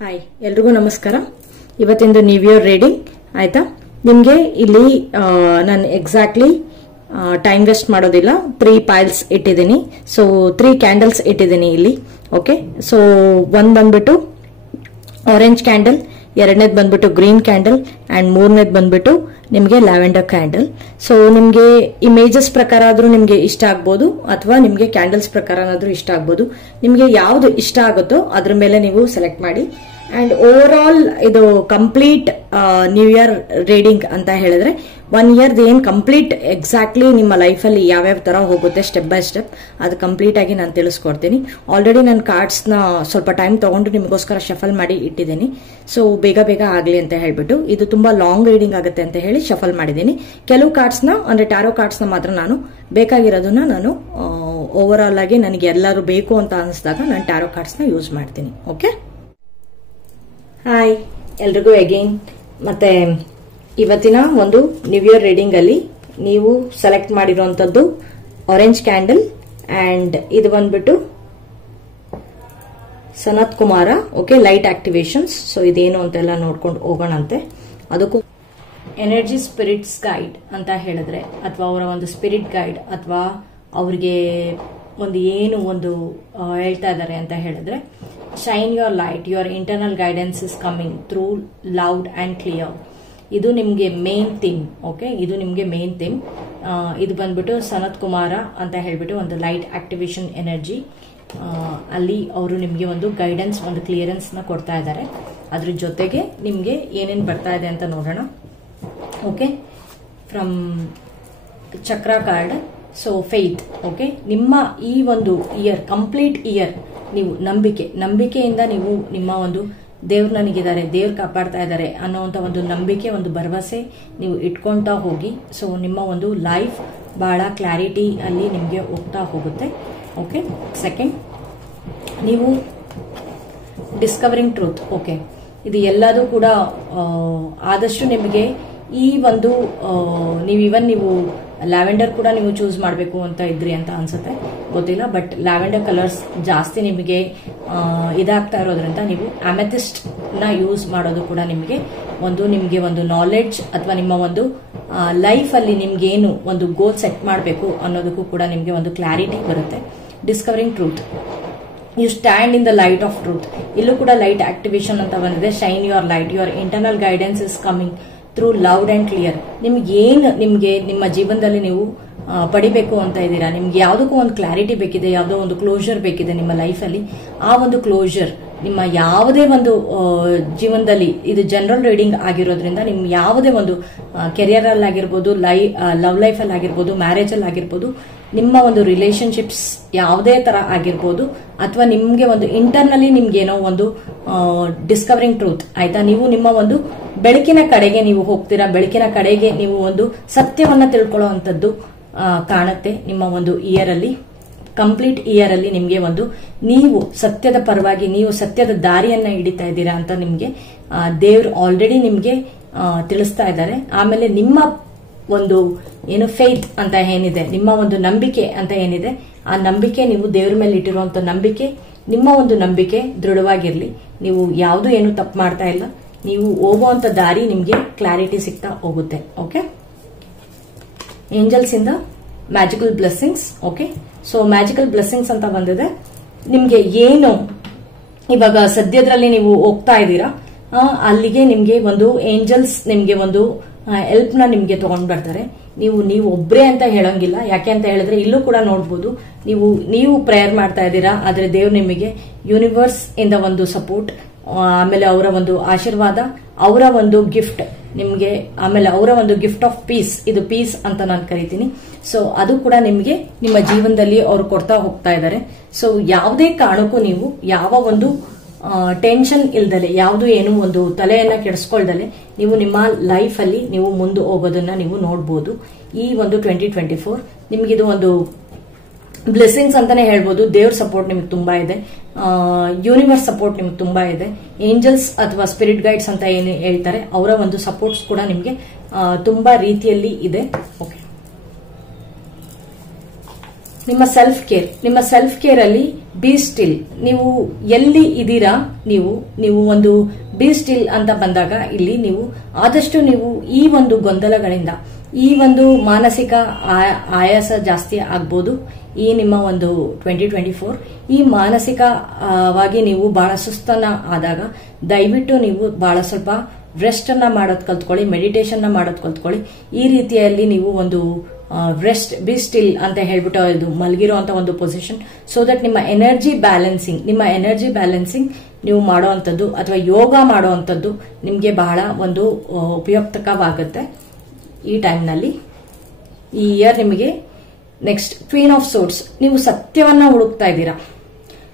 Hi ಎಲ್ರಿಗೂ ನಮಸ್ಕಾರ. ಇವತ್ತಿಂದು new year reading ಆಯ್ತಾ. ನಿಮಗೆ ಇಲ್ಲಿ ನಾನು ಎಕ್ಸಾಕ್ಟ್ಲಿ ಟೈಮ್ ವೇಸ್ಟ್ ಮಾಡೋದಿಲ್ಲ. 3 ಪೈಲ್ಸ್ ಇಟ್ಟಿದ್ದೀನಿ. ಸೊ 3 ಕ್ಯಾಂಡಲ್ಸ್ ಇಟ್ಟಿದ್ದೀನಿ ಇಲ್ಲಿ. ಓಕೆ, ಸೊ ಒಂದ್ ಬಂದ್ಬಿಟ್ಟು ಆರೆಂಜ್ ಕ್ಯಾಂಡಲ್, ಎರಡನೇದು ಬಂದ್ಬಿಟ್ಟು ಗ್ರೀನ್ ಕ್ಯಾಂಡಲ್ ಅಂಡ್ ಮೂರನೇದು ಬಂದ್ಬಿಟ್ಟು ನಿಮಗೆ ಲ್ಯಾವೆಂಡರ್ ಕ್ಯಾಂಡಲ್. ಸೊ ನಿಮಗೆ ಇಮೇಜಸ್ ಪ್ರಕಾರ ಆದ್ರೂ ನಿಮಗೆ ಇಷ್ಟ ಆಗ್ಬೋದು ಅಥವಾ ನಿಮಗೆ ಕ್ಯಾಂಡಲ್ಸ್ ಪ್ರಕಾರನಾದ್ರೂ ಇಷ್ಟ ಆಗ್ಬೋದು. ನಿಮಗೆ ಯಾವ್ದು ಇಷ್ಟ ಆಗುತ್ತೋ ಅದ್ರ ಮೇಲೆ ನೀವು ಸೆಲೆಕ್ಟ್ ಮಾಡಿ. ಅಂಡ್ ಓವರ್ ಆಲ್ ಇದು ಕಂಪ್ಲೀಟ್ ನ್ಯೂ ಇಯರ್ ರೀಡಿಂಗ್ ಅಂತ ಹೇಳಿದ್ರೆ 1 ಇಯರ್ದು ಏನ್ ಕಂಪ್ಲೀಟ್ ಎಕ್ಸಾಕ್ಟ್ಲಿ ನಿಮ್ಮ ಲೈಫಲ್ಲಿ ಯಾವ್ಯಾವ ತರ ಹೋಗುತ್ತೆ ಸ್ಟೆಪ್ ಬೈ ಸ್ಟೆಪ್ ಅದು ಕಂಪ್ಲೀಟ್ ಆಗಿ ನಾನು ತಿಳಿಸ್ಕೊಡ್ತೀನಿ. ಆಲ್ರೆಡಿ ನಾನು ಕಾರ್ಡ್ಸ್ ನ ಸ್ವಲ್ಪ ಟೈಮ್ ತಗೊಂಡು ನಿಮಗೋಸ್ಕರ ಶಫಲ್ ಮಾಡಿ ಇಟ್ಟಿದ್ದೀನಿ. ಸೊ ಬೇಗ ಬೇಗ ಆಗ್ಲಿ ಅಂತ ಹೇಳ್ಬಿಟ್ಟು ಇದು ತುಂಬಾ ಲಾಂಗ್ ರೀಡಿಂಗ್ ಆಗುತ್ತೆ ಅಂತ ಹೇಳಿ ಶಫಲ್ ಮಾಡಿದ್ದೀನಿ. ಕೆಲವು ಕಾರ್ಡ್ಸ್ ನ ಅಂದ್ರೆ ಟ್ಯಾರೋ ಕಾರ್ಡ್ಸ್ ನ ಮಾತ್ರ ನಾನು ಬೇಕಾಗಿರೋದನ್ನ ನಾನು ಓವರ್ ಆಲ್ ಆಗಿ ನನಗೆ ಎಲ್ಲರೂ ಬೇಕು ಅಂತ ಅನಿಸಿದಾಗ ನಾನು ಟ್ಯಾರೋ ಕಾರ್ಡ್ಸ್ ನ ಯೂಸ್ ಮಾಡ್ತೀನಿ. ಓಕೆ, ಹಾಯ್ ಎಲ್ರಿಗೂ ಅಗೇನ್. ಮತ್ತೆ ಇವತ್ತಿನ ಒಂದು ನ್ಯೂ ಇಯರ್ ರೀಡಿಂಗ್ ಅಲ್ಲಿ ನೀವು ಸೆಲೆಕ್ಟ್ ಮಾಡಿರುವಂತದ್ದು ಆರೆಂಜ್ ಕ್ಯಾಂಡಲ್ ಅಂಡ್ ಇದು ಬಂದ್ಬಿಟ್ಟು Sanat Kumara. Okay, light activations. So ಇದೇನು ಅಂತೆಲ್ಲ ನೋಡ್ಕೊಂಡು ಹೋಗೋಣಂತೆ. ಅದಕ್ಕೂ ಎನರ್ಜಿ ಸ್ಪಿರಿಟ್ಸ್ ಗೈಡ್ ಅಂತ ಹೇಳಿದ್ರೆ ಅಥವಾ ಅವರ ಒಂದು ಸ್ಪಿರಿಟ್ ಗೈಡ್ ಅಥವಾ ಅವ್ರಿಗೆ ಒಂದು ಏನು ಒಂದು ಹೇಳ್ತಾ ಇದ್ದಾರೆ ಅಂತ ಹೇಳಿದ್ರೆ, shine your light, your internal guidance is coming through loud and clear. ಇದು ನಿಮ್ಗೆ ಮೇನ್ ಥೀಮ್. ಓಕೆ, ಇದು ನಿಮ್ಗೆ ಮೇನ್ ಥೀಮ್. ಇದು ಬಂದ್ಬಿಟ್ಟು ಸನತ್ ಕುಮಾರ ಅಂತ ಹೇಳ್ಬಿಟ್ಟು ಒಂದು ಲೈಟ್ ಆಕ್ಟಿವೇಶನ್ ಎನರ್ಜಿ. ಅಲ್ಲಿ ಅವರು ನಿಮ್ಗೆ ಒಂದು ಗೈಡೆನ್ಸ್, ಒಂದು ಕ್ಲಿಯರೆನ್ಸ್ ನ ಕೊಡ್ತಾ ಇದ್ದಾರೆ. ಅದ್ರ ಜೊತೆಗೆ ನಿಮ್ಗೆ ಏನೇನ್ ಬರ್ತಾ ಇದೆ ಅಂತ ನೋಡೋಣ. ಓಕೆ, ಫ್ರಮ್ ಚಕ್ರ ಕಾರ್ಡ್. So faith. ಓಕೆ, ನಿಮ್ಮ ಈ ಒಂದು ಇಯರ್, ಕಂಪ್ಲೀಟ್ ಇಯರ್ ನೀವು ನಂಬಿಕೆಯಿಂದ ನೀವು ನಿಮ್ಮ ಒಂದು ದೇವ್ರು ನನಗಿದ್ದಾರೆ, ದೇವ್ರು ಕಾಪಾಡ್ತಾ ಇದ್ದಾರೆ ಅನ್ನೋಂಥ ಒಂದು ನಂಬಿಕೆ, ಒಂದು ಭರವಸೆ ನೀವು ಇಟ್ಕೊಂತಾ ಹೋಗಿ. ಸೊ ನಿಮ್ಮ ಒಂದು ಲೈಫ್ ಬಹಳ ಕ್ಲಾರಿಟಿ ಅಲ್ಲಿ ನಿಮಗೆ ಹೋಗ್ತಾ ಹೋಗುತ್ತೆ. ಓಕೆ, ಸೆಕೆಂಡ್ ನೀವು ಡಿಸ್ಕವರಿಂಗ್ ಟ್ರೂತ್. ಓಕೆ, ಇದು ಎಲ್ಲದೂ ಕೂಡ ಆದಷ್ಟು ನಿಮಗೆ ಈ ಒಂದು ನೀವು ಲ್ಯಾವೆಂಡರ್ ಕೂಡ ನೀವು ಚೂಸ್ ಮಾಡಬೇಕು ಅಂತ ಇದ್ರಿ ಅಂತ ಅನ್ಸುತ್ತೆ, ಗೊತ್ತಿಲ್ಲ. ಬಟ್ ಲ್ಯಾವೆಂಡರ್ ಕಲರ್ಸ್ ಜಾಸ್ತಿ ನಿಮಗೆ ಇದಾಗ್ತಾ ಇರೋದ್ರಿಂದ ನೀವು ಅಮೆಥಿಸ್ಟ್ ನ ಯೂಸ್ ಮಾಡೋದು ಕೂಡ ನಿಮಗೆ ಒಂದು ನಾಲೆಡ್ಜ್ ಅಥವಾ ನಿಮ್ಮ ಒಂದು ಲೈಫ್ ಅಲ್ಲಿ ನಿಮ್ಗೆ ಏನು ಒಂದು ಗೋಲ್ ಸೆಟ್ ಮಾಡಬೇಕು ಅನ್ನೋದಕ್ಕೂ ಕೂಡ ನಿಮಗೆ ಒಂದು ಕ್ಲಾರಿಟಿ ಬರುತ್ತೆ. Discovering truth, you stand in the light of truth. ಇಲ್ಲೂ ಕೂಡ ಲೈಟ್ ಆಕ್ಟಿವೇಶನ್ ಅಂತ ಬಂದಿದೆ. Shine your light, your internal guidance is coming through loud and clear. ನಿಮ್ಗೆ ನಿಮ್ಮ ಜೀವನದಲ್ಲಿ ನೀವು ಪಡಿಬೇಕು ಅಂತ ಇದ್ದೀರಾ, ನಿಮ್ಗೆ ಯಾವುದಕ್ಕೂ ಒಂದು ಕ್ಲಾರಿಟಿ ಬೇಕಿದೆ, ಯಾವುದೋ ಒಂದು ಕ್ಲೋಜರ್ ಬೇಕಿದೆ ನಿಮ್ಮ ಲೈಫಲ್ಲಿ. ಆ ಒಂದು ಕ್ಲೋಜರ್ ನಿಮ್ಮ ಯಾವುದೇ ಒಂದು ಜೀವನದಲ್ಲಿ, ಇದು ಜನರಲ್ ರೀಡಿಂಗ್ ಆಗಿರೋದ್ರಿಂದ ನಿಮ್ ಯಾವುದೇ ಒಂದು ಕೆರಿಯರ್ ಅಲ್ಲಿ ಆಗಿರ್ಬೋದು, ಲವ್ ಲೈಫ್ ಅಲ್ಲಿ ಆಗಿರ್ಬೋದು, ಮ್ಯಾರೇಜ್ ಅಲ್ಲಿ ಆಗಿರ್ಬೋದು, ನಿಮ್ಮ ಒಂದು ರಿಲೇಶನ್ಶಿಪ್ಸ್ ಯಾವುದೇ ತರ ಆಗಿರ್ಬೋದು, ಅಥವಾ ನಿಮ್ಗೆ ಒಂದು ಇಂಟರ್ನಲಿ ನಿಮ್ಗೆ ಏನೋ ಒಂದು ಡಿಸ್ಕವರಿಂಗ್ ಟ್ರೂತ್ ಆಯ್ತಾ. ನೀವು ನಿಮ್ಮ ಒಂದು ಬೆಳಕಿನ ಕಡೆಗೆ ನೀವು ಹೋಗ್ತೀರಾ, ಬೆಳಕಿನ ಕಡೆಗೆ ನೀವು ಒಂದು ಸತ್ಯವನ್ನ ತಿಳ್ಕೊಳ್ಳೋ ಅಂತದ್ದು ಕಾಣುತ್ತೆ ನಿಮ್ಮ ಒಂದು ಇಯರ್ ಅಲ್ಲಿ. ಕಂಪ್ಲೀಟ್ ಇಯರ್ ಅಲ್ಲಿ ನಿಮ್ಗೆ ಒಂದು ನೀವು ಸತ್ಯದ ಪರವಾಗಿ, ನೀವು ಸತ್ಯದ ದಾರಿಯನ್ನ ಹಿಡಿತಾ ಇದ್ದೀರಾ ಅಂತ ನಿಮ್ಗೆ ದೇವ್ರು ಆಲ್ರೆಡಿ ನಿಮ್ಗೆ ತಿಳಿಸ್ತಾ ಇದ್ದಾರೆ. ಆಮೇಲೆ ನಿಮ್ಮ ಒಂದು ಏನು ಫೇತ್ ಅಂತ ಏನಿದೆ, ನಿಮ್ಮ ಒಂದು ನಂಬಿಕೆ ಅಂತ ಏನಿದೆ, ಆ ನಂಬಿಕೆ, ನೀವು ದೇವ್ರ ಮೇಲೆ ಇಟ್ಟಿರುವಂತ ನಂಬಿಕೆ, ನಿಮ್ಮ ಒಂದು ನಂಬಿಕೆ ದೃಢವಾಗಿರ್ಲಿ. ನೀವು ಯಾವುದು ಏನು ತಪ್ಪು ಮಾಡ್ತಾ ಇಲ್ಲ, ನೀವು ಹೋಗುವಂತ ದಾರಿ ನಿಮ್ಗೆ ಕ್ಲಾರಿಟಿ ಸಿಗ್ತಾ ಹೋಗುತ್ತೆ. ಓಕೆ, ಏಂಜಲ್ಸ್ ಇಂದ magical blessings. Okay, so magical blessings ಅಂತ ಬಂದಿದೆ. ನಿಮ್ಗೆ ಏನು ಇವಾಗ ಸದ್ಯದ್ರಲ್ಲಿ ನೀವು ಹೋಗ್ತಾ ಇದ್ದೀರಾ, ಅಲ್ಲಿಗೆ ನಿಮ್ಗೆ ಒಂದು ಏಂಜಲ್ಸ್ ನಿಮ್ಗೆ ಒಂದು ಹೆಲ್ಪ್ ನ ನಿಮ್ಗೆ ತಗೊಂಡ್ ಬರ್ತಾರೆ. ನೀವು ಒಬ್ರೇ ಅಂತ ಹೇಳಂಗಿಲ್ಲ. ಯಾಕೆ ಅಂತ ಹೇಳಿದ್ರೆ ಇಲ್ಲೂ ಕೂಡ ನೋಡ್ಬೋದು, ನೀವು ಪ್ರೇಯರ್ ಮಾಡ್ತಾ ಇದ್ದೀರಾ, ಆದ್ರೆ ದೇವ್ರು ನಿಮಗೆ ಯೂನಿವರ್ಸ್ ಇಂದ ಒಂದು ಸಪೋರ್ಟ್, ಆಮೇಲೆ ಅವರ ಒಂದು ಆಶೀರ್ವಾದ, ಅವರ ಒಂದು ಗಿಫ್ಟ್ ನಿಮ್ಗೆ, ಆಮೇಲೆ ಅವರ ಒಂದು ಗಿಫ್ಟ್ ಆಫ್ ಪೀಸ್, ಇದು ಪೀಸ್ ಅಂತ ನಾನು ಕರಿತೀನಿ. ಸೊ ಅದು ಕೂಡ ನಿಮ್ಗೆ ನಿಮ್ಮ ಜೀವನದಲ್ಲಿ ಅವ್ರು ಕೊಡ್ತಾ ಹೋಗ್ತಾ ಇದ್ದಾರೆ. ಸೊ ಯಾವುದೇ ಕಾರಣಕ್ಕೂ ನೀವು ಯಾವ ಒಂದು ಟೆನ್ಷನ್ ಇಲ್ದಲೆ, ಯಾವುದು ಏನು ಒಂದು ತಲೆಯನ್ನ ಕೆಡಿಸ್ಕೊಳ್ದಲೆ ನೀವು ನಿಮ್ಮ ಲೈಫ್ ಅಲ್ಲಿ ನೀವು ಮುಂದೆ ಹೋಗೋದನ್ನ ನೀವು ನೋಡ್ಬೋದು. ಈ ಒಂದು 2024 ನಿಮ್ಗಿದು ಒಂದು ಬ್ಲೆಸ್ಸಿಂಗ್ಸ್ ಅಂತಾನೆ ಹೇಳ್ಬೋದು. ದೇವ್ರ ಸಪೋರ್ಟ್ ನಿಮ್ಗೆ ತುಂಬಾ ಇದೆ, ಯೂನಿವರ್ಸ್ ಸಪೋರ್ಟ್ ನಿಮ್ಗೆ ತುಂಬಾ ಇದೆ. ಏಂಜಲ್ಸ್ ಅಥವಾ ಸ್ಪಿರಿಟ್ ಗೈಡ್ಸ್ ಅಂತ ಏನು ಹೇಳ್ತಾರೆ, ಅವರ ಒಂದು ಸಪೋರ್ಟ್ಸ್ ಕೂಡ ನಿಮ್ಗೆ ತುಂಬಾ ರೀತಿಯಲ್ಲಿ ಇದೆ. ಓಕೆ, ನಿಮ್ಮ ಸೆಲ್ಫ್ ಕೇರ್ ಅಲ್ಲಿ ಬಿ ಸ್ಟಿಲ್. ನೀವು ಎಲ್ಲಿ ಇದೀರಾ, ನೀವು ಒಂದು ಬಿ ಸ್ಟಿಲ್ ಅಂತ ಬಂದಾಗ ಇಲ್ಲಿ ನೀವು ಆದಷ್ಟು ನೀವು ಈ ಒಂದು ಗೊಂದಲಗಳಿಂದ, ಈ ಒಂದು ಮಾನಸಿಕ ಆಯಾಸ ಜಾಸ್ತಿ ಆಗ್ಬೋದು. ಈ ನಿಮ್ಮ ಒಂದು 2024 ಈ ಮಾನಸಿಕವಾಗಿ ನೀವು ಬಹಳ ಸುಸ್ತನ ಆದಾಗ ದಯವಿಟ್ಟು ನೀವು ಬಹಳ ಸ್ವಲ್ಪ ರೆಸ್ಟ್ ಅನ್ನ ಮಾಡೋದ್ ಕಲ್ತ್ಕೊಳ್ಳಿ, ಮೆಡಿಟೇಷನ್ ನ ಮಾಡೋದ್ ಕಲ್ತ್ಕೊಳ್ಳಿ. ಈ ರೀತಿಯಲ್ಲಿ ನೀವು ಒಂದು ರೆಸ್ಟ್, ಬಿ ಸ್ಟಿಲ್ ಅಂತ ಹೇಳ್ಬಿಟ್ಟು ಇದು ಮಲಗಿರೋ ಅಂತ ಒಂದು ಪೊಸಿಷನ್, ಸೊ ದಟ್ ನಿಮ್ಮ ಎನರ್ಜಿ ಬ್ಯಾಲೆನ್ಸಿಂಗ್ ನೀವು ಮಾಡುವಂಥದ್ದು ಅಥವಾ ಯೋಗ ಮಾಡುವಂಥದ್ದು ನಿಮಗೆ ಬಹಳ ಒಂದು ಉಪಯುಕ್ತವಾಗುತ್ತೆ ಈ ಟೈಮ್ನಲ್ಲಿ. ಈ ಇಯರ್ ನಿಮಗೆ ನೆಕ್ಸ್ಟ್ ಕ್ವೀನ್ ಆಫ್ ಸೋರ್ಟ್ಸ್, ನೀವು ಸತ್ಯವನ್ನ ಹುಡುಕ್ತಾ ಇದ್ದೀರಾ.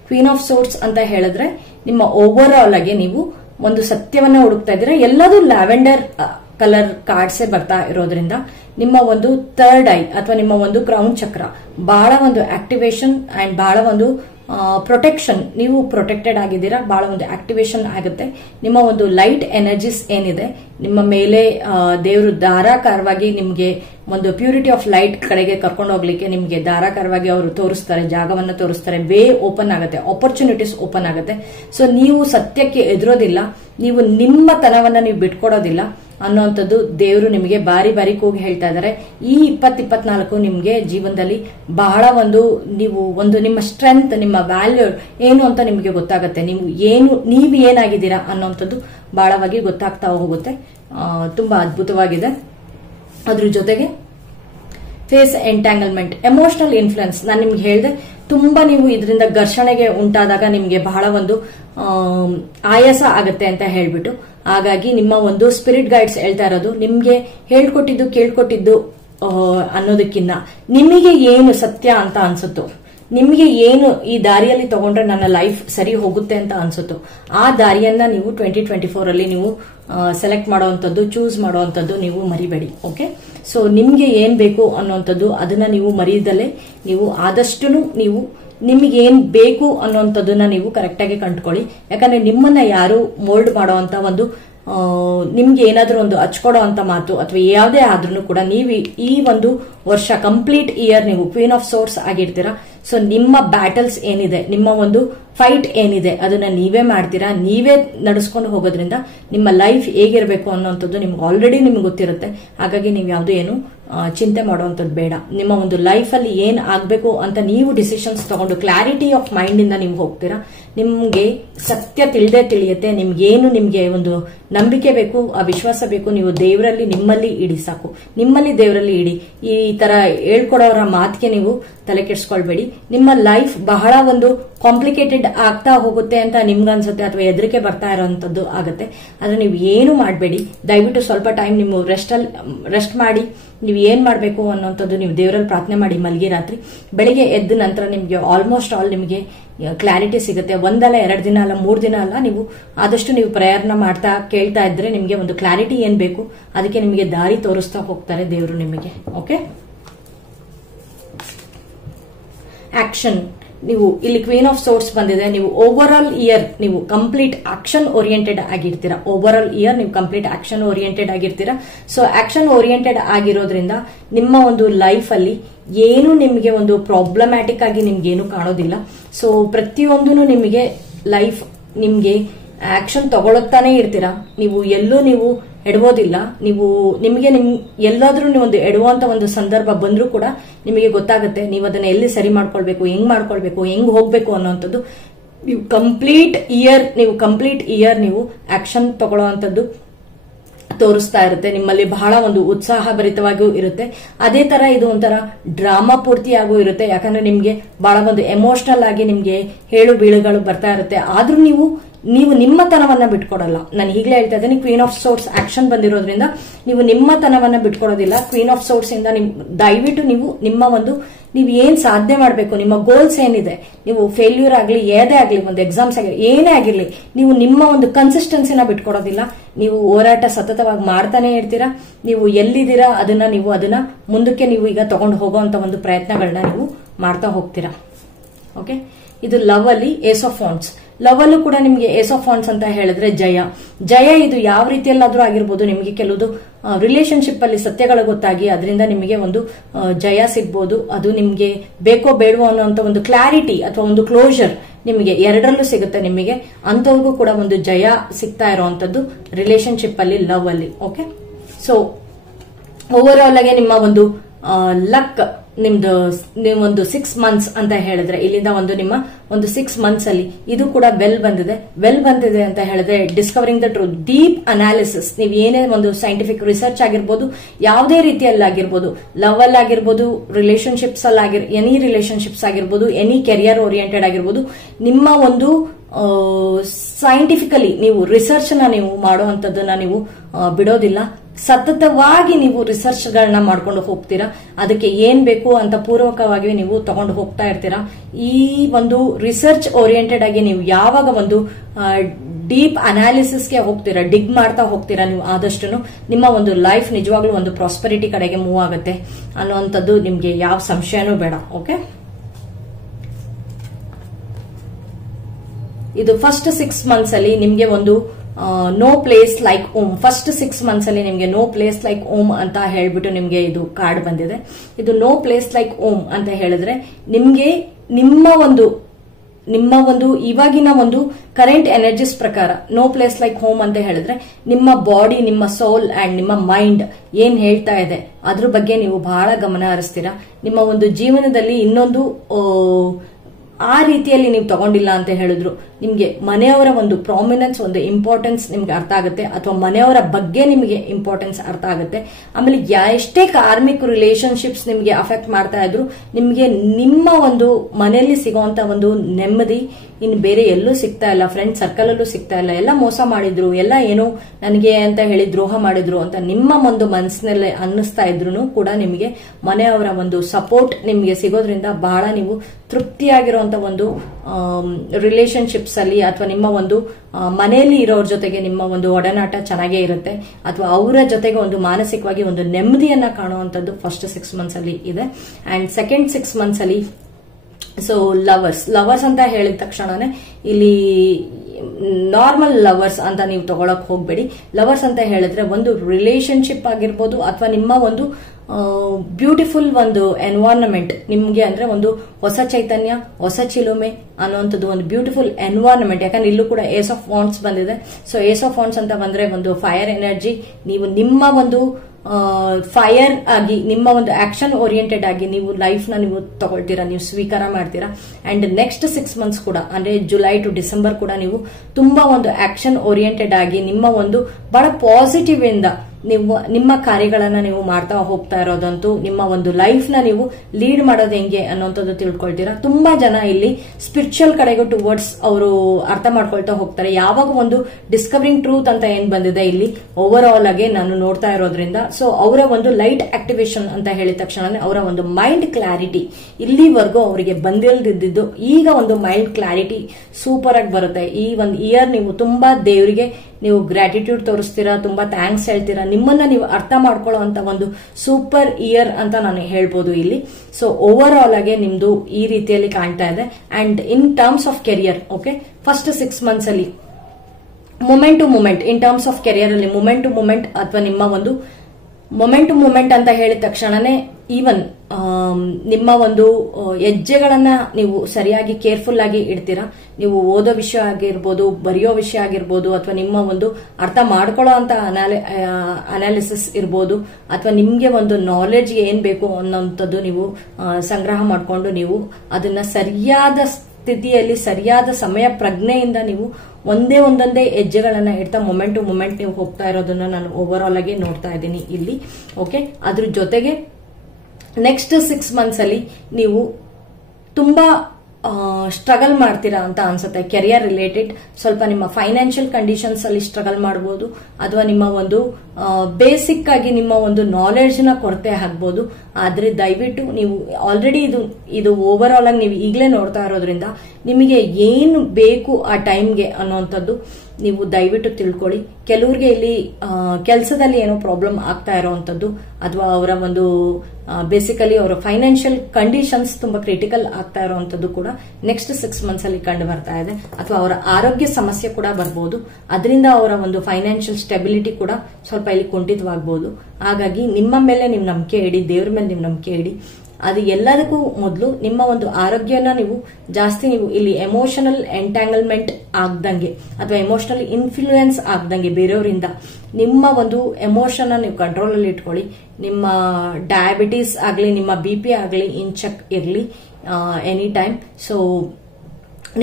ಕ್ವೀನ್ ಆಫ್ ಸೋರ್ಟ್ಸ್ ಅಂತ ಹೇಳಿದ್ರೆ ನಿಮ್ಮ ಓವರ್ ಆಲ್ ಆಗಿ ನೀವು ಒಂದು ಸತ್ಯವನ್ನ ಹುಡುಕ್ತಾ ಇದ್ದೀರಾ. ಎಲ್ಲದೂ ಲ್ಯಾವೆಂಡರ್ ಕಲರ್ ಕಾರ್ಡ್ಸೇ ಬರ್ತಾ ಇರೋದ್ರಿಂದ ನಿಮ್ಮ ಒಂದು ಥರ್ಡ್ ಐ ಅಥವಾ ನಿಮ್ಮ ಒಂದು ಕ್ರೌನ್ ಚಕ್ರ ಬಹಳ ಒಂದು ಆಕ್ಟಿವೇಶನ್ ಅಂಡ್ ಬಹಳ ಒಂದು ಪ್ರೊಟೆಕ್ಷನ್, ನೀವು ಪ್ರೊಟೆಕ್ಟೆಡ್ ಆಗಿದ್ದೀರಾ, ಬಹಳ ಒಂದು ಆಕ್ಟಿವೇಶನ್ ಆಗುತ್ತೆ. ನಿಮ್ಮ ಒಂದು ಲೈಟ್ ಎನರ್ಜೀಸ್ ಏನಿದೆ ನಿಮ್ಮ ಮೇಲೆ ದೇವರು ಧಾರಾಕಾರವಾಗಿ ನಿಮಗೆ ಒಂದು ಪ್ಯೂರಿಟಿ ಆಫ್ ಲೈಟ್ ಕಡೆಗೆ ಕರ್ಕೊಂಡು ಹೋಗ್ಲಿಕ್ಕೆ ನಿಮಗೆ ಧಾರಾಕಾರವಾಗಿ ಅವರು ತೋರಿಸ್ತಾರೆ, ಜಾಗವನ್ನ ತೋರಿಸ್ತಾರೆ, ವೇ ಓಪನ್ ಆಗುತ್ತೆ, ಆಪರ್ಚುನಿಟೀಸ್ ಓಪನ್ ಆಗುತ್ತೆ. ಸೊ ನೀವು ಸತ್ಯಕ್ಕೆ ಎದುರೋದಿಲ್ಲ, ನೀವು ನಿಮ್ಮ ತನವನ್ನ ನೀವು ಬಿಟ್ಕೊಡೋದಿಲ್ಲ ಅನ್ನೋಂಥದ್ದು ದೇವರು ನಿಮಗೆ ಬಾರಿ ಬಾರಿ ಕೂಗಿ ಹೇಳ್ತಾ ಇದ್ದಾರೆ. ಈ 2024 ನಿಮಗೆ ಜೀವನದಲ್ಲಿ ಬಹಳ ಒಂದು ನೀವು ಒಂದು ನಿಮ್ಮ ಸ್ಟ್ರೆಂತ್, ನಿಮ್ಮ ವ್ಯಾಲ್ಯೂ ಏನು ಅಂತ ನಿಮಗೆ ಗೊತ್ತಾಗುತ್ತೆ. ನೀವು ಏನಾಗಿದ್ದೀರಾ ಅನ್ನೋಂಥದ್ದು ಬಹಳವಾಗಿ ಗೊತ್ತಾಗ್ತಾ ಹೋಗುತ್ತೆ. ತುಂಬಾ ಅದ್ಭುತವಾಗಿದೆ. ಅದ್ರ ಜೊತೆಗೆ ಫೇಸ್ ಎಂಟ್ಯಾಂಗಲ್ಮೆಂಟ್, ಎಮೋಷನಲ್ ಇನ್ಫ್ಲುಯೆನ್ಸ್, ನಾನು ನಿಮ್ಗೆ ಹೇಳಿದೆ ತುಂಬಾ ನೀವು ಇದರಿಂದ ಘರ್ಷಣೆಗೆ ಉಂಟಾದಾಗ ನಿಮ್ಗೆ ಬಹಳ ಒಂದು ಆಯಾಸ ಆಗತ್ತೆ ಅಂತ ಹೇಳ್ಬಿಟ್ಟು, ಹಾಗಾಗಿ ನಿಮ್ಮ ಒಂದು ಸ್ಪಿರಿಟ್ ಗೈಡ್ಸ್ ಹೇಳ್ತಾ ಇರೋದು ನಿಮ್ಗೆ ಹೇಳ್ಕೊಟ್ಟಿದ್ದು ಕೇಳ್ಕೊಟ್ಟಿದ್ದು ಅನ್ನೋದಕ್ಕಿಂತ ನಿಮಗೆ ಏನು ಸತ್ಯ ಅಂತ ಅನ್ಸುತ್ತೋ, ನಿಮಗೆ ಏನು ಈ ದಾರಿಯಲ್ಲಿ ತಗೊಂಡ್ರೆ ನನ್ನ ಲೈಫ್ ಸರಿ ಹೋಗುತ್ತೆ ಅಂತ ಅನ್ಸುತ್ತೋ ಆ ದಾರಿಯನ್ನ ನೀವು 2024 ಅಲ್ಲಿ ನೀವು ಸೆಲೆಕ್ಟ್ ಮಾಡುವಂತದ್ದು, ಚೂಸ್ ಮಾಡುವಂತದ್ದು ನೀವು ಮರಿಬೇಡಿ. ಓಕೆ, ಸೊ ನಿಮ್ಗೆ ಏನ್ ಬೇಕು ಅನ್ನೋಂಥದ್ದು ಅದನ್ನ ನೀವು ಮರೀದಲ್ಲೇ ನೀವು ಆದಷ್ಟು ನೀವು ನಿಮ್ಗೆ ಏನ್ ಬೇಕು ಅನ್ನೋಂಥದ್ದನ್ನ ನೀವು ಕರೆಕ್ಟ್ ಆಗಿ ಕಂಡುಕೊಳ್ಳಿ. ಯಾಕಂದ್ರೆ ನಿಮ್ಮನ್ನ ಯಾರು ಮೋಲ್ಡ್ ಮಾಡುವಂತ ಒಂದು ನಿಮ್ಗೆ ಏನಾದ್ರೂ ಒಂದು ಹಚ್ಕೊಡೋ ಅಂತ ಮಾತು ಅಥವಾ ಯಾವುದೇ ಆದ್ರೂ ಕೂಡ ನೀವು ಈ ಒಂದು ವರ್ಷ ಕಂಪ್ಲೀಟ್ ಇಯರ್ ನೀವು ಕ್ವೀನ್ ಆಫ್ ಸೋರ್ಟ್ಸ್ ಆಗಿರ್ತೀರಾ. ಸೊ ನಿಮ್ಮ ಬ್ಯಾಟಲ್ಸ್ ಏನಿದೆ, ನಿಮ್ಮ ಒಂದು ಫೈಟ್ ಏನಿದೆ ಅದನ್ನ ನೀವೇ ಮಾಡ್ತೀರಾ, ನೀವೇ ನಡೆಸ್ಕೊಂಡು ಹೋಗೋದ್ರಿಂದ ನಿಮ್ಮ ಲೈಫ್ ಹೇಗಿರಬೇಕು ಅನ್ನೋಂಥದ್ದು ನಿಮ್ಗೆ ಆಲ್ರೆಡಿ ನಿಮ್ಗೆ ಗೊತ್ತಿರುತ್ತೆ. ಹಾಗಾಗಿ ನೀವು ಯಾವ್ದು ಏನು ಚಿಂತೆ ಮಾಡುವಂಥದ್ದು ಬೇಡ. ನಿಮ್ಮ ಒಂದು ಲೈಫ್ ಅಲ್ಲಿ ಏನ್ ಆಗ್ಬೇಕು ಅಂತ ನೀವು ಡಿಸಿಷನ್ಸ್ ತಗೊಂಡು ಕ್ಲಾರಿಟಿ ಆಫ್ ಮೈಂಡ್ ಇಂದ ನೀವು ಹೋಗ್ತೀರಾ. ನಿಮ್ಗೆ ಸತ್ಯ ತಿಳಿಯುತ್ತೆ. ನಿಮ್ಗೆ ಒಂದು ನಂಬಿಕೆ ಬೇಕು, ಆ ವಿಶ್ವಾಸ ಬೇಕು. ನೀವು ದೇವರಲ್ಲಿ ನಿಮ್ಮಲ್ಲಿ ಇಡಿ, ಸಾಕು, ನಿಮ್ಮಲ್ಲಿ ದೇವರಲ್ಲಿ ಇಡಿ. ಈ ತರ ಹೇಳ್ಕೊಡೋರ ಮಾತಿಗೆ ನೀವು ತಲೆ ಕೆಡಿಸ್ಕೊಳ್ಬೇಡಿ. ನಿಮ್ಮ ಲೈಫ್ ಬಹಳ ಒಂದು ಕಾಂಪ್ಲಿಕೇಟೆಡ್ ಆಗ್ತಾ ಹೋಗುತ್ತೆ ಅಂತ ನಿಮ್ಗನ್ಸುತ್ತೆ ಅಥವಾ ಹೆದರಿಕೆ ಬರ್ತಾ ಇರೋಂಥದ್ದು ಆಗುತ್ತೆ. ಆದ್ರೆ ನೀವು ಏನು ಮಾಡಬೇಡಿ, ದಯವಿಟ್ಟು ಸ್ವಲ್ಪ ಟೈಮ್ ನೀವು ರೆಸ್ಟ್ ಮಾಡಿ ನೀವು ಏನ್ ಮಾಡಬೇಕು ಅನ್ನೋಂಥದ್ದು ನೀವು ದೇವರಲ್ಲಿ ಪ್ರಾರ್ಥನೆ ಮಾಡಿ ಮಲಗಿ ರಾತ್ರಿ. ಬೆಳಿಗ್ಗೆ ಎದ್ದ ನಂತರ ನಿಮ್ಗೆ ಆಲ್ಮೋಸ್ಟ್ ಆಲ್ ನಿಮಗೆ ಕ್ಲಾರಿಟಿ ಸಿಗುತ್ತೆ. ಒಂದಲ್ಲ 2 ದಿನ ಅಲ್ಲ 3 ದಿನ ಅಲ್ಲ, ನೀವು ಆದಷ್ಟು ನೀವು ಪ್ರಯತ್ನ ಮಾಡ್ತಾ ಕೇಳ್ತಾ ಇದ್ರೆ ನಿಮ್ಗೆ ಒಂದು ಕ್ಲಾರಿಟಿ ಏನ್ ಬೇಕು ಅದಕ್ಕೆ ನಿಮಗೆ ದಾರಿ ತೋರಿಸ್ತಾ ಹೋಗ್ತಾರೆ ದೇವರು ನಿಮಗೆ. ಓಕೆ, ಆಕ್ಷನ್, ನೀವು ಇಲ್ಲಿ ಕ್ವೀನ್ ಆಫ್ ಸೋರ್ಟ್ಸ್ ಬಂದಿದೆ. ನೀವು ಓವರ್ ಆಲ್ ಇಯರ್ ನೀವು ಕಂಪ್ಲೀಟ್ ಆಕ್ಷನ್ ಓರಿಯೆಂಟೆಡ್ ಆಗಿರ್ತೀರಾ. ಓವರ್ ಆಲ್ ಇಯರ್ ನೀವು ಕಂಪ್ಲೀಟ್ ಆಕ್ಷನ್ ಓರಿಯೆಂಟೆಡ್ ಆಗಿರ್ತೀರಾ. ಸೊ ಆಕ್ಷನ್ ಓರಿಯೆಂಟೆಡ್ ಆಗಿರೋದ್ರಿಂದ ನಿಮ್ಮ ಒಂದು ಲೈಫ್ ಅಲ್ಲಿ ಏನು ನಿಮಗೆ ಒಂದು ಪ್ರಾಬ್ಲಮ್ಯಾಟಿಕ್ ಆಗಿ ನಿಮ್ಗೆ ಏನು ಕಾಣೋದಿಲ್ಲ. ಸೊ ಪ್ರತಿಯೊಂದೂ ನಿಮಗೆ ಲೈಫ್ ನಿಮ್ಗೆ ಆಕ್ಷನ್ ತಗೊಳ್ತಾನೆ ಇರ್ತೀರಾ. ನೀವು ಎಲ್ಲೂ ನೀವು ಎಡವೋದಿಲ್ಲ. ನಿಮಗೆ ಎಲ್ಲಾದ್ರೂ ಒಂದು ಎಡುವಂತ ಒಂದು ಸಂದರ್ಭ ಬಂದ್ರೂ ಕೂಡ ನಿಮಗೆ ಗೊತ್ತಾಗುತ್ತೆ ನೀವು ಅದನ್ನ ಎಲ್ಲಿ ಸರಿ ಮಾಡ್ಕೊಳ್ಬೇಕು, ಹೆಂಗ್ ಹೋಗ್ಬೇಕು ಅನ್ನೋಂಥದ್ದು. ನೀವು ಕಂಪ್ಲೀಟ್ ಇಯರ್ ನೀವು ಆಕ್ಷನ್ ತಗೊಳ್ಳೋವಂಥದ್ದು ತೋರಿಸ್ತಾ ಇರುತ್ತೆ. ನಿಮ್ಮಲ್ಲಿ ಬಹಳ ಒಂದು ಉತ್ಸಾಹ ಭರಿತವಾಗಿಯೂ ಇರುತ್ತೆ. ಅದೇ ತರ ಇದು ಒಂಥರ ಡ್ರಾಮಾ ಪೂರ್ತಿಯಾಗೂ ಇರುತ್ತೆ. ಯಾಕಂದ್ರೆ ನಿಮ್ಗೆ ಬಹಳ ಒಂದು ಎಮೋಷನಲ್ ಆಗಿ ನಿಮ್ಗೆ ಹೇಳು ಬೀಳುಗಳು ಬರ್ತಾ ಇರುತ್ತೆ. ಆದ್ರೂ ನೀವು ನಿಮ್ಮತನವನ್ನ ಬಿಟ್ಕೊಡಲ್ಲ. ನಾನು ಈಗಲೇ ಹೇಳ್ತಾ ಇದ್ದೀನಿ, ಕ್ವೀನ್ ಆಫ್ ಸೋರ್ಟ್ಸ್ ಆಕ್ಷನ್ ಬಂದಿರೋದ್ರಿಂದ ನೀವು ನಿಮ್ಮತನವನ್ನ ಬಿಟ್ಕೊಡೋದಿಲ್ಲ. ಕ್ವೀನ್ ಆಫ್ ಸೋರ್ಟ್ಸ್ ಇಂದ ದಯವಿಟ್ಟು ನೀವು ಏನ್ ಸಾಧನೆ ಮಾಡಬೇಕು, ನಿಮ್ಮ ಗೋಲ್ಸ್ ಏನಿದೆ, ನೀವು ಫೇಲ್ಯೂರ್ ಆಗ್ಲಿ, ಏದೇ ಆಗ್ಲಿ, ಒಂದು ಎಕ್ಸಾಮ್ಸ್ ಆಗಲಿ, ಏನೇ ಆಗಿರ್ಲಿ, ನೀವು ನಿಮ್ಮ ಒಂದು ಕನ್ಸಿಸ್ಟೆನ್ಸಿನ ಬಿಟ್ಕೊಡೋದಿಲ್ಲ. ನೀವು ಹೋರಾಟ ಸತತವಾಗಿ ಮಾಡ್ತಾನೆ ಇರ್ತೀರಾ. ನೀವು ಎಲ್ಲಿದ್ದೀರಾ ಅದನ್ನ ಮುಂದಕ್ಕೆ ನೀವು ಈಗ ತಗೊಂಡು ಹೋಗುವಂತ ಒಂದು ಪ್ರಯತ್ನಗಳನ್ನ ನೀವು ಮಾಡ್ತಾ ಹೋಗ್ತೀರಾ. ಓಕೆ, ಇದು ಲವ್ ಅಲ್ಲಿ ಏಸ್ ಆಫ್ ವಾಂಡ್ಸ್. ಲವ್ ಅಲ್ಲೂ ಕೂಡ ನಿಮಗೆ ಏಸ್ ಆಫ್ ವಾಂಡ್ಸ್ ಅಂತ ಹೇಳಿದ್ರೆ ಜಯ ಇದು ಯಾವ ರೀತಿಯಲ್ಲಾದ್ರೂ ಆಗಿರ್ಬೋದು. ನಿಮಗೆ ಕೆಲವುದು ರಿಲೇಶನ್ಶಿಪ್ ಅಲ್ಲಿ ಸತ್ಯಗಳು ಗೊತ್ತಾಗಿ ಅದರಿಂದ ನಿಮಗೆ ಒಂದು ಜಯ ಸಿಗ್ಬೋದು. ಅದು ನಿಮ್ಗೆ ಬೇಕೋ ಬೇಡವೋ ಅನ್ನೋಂತ ಒಂದು ಕ್ಲಾರಿಟಿ ಅಥವಾ ಒಂದು ಕ್ಲೋಜರ್ ನಿಮಗೆ ಎರಡರಲ್ಲೂ ಸಿಗುತ್ತೆ. ನಿಮಗೆ ಅಂತವ್ರಿಗೂ ಕೂಡ ಒಂದು ಜಯ ಸಿಗ್ತಾ ಇರುವಂತದ್ದು ರಿಲೇಶನ್ಶಿಪ್ ಅಲ್ಲಿ, ಲವ್ ಅಲ್ಲಿ. ಓಕೆ, ಸೊ ಓವರ್ ಆಲ್ ಆಗಿ ನಿಮ್ಮ ಒಂದು ಲಕ್ ನೀವೊಂದು 6 months ಅಂತ ಹೇಳಿದ್ರೆ ಇಲ್ಲಿಂದ ನಿಮ್ಮ ಒಂದು 6 months ಅಲ್ಲಿ ಇದು ಕೂಡ ವೆಲ್ ಬಂದಿದೆ ಅಂತ ಹೇಳಿದ್ರೆ discovering the truth, deep analysis. ನೀವು ಏನೇ ಒಂದು ಸೈಂಟಿಫಿಕ್ ರಿಸರ್ಚ್ ಆಗಿರ್ಬೋದು, ಯಾವುದೇ ರೀತಿಯಲ್ಲಿ ಆಗಿರ್ಬೋದು, ಲವ್ ಅಲ್ಲಿ ಆಗಿರ್ಬೋದು, ರಿಲೇಶನ್ಶಿಪ್ಸ್ ಅಲ್ಲಿ ಎನಿ ರಿಲೇಶನ್ಶಿಪ್ಸ್ ಆಗಿರ್ಬೋದು, ಎನಿ ಕೆರಿಯರ್ ಓರಿಯೆಂಟೆಡ್ ಆಗಿರ್ಬೋದು, ನಿಮ್ಮ ಒಂದು ಸೈಂಟಿಫಿಕಲಿ ನೀವು ರಿಸರ್ಚ್ ನೀವು ಮಾಡುವಂತದ್ದನ್ನ ನೀವು ಬಿಡೋದಿಲ್ಲ. ಸತತವಾಗಿ ನೀವು ರಿಸರ್ಚ್ ಗಳನ್ನ ಮಾಡ್ಕೊಂಡು ಹೋಗ್ತೀರಾ. ಅದಕ್ಕೆ ಏನ್ ಬೇಕು ಅಂತ ಪೂರ್ವಕವಾಗಿ ನೀವು ತಗೊಂಡು ಹೋಗ್ತಾ ಇರ್ತೀರಾ. ಈ ಒಂದು ರಿಸರ್ಚ್ ಓರಿಯೆಂಟೆಡ್ ಆಗಿ ನೀವು ಯಾವಾಗ ಒಂದು ಡೀಪ್ ಅನಾಲಿಸಿಸ್ಗೆ ಹೋಗ್ತೀರಾ, ಡಿಗ್ ಮಾಡ್ತಾ ಹೋಗ್ತೀರಾ, ನೀವು ಆದಷ್ಟು ನಿಮ್ಮ ಒಂದು ಲೈಫ್ ನಿಜವಾಗ್ಲೂ ಒಂದು ಪ್ರಾಸ್ಪರಿಟಿ ಕಡೆಗೆ ಮೂವ್ ಆಗುತ್ತೆ ಅನ್ನುವಂಥದ್ದು ನಿಮ್ಗೆ ಯಾವ ಸಂಶಯನೂ ಬೇಡ. ಓಕೆ, ಇದು ಫಸ್ಟ್ 6 months ಅಲ್ಲಿ ನಿಮ್ಗೆ ಒಂದು no place like home. First 6 months ಅಲ್ಲಿ ನಿಮ್ಗೆ ನೋ ಪ್ಲೇಸ್ ಲೈಕ್ ಓಮ್ ಅಂತ ಹೇಳ್ಬಿಟ್ಟು ನಿಮ್ಗೆ ಇದು ಕಾರ್ಡ್ ಬಂದಿದೆ. ಇದು ನೋ ಪ್ಲೇಸ್ ಲೈಕ್ ಓಮ್ ಅಂತ ಹೇಳಿದ್ರೆ ನಿಮ್ಗೆ ನಿಮ್ಮ ಒಂದು ಇವಾಗಿನ ಒಂದು ಕರೆಂಟ್ ಎನರ್ಜೀಸ್ ಪ್ರಕಾರ ನೋ ಪ್ಲೇಸ್ ಲೈಕ್ ಹೋಮ್ ಅಂತ ಹೇಳಿದ್ರೆ ನಿಮ್ಮ ಬಾಡಿ, ನಿಮ್ಮ ಸೋಲ್ ಅಂಡ್ ನಿಮ್ಮ ಮೈಂಡ್ ಏನ್ ಹೇಳ್ತಾ ಇದೆ ಅದ್ರ ಬಗ್ಗೆ ನೀವು ಬಹಳ ಗಮನ ಹರಿಸ್ತೀರಾ. ನಿಮ್ಮ ಒಂದು ಜೀವನದಲ್ಲಿ ಇನ್ನೊಂದು ಆ ರೀತಿಯಲ್ಲಿ ನೀವು ತಗೊಂಡಿಲ್ಲ ಅಂತ ಹೇಳಿದ್ರು ನಿಮ್ಗೆ ಮನೆಯವರ ಒಂದು ಪ್ರಾಮಿನೆನ್ಸ್, ಒಂದು ಇಂಪಾರ್ಟೆನ್ಸ್ ನಿಮ್ಗೆ ಅರ್ಥ ಆಗುತ್ತೆ, ಅಥವಾ ಮನೆಯವರ ಬಗ್ಗೆ ನಿಮಗೆ ಇಂಪಾರ್ಟೆನ್ಸ್ ಅರ್ಥ ಆಗುತ್ತೆ. ಆಮೇಲೆ ಎಷ್ಟೇ ಕಾರ್ಮಿಕ್ ರಿಲೇಶನ್ಶಿಪ್ಸ್ ನಿಮ್ಗೆ ಅಫೆಕ್ಟ್ ಮಾಡ್ತಾ ಇದ್ರು ನಿಮ್ಗೆ ನಿಮ್ಮ ಒಂದು ಮನೆಯಲ್ಲಿ ಸಿಗುವಂತ ಒಂದು ನೆಮ್ಮದಿ ಇನ್ನು ಬೇರೆ ಎಲ್ಲೂ ಸಿಗ್ತಾ ಇಲ್ಲ. ಫ್ರೆಂಡ್ ಸರ್ಕಲ್ ಅಲ್ಲೂ ಸಿಗ್ತಾ ಇಲ್ಲ. ಎಲ್ಲ ಮೋಸ ಮಾಡಿದ್ರು, ಎಲ್ಲ ಏನೋ ನನಗೆ ಅಂತ ಹೇಳಿ ದ್ರೋಹ ಮಾಡಿದ್ರು ಅಂತ ನಿಮ್ಮ ಒಂದು ಮನಸ್ಸಿನಲ್ಲಿ ಅನ್ನಿಸ್ತಾ ಇದ್ರು ಕೂಡ ನಿಮಗೆ ಮನೆಯವರ ಒಂದು ಸಪೋರ್ಟ್ ನಿಮ್ಗೆ ಸಿಗೋದ್ರಿಂದ ಬಹಳ ನೀವು ತೃಪ್ತಿಯಾಗಿರುವಂತ ಒಂದು ರಿಲೇಶನ್ಶಿಪ್ಸ್ ಅಲ್ಲಿ ಅಥವಾ ನಿಮ್ಮ ಒಂದು ಮನೆಯಲ್ಲಿ ಇರೋರ ಜೊತೆಗೆ ನಿಮ್ಮ ಒಂದು ಒಡನಾಟ ಚೆನ್ನಾಗೇ ಇರುತ್ತೆ, ಅಥವಾ ಅವರ ಜೊತೆಗೆ ಒಂದು ಮಾನಸಿಕವಾಗಿ ಒಂದು ನೆಮ್ಮದಿಯನ್ನ ಕಾಣುವಂತದ್ದು ಫಸ್ಟ್ 6 months ಅಲ್ಲಿ ಇದೆ. ಅಂಡ್ ಸೆಕೆಂಡ್ 6 months ಅಲ್ಲಿ ಸೊ ಲವರ್ಸ್ ಅಂತ ಹೇಳಿದ ತಕ್ಷಣನೇ ಇಲ್ಲಿ ನಾರ್ಮಲ್ ಲವರ್ಸ್ ಅಂತ ನೀವು ತಗೊಳಕ್ ಹೋಗ್ಬೇಡಿ. ಲವರ್ಸ್ ಅಂತ ಹೇಳಿದ್ರೆ ಒಂದು ರಿಲೇಶನ್ಶಿಪ್ ಆಗಿರ್ಬೋದು, ಅಥವಾ ನಿಮ್ಮ ಒಂದು ಬ್ಯೂಟಿಫುಲ್ ಒಂದು ಎನ್ವೈರನ್ಮೆಂಟ್ ನಿಮ್ಗೆ ಅಂದ್ರೆ ಒಂದು ಹೊಸ ಚೈತನ್ಯ, ಹೊಸ ಚಿಲುಮೆ ಅನ್ನುವಂಥದ್ದು ಒಂದು ಬ್ಯೂಟಿಫುಲ್ ಎನ್ವೈರನ್ಮೆಂಟ್. ಯಾಕಂದ್ರೆ ಇಲ್ಲೂ ಕೂಡ ಏಸ್ ಆಫ್ ವಾಂಡ್ಸ್ ಬಂದಿದೆ. ಸೊ ಏಸ್ ಆಫ್ ವಾಂಡ್ಸ್ ಅಂತ ಬಂದ್ರೆ ಒಂದು ಫೈರ್ ಎನರ್ಜಿ. ನೀವು ನಿಮ್ಮ ಒಂದು ಫೈರ್ ಆಗಿ ನಿಮ್ಮ ಒಂದು ಆಕ್ಷನ್ ಓರಿಯೆಂಟೆಡ್ ಆಗಿ ನೀವು ಲೈಫ್ ನ ನೀವು ತಗೊಳ್ತೀರಾ, ನೀವು ಸ್ವೀಕಾರ ಮಾಡ್ತೀರಾ. ಅಂಡ್ ನೆಕ್ಸ್ಟ್ 6 months ಕೂಡ ಅಂದ್ರೆ ಜುಲೈ ಟು ಡಿಸೆಂಬರ್ ಕೂಡ ನೀವು ತುಂಬಾ ಒಂದು ಆಕ್ಷನ್ ಓರಿಯೆಂಟೆಡ್ ಆಗಿ ನಿಮ್ಮ ಒಂದು ಬಹಳ ಪಾಸಿಟಿವ್ ಇಂದ ನೀವು ನಿಮ್ಮ ಕಾರ್ಯಗಳನ್ನ ನೀವು ಮಾಡ್ತಾ ಹೋಗ್ತಾ ಇರೋದಂತೂ ನಿಮ್ಮ ಒಂದು ಲೈಫ್ ನ ನೀವು ಲೀಡ್ ಮಾಡೋದು ಹೆಂಗೆ ಅನ್ನೋಂಥದ್ದು ತಿಳ್ಕೊಳ್ತೀರಾ. ತುಂಬಾ ಜನ ಇಲ್ಲಿ ಸ್ಪಿರಿಚುವಲ್ ಕಡೆಗೂ ಟುವರ್ಡ್ಸ್ ಅವರು ಅರ್ಥ ಮಾಡ್ಕೊಳ್ತಾ ಹೋಗ್ತಾರೆ. ಯಾವಾಗ ಒಂದು ಡಿಸ್ಕವರಿಂಗ್ ಟ್ರೂತ್ ಅಂತ ಏನ್ ಬಂದಿದೆ ಇಲ್ಲಿ ಓವರ್ ಆಲ್ ಆಗಿ ನಾನು ನೋಡ್ತಾ ಇರೋದ್ರಿಂದ, ಸೊ ಅವರ ಒಂದು ಲೈಟ್ ಆಕ್ಟಿವೇಶನ್ ಅಂತ ಹೇಳಿದ ತಕ್ಷಣ ಅವರ ಒಂದು ಮೈಂಡ್ ಕ್ಲಾರಿಟಿ ಇಲ್ಲಿವರೆಗೂ ಅವರಿಗೆ ಬಂದಿಲ್ದಿದ್ದು ಈಗ ಒಂದು ಮೈಂಡ್ ಕ್ಲಾರಿಟಿ ಸೂಪರ್ ಆಗಿ ಬರುತ್ತೆ. ಈ ಒಂದು ಇಯರ್ ನೀವು ತುಂಬಾ ದೇವರಿಗೆ ನೀವು ಗ್ರಾಟಿಟ್ಯೂಡ್ ತೋರಿಸ್ತೀರಾ, ತುಂಬಾ ಥ್ಯಾಂಕ್ಸ್ ಹೇಳ್ತೀರಾ, ನಿಮ್ಮನ್ನ ನೀವು ಅರ್ಥ ಮಾಡ್ಕೊಳ್ಳುವಂತ ಒಂದು ಸೂಪರ್ ಇಯರ್ ಅಂತ ನಾನು ಹೇಳ್ಬೋದು ಇಲ್ಲಿ. ಸೊ ಓವರ್ ಆಲ್ ಆಗಿ ನಿಮ್ದು ಈ ರೀತಿಯಲ್ಲಿ ಕಾಣ್ತಾ ಇದೆ. And in terms of career, okay, first 6 months ಅಲ್ಲಿ moment to moment, in terms of career ಅಲ್ಲಿ ಮೂಮೆಂಟ್ ಟು ಮೂಮೆಂಟ್ ಅಥವಾ ನಿಮ್ಮ ಒಂದು ಮೊಮೆಂಟ್ ಟು ಮೂಮೆಂಟ್ ಅಂತ ಹೇಳಿದ ತಕ್ಷಣನೇ ಈವನ್ ನಿಮ್ಮ ಒಂದು ಹೆಜ್ಜೆಗಳನ್ನ ನೀವು ಸರಿಯಾಗಿ ಕೇರ್ಫುಲ್ ಆಗಿ ಇಡ್ತೀರಾ. ನೀವು ಓದೋ ವಿಷಯ ಆಗಿರ್ಬೋದು, ಬರೆಯೋ ವಿಷಯ ಆಗಿರ್ಬೋದು, ಅಥವಾ ನಿಮ್ಮ ಒಂದು ಅರ್ಥ ಮಾಡ್ಕೊಳ್ಳೋ ಅಂತ ಅನಾಲಿಸಿಸ್ ಇರ್ಬೋದು, ಅಥವಾ ನಿಮ್ಗೆ ಒಂದು ನಾಲೆಡ್ಜ್ ಏನ್ ಬೇಕು ಅನ್ನೋಂಥದ್ದು ನೀವು ಸಂಗ್ರಹ ಮಾಡ್ಕೊಂಡು ನೀವು ಅದನ್ನ ಸರಿಯಾದ ಸ್ಥಿತಿಯಲ್ಲಿ ಸರಿಯಾದ ಸಮಯ ಪ್ರಜ್ಞೆಯಿಂದ ನೀವು ಒಂದೊಂದೇ ಹೆಜ್ಜೆಗಳನ್ನ ಇಡ್ತಾ ಮೊಮೆಂಟ್ ಟು ಮೊಮೆಂಟ್ ನೀವು ಹೋಗ್ತಾ ಇರೋದನ್ನ ನಾನು ಓವರ್ ಆಲ್ ಆಗಿ ನೋಡ್ತಾ ಇದ್ದೀನಿ ಇಲ್ಲಿ. ಓಕೆ, ಅದ್ರ ಜೊತೆಗೆ ನೆಕ್ಸ್ಟ್ 6 months ಅಲ್ಲಿ ನೀವು ತುಂಬಾ ಸ್ಟ್ರಗಲ್ ಮಾಡ್ತೀರಾ ಅಂತ ಅನ್ಸುತ್ತೆ. ಕೆರಿಯರ್ ರಿಲೇಟೆಡ್ ಸ್ವಲ್ಪ ನಿಮ್ಮ ಫೈನಾನ್ಷಿಯಲ್ ಕಂಡೀಷನ್ಸ್ ಅಲ್ಲಿ ಸ್ಟ್ರಗಲ್ ಮಾಡಬಹುದು, ಅಥವಾ ನಿಮ್ಮ ಒಂದು ಬೇಸಿಕ್ ಆಗಿ ನಿಮ್ಮ ಒಂದು ನಾಲೆಡ್ಜ್ ನ ಕೊರತೆ ಆಗ್ಬಹುದು. ಆದ್ರೆ ದಯವಿಟ್ಟು ನೀವು ಆಲ್ರೆಡಿ ಇದು ಓವರ್ ಆಲ್ ಆಗಿ ನೀವು ಈಗಲೇ ನೋಡ್ತಾ ಇರೋದ್ರಿಂದ ನಿಮಗೆ ಏನು ಬೇಕು ಆ ಟೈಮ್ಗೆ ಅನ್ನೋಂಥದ್ದು ನೀವು ದಯವಿಟ್ಟು ತಿಳ್ಕೊಳ್ಳಿ. ಕೆಲವ್ರಿಗೆ ಇಲ್ಲಿ ಕೆಲಸದಲ್ಲಿ ಏನೋ ಪ್ರಾಬ್ಲಮ್ ಆಗ್ತಾ ಇರೋವಂಥದ್ದು, ಅಥವಾ ಅವರ ಒಂದು ಬೇಸಿಕಲಿ ಅವರ ಫೈನಾನ್ಷಿಯಲ್ ಕಂಡೀಷನ್ಸ್ ತುಂಬಾ ಕ್ರಿಟಿಕಲ್ ಆಗ್ತಾ ಇರುವಂತದ್ದು ಕೂಡ ನೆಕ್ಸ್ಟ್ 6 ಮಂತ್ಸ್ ಅಲ್ಲಿ ಕಂಡು ಬರ್ತಾ ಇದೆ. ಅಥವಾ ಅವರ ಆರೋಗ್ಯ ಸಮಸ್ಯೆ ಕೂಡ ಬರಬಹುದು, ಅದರಿಂದ ಅವರ ಒಂದು ಫೈನಾನ್ಷಿಯಲ್ ಸ್ಟೆಬಿಲಿಟಿ ಕೂಡ ಸ್ವಲ್ಪ ಇಲ್ಲಿ ಕುಂಠಿತವಾಗಬಹುದು. ಹಾಗಾಗಿ ನಿಮ್ಮ ಮೇಲೆ ನೀವು ನಂಬಿಕೆ ಇಡಿ, ದೇವ್ರ ಮೇಲೆ ನೀವು ನಂಬಿಕೆ ಇಡಿ. ಅದು ಎಲ್ಲದಕ್ಕೂ ಮೊದಲು ನಿಮ್ಮ ಒಂದು ಆರೋಗ್ಯನ ನೀವು ಜಾಸ್ತಿ ನೀವು ಇಲ್ಲಿ ಎಮೋಷನಲ್ ಎಂಟ್ಯಾಂಗಲ್ಮೆಂಟ್ ಆಗ್ದಂಗೆ ಅಥವಾ ಎಮೋಷನಲ್ ಇನ್ಫ್ಲೂಯೆನ್ಸ್ ಆಗ್ದಂಗೆ ಬೇರೆಯವರಿಂದ ನಿಮ್ಮ ಒಂದು ಎಮೋಷನ್ ನೀವು ಕಂಟ್ರೋಲ್ ಅಲ್ಲಿ ಇಟ್ಕೊಳ್ಳಿ. ನಿಮ್ಮ ಡಯಾಬಿಟೀಸ್ ಆಗಲಿ, ನಿಮ್ಮ BP ಆಗಲಿ ಇನ್ ಚೆಕ್ ಇರಲಿ ಎನಿ ಟೈಮ್. ಸೊ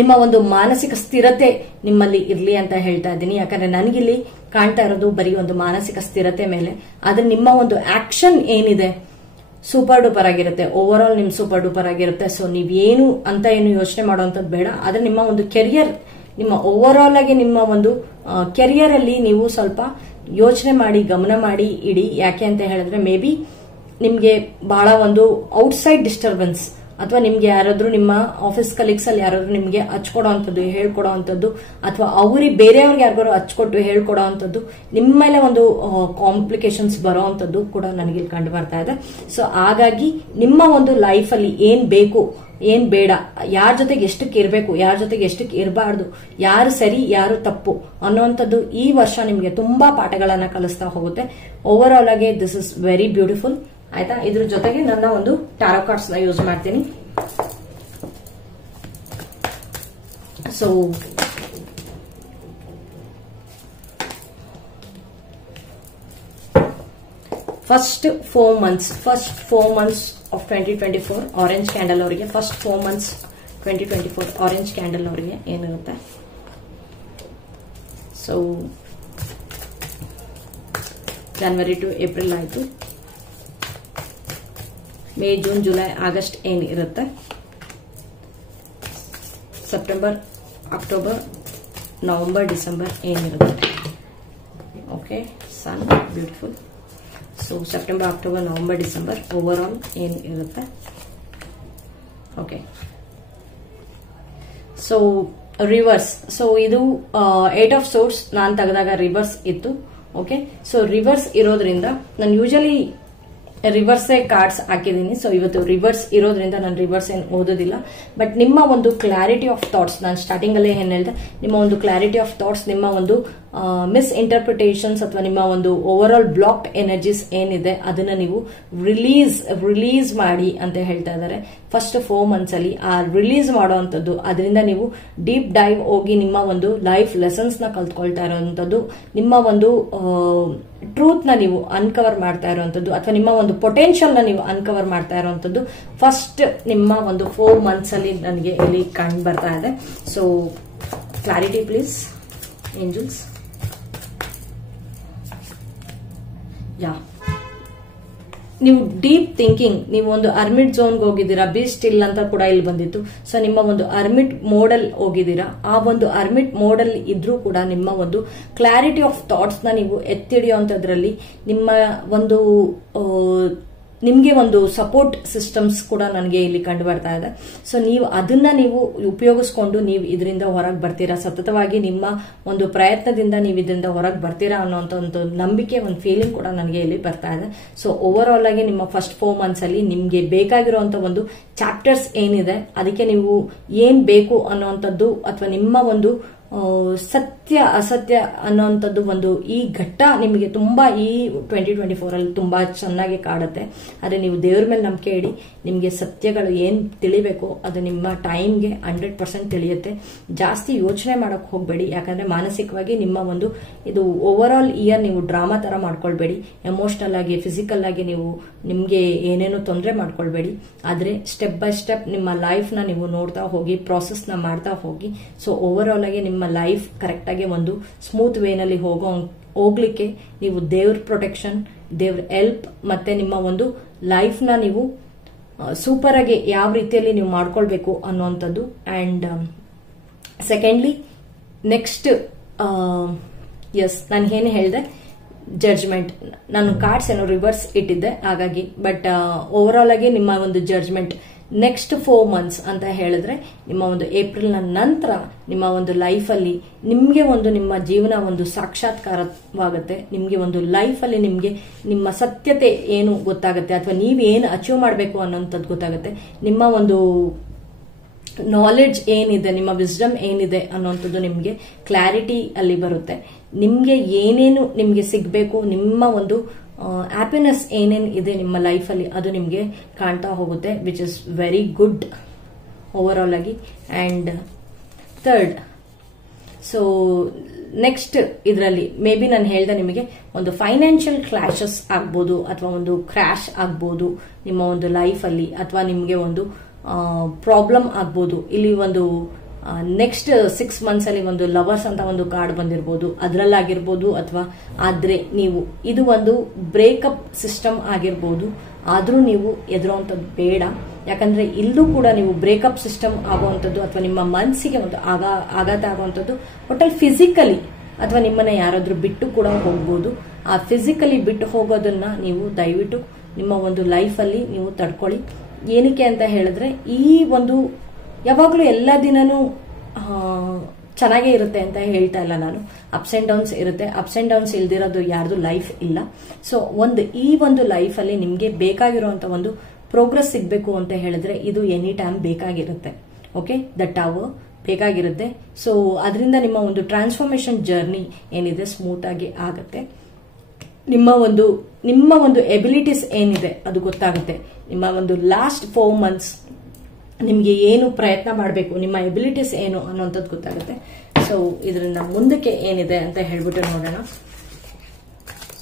ನಿಮ್ಮ ಒಂದು ಮಾನಸಿಕ ಸ್ಥಿರತೆ ನಿಮ್ಮಲ್ಲಿ ಇರಲಿ ಅಂತ ಹೇಳ್ತಾ ಇದ್ದೀನಿ. ಯಾಕಂದ್ರೆ ನನಗಿಲ್ಲಿ ಕಾಣ್ತಾ ಇರೋದು ಬರೀ ಒಂದು ಮಾನಸಿಕ ಸ್ಥಿರತೆ ಮೇಲೆ. ಆದ್ರೆ ನಿಮ್ಮ ಒಂದು ಆಕ್ಷನ್ ಏನಿದೆ ಸೂಪರ್ ಡೂಪರ್ ಆಗಿರುತ್ತೆ. ಓವರ್ ಆಲ್ ನಿಮ್ ಸೂಪರ್ ಡೂಪರ್ ಆಗಿರುತ್ತೆ. ಸೊ ನೀವೇನು ಅಂತ ಏನು ಯೋಚನೆ ಮಾಡುವಂತದ್ದು ಬೇಡ. ಆದ್ರೆ ನಿಮ್ಮ ಒಂದು ಕೆರಿಯರ್, ನಿಮ್ಮ ಓವರ್ ಆಲ್ ಆಗಿ ನಿಮ್ಮ ಒಂದು ಕೆರಿಯರ್ ಅಲ್ಲಿ ನೀವು ಸ್ವಲ್ಪ ಯೋಚನೆ ಮಾಡಿ, ಗಮನ ಮಾಡಿ ಇಡಿ. ಯಾಕೆ ಅಂತ ಹೇಳಿದ್ರೆ ಮೇ ಬಿ ನಿಮ್ಗೆ ಬಹಳ ಒಂದು ಔಟ್ಸೈಡ್ ಡಿಸ್ಟರ್ಬೆನ್ಸ್ ಅಥವಾ ನಿಮ್ಗೆ ಯಾರಾದ್ರೂ ನಿಮ್ಮ ಆಫೀಸ್ ಕಲೀಗ್ಸ್ ಅಲ್ಲಿ ಯಾರಾದ್ರೂ ನಿಮ್ಗೆ ಹಚ್ಕೊಡೋವಂಥದ್ದು, ಹೇಳ್ಕೊಡೋವಂಥದ್ದು, ಅಥವಾ ಅವ್ರಿಗೆ ಬೇರೆಯವ್ರಿಗೆ ಯಾರಿಗಾರು ಹಚ್ಕೊಟ್ಟು ಹೇಳ್ಕೊಡೋವಂಥದ್ದು, ನಿಮ್ಮ ಮೇಲೆ ಒಂದು ಕಾಂಪ್ಲಿಕೇಶನ್ಸ್ ಬರೋವಂಥದ್ದು ಕೂಡ ನನಗೆ ಕಂಡು ಬರ್ತಾ ಇದೆ. ಸೊ ಹಾಗಾಗಿ ನಿಮ್ಮ ಒಂದು ಲೈಫ್ ಅಲ್ಲಿ ಏನ್ ಬೇಕು, ಏನ್ ಬೇಡ, ಯಾರ ಜೊತೆಗೆ ಎಷ್ಟಕ್ಕೆ ಇರಬೇಕು, ಯಾರ ಜೊತೆಗೆ ಎಷ್ಟಕ್ಕೆ ಇರಬಾರ್ದು, ಯಾರು ಸರಿ ಯಾರು ತಪ್ಪು ಅನ್ನುವಂಥದ್ದು ಈ ವರ್ಷ ನಿಮ್ಗೆ ತುಂಬಾ ಪಾಠಗಳನ್ನ ಕಲಿಸ್ತಾ ಹೋಗುತ್ತೆ. ಓವರ್ ಆಲ್ ಆಗಿ ದಿಸ್ ಇಸ್ ವೆರಿ ಬ್ಯೂಟಿಫುಲ್. ಆಯ್ತಾ? ಇದ್ರ ಜೊತೆಗೆ ನನ್ನ ಒಂದು ಟ್ಯಾರೋ ಕಾರ್ಡ್ಸ್ ನ ಯೂಸ್ ಮಾಡ್ತೀನಿ. So first 4 months of 2024 orange candle ಅವರಿಗೆ, ಫಸ್ಟ್ 4 months 2024 ಆರೆಂಜ್ ಕ್ಯಾಂಡಲ್ ಅವರಿಗೆ ಏನಿರುತ್ತೆ. ಸೊ ಜನವರಿ ಟು ಏಪ್ರಿಲ್ ಆಯ್ತು, ಮೇ, ಜೂನ್, ಜುಲೈ, ಆಗಸ್ಟ್ ಏನಿರುತ್ತೆ, ಸೆಪ್ಟೆಂಬರ್, ಅಕ್ಟೋಬರ್, ನವೆಂಬರ್, ಡಿಸೆಂಬರ್ ಏನಿರುತ್ತೆ. Okay, sun beautiful. So September, October, November, December overall ಏನಿರುತ್ತೆ. Okay, so reverse. So ಇದು 8 of Swords ನಾನು ತೆಗೆದಾಗ reverse ಇತ್ತು. ಓಕೆ, ಸೊ ರಿವರ್ಸ್ ಇರೋದ್ರಿಂದ ನಾನು ಯೂಶಲಿ ರಿವರ್ಸೇ ಕಾರ್ಡ್ಸ್ ಹಾಕಿದ್ದೀನಿ. ಸೊ ಇವತ್ತು ರಿವರ್ಸ್ ಇರೋದ್ರಿಂದ ನಾನು ರಿವರ್ಸ್ ಏನು ಓದೋದಿಲ್ಲ. ಬಟ್ ನಿಮ್ಮ ಒಂದು ಕ್ಲಾರಿಟಿ ಆಫ್ ಥಾಟ್ಸ್, ನಾನು ಸ್ಟಾರ್ಟಿಂಗ್ ಅಲ್ಲೇ ಏನ್ ಹೇಳಿದೆ, ನಿಮ್ಮ ಒಂದು ಕ್ಲಾರಿಟಿ ಆಫ್ ಥಾಟ್ಸ್, ನಿಮ್ಮ ಒಂದು ಮಿಸ್ ಇಂಟರ್ಪ್ರಿಟೇಷನ್ಸ್ ಅಥವಾ ನಿಮ್ಮ ಒಂದು ಓವರ್ ಆಲ್ ಬ್ಲಾಕ್ಡ್ ಎನರ್ಜೀಸ್ ಏನಿದೆ ಅದನ್ನ ನೀವು ರಿಲೀಸ್ ಮಾಡಿ ಅಂತ ಹೇಳ್ತಾ ಇದ್ದಾರೆ. ಫಸ್ಟ್ 4 months ಅಲ್ಲಿ ಆ ರಿಲೀಸ್ ಮಾಡುವಂಥದ್ದು, ಅದರಿಂದ ನೀವು ಡೀಪ್ ಡೈವ್ ಹೋಗಿ ನಿಮ್ಮ ಒಂದು ಲೈಫ್ ಲೆಸನ್ಸ್ ನ ಕಲ್ತ್ಕೊಳ್ತಾ ಇರುವಂತದ್ದು, ನಿಮ್ಮ ಒಂದು ಟ್ರೂತ್ ನ ನೀವು ಅನ್ಕವರ್ ಮಾಡ್ತಾ ಇರುವಂತದ್ದು, ಅಥವಾ ನಿಮ್ಮ ಒಂದು ಪೊಟೆನ್ಶಿಯಲ್ ನ ನೀವು ಅನ್ಕವರ್ ಮಾಡ್ತಾ ಇರುವಂತದ್ದು ಫಸ್ಟ್ ನಿಮ್ಮ ಒಂದು 4 months ಅಲ್ಲಿ ನನಗೆ ಇಲ್ಲಿ ಕಂಡು ಬರ್ತಾ ಇದೆ. So clarity please angels. Yeah, ನೀವು ಡೀಪ್ ಥಿಂಕಿಂಗ್, ನೀವು ಒಂದು ಅರ್ಮಿಟ್ ಝೋನ್ಗೆ ಹೋಗಿದ್ದೀರಾ, ಬಿ ಸ್ಟಿಲ್ ಅಂತ ಕೂಡ ಇಲ್ಲಿ ಬಂದಿತ್ತು. ಸೊ ನಿಮ್ಮ ಒಂದು ಅರ್ಮಿಟ್ ಮೋಡಲ್ ಹೋಗಿದ್ದೀರಾ. ಆ ಒಂದು ಅರ್ಮಿಟ್ ಮೋಡಲ್ ಇದ್ರೂ ಕೂಡ ನಿಮ್ಮ ಒಂದು ಕ್ಲಾರಿಟಿ ಆಫ್ ಥಾಟ್ಸ್ ನ ನೀವು ಎತ್ತಿಡಿಯುವಂತದ್ರಲ್ಲಿ ನಿಮ್ಮ ಒಂದು ನಿಮ್ಗೆ ಒಂದು ಸಪೋರ್ಟ್ ಸಿಸ್ಟಮ್ಸ್ ಕೂಡ ನನಗೆ ಇಲ್ಲಿ ಕಂಡು ಬರ್ತಾ ಇದೆ. ಸೊ ನೀವು ಅದನ್ನ ನೀವು ಉಪಯೋಗಿಸ್ಕೊಂಡು ನೀವು ಇದರಿಂದ ಹೊರಗೆ ಬರ್ತೀರಾ, ಸತತವಾಗಿ ನಿಮ್ಮ ಒಂದು ಪ್ರಯತ್ನದಿಂದ ನೀವು ಇದರಿಂದ ಹೊರಗೆ ಬರ್ತೀರಾ ಅನ್ನೋಂಥ ಒಂದು ನಂಬಿಕೆ, ಒಂದು ಫೀಲಿಂಗ್ ಕೂಡ ನನಗೆ ಇಲ್ಲಿ ಬರ್ತಾ ಇದೆ. ಸೊ ಓವರ್ ಆಲ್ ಆಗಿ ನಿಮ್ಮ ಫಸ್ಟ್ 4 months ಅಲ್ಲಿ ನಿಮ್ಗೆ ಬೇಕಾಗಿರುವಂತ ಒಂದು ಚಾಪ್ಟರ್ಸ್ ಏನಿದೆ, ಅದಕ್ಕೆ ನೀವು ಏನ್ ಬೇಕು ಅನ್ನುವಂಥದ್ದು ಅಥವಾ ನಿಮ್ಮ ಒಂದು ಸತ್ಯ ಅಸತ್ಯ ಅನ್ನೋಂಥದ್ದು ಒಂದು ಈ ಘಟ್ಟ ನಿಮಗೆ ತುಂಬಾ ಈ 2024 ಅಲ್ಲಿ ತುಂಬಾ ಚೆನ್ನಾಗಿ ಕಾಡುತ್ತೆ. ಆದ್ರೆ ನೀವು ದೇವ್ರ ಮೇಲೆ ನಂಬಿಕೆ ಇಡಿ, ನಿಮ್ಗೆ ಸತ್ಯಗಳು ಏನ್ ತಿಳಿಬೇಕು ಅದು ನಿಮ್ಮ ಟೈಮ್ಗೆ 100% ತಿಳಿಯುತ್ತೆ. ಜಾಸ್ತಿ ಯೋಚನೆ ಮಾಡಕ್ ಹೋಗ್ಬೇಡಿ, ಯಾಕಂದ್ರೆ ಮಾನಸಿಕವಾಗಿ ನಿಮ್ಮ ಒಂದು ಇದು ಓವರ್ ಆಲ್ ಇಯರ್ ನೀವು ಡ್ರಾಮಾ ತರ ಮಾಡ್ಕೊಳ್ಬೇಡಿ. ಎಮೋಷನಲ್ ಆಗಿ, ಫಿಸಿಕಲ್ ಆಗಿ ನೀವು ನಿಮ್ಗೆ ಏನೇನೋ ತೊಂದರೆ ಮಾಡ್ಕೊಳ್ಬೇಡಿ. ಆದ್ರೆ ಸ್ಟೆಪ್ ಬೈ ಸ್ಟೆಪ್ ನಿಮ್ಮ ಲೈಫ್ ನ ನೀವು ನೋಡ್ತಾ ಹೋಗಿ, ಪ್ರಾಸೆಸ್ ನ ಮಾಡ್ತಾ ಹೋಗಿ. ಸೊ ಓವರ್ ಆಲ್ ಆಗಿ ನಿಮ್ಮ ಲೈಫ್ ಕರೆಕ್ಟ್ ಆಗಿ ಒಂದು ಸ್ಮೂತ್ ವೇನಲ್ಲಿ ಹೋಗ್ಲಿಕ್ಕೆ ನೀವು ದೇವ್ರ ಪ್ರೊಟೆಕ್ಷನ್, ದೇವ್ರ ಹೆಲ್ಪ್, ಮತ್ತೆ ನಿಮ್ಮ ಒಂದು ಲೈಫ್ ನ ನೀವು ಸೂಪರ್ ಆಗಿ ಯಾವ ರೀತಿಯಲ್ಲಿ ನೀವು ಮಾಡ್ಕೊಳ್ಬೇಕು ಅನ್ನುವಂಥದ್ದು. ಅಂಡ್ ಸೆಕೆಂಡ್ಲಿ ನೆಕ್ಸ್ಟ್ ಎಸ್ ನಾನು ಏನು ಹೇಳಿದೆ, ಜಡ್ಜ್ಮೆಂಟ್. ನಾನು ಕಾರ್ಡ್ಸ್ ಏನೋ ರಿವರ್ಸ್ ಇಟ್ಟಿದ್ದೆ ಹಾಗಾಗಿ, ಬಟ್ ಓವರ್ ಆಲ್ ಆಗಿ ನಿಮ್ಮ ಒಂದು ಜಡ್ಜ್ಮೆಂಟ್, ನೆಕ್ಸ್ಟ್ 4 months ಅಂತ ಹೇಳಿದ್ರೆ ನಿಮ್ಮ ಒಂದು ಏಪ್ರಿಲ್ನ ನಂತರ ನಿಮ್ಮ ಒಂದು ಲೈಫಲ್ಲಿ ನಿಮಗೆ ಒಂದು ನಿಮ್ಮ ಜೀವನ ಒಂದು ಸಾಕ್ಷಾತ್ಕಾರವಾಗುತ್ತೆ. ನಿಮಗೆ ಒಂದು ಲೈಫಲ್ಲಿ ನಿಮಗೆ ನಿಮ್ಮ ಸತ್ಯತೆ ಏನು ಗೊತ್ತಾಗುತ್ತೆ, ಅಥವಾ ನೀವೇನು ಅಚೀವ್ ಮಾಡಬೇಕು ಅನ್ನೋಂಥದ್ದು ಗೊತ್ತಾಗುತ್ತೆ. ನಿಮ್ಮ ಒಂದು ನಾಲೆಡ್ಜ್ ಏನಿದೆ, ನಿಮ್ಮ ವಿಸ್ಡಮ್ ಏನಿದೆ ಅನ್ನೋಂಥದ್ದು ನಿಮಗೆ ಕ್ಲಾರಿಟಿ ಅಲ್ಲಿ ಬರುತ್ತೆ. ನಿಮಗೆ ಏನೇನು ನಿಮಗೆ ಸಿಗಬೇಕು, ನಿಮ್ಮ ಒಂದು ಹ್ಯಾಪಿನೆಸ್ ಏನೇನು ಇದೆ ನಿಮ್ಮ ಲೈಫಲ್ಲಿ ಅದು ನಿಮಗೆ ಕಾಣ್ತಾ ಹೋಗುತ್ತೆ, which is very good over all ಆಗಿ. ಅಂಡ್ ಥರ್ಡ್, ಸೊ ನೆಕ್ಸ್ಟ್ ಇದರಲ್ಲಿ ಮೇ ಬಿ ನಾನು ಹೇಳ್ದೆ ನಿಮಗೆ ಒಂದು ಫೈನಾನ್ಷಿಯಲ್ ಕ್ಲಾಶಸ್ ಆಗ್ಬೋದು, ಅಥವಾ ಒಂದು ಕ್ರ್ಯಾಶ್ ಆಗ್ಬೋದು ನಿಮ್ಮ ಒಂದು ಲೈಫಲ್ಲಿ, ಅಥವಾ ನಿಮಗೆ ಒಂದು ಪ್ರಾಬ್ಲಮ್ ಆಗ್ಬೋದು. ಇಲ್ಲಿ ಒಂದು ನೆಕ್ಸ್ಟ್ 6 months ಅಲ್ಲಿ ಒಂದು ಲವರ್ಸ್ ಅಂತ ಒಂದು ಕಾರ್ಡ್ ಬಂದಿರಬಹುದು, ಅದರಲ್ಲಾಗಿರ್ಬೋದು. ಅಥವಾ ಆದ್ರೆ ನೀವು ಇದು ಒಂದು ಬ್ರೇಕಪ್ ಸಿಸ್ಟಮ್ ಆಗಿರ್ಬೋದು, ಆದ್ರೂ ನೀವು ಎದುರುವಂಥದ್ದು ಬೇಡ. ಯಾಕಂದ್ರೆ ಇಲ್ಲೂ ಕೂಡ ನೀವು ಬ್ರೇಕಪ್ ಸಿಸ್ಟಮ್ ಆಗುವಂಥದ್ದು ಅಥವಾ ನಿಮ್ಮ ಮನಸ್ಸಿಗೆ ಒಂದು ಆಘಾತ ಆಗುವಂಥದ್ದು ಟೋಟಲ್ ಫಿಸಿಕಲಿ, ಅಥವಾ ನಿಮ್ಮನ್ನ ಯಾರಾದ್ರೂ ಬಿಟ್ಟು ಕೂಡ ಹೋಗ್ಬೋದು. ಆ ಫಿಸಿಕಲಿ ಬಿಟ್ಟು ಹೋಗೋದನ್ನ ನೀವು ದಯವಿಟ್ಟು ನಿಮ್ಮ ಒಂದು ಲೈಫಲ್ಲಿ ನೀವು ತಡ್ಕೊಳ್ಳಿ. ಏನಕ್ಕೆ ಅಂತ ಹೇಳಿದ್ರೆ ಈ ಒಂದು ಯಾವಾಗಲೂ ಎಲ್ಲ ದಿನನೂ ಚೆನ್ನಾಗೇ ಇರುತ್ತೆ ಅಂತ ಹೇಳ್ತಾ ಇಲ್ಲ ನಾನು. ಅಪ್ಸ್ ಅಂಡ್ ಡೌನ್ಸ್ ಇರುತ್ತೆ. ಅಪ್ಸ್ ಅಂಡ್ ಡೌನ್ಸ್ ಇಲ್ದಿರೋದು ಯಾರ್ದು ಲೈಫ್ ಇಲ್ಲ. ಸೊ ಈ ಒಂದು ಲೈಫಲ್ಲಿ ನಿಮಗೆ ಬೇಕಾಗಿರುವಂತ ಒಂದು ಪ್ರೋಗ್ರೆಸ್ ಸಿಗಬೇಕು ಅಂತ ಹೇಳಿದ್ರೆ ಇದು ಎನಿ ಟೈಮ್ ಬೇಕಾಗಿರುತ್ತೆ. ಓಕೆ, ದಟ್ ಅವರ್ ಬೇಕಾಗಿರುತ್ತೆ. ಸೊ ಅದರಿಂದ ನಿಮ್ಮ ಒಂದು ಟ್ರಾನ್ಸ್ಫಾರ್ಮೇಶನ್ ಜರ್ನಿ ಏನಿದೆ ಸ್ಮೂತ್ ಆಗಿ ಆಗುತ್ತೆ. ನಿಮ್ಮ ಒಂದು ಎಬಿಲಿಟೀಸ್ ಏನಿದೆ ಅದು ಗೊತ್ತಾಗುತ್ತೆ. ನಿಮ್ಮ ಒಂದು ಲಾಸ್ಟ್ 4 months ನಿಮ್ಗೆ ಏನು ಪ್ರಯತ್ನ ಮಾಡಬೇಕು, ನಿಮ್ಮ ಎಬಿಲಿಟೀಸ್ ಏನು ಅನ್ನೋಂಥದ್ದು ಗೊತ್ತಾಗುತ್ತೆ. ಸೊ ಇದರಿಂದ ಮುಂದಕ್ಕೆ ಏನಿದೆ ಅಂತ ಹೇಳ್ಬಿಟ್ಟು ನೋಡೋಣ.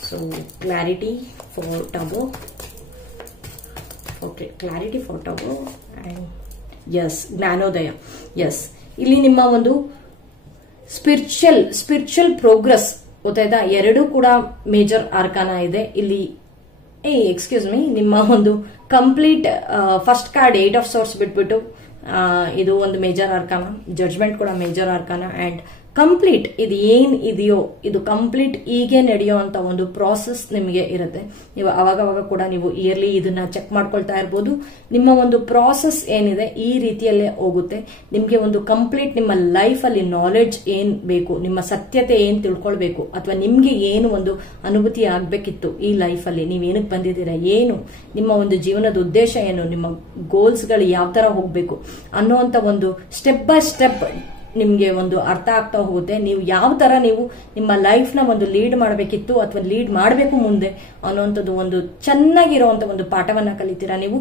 ಸೊ ಕ್ಲಾರಿಟಿ ಫಾರ್ ಟಬೋ. ಓಕೆ, ಕ್ಲಾರಿಟಿ ಫಾರ್ ಟಬೋ ಅಂಡ್ ಎಸ್ ಜ್ಞಾನೋದಯ. ಎಸ್, ಇಲ್ಲಿ ನಿಮ್ಮ ಒಂದು ಸ್ಪಿರಿಚುವಲ್ ಪ್ರೋಗ್ರೆಸ್ ಗೊತ್ತಾಯ್ತಾ. ಎರಡೂ ಕೂಡ ಮೇಜರ್ ಆರ್ಕಾನ ಇದೆ ಇಲ್ಲಿ. ಎಕ್ಸ್ಕ್ಯೂಸ್ ಮೀ, ನಿಮ್ಮ ಒಂದು complete first card 8 of Swords ಬಿಟ್ಬಿಟ್ಟು ಇದು ಒಂದು ಮೇಜರ್ ಆರ್ಕಾನ, ಜಡ್ಜ್ಮೆಂಟ್ ಕೂಡ ಮೇಜರ್ ಆರ್ಕಾನ. ಅಂಡ್ ಕಂಪ್ಲೀಟ್ ಇದು ಏನ್ ಇದೆಯೋ ಇದು ಕಂಪ್ಲೀಟ್ ಹೀಗೆ ನಡೆಯುವಂತ ಒಂದು ಪ್ರಾಸೆಸ್ ನಿಮಗೆ ಇರುತ್ತೆ. ನೀವು ಅವಾಗ ಕೂಡ ನೀವು ಇಯರ್ಲಿ ಇದನ್ನ ಚೆಕ್ ಮಾಡ್ಕೊಳ್ತಾ ಇರ್ಬೋದು. ನಿಮ್ಮ ಒಂದು ಪ್ರಾಸೆಸ್ ಏನಿದೆ ಈ ರೀತಿಯಲ್ಲೇ ಹೋಗುತ್ತೆ. ನಿಮ್ಗೆ ಒಂದು ಕಂಪ್ಲೀಟ್ ನಿಮ್ಮ ಲೈಫ್ ಅಲ್ಲಿ ನಾಲೆಡ್ಜ್ ಏನ್ ಬೇಕು, ನಿಮ್ಮ ಸತ್ಯತೆ ಏನ್ ತಿಳ್ಕೊಳ್ಬೇಕು, ಅಥವಾ ನಿಮ್ಗೆ ಏನು ಒಂದು ಅನುಭೂತಿ ಆಗ್ಬೇಕಿತ್ತು ಈ ಲೈಫ್ ಅಲ್ಲಿ, ನೀವೇನಕ್ಕೆ ಬಂದಿದ್ದೀರಾ, ಏನು ನಿಮ್ಮ ಒಂದು ಜೀವನದ ಉದ್ದೇಶ ಏನು, ನಿಮ್ಮ ಗೋಲ್ಸ್ ಗಳು ಯಾವ ತರ ಹೋಗ್ಬೇಕು ಅನ್ನುವಂತ ಒಂದು ಸ್ಟೆಪ್ ಬೈ ಸ್ಟೆಪ್ ನಿಮ್ಗೆ ಒಂದು ಅರ್ಥ ಆಗ್ತಾ ಹೋಗುತ್ತೆ. ನೀವು ಯಾವ ತರ ನೀವು ನಿಮ್ಮ ಲೈಫ್ ನ ಒಂದು ಲೀಡ್ ಮಾಡಬೇಕಿತ್ತು ಅಥವಾ ಲೀಡ್ ಮಾಡಬೇಕು ಮುಂದೆ ಅನ್ನುವಂಥದ್ದು ಒಂದು ಚೆನ್ನಾಗಿರುವಂತ ಒಂದು ಪಾಠವನ್ನ ಕಲಿತೀರಾ ನೀವು.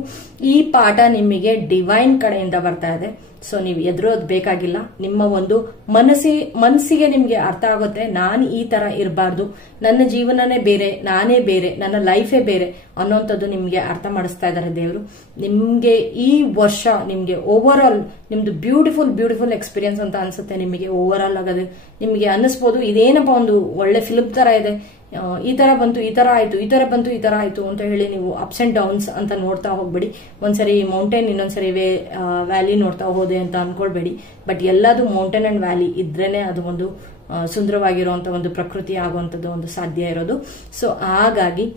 ಈ ಪಾಠ ನಿಮಗೆ ಡಿವೈನ್ ಕಡೆಯಿಂದ ಬರ್ತಾ ಇದೆ. ಸೊ ನೀವು ಎದುರೋದ್ ಬೇಕಾಗಿಲ್ಲ. ನಿಮ್ಮ ಒಂದು ಮನಸ್ಸಿಗೆ ನಿಮ್ಗೆ ಅರ್ಥ ಆಗುತ್ತೆ, ನಾನು ಈ ತರ ಇರಬಾರ್ದು, ನನ್ನ ಜೀವನನೇ ಬೇರೆ, ನಾನೇ ಬೇರೆ, ನನ್ನ ಲೈಫೇ ಬೇರೆ ಅನ್ನೋಂಥದ್ದು ನಿಮ್ಗೆ ಅರ್ಥ ಮಾಡಿಸ್ತಾ ಇದ್ದಾರೆ ದೇವರು. ನಿಮ್ಗೆ ಈ ವರ್ಷ ನಿಮ್ಗೆ ಓವರ್ ಆಲ್ ನಿಮ್ದು ಬ್ಯೂಟಿಫುಲ್ ಎಕ್ಸ್ಪೀರಿಯನ್ಸ್ ಅಂತ ಅನ್ಸುತ್ತೆ. ನಿಮಗೆ ಓವರ್ ಆಲ್ ಆಗೋದು ನಿಮ್ಗೆ ಅನ್ನಿಸ್ಬೋದು ಇದೇನಪ್ಪ ಒಂದು ಒಳ್ಳೆ ಫಿಲ್ಮ್ ತರ ಇದೆ, ಈ ತರ ಬಂತು, ಈ ತರ ಆಯ್ತು, ಈ ತರ ಬಂತು, ಈ ತರ ಆಯ್ತು ಅಂತ ಹೇಳಿ ನೀವು ಅಪ್ಸ್ ಅಂಡ್ ಡೌನ್ಸ್ ಅಂತ ನೋಡ್ತಾ ಹೋಗ್ಬೇಡಿ. ಒಂದ್ಸರಿ ಮೌಂಟೇನ್, ಇನ್ನೊಂದ್ಸರಿ ವ್ಯಾಲಿ ನೋಡ್ತಾ ಹೋದೆ ಅಂತ ಅನ್ಕೊಳ್ಬೇಡಿ. ಬಟ್ ಎಲ್ಲದು ಮೌಂಟೇನ್ ಅಂಡ್ ವ್ಯಾಲಿ ಇದ್ರೇನೆ ಅದು ಒಂದು ಸುಂದರವಾಗಿರುವಂತ ಒಂದು ಪ್ರಕೃತಿ ಆಗುವಂತದ್ದು ಒಂದು ಸಾಧ್ಯ ಇರೋದು. ಸೊ ಹಾಗಾಗಿ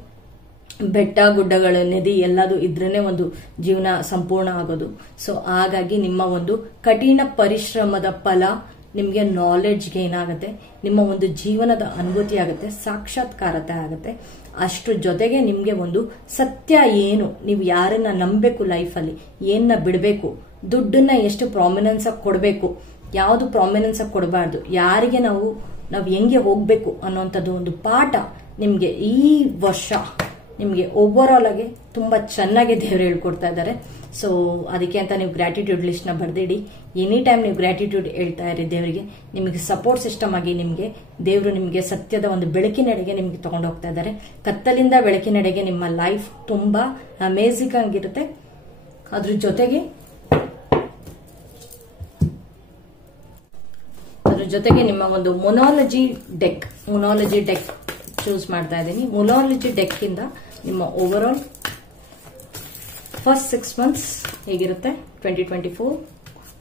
ಬೆಟ್ಟ ಗುಡ್ಡಗಳ ನದಿ ಎಲ್ಲದು ಇದ್ರೇನೆ ಒಂದು ಜೀವನ ಸಂಪೂರ್ಣ ಆಗೋದು. ಸೊ ಹಾಗಾಗಿ ನಿಮ್ಮ ಒಂದು ಕಠಿಣ ಪರಿಶ್ರಮದ ಫಲ ನಿಮ್ಗೆ ನಾಲೆಡ್ಜ್ಗೆ ಏನಾಗುತ್ತೆ, ನಿಮ್ಮ ಒಂದು ಜೀವನದ ಅನುಭೂತಿ ಆಗುತ್ತೆ, ಸಾಕ್ಷಾತ್ಕಾರತೆ ಆಗುತ್ತೆ. ಅಷ್ಟ್ರ ಜೊತೆಗೆ ನಿಮ್ಗೆ ಒಂದು ಸತ್ಯ ಏನು, ನೀವು ಯಾರನ್ನ ನಂಬಬೇಕು ಲೈಫಲ್ಲಿ, ಏನನ್ನ ಬಿಡಬೇಕು, ದುಡ್ಡನ್ನ ಎಷ್ಟು ಪ್ರಾಮಿನೆನ್ಸ್ ಆಗಿ ಕೊಡಬೇಕು, ಯಾವುದು ಪ್ರಾಮಿನೆನ್ಸ್ ಆಗಿ ಕೊಡಬಾರ್ದು, ಯಾರಿಗೆ ನಾವು ಹೆಂಗೆ ಹೋಗ್ಬೇಕು ಅನ್ನೋಂಥದ್ದು ಒಂದು ಪಾಠ ನಿಮ್ಗೆ ಈ ವರ್ಷ ನಿಮ್ಗೆ ಓವರ್ ಆಲ್ ಆಗಿ ತುಂಬಾ ಚೆನ್ನಾಗಿ ದೇವರು ಹೇಳ್ಕೊಡ್ತಾ ಇದ್ದಾರೆ. ಸೊ ಅದಕ್ಕೆ ಅಂತ ನೀವು ಗ್ರಾಟಿಟ್ಯೂಡ್ ಲಿಸ್ಟ್ ನ ಬರ್ದಿಡಿ. ಎನಿ ಟೈಮ್ ನೀವು ಗ್ರಾಟಿಟ್ಯೂಡ್ ಹೇಳ್ತಾ ಇರಿ ದೇವರಿಗೆ. ನಿಮಗೆ ಸಪೋರ್ಟ್ ಸಿಸ್ಟಮ್ ಆಗಿ ನಿಮ್ಗೆ ದೇವರು ನಿಮ್ಗೆ ಸತ್ಯದ ಒಂದು ಬೆಳಕಿನೆಡೆಗೆ ನಿಮ್ಗೆ ತಗೊಂಡು ಹೋಗ್ತಾ ಇದ್ದಾರೆ. ಕತ್ತಲಿಂದ ಬೆಳಕಿನೆಡೆಗೆ ನಿಮ್ಮ ಲೈಫ್ ತುಂಬಾ ಅಮೇಜಿಂಗ್ ಆಗಿರುತ್ತೆ. ಅದ್ರ ಜೊತೆಗೆ ನಿಮ್ಮ ಒಂದು ಮೊನಾಲಜಿ ಡೆಕ್ ಚೂಸ್ ಮಾಡ್ತಾ ಇದ್ದೀನಿ. ಮೊನಾಲಜಿ ಡೆಕ್ ಇಂದ ನಿಮ್ಮ ಓವರ್ ಆಲ್ ಫಸ್ಟ್ 6 months ಹೇಗಿರುತ್ತೆ 2024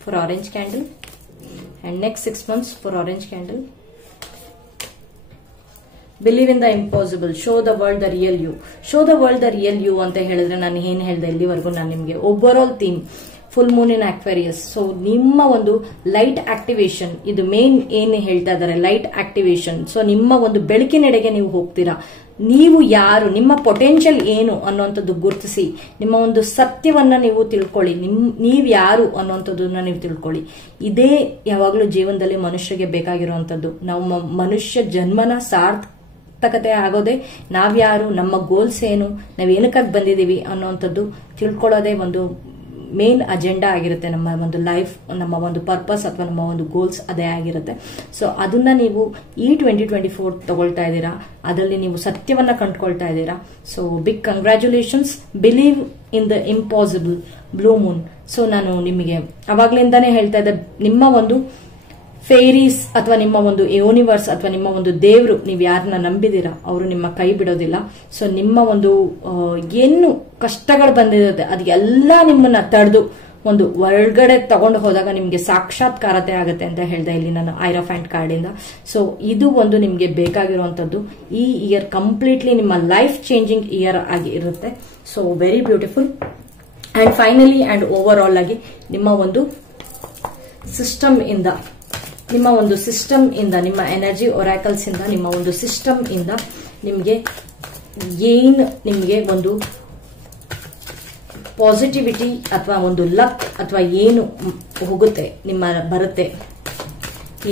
for orange candle, and next 6 months for orange candle, believe in the impossible, show the world the real you. Show the world the real you ಅಂತ ಹೇಳಿದ್ರೆ ನಾನು ಏನ್ ಹೇಳಿದೆ ಇಲ್ಲಿವರೆಗೂ, ನಾನು ನಿಮಗೆ overall theme full moon in Aquarius. So ನಿಮ್ಮ ಒಂದು ಲೈಟ್ ಆಕ್ಟಿವೇಶನ್, ಇದು ಮೇನ್ ಏನ್ ಹೇಳ್ತಾ ಇದ್ದಾರೆ, ಲೈಟ್ ಆಕ್ಟಿವೇಶನ್. ಸೊ ನಿಮ್ಮ ಒಂದು ಬೆಳಕಿನೆಡೆಗೆ ನೀವು ಹೋಗ್ತೀರಾ. ನೀವು ಯಾರು, ನಿಮ್ಮ ಪೊಟೆನ್ಷಿಯಲ್ ಏನು ಅನ್ನುವಂಥದ್ದು ಗುರುತಿಸಿ, ನಿಮ್ಮ ಒಂದು ಸತ್ಯವನ್ನ ನೀವು ತಿಳ್ಕೊಳ್ಳಿ, ನೀವ್ ಯಾರು ಅನ್ನುವಂಥದ್ದನ್ನ ನೀವು ತಿಳ್ಕೊಳ್ಳಿ. ಇದೇ ಯಾವಾಗಲೂ ಜೀವನದಲ್ಲಿ ಮನುಷ್ಯರಿಗೆ ಬೇಕಾಗಿರುವಂತದ್ದು. ನಾವು ಮನುಷ್ಯ ಜನ್ಮನ ಸಾರ್ಥಕತೆ ಆಗೋದೇ ನಾವ್ಯಾರು, ನಮ್ಮ ಗೋಲ್ಸ್ ಏನು, ನಾವ್ ಏನಕ್ಕಾಗಿ ಬಂದಿದೀವಿ ಅನ್ನುವಂಥದ್ದು ತಿಳ್ಕೊಳ್ಳೋದೇ ಒಂದು ಮೇನ್ ಅಜೆಂಡಾ ಆಗಿರುತ್ತೆ. ನಮ್ಮ ಒಂದು ಲೈಫ್, ನಮ್ಮ ಒಂದು ಪರ್ಪಸ್ ಅಥವಾ ನಮ್ಮ ಒಂದು ಗೋಲ್ಸ್ ಅದೇ ಆಗಿರುತ್ತೆ. ಸೊ ಅದನ್ನ ನೀವು ಈ 2024 ತಗೊಳ್ತಾ ಇದ್ದೀರಾ, ಅದರಲ್ಲಿ ನೀವು ಸತ್ಯವನ್ನ ಕಂಡುಕೊಳ್ತಾ ಇದ್ದೀರಾ. So big congratulations. Believe in the impossible, blue moon. So ನಾನು ನಿಮಗೆ ಅವಾಗ್ಲಿಂದಾನೇ ಹೇಳ್ತಾ ಇದ್ದೆ, ನಿಮ್ಮ ಒಂದು ಫೇರೀಸ್ ಅಥವಾ ನಿಮ್ಮ ಒಂದು ಯೂನಿವರ್ಸ್ ಅಥವಾ ನಿಮ್ಮ ಒಂದು ದೇವರು, ನೀವು ಯಾರನ್ನ ನಂಬಿದೀರಾ ಅವರು ನಿಮ್ಮ ಕೈ ಬಿಡೋದಿಲ್ಲ. ಸೊ ನಿಮ್ಮ ಒಂದು ಏನು ಕಷ್ಟಗಳು ಬಂದಿರುತ್ತೆ ಅದೆಲ್ಲ ನಿಮ್ಮನ್ನ ತಡೆದು ಒಂದು ಒಳಗಡೆ ತಗೊಂಡು ಹೋದಾಗ ನಿಮ್ಗೆ ಸಾಕ್ಷಾತ್ಕಾರತೆ ಆಗುತ್ತೆ ಅಂತ ಹೇಳ್ದೆ ಇಲ್ಲಿ ನಾನು ಐರಾಫ್ಯಾಂಟ್ ಕಾರ್ಡ್ ಇಂದ. ಸೊ ಇದು ಒಂದು ನಿಮ್ಗೆ ಬೇಕಾಗಿರುವಂತದ್ದು. ಈ ಇಯರ್ ಕಂಪ್ಲೀಟ್ಲಿ ನಿಮ್ಮ ಲೈಫ್ ಚೇಂಜಿಂಗ್ ಇಯರ್ ಆಗಿ ಇರುತ್ತೆ. So very beautiful. And finally and overall ಆಗಿ ನಿಮ್ಮ ಒಂದು ಸಿಸ್ಟಮ್ ಇಂದ, ನಿಮ್ಮ ಎನರ್ಜಿ ಒರಾಕಲ್ಸ್ ಇಂದ, ನಿಮ್ಮ ಒಂದು ಸಿಸ್ಟಮ್ ಇಂದ ನಿಮ್ಗೆ ಒಂದು ಪಾಸಿಟಿವಿಟಿ ಅಥವಾ ಒಂದು ಲಕ್ ಅಥವಾ ಏನು ಹೋಗುತ್ತೆ, ಬರುತ್ತೆ,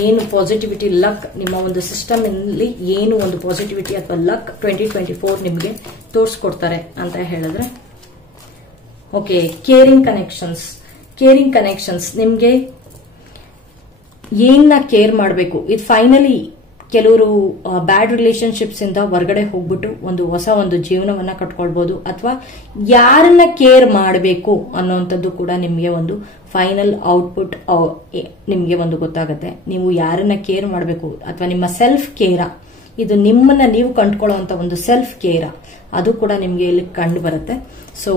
ಏನು ಪಾಸಿಟಿವಿಟಿ ಲಕ್, ನಿಮ್ಮ ಒಂದು ಸಿಸ್ಟಮ್ ಅಲ್ಲಿ ಏನು ಒಂದು ಪಾಸಿಟಿವಿಟಿ ಅಥವಾ ಲಕ್ 2024 ನಿಮ್ಗೆ ತೋರಿಸ್ಕೊಡ್ತಾರೆ ಅಂತ ಹೇಳಿದ್ರೆ, ಓಕೆ, ಕೇರಿಂಗ್ ಕನೆಕ್ಷನ್ಸ್ ನಿಮ್ಗೆ ಏನ್ನ ಕೇರ್ ಮಾಡಬೇಕು. ಇದು ಫೈನಲಿ ಕೆಲವರು ಬ್ಯಾಡ್ ರಿಲೇಶನ್ಶಿಪ್ಸ್ ಇಂದ ಹೊರಗಡೆ ಹೋಗ್ಬಿಟ್ಟು ಹೊಸ ಒಂದು ಜೀವನವನ್ನ ಕಟ್ಕೊಳ್ಬಹುದು, ಅಥವಾ ಯಾರನ್ನ ಕೇರ್ ಮಾಡಬೇಕು ಅನ್ನೋಂಥದ್ದು ಕೂಡ ನಿಮ್ಗೆ ಒಂದು ಫೈನಲ್ ಔಟ್ಪುಟ್ ನಿಮ್ಗೆ ಒಂದು ಗೊತ್ತಾಗುತ್ತೆ. ನೀವು ಯಾರನ್ನ ಕೇರ್ ಮಾಡಬೇಕು ಅಥವಾ ನಿಮ್ಮ ಸೆಲ್ಫ್ ಕೇರ, ಇದು ನಿಮ್ಮನ್ನ ನೀವು ಕಂಡುಕೊಳ್ಳುವಂತ ಒಂದು ಸೆಲ್ಫ್ ಕೇರ, ಅದು ಕೂಡ ನಿಮ್ಗೆ ಇಲ್ಲಿ ಕಂಡು ಬರುತ್ತೆ. ಸೊ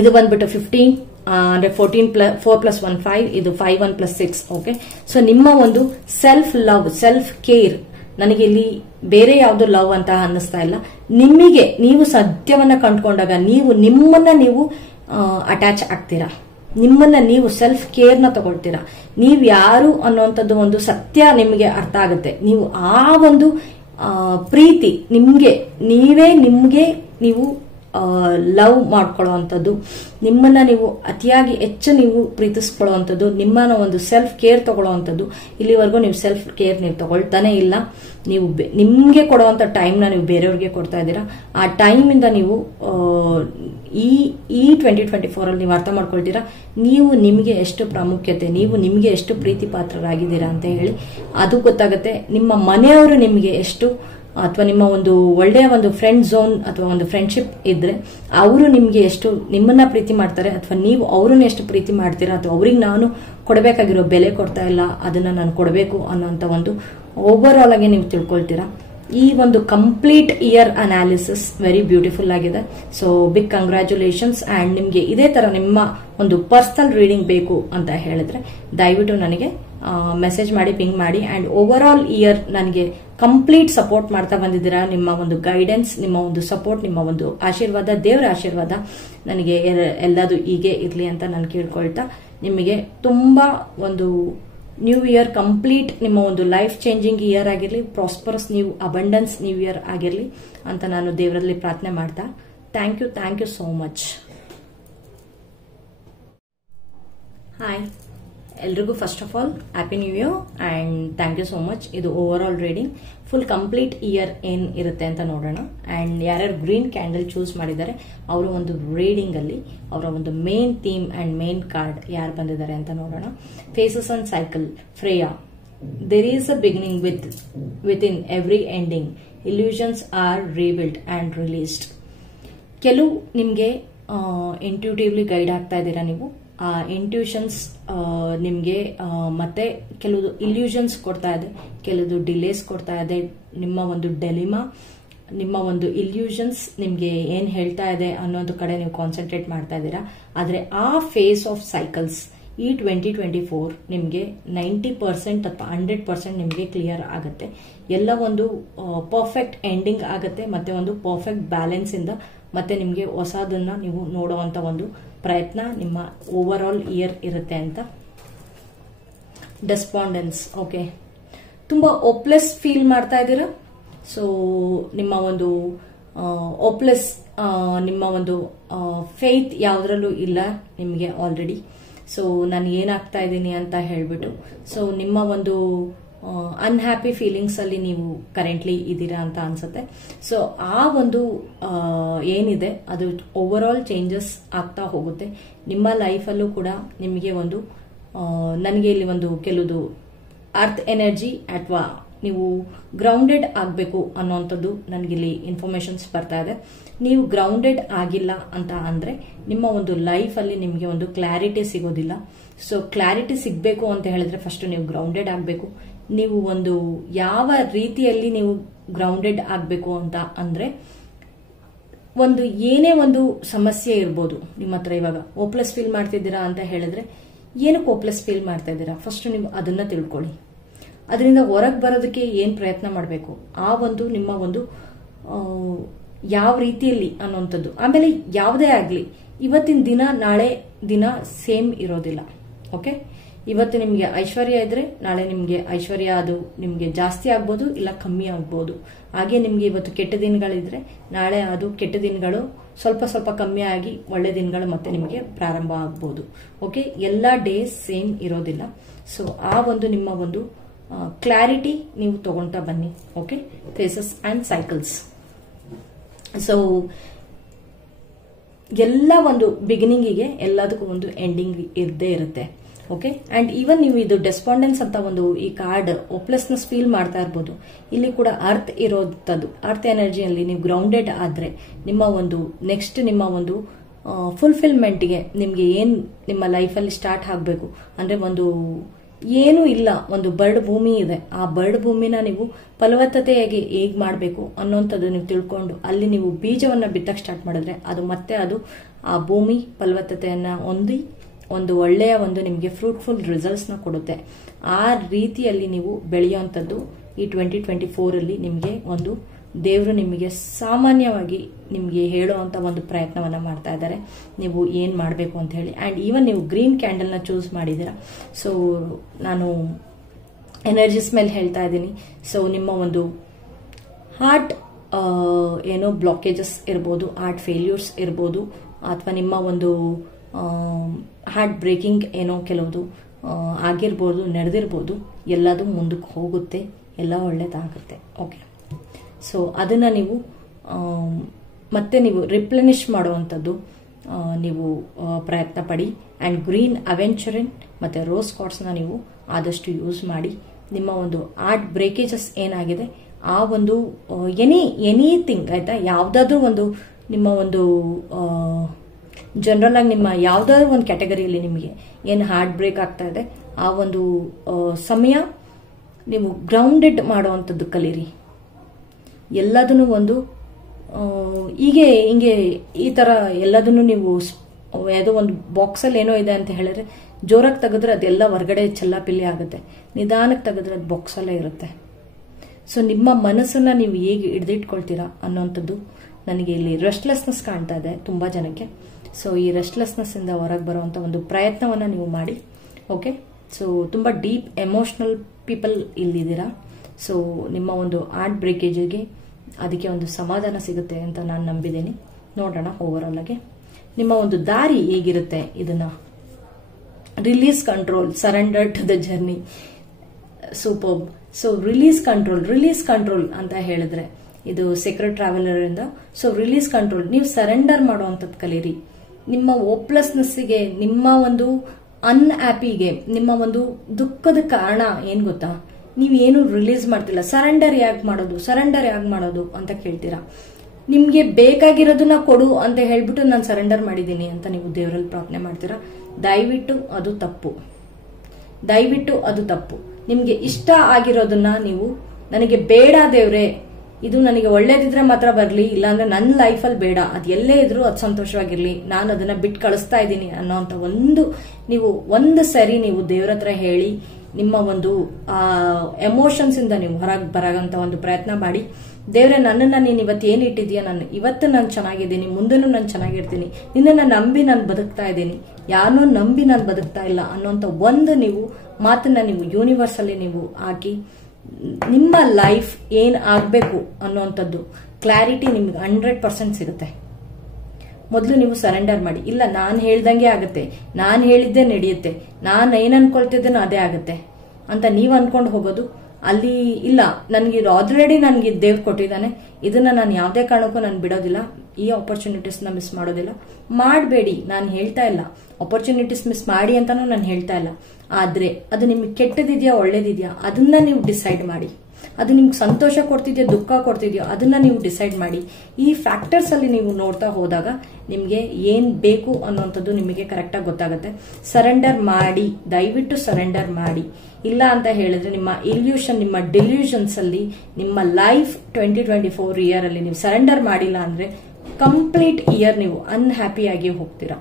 ಇದು ಬಂದ್ಬಿಟ್ಟು 15 ಅಂದ್ರೆ 4+1 5, ಇದು 5 1+6. ಓಕೆ, ಸೊ ನಿಮ್ಮ ಒಂದು ಸೆಲ್ಫ್ ಲವ್, ಸೆಲ್ಫ್ ಕೇರ್, ನನಗೆ ಇಲ್ಲಿ ಬೇರೆ ಯಾವ್ದು ಲವ್ ಅಂತ ಅನ್ನಿಸ್ತಾ ಇಲ್ಲ. ನಿಮಗೆ ನೀವು ಸತ್ಯವನ್ನ ಕಂಡುಕೊಂಡಾಗ ನಿಮ್ಮನ್ನ ನೀವು ಅಟ್ಯಾಚ್ ಆಗ್ತೀರಾ, ನಿಮ್ಮನ್ನ ನೀವು ಸೆಲ್ಫ್ ಕೇರ್ ನ ತಗೊಳ್ತೀರಾ. ನೀವ್ ಯಾರು ಅನ್ನುವಂಥದ್ದು ಒಂದು ಸತ್ಯ ನಿಮಗೆ ಅರ್ಥ ಆಗುತ್ತೆ. ನೀವು ಆ ಒಂದು ಪ್ರೀತಿ ನಿಮ್ಗೆ ನೀವು ಲವ್ ಮಾಡ್ಕೊಳ್ಳುವಂಥದ್ದು, ನಿಮ್ಮನ್ನ ನೀವು ಅತಿಯಾಗಿ ಹೆಚ್ಚು ನೀವು ಪ್ರೀತಿಸ್ಕೊಳ್ಳುವಂಥದ್ದು, ನಿಮ್ಮನ್ನ ಒಂದು ಸೆಲ್ಫ್ ಕೇರ್ ತಗೊಳ್ಳುವಂಥದ್ದು. ಇಲ್ಲಿವರೆಗೂ ನೀವು ಸೆಲ್ಫ್ ಕೇರ್ ನೀವು ತಗೊಳ್ತಾನೆ ಇಲ್ಲ. ನೀವು ನಿಮ್ಗೆ ಕೊಡುವಂತ ಟೈಮ್ನ ನೀವು ಬೇರೆಯವ್ರಿಗೆ ಕೊಡ್ತಾ ಇದ್ದೀರಾ. ಆ ಟೈಮ್ ಇಂದ ನೀವು ಈ 2024 ಅಲ್ಲಿ ನೀವು ಅರ್ಥ ಮಾಡ್ಕೊಳ್ತೀರಾ ನೀವು ನಿಮಗೆ ಎಷ್ಟು ಪ್ರಾಮುಖ್ಯತೆ, ನೀವು ನಿಮಗೆ ಎಷ್ಟು ಪ್ರೀತಿ ಪಾತ್ರರಾಗಿದ್ದೀರಾ ಅಂತ ಹೇಳಿ ಅದು ಗೊತ್ತಾಗುತ್ತೆ. ನಿಮ್ಮ ಮನೆಯವರು ನಿಮಗೆ ಎಷ್ಟು, ಅಥವಾ ನಿಮ್ಮ ಒಂದು ಒಳ್ಳೆಯ ಒಂದು ಫ್ರೆಂಡ್ ಝೋನ್ ಅಥವಾ ಒಂದು ಫ್ರೆಂಡ್ಶಿಪ್ ಇದ್ರೆ ಅವರು ನಿಮ್ಗೆ ಎಷ್ಟು ನಿಮ್ಮನ್ನ ಪ್ರೀತಿ ಮಾಡ್ತಾರೆ, ಅಥವಾ ನೀವು ಅವ್ರನ್ನ ಎಷ್ಟು ಪ್ರೀತಿ ಮಾಡ್ತೀರಾ, ಅಥವಾ ಅವ್ರಿಗೆ ನಾನು ಕೊಡಬೇಕಾಗಿರೋ ಬೆಲೆ ಕೊಡ್ತಾ ಇಲ್ಲ, ಅದನ್ನ ನಾನು ಕೊಡಬೇಕು ಅನ್ನೋಂಥ ಒಂದು ಓವರ್ ಆಲ್ ಆಗಿ ನೀವು ತಿಳ್ಕೊಳ್ತೀರಾ. ಈ ಒಂದು complete year analysis very beautiful ಆಗಿದೆ. So big congratulations. ಅಂಡ್ ನಿಮ್ಗೆ ಇದೇ ತರ ನಿಮ್ಮ ಒಂದು ಪರ್ಸನಲ್ ರೀಡಿಂಗ್ ಬೇಕು ಅಂತ ಹೇಳಿದ್ರೆ ದಯವಿಟ್ಟು ನನಗೆ ಮೆಸೇಜ್ ಮಾಡಿ, ಪಿಂಗ್ ಮಾಡಿ. ಅಂಡ್ ಓವರ್ ಆಲ್ ಇಯರ್ ನನಗೆ ಕಂಪ್ಲೀಟ್ ಸಪೋರ್ಟ್ ಮಾಡ್ತಾ ಬಂದಿದ್ದೀರಾ. ನಿಮ್ಮ ಒಂದು ಗೈಡೆನ್ಸ್, ನಿಮ್ಮ ಒಂದು ಸಪೋರ್ಟ್, ನಿಮ್ಮ ಒಂದು ಆಶೀರ್ವಾದ, ದೇವರ ಆಶೀರ್ವಾದ ನನಗೆ ಎಲ್ಲದು ಹೀಗೆ ಇರ್ಲಿ ಅಂತ ನಾನು ಕೇಳ್ಕೊಳ್ತಾ, ನಿಮಗೆ ತುಂಬಾ ಒಂದು ನ್ಯೂ ಇಯರ್ ಕಂಪ್ಲೀಟ್ ನಿಮ್ಮ ಒಂದು ಲೈಫ್ ಚೇಂಜಿಂಗ್ ಇಯರ್ ಆಗಿರ್ಲಿ, prosperous new abundance new year ಆಗಿರ್ಲಿ ಅಂತ ನಾನು ದೇವರಲ್ಲಿ ಪ್ರಾರ್ಥನೆ ಮಾಡ್ತಾ, thank you so much. Hi ಎಲ್ರಿಗೂ first of all happy new year and thank you so much. ಇದು overall reading, full complete year ಏನ್ ಇರುತ್ತೆ ಅಂತ ನೋಡೋಣ. ಅಂಡ್ ಯಾರ್ಯಾರು ಗ್ರೀನ್ ಕ್ಯಾಂಡಲ್ ಚೂಸ್ ಮಾಡಿದ್ದಾರೆ ಅವರ ಒಂದು ರೀಡಿಂಗ್ ಅಲ್ಲಿ ಅವರ ಒಂದು main theme and main card ಯಾರು ಬಂದಿದ್ದಾರೆ ಅಂತ ನೋಡೋಣ. Phases and cycle, Freya. There is a beginning with in every ending, illusions are rebuild and released. ಕೆಲವು ನಿಮ್ಗೆ ಇಂಟ್ಯೂಟಿವ್ಲಿ ಗೈಡ್ ಆಗ್ತಾ ಇದ್ದೀರಾ ನೀವು. ಇಂಟ್ಯೂಷನ್ಸ್ ನಿಮ್ಗೆ ಮತ್ತೆ ಕೆಲವು ಇಲ್ಯೂಷನ್ಸ್ ಕೊಡ್ತಾ ಇದೆ, ಕೆಲವು ಡಿಲೇಸ್ ಕೊಡ್ತಾ ಇದೆ. ನಿಮ್ಮ ಒಂದು ಡೆಲಿಮಾ, ನಿಮ್ಮ ಒಂದು ಇಲ್ಯೂಷನ್ಸ್ ನಿಮ್ಗೆ ಏನ್ ಹೇಳ್ತಾ ಇದೆ ಅನ್ನೋದು ಕಡೆ ನೀವು ಕಾನ್ಸಂಟ್ರೇಟ್ ಮಾಡ್ತಾ ಇದ್ದೀರಾ. ಆದ್ರೆ ಆ ಫೇಸ್ ಆಫ್ ಸೈಕಲ್ಸ್ ಈ 2024 ನಿಮಗೆ 90% ಅಥವಾ 100% ನಿಮಗೆ ಕ್ಲಿಯರ್ ಆಗುತ್ತೆ. ಎಲ್ಲ ಒಂದು ಪರ್ಫೆಕ್ಟ್ ಎಂಡಿಂಗ್ ಆಗುತ್ತೆ, ಮತ್ತೆ ಒಂದು ಪರ್ಫೆಕ್ಟ್ ಬ್ಯಾಲೆನ್ಸ್ ಇಂದ ಮತ್ತೆ ನಿಮಗೆ ಹೊಸದನ್ನ ನೀವು ನೋಡುವಂತ ಒಂದು ಪ್ರಯತ್ನ ನಿಮ್ಮ ಓವರ್ ಆಲ್ ಇಯರ್ ಇರುತ್ತೆ ಅಂತ. ಡೆಸ್ಪಾಂಡೆನ್ಸ್, ಓಕೆ, ತುಂಬಾ ಓಪ್ಲೆಸ್ ಫೀಲ್ ಮಾಡ್ತಾ ಇದ್ದೀರಾ. ಸೊ ನಿಮ್ಮ ಒಂದು ಓಪ್ಲೆಸ್, ನಿಮ್ಮ ಒಂದು ಫೇತ್ ಯಾವುದ್ರಲ್ಲೂ ಇಲ್ಲ ನಿಮಗೆ ಆಲ್ರೆಡಿ. ಸೊ ನಾನು ಏನಾಗ್ತಾ ಇದ್ದೀನಿ ಅಂತ ಹೇಳ್ಬಿಟ್ಟು, ಸೊ ನಿಮ್ಮ ಒಂದು ಅನ್ಹ್ಯಾಪಿ ಫೀಲಿಂಗ್ಸ್ ಅಲ್ಲಿ ನೀವು ಕರೆಂಟ್ಲಿ ಇದ್ದೀರಾ ಅಂತ ಅನ್ಸುತ್ತೆ. ಸೊ ಆ ಒಂದು ಏನಿದೆ ಅದು ಓವರ್ ಆಲ್ ಚೇಂಜಸ್ ಆಗ್ತಾ ಹೋಗುತ್ತೆ ನಿಮ್ಮ ಲೈಫಲ್ಲೂ ಕೂಡ. ನಿಮಗೆ ಒಂದು ನನಗೆ ಇಲ್ಲಿ ಒಂದು ಕೆಲವುದು ಅರ್ತ್ ಎನರ್ಜಿ ಅಥವಾ ನೀವು ಗ್ರೌಂಡೆಡ್ ಆಗಬೇಕು ಅನ್ನೋಂಥದ್ದು ನನಗಿಲ್ಲಿ ಇನ್ಫಾರ್ಮೇಶನ್ಸ್ ಬರ್ತಾ ಇದೆ. ನೀವು ಗ್ರೌಂಡೆಡ್ ಆಗಿಲ್ಲ ಅಂತ ಅಂದ್ರೆ ನಿಮ್ಮ ಒಂದು ಲೈಫ್ ಅಲ್ಲಿ ನಿಮಗೆ ಒಂದು ಕ್ಲಾರಿಟಿ ಸಿಗೋದಿಲ್ಲ. ಸೊ ಕ್ಲಾರಿಟಿ ಸಿಗಬೇಕು ಅಂತ ಹೇಳಿದ್ರೆ ಫಸ್ಟ್ ನೀವು ಗ್ರೌಂಡೆಡ್ ಆಗಬೇಕು. ನೀವು ಒಂದು ಯಾವ ರೀತಿಯಲ್ಲಿ ನೀವು ಗ್ರೌಂಡೆಡ್ ಆಗಬೇಕು ಅಂತ ಅಂದ್ರೆ, ಒಂದು ಏನೇ ಒಂದು ಸಮಸ್ಯೆ ಇರ್ಬೋದು ನಿಮ್ಮ ಹತ್ರ. ಇವಾಗ ಓಪ್ಲೆಸ್ ಫೀಲ್ ಮಾಡ್ತಿದ್ದೀರಾ ಅಂತ ಹೇಳಿದ್ರೆ ಏನಕ್ಕೆ ಓಪ್ಲೆಸ್ ಫೀಲ್ ಮಾಡ್ತಾ ಇದ್ದೀರಾ, ಫಸ್ಟ್ ನೀವು ಅದನ್ನ ತಿಳ್ಕೊಳ್ಳಿ. ಅದರಿಂದ ಹೊರಗೆ ಬರೋದಕ್ಕೆ ಏನ್ ಪ್ರಯತ್ನ ಮಾಡಬೇಕು, ಆ ಒಂದು ನಿಮ್ಮ ಒಂದು ಯಾವ ರೀತಿಯಲ್ಲಿ ಅನ್ನೋಂಥದ್ದು. ಆಮೇಲೆ ಯಾವುದೇ ಆಗಲಿ, ಇವತ್ತಿನ ದಿನ ನಾಳೆ ದಿನ ಸೇಮ್ ಇರೋದಿಲ್ಲ. ಓಕೆ, ಇವತ್ತು ನಿಮಗೆ ಐಶ್ವರ್ಯ ಇದ್ರೆ ನಾಳೆ ನಿಮಗೆ ಐಶ್ವರ್ಯ ಅದು ನಿಮಗೆ ಜಾಸ್ತಿ ಆಗ್ಬೋದು, ಇಲ್ಲ ಕಮ್ಮಿ ಆಗ್ಬೋದು. ಹಾಗೆ ನಿಮ್ಗೆ ಇವತ್ತು ಕೆಟ್ಟ ದಿನಗಳಿದ್ರೆ ನಾಳೆ ಅದು ಕೆಟ್ಟ ದಿನಗಳು ಸ್ವಲ್ಪ ಸ್ವಲ್ಪ ಕಮ್ಮಿ ಆಗಿ ಒಳ್ಳೆ ದಿನಗಳು ಮತ್ತೆ ನಿಮಗೆ ಪ್ರಾರಂಭ ಆಗ್ಬೋದು. ಓಕೆ, ಎಲ್ಲ ಡೇಸ್ ಸೇಮ್ ಇರೋದಿಲ್ಲ. ಸೊ ಆ ಒಂದು ನಿಮ್ಮ ಒಂದು ಕ್ಲಾರಿಟಿ ನೀವು ತಗೊಂತಾ ಬನ್ನಿ. Okay, phases and cycles. So ಎಲ್ಲ ಒಂದು ಬಿಗಿನಿಂಗಿಗೆ ಎಲ್ಲದಕ್ಕೂ ಒಂದು ಎಂಡಿಂಗ್ ಇದ್ದೇ ಇರುತ್ತೆ. ಓಕೆ, ಅಂಡ್ ಈವನ್ ನೀವು ಇದು ಡೆಸ್ಪಾಂಡೆನ್ಸ್ ಅಂತ ಒಂದು ಈ ಕಾರ್ಡ್ ಓಪ್ಲೆಸ್ನೆಸ್ ಫೀಲ್ ಮಾಡ್ತಾ ಇರ್ಬೋದು. ಇಲ್ಲಿ ಕೂಡ ಅರ್ತ್ ಇರೋದು, ಅರ್ತ್ ಎನರ್ಜಿಯಲ್ಲಿ ನೀವು ಗ್ರೌಂಡೆಡ್ ಆದ್ರೆ ನಿಮ್ಮ ಒಂದು ನೆಕ್ಸ್ಟ್ ನಿಮ್ಮ ಒಂದು ಫುಲ್ಫಿಲ್ಮೆಂಟ್ಗೆ ನಿಮ್ಗೆ ಏನ್ ನಿಮ್ಮ ಲೈಫಲ್ಲಿ ಸ್ಟಾರ್ಟ್ ಆಗಬೇಕು ಅಂದ್ರೆ, ಒಂದು ಏನೂ ಇಲ್ಲ, ಒಂದು ಬರ್ಡ್ ಭೂಮಿ ಇದೆ. ಆ ಬರ್ಡ್ ಭೂಮಿನ ನೀವು ಫಲವತ್ತತೆಯಾಗಿ ಹೇಗ್ ಮಾಡಬೇಕು ಅನ್ನೋಂಥದ್ದು ನೀವು ತಿಳ್ಕೊಂಡು ಅಲ್ಲಿ ನೀವು ಬೀಜವನ್ನ ಬಿತ್ತಕ್ಕೆ ಸ್ಟಾರ್ಟ್ ಮಾಡಿದ್ರೆ ಅದು ಮತ್ತೆ ಅದು ಆ ಭೂಮಿ ಫಲವತ್ತತೆಯನ್ನ ಹೊಂದಿ ಒಂದು ಒಳ್ಳೆಯ ಒಂದು ನಿಮಗೆ ಫ್ರೂಟ್ಫುಲ್ ರಿಸಲ್ಟ್ಸ್ ನ ಕೊಡುತ್ತೆ. ಆ ರೀತಿಯಲ್ಲಿ ನೀವು ಬೆಳೆಯುವಂಥದ್ದು ಈ 2024 ಅಲ್ಲಿ ನಿಮಗೆ ಒಂದು ದೇವರು ನಿಮಗೆ ಸಾಮಾನ್ಯವಾಗಿ ನಿಮಗೆ ಹೇಳುವಂತ ಒಂದು ಪ್ರಯತ್ನವನ್ನ ಮಾಡ್ತಾ ಇದ್ದಾರೆ, ನೀವು ಏನ್ ಮಾಡಬೇಕು ಅಂತ ಹೇಳಿ. ಅಂಡ್ ಈವನ್ ನೀವು ಗ್ರೀನ್ ಕ್ಯಾಂಡಲ್ ನ ಚೂಸ್ ಮಾಡಿದ್ದೀರಾ. ಸೊ ನಾನು ಎನರ್ಜಿಸ್ ಮೇಲೆ ಹೇಳ್ತಾ ಇದ್ದೀನಿ. ಸೊ ನಿಮ್ಮ ಒಂದು ಹಾರ್ಟ್ ಏನೋ ಬ್ಲಾಕೇಜಸ್ ಇರ್ಬೋದು, ಹಾರ್ಟ್ ಫೇಲ್ಯೂರ್ಸ್ ಇರ್ಬೋದು, ಅಥವಾ ನಿಮ್ಮ ಒಂದು ಹಾರ್ಟ್ ಬ್ರೇಕಿಂಗ್ ಏನೋ ಕೆಲವುದು ಆಗಿರ್ಬೋದು, ನಡೆದಿರ್ಬೋದು, ಎಲ್ಲದೂ ಮುಂದಕ್ಕೆ ಹೋಗುತ್ತೆ, ಎಲ್ಲ ಒಳ್ಳೇದಾಗುತ್ತೆ. ಓಕೆ, ಸೊ ಅದನ್ನ ನೀವು ಮತ್ತೆ ನೀವು ರಿಪ್ಲೆನಿಶ್ ಮಾಡುವಂಥದ್ದು ನೀವು ಪ್ರಯತ್ನ ಪಡಿ. ಅಂಡ್ ಗ್ರೀನ್ ಅವೆಂಚರಿನ್ ಮತ್ತೆ ರೋಸ್ ಕಾರ್ಡ್ಸ್ನ ನೀವು ಆದಷ್ಟು ಯೂಸ್ ಮಾಡಿ. ನಿಮ್ಮ ಒಂದು ಹಾರ್ಟ್ ಬ್ರೇಕೇಜಸ್ ಏನಾಗಿದೆ ಆ ಒಂದು ಎನಿಥಿಂಗ್ ಆಯ್ತಾ, ಯಾವುದಾದ್ರೂ ಒಂದು ನಿಮ್ಮ ಒಂದು ಜನರಲ್ ಆಗಿ ನಿಮ್ಮ ಯಾವ್ದಾದ್ರು ಒಂದು ಕ್ಯಾಟಗರಿಯಲ್ಲಿ ನಿಮಗೆ ಏನು ಹಾರ್ಟ್ ಬ್ರೇಕ್ ಆಗ್ತಾ ಇದೆ ಆ ಒಂದು ಸಮಯ ನೀವು ಗ್ರೌಂಡೆಡ್ ಮಾಡುವಂಥದ್ದು ಕಲೀರಿ. ಎಲ್ಲದನ್ನು ಒಂದು ಹಿಂಗೆ ಈ ತರ ಎಲ್ಲದನ್ನು ನೀವು ಯಾವುದೋ ಒಂದು ಬಾಕ್ಸಲ್ಲಿ ಏನೋ ಇದೆ ಅಂತ ಹೇಳಿದ್ರೆ ಜೋರಾಗಿ ತೆಗೆದ್ರೆ ಅದೆಲ್ಲ ಹೊರಗಡೆ ಚೆಲ್ಲಾಪಿಲ್ಲಿ ಆಗುತ್ತೆ, ನಿಧಾನಕ್ಕೆ ತೆಗೆದ್ರೆ ಅದು ಬಾಕ್ಸಲ್ಲೇ ಇರುತ್ತೆ. ಸೊ ನಿಮ್ಮ ಮನಸ್ಸನ್ನ ನೀವು ಹೇಗೆ ಹಿಡಿದಿಟ್ಕೊಳ್ತೀರಾ ಅನ್ನೋಂಥದ್ದು ನನಗೆ ಇಲ್ಲಿ ರೆಸ್ಟ್ಲೆಸ್ನೆಸ್ ಕಾಣ್ತಾ ಇದೆ ತುಂಬಾ ಜನಕ್ಕೆ. ಸೊ ಈ ರೆಸ್ಟ್ಲೆಸ್ನೆಸ್ ಇಂದ ಹೊರಗೆ ಬರುವಂತ ಒಂದು ಪ್ರಯತ್ನವನ್ನ ನೀವು ಮಾಡಿ. ಓಕೆ, ಸೊ ತುಂಬಾ ಡೀಪ್ ಎಮೋಷನಲ್ ಪೀಪಲ್ ಇಲ್ಲಿದ್ದೀರಾ. ಸೊ ನಿಮ್ಮ ಒಂದು ಹಾರ್ಟ್ ಬ್ರೇಕೇಜ್ಗೆ ಅದಕ್ಕೆ ಒಂದು ಸಮಾಧಾನ ಸಿಗುತ್ತೆ ಅಂತ ನಾನು ನಂಬಿದ್ದೀನಿ. ನೋಡೋಣ ಓವರ್ ಆಲ್ ಆಗಿ ನಿಮ್ಮ ಒಂದು ದಾರಿ ಹೇಗಿರುತ್ತೆ. ಇದನ್ನ release control, surrender to the journey, superb. So release control ಅಂತ ಹೇಳಿದ್ರೆ ಇದು ಸೀಕ್ರೆಟ್ ಟ್ರಾವೆಲರ್ ಇಂದ. ಸೊ ರಿಲೀಸ್ ಕಂಟ್ರೋಲ್, ನೀವು ಸರೆಂಡರ್ ಮಾಡುವಂಥದ್ದು ಕಲೀರಿ. ನಿಮ್ಮ ಓಪ್ಲೆಸ್ನೆಸ್ಗೆ, ನಿಮ್ಮ ಒಂದು ಅನ್ಹ್ಯಾಪಿಗೆ, ನಿಮ್ಮ ಒಂದು ದುಃಖದ ಕಾರಣ ಏನ್ ಗೊತ್ತಾ, ನೀವೇನು ರಿಲೀಸ್ ಮಾಡ್ತಿಲ್ಲ. ಸರೆಂಡರ್ ಯಾಕೆ ಮಾಡೋದು ಅಂತ ಕೇಳ್ತೀರಾ. ನಿಮ್ಗೆ ಬೇಕಾಗಿರೋದನ್ನ ಕೊಡು ಅಂತ ಹೇಳ್ಬಿಟ್ಟು ನಾನು ಸರೆಂಡರ್ ಮಾಡಿದ್ದೀನಿ ಅಂತ ನೀವು ದೇವರಲ್ಲಿ ಪ್ರಾರ್ಥನೆ ಮಾಡ್ತೀರಾ. ದಯವಿಟ್ಟು ಅದು ತಪ್ಪು. ನಿಮ್ಗೆ ಇಷ್ಟ ಆಗಿರೋದನ್ನ ನೀವು ನನಗೆ ಬೇಡ ದೇವ್ರೆ, ಇದು ನನಗೆ ಒಳ್ಳೇದಿದ್ರೆ ಮಾತ್ರ ಬರಲಿ, ಇಲ್ಲಾಂದ್ರೆ ನನ್ನ ಲೈಫಲ್ಲಿ ಬೇಡ, ಅದು ಎಲ್ಲೇ ಇದ್ರೂ ಅದು ಸಂತೋಷವಾಗಿರ್ಲಿ, ನಾನು ಅದನ್ನ ಬಿಟ್ಟು ಕಳಿಸ್ತಾ ಇದ್ದೀನಿ ಅನ್ನೋಂಥ ನೀವು ಒಂದು ಸರಿ ನೀವು ದೇವ್ರ ಹತ್ರ ಹೇಳಿ ನಿಮ್ಮ ಒಂದು ಎಮೋಷನ್ಸ್ ಇಂದ ನೀವು ಹೊರಗೆ ಬರಾಗಂತ ಒಂದು ಪ್ರಯತ್ನ ಮಾಡಿ. ದೇವ್ರೆ, ನನ್ನನ್ನ ನೀನು ಇವತ್ತು ಏನ್ ಇಟ್ಟಿದ್ಯಾ, ಇವತ್ತು ನಾನು ಚೆನ್ನಾಗಿದ್ದೀನಿ, ಮುಂದೆನೂ ನಾನು ಚೆನ್ನಾಗಿರ್ತೀನಿ, ನಿನ್ನನ್ನು ನಂಬಿ ನಾನು ಬದುಕ್ತಾ ಇದ್ದೀನಿ, ಯಾರನ್ನೂ ನಂಬಿ ನಾನು ಬದುಕ್ತಾ ಇಲ್ಲ ಅನ್ನೋಂಥ ಒಂದು ನೀವು ಮಾತನ್ನ ನೀವು ಯೂನಿವರ್ಸ್ ಅಲ್ಲಿ ನೀವು ಹಾಕಿ ನಿಮ್ಮ ಲೈಫ್ ಏನ್ ಆಗ್ಬೇಕು ಅನ್ನೋಂಥದ್ದು ಕ್ಲಾರಿಟಿ ನಿಮ್ಗೆ 100% ಸಿಗುತ್ತೆ. ಮೊದಲು ನೀವು ಸರೆಂಡರ್ ಮಾಡಿ. ಇಲ್ಲ, ನಾನು ಹೇಳ್ದಂಗೆ ಆಗುತ್ತೆ, ನಾನು ಹೇಳಿದ್ದೆ ನಡೆಯುತ್ತೆ, ನಾನು ಏನ್ ಅನ್ಕೊಳ್ತಿದ್ದೇನೋ ಅದೇ ಆಗುತ್ತೆ ಅಂತ ನೀವು ಅನ್ಕೊಂಡು ಹೋಗೋದು. ಅಲ್ಲಿ ಇಲ್ಲ, ನನ್ಗೆ ಆಲ್ರೆಡಿ ನನ್ಗೆ ದೇವ್ರು ಕೊಟ್ಟಿದ್ದಾನೆ, ಇದನ್ನ ನಾನು ಯಾವುದೇ ಕಾರಣಕ್ಕೂ ನಾನು ಬಿಡೋದಿಲ್ಲ, ಈ ಆಪರ್ಚುನಿಟೀಸ್ ನ ಮಿಸ್ ಮಾಡೋದಿಲ್ಲ. ಮಾಡಬೇಡಿ, ನಾನು ಹೇಳ್ತಾ ಇಲ್ಲ ಆಪರ್ಚುನಿಟೀಸ್ ಮಿಸ್ ಮಾಡಿ ಅಂತಾನು ನಾನು ಹೇಳ್ತಾ ಇಲ್ಲ. ಆದ್ರೆ ಅದು ನಿಮ್ಗೆ ಕೆಟ್ಟದಿದ್ಯಾ ಒಳ್ಳೇದಿದ್ಯಾ ಅದನ್ನ ನೀವು ಡಿಸೈಡ್ ಮಾಡಿ. ಅದು ನಿಮ್ಗೆ ಸಂತೋಷ ಕೊಡ್ತಿದ್ಯಾ ದುಃಖ ಕೊಡ್ತಿದ್ಯಾ ಅದನ್ನ ನೀವು ಡಿಸೈಡ್ ಮಾಡಿ. ಈ ಫ್ಯಾಕ್ಟರ್ಸ್ ಅಲ್ಲಿ ನೀವು ನೋಡ್ತಾ ಹೋದಾಗ ನಿಮ್ಗೆ ಏನ್ ಬೇಕು ಅನ್ನೋಂಥದ್ದು ನಿಮಗೆ ಕರೆಕ್ಟ್ ಆಗಿ ಗೊತ್ತಾಗುತ್ತೆ. ಸರೆಂಡರ್ ಮಾಡಿ, ದಯವಿಟ್ಟು ಸರೆಂಡರ್ ಮಾಡಿ. ಇಲ್ಲ ಅಂತ ಹೇಳಿದ್ರೆ ನಿಮ್ಮ ಇಲ್ಯೂಷನ್, ನಿಮ್ಮ ಡಿಲ್ಯೂಷನ್ಸ್ ಅಲ್ಲಿ ನಿಮ್ಮ ಲೈಫ್ 2024 ಇಯರ್ ಅಲ್ಲಿ ನೀವು ಸರೆಂಡರ್ ಮಾಡಿಲ್ಲ ಅಂದ್ರೆ ಕಂಪ್ಲೀಟ್ ಇಯರ್ ನೀವು ಅನ್ಹ್ಯಾಪಿ ಆಗಿ ಹೋಗ್ತೀರಾ.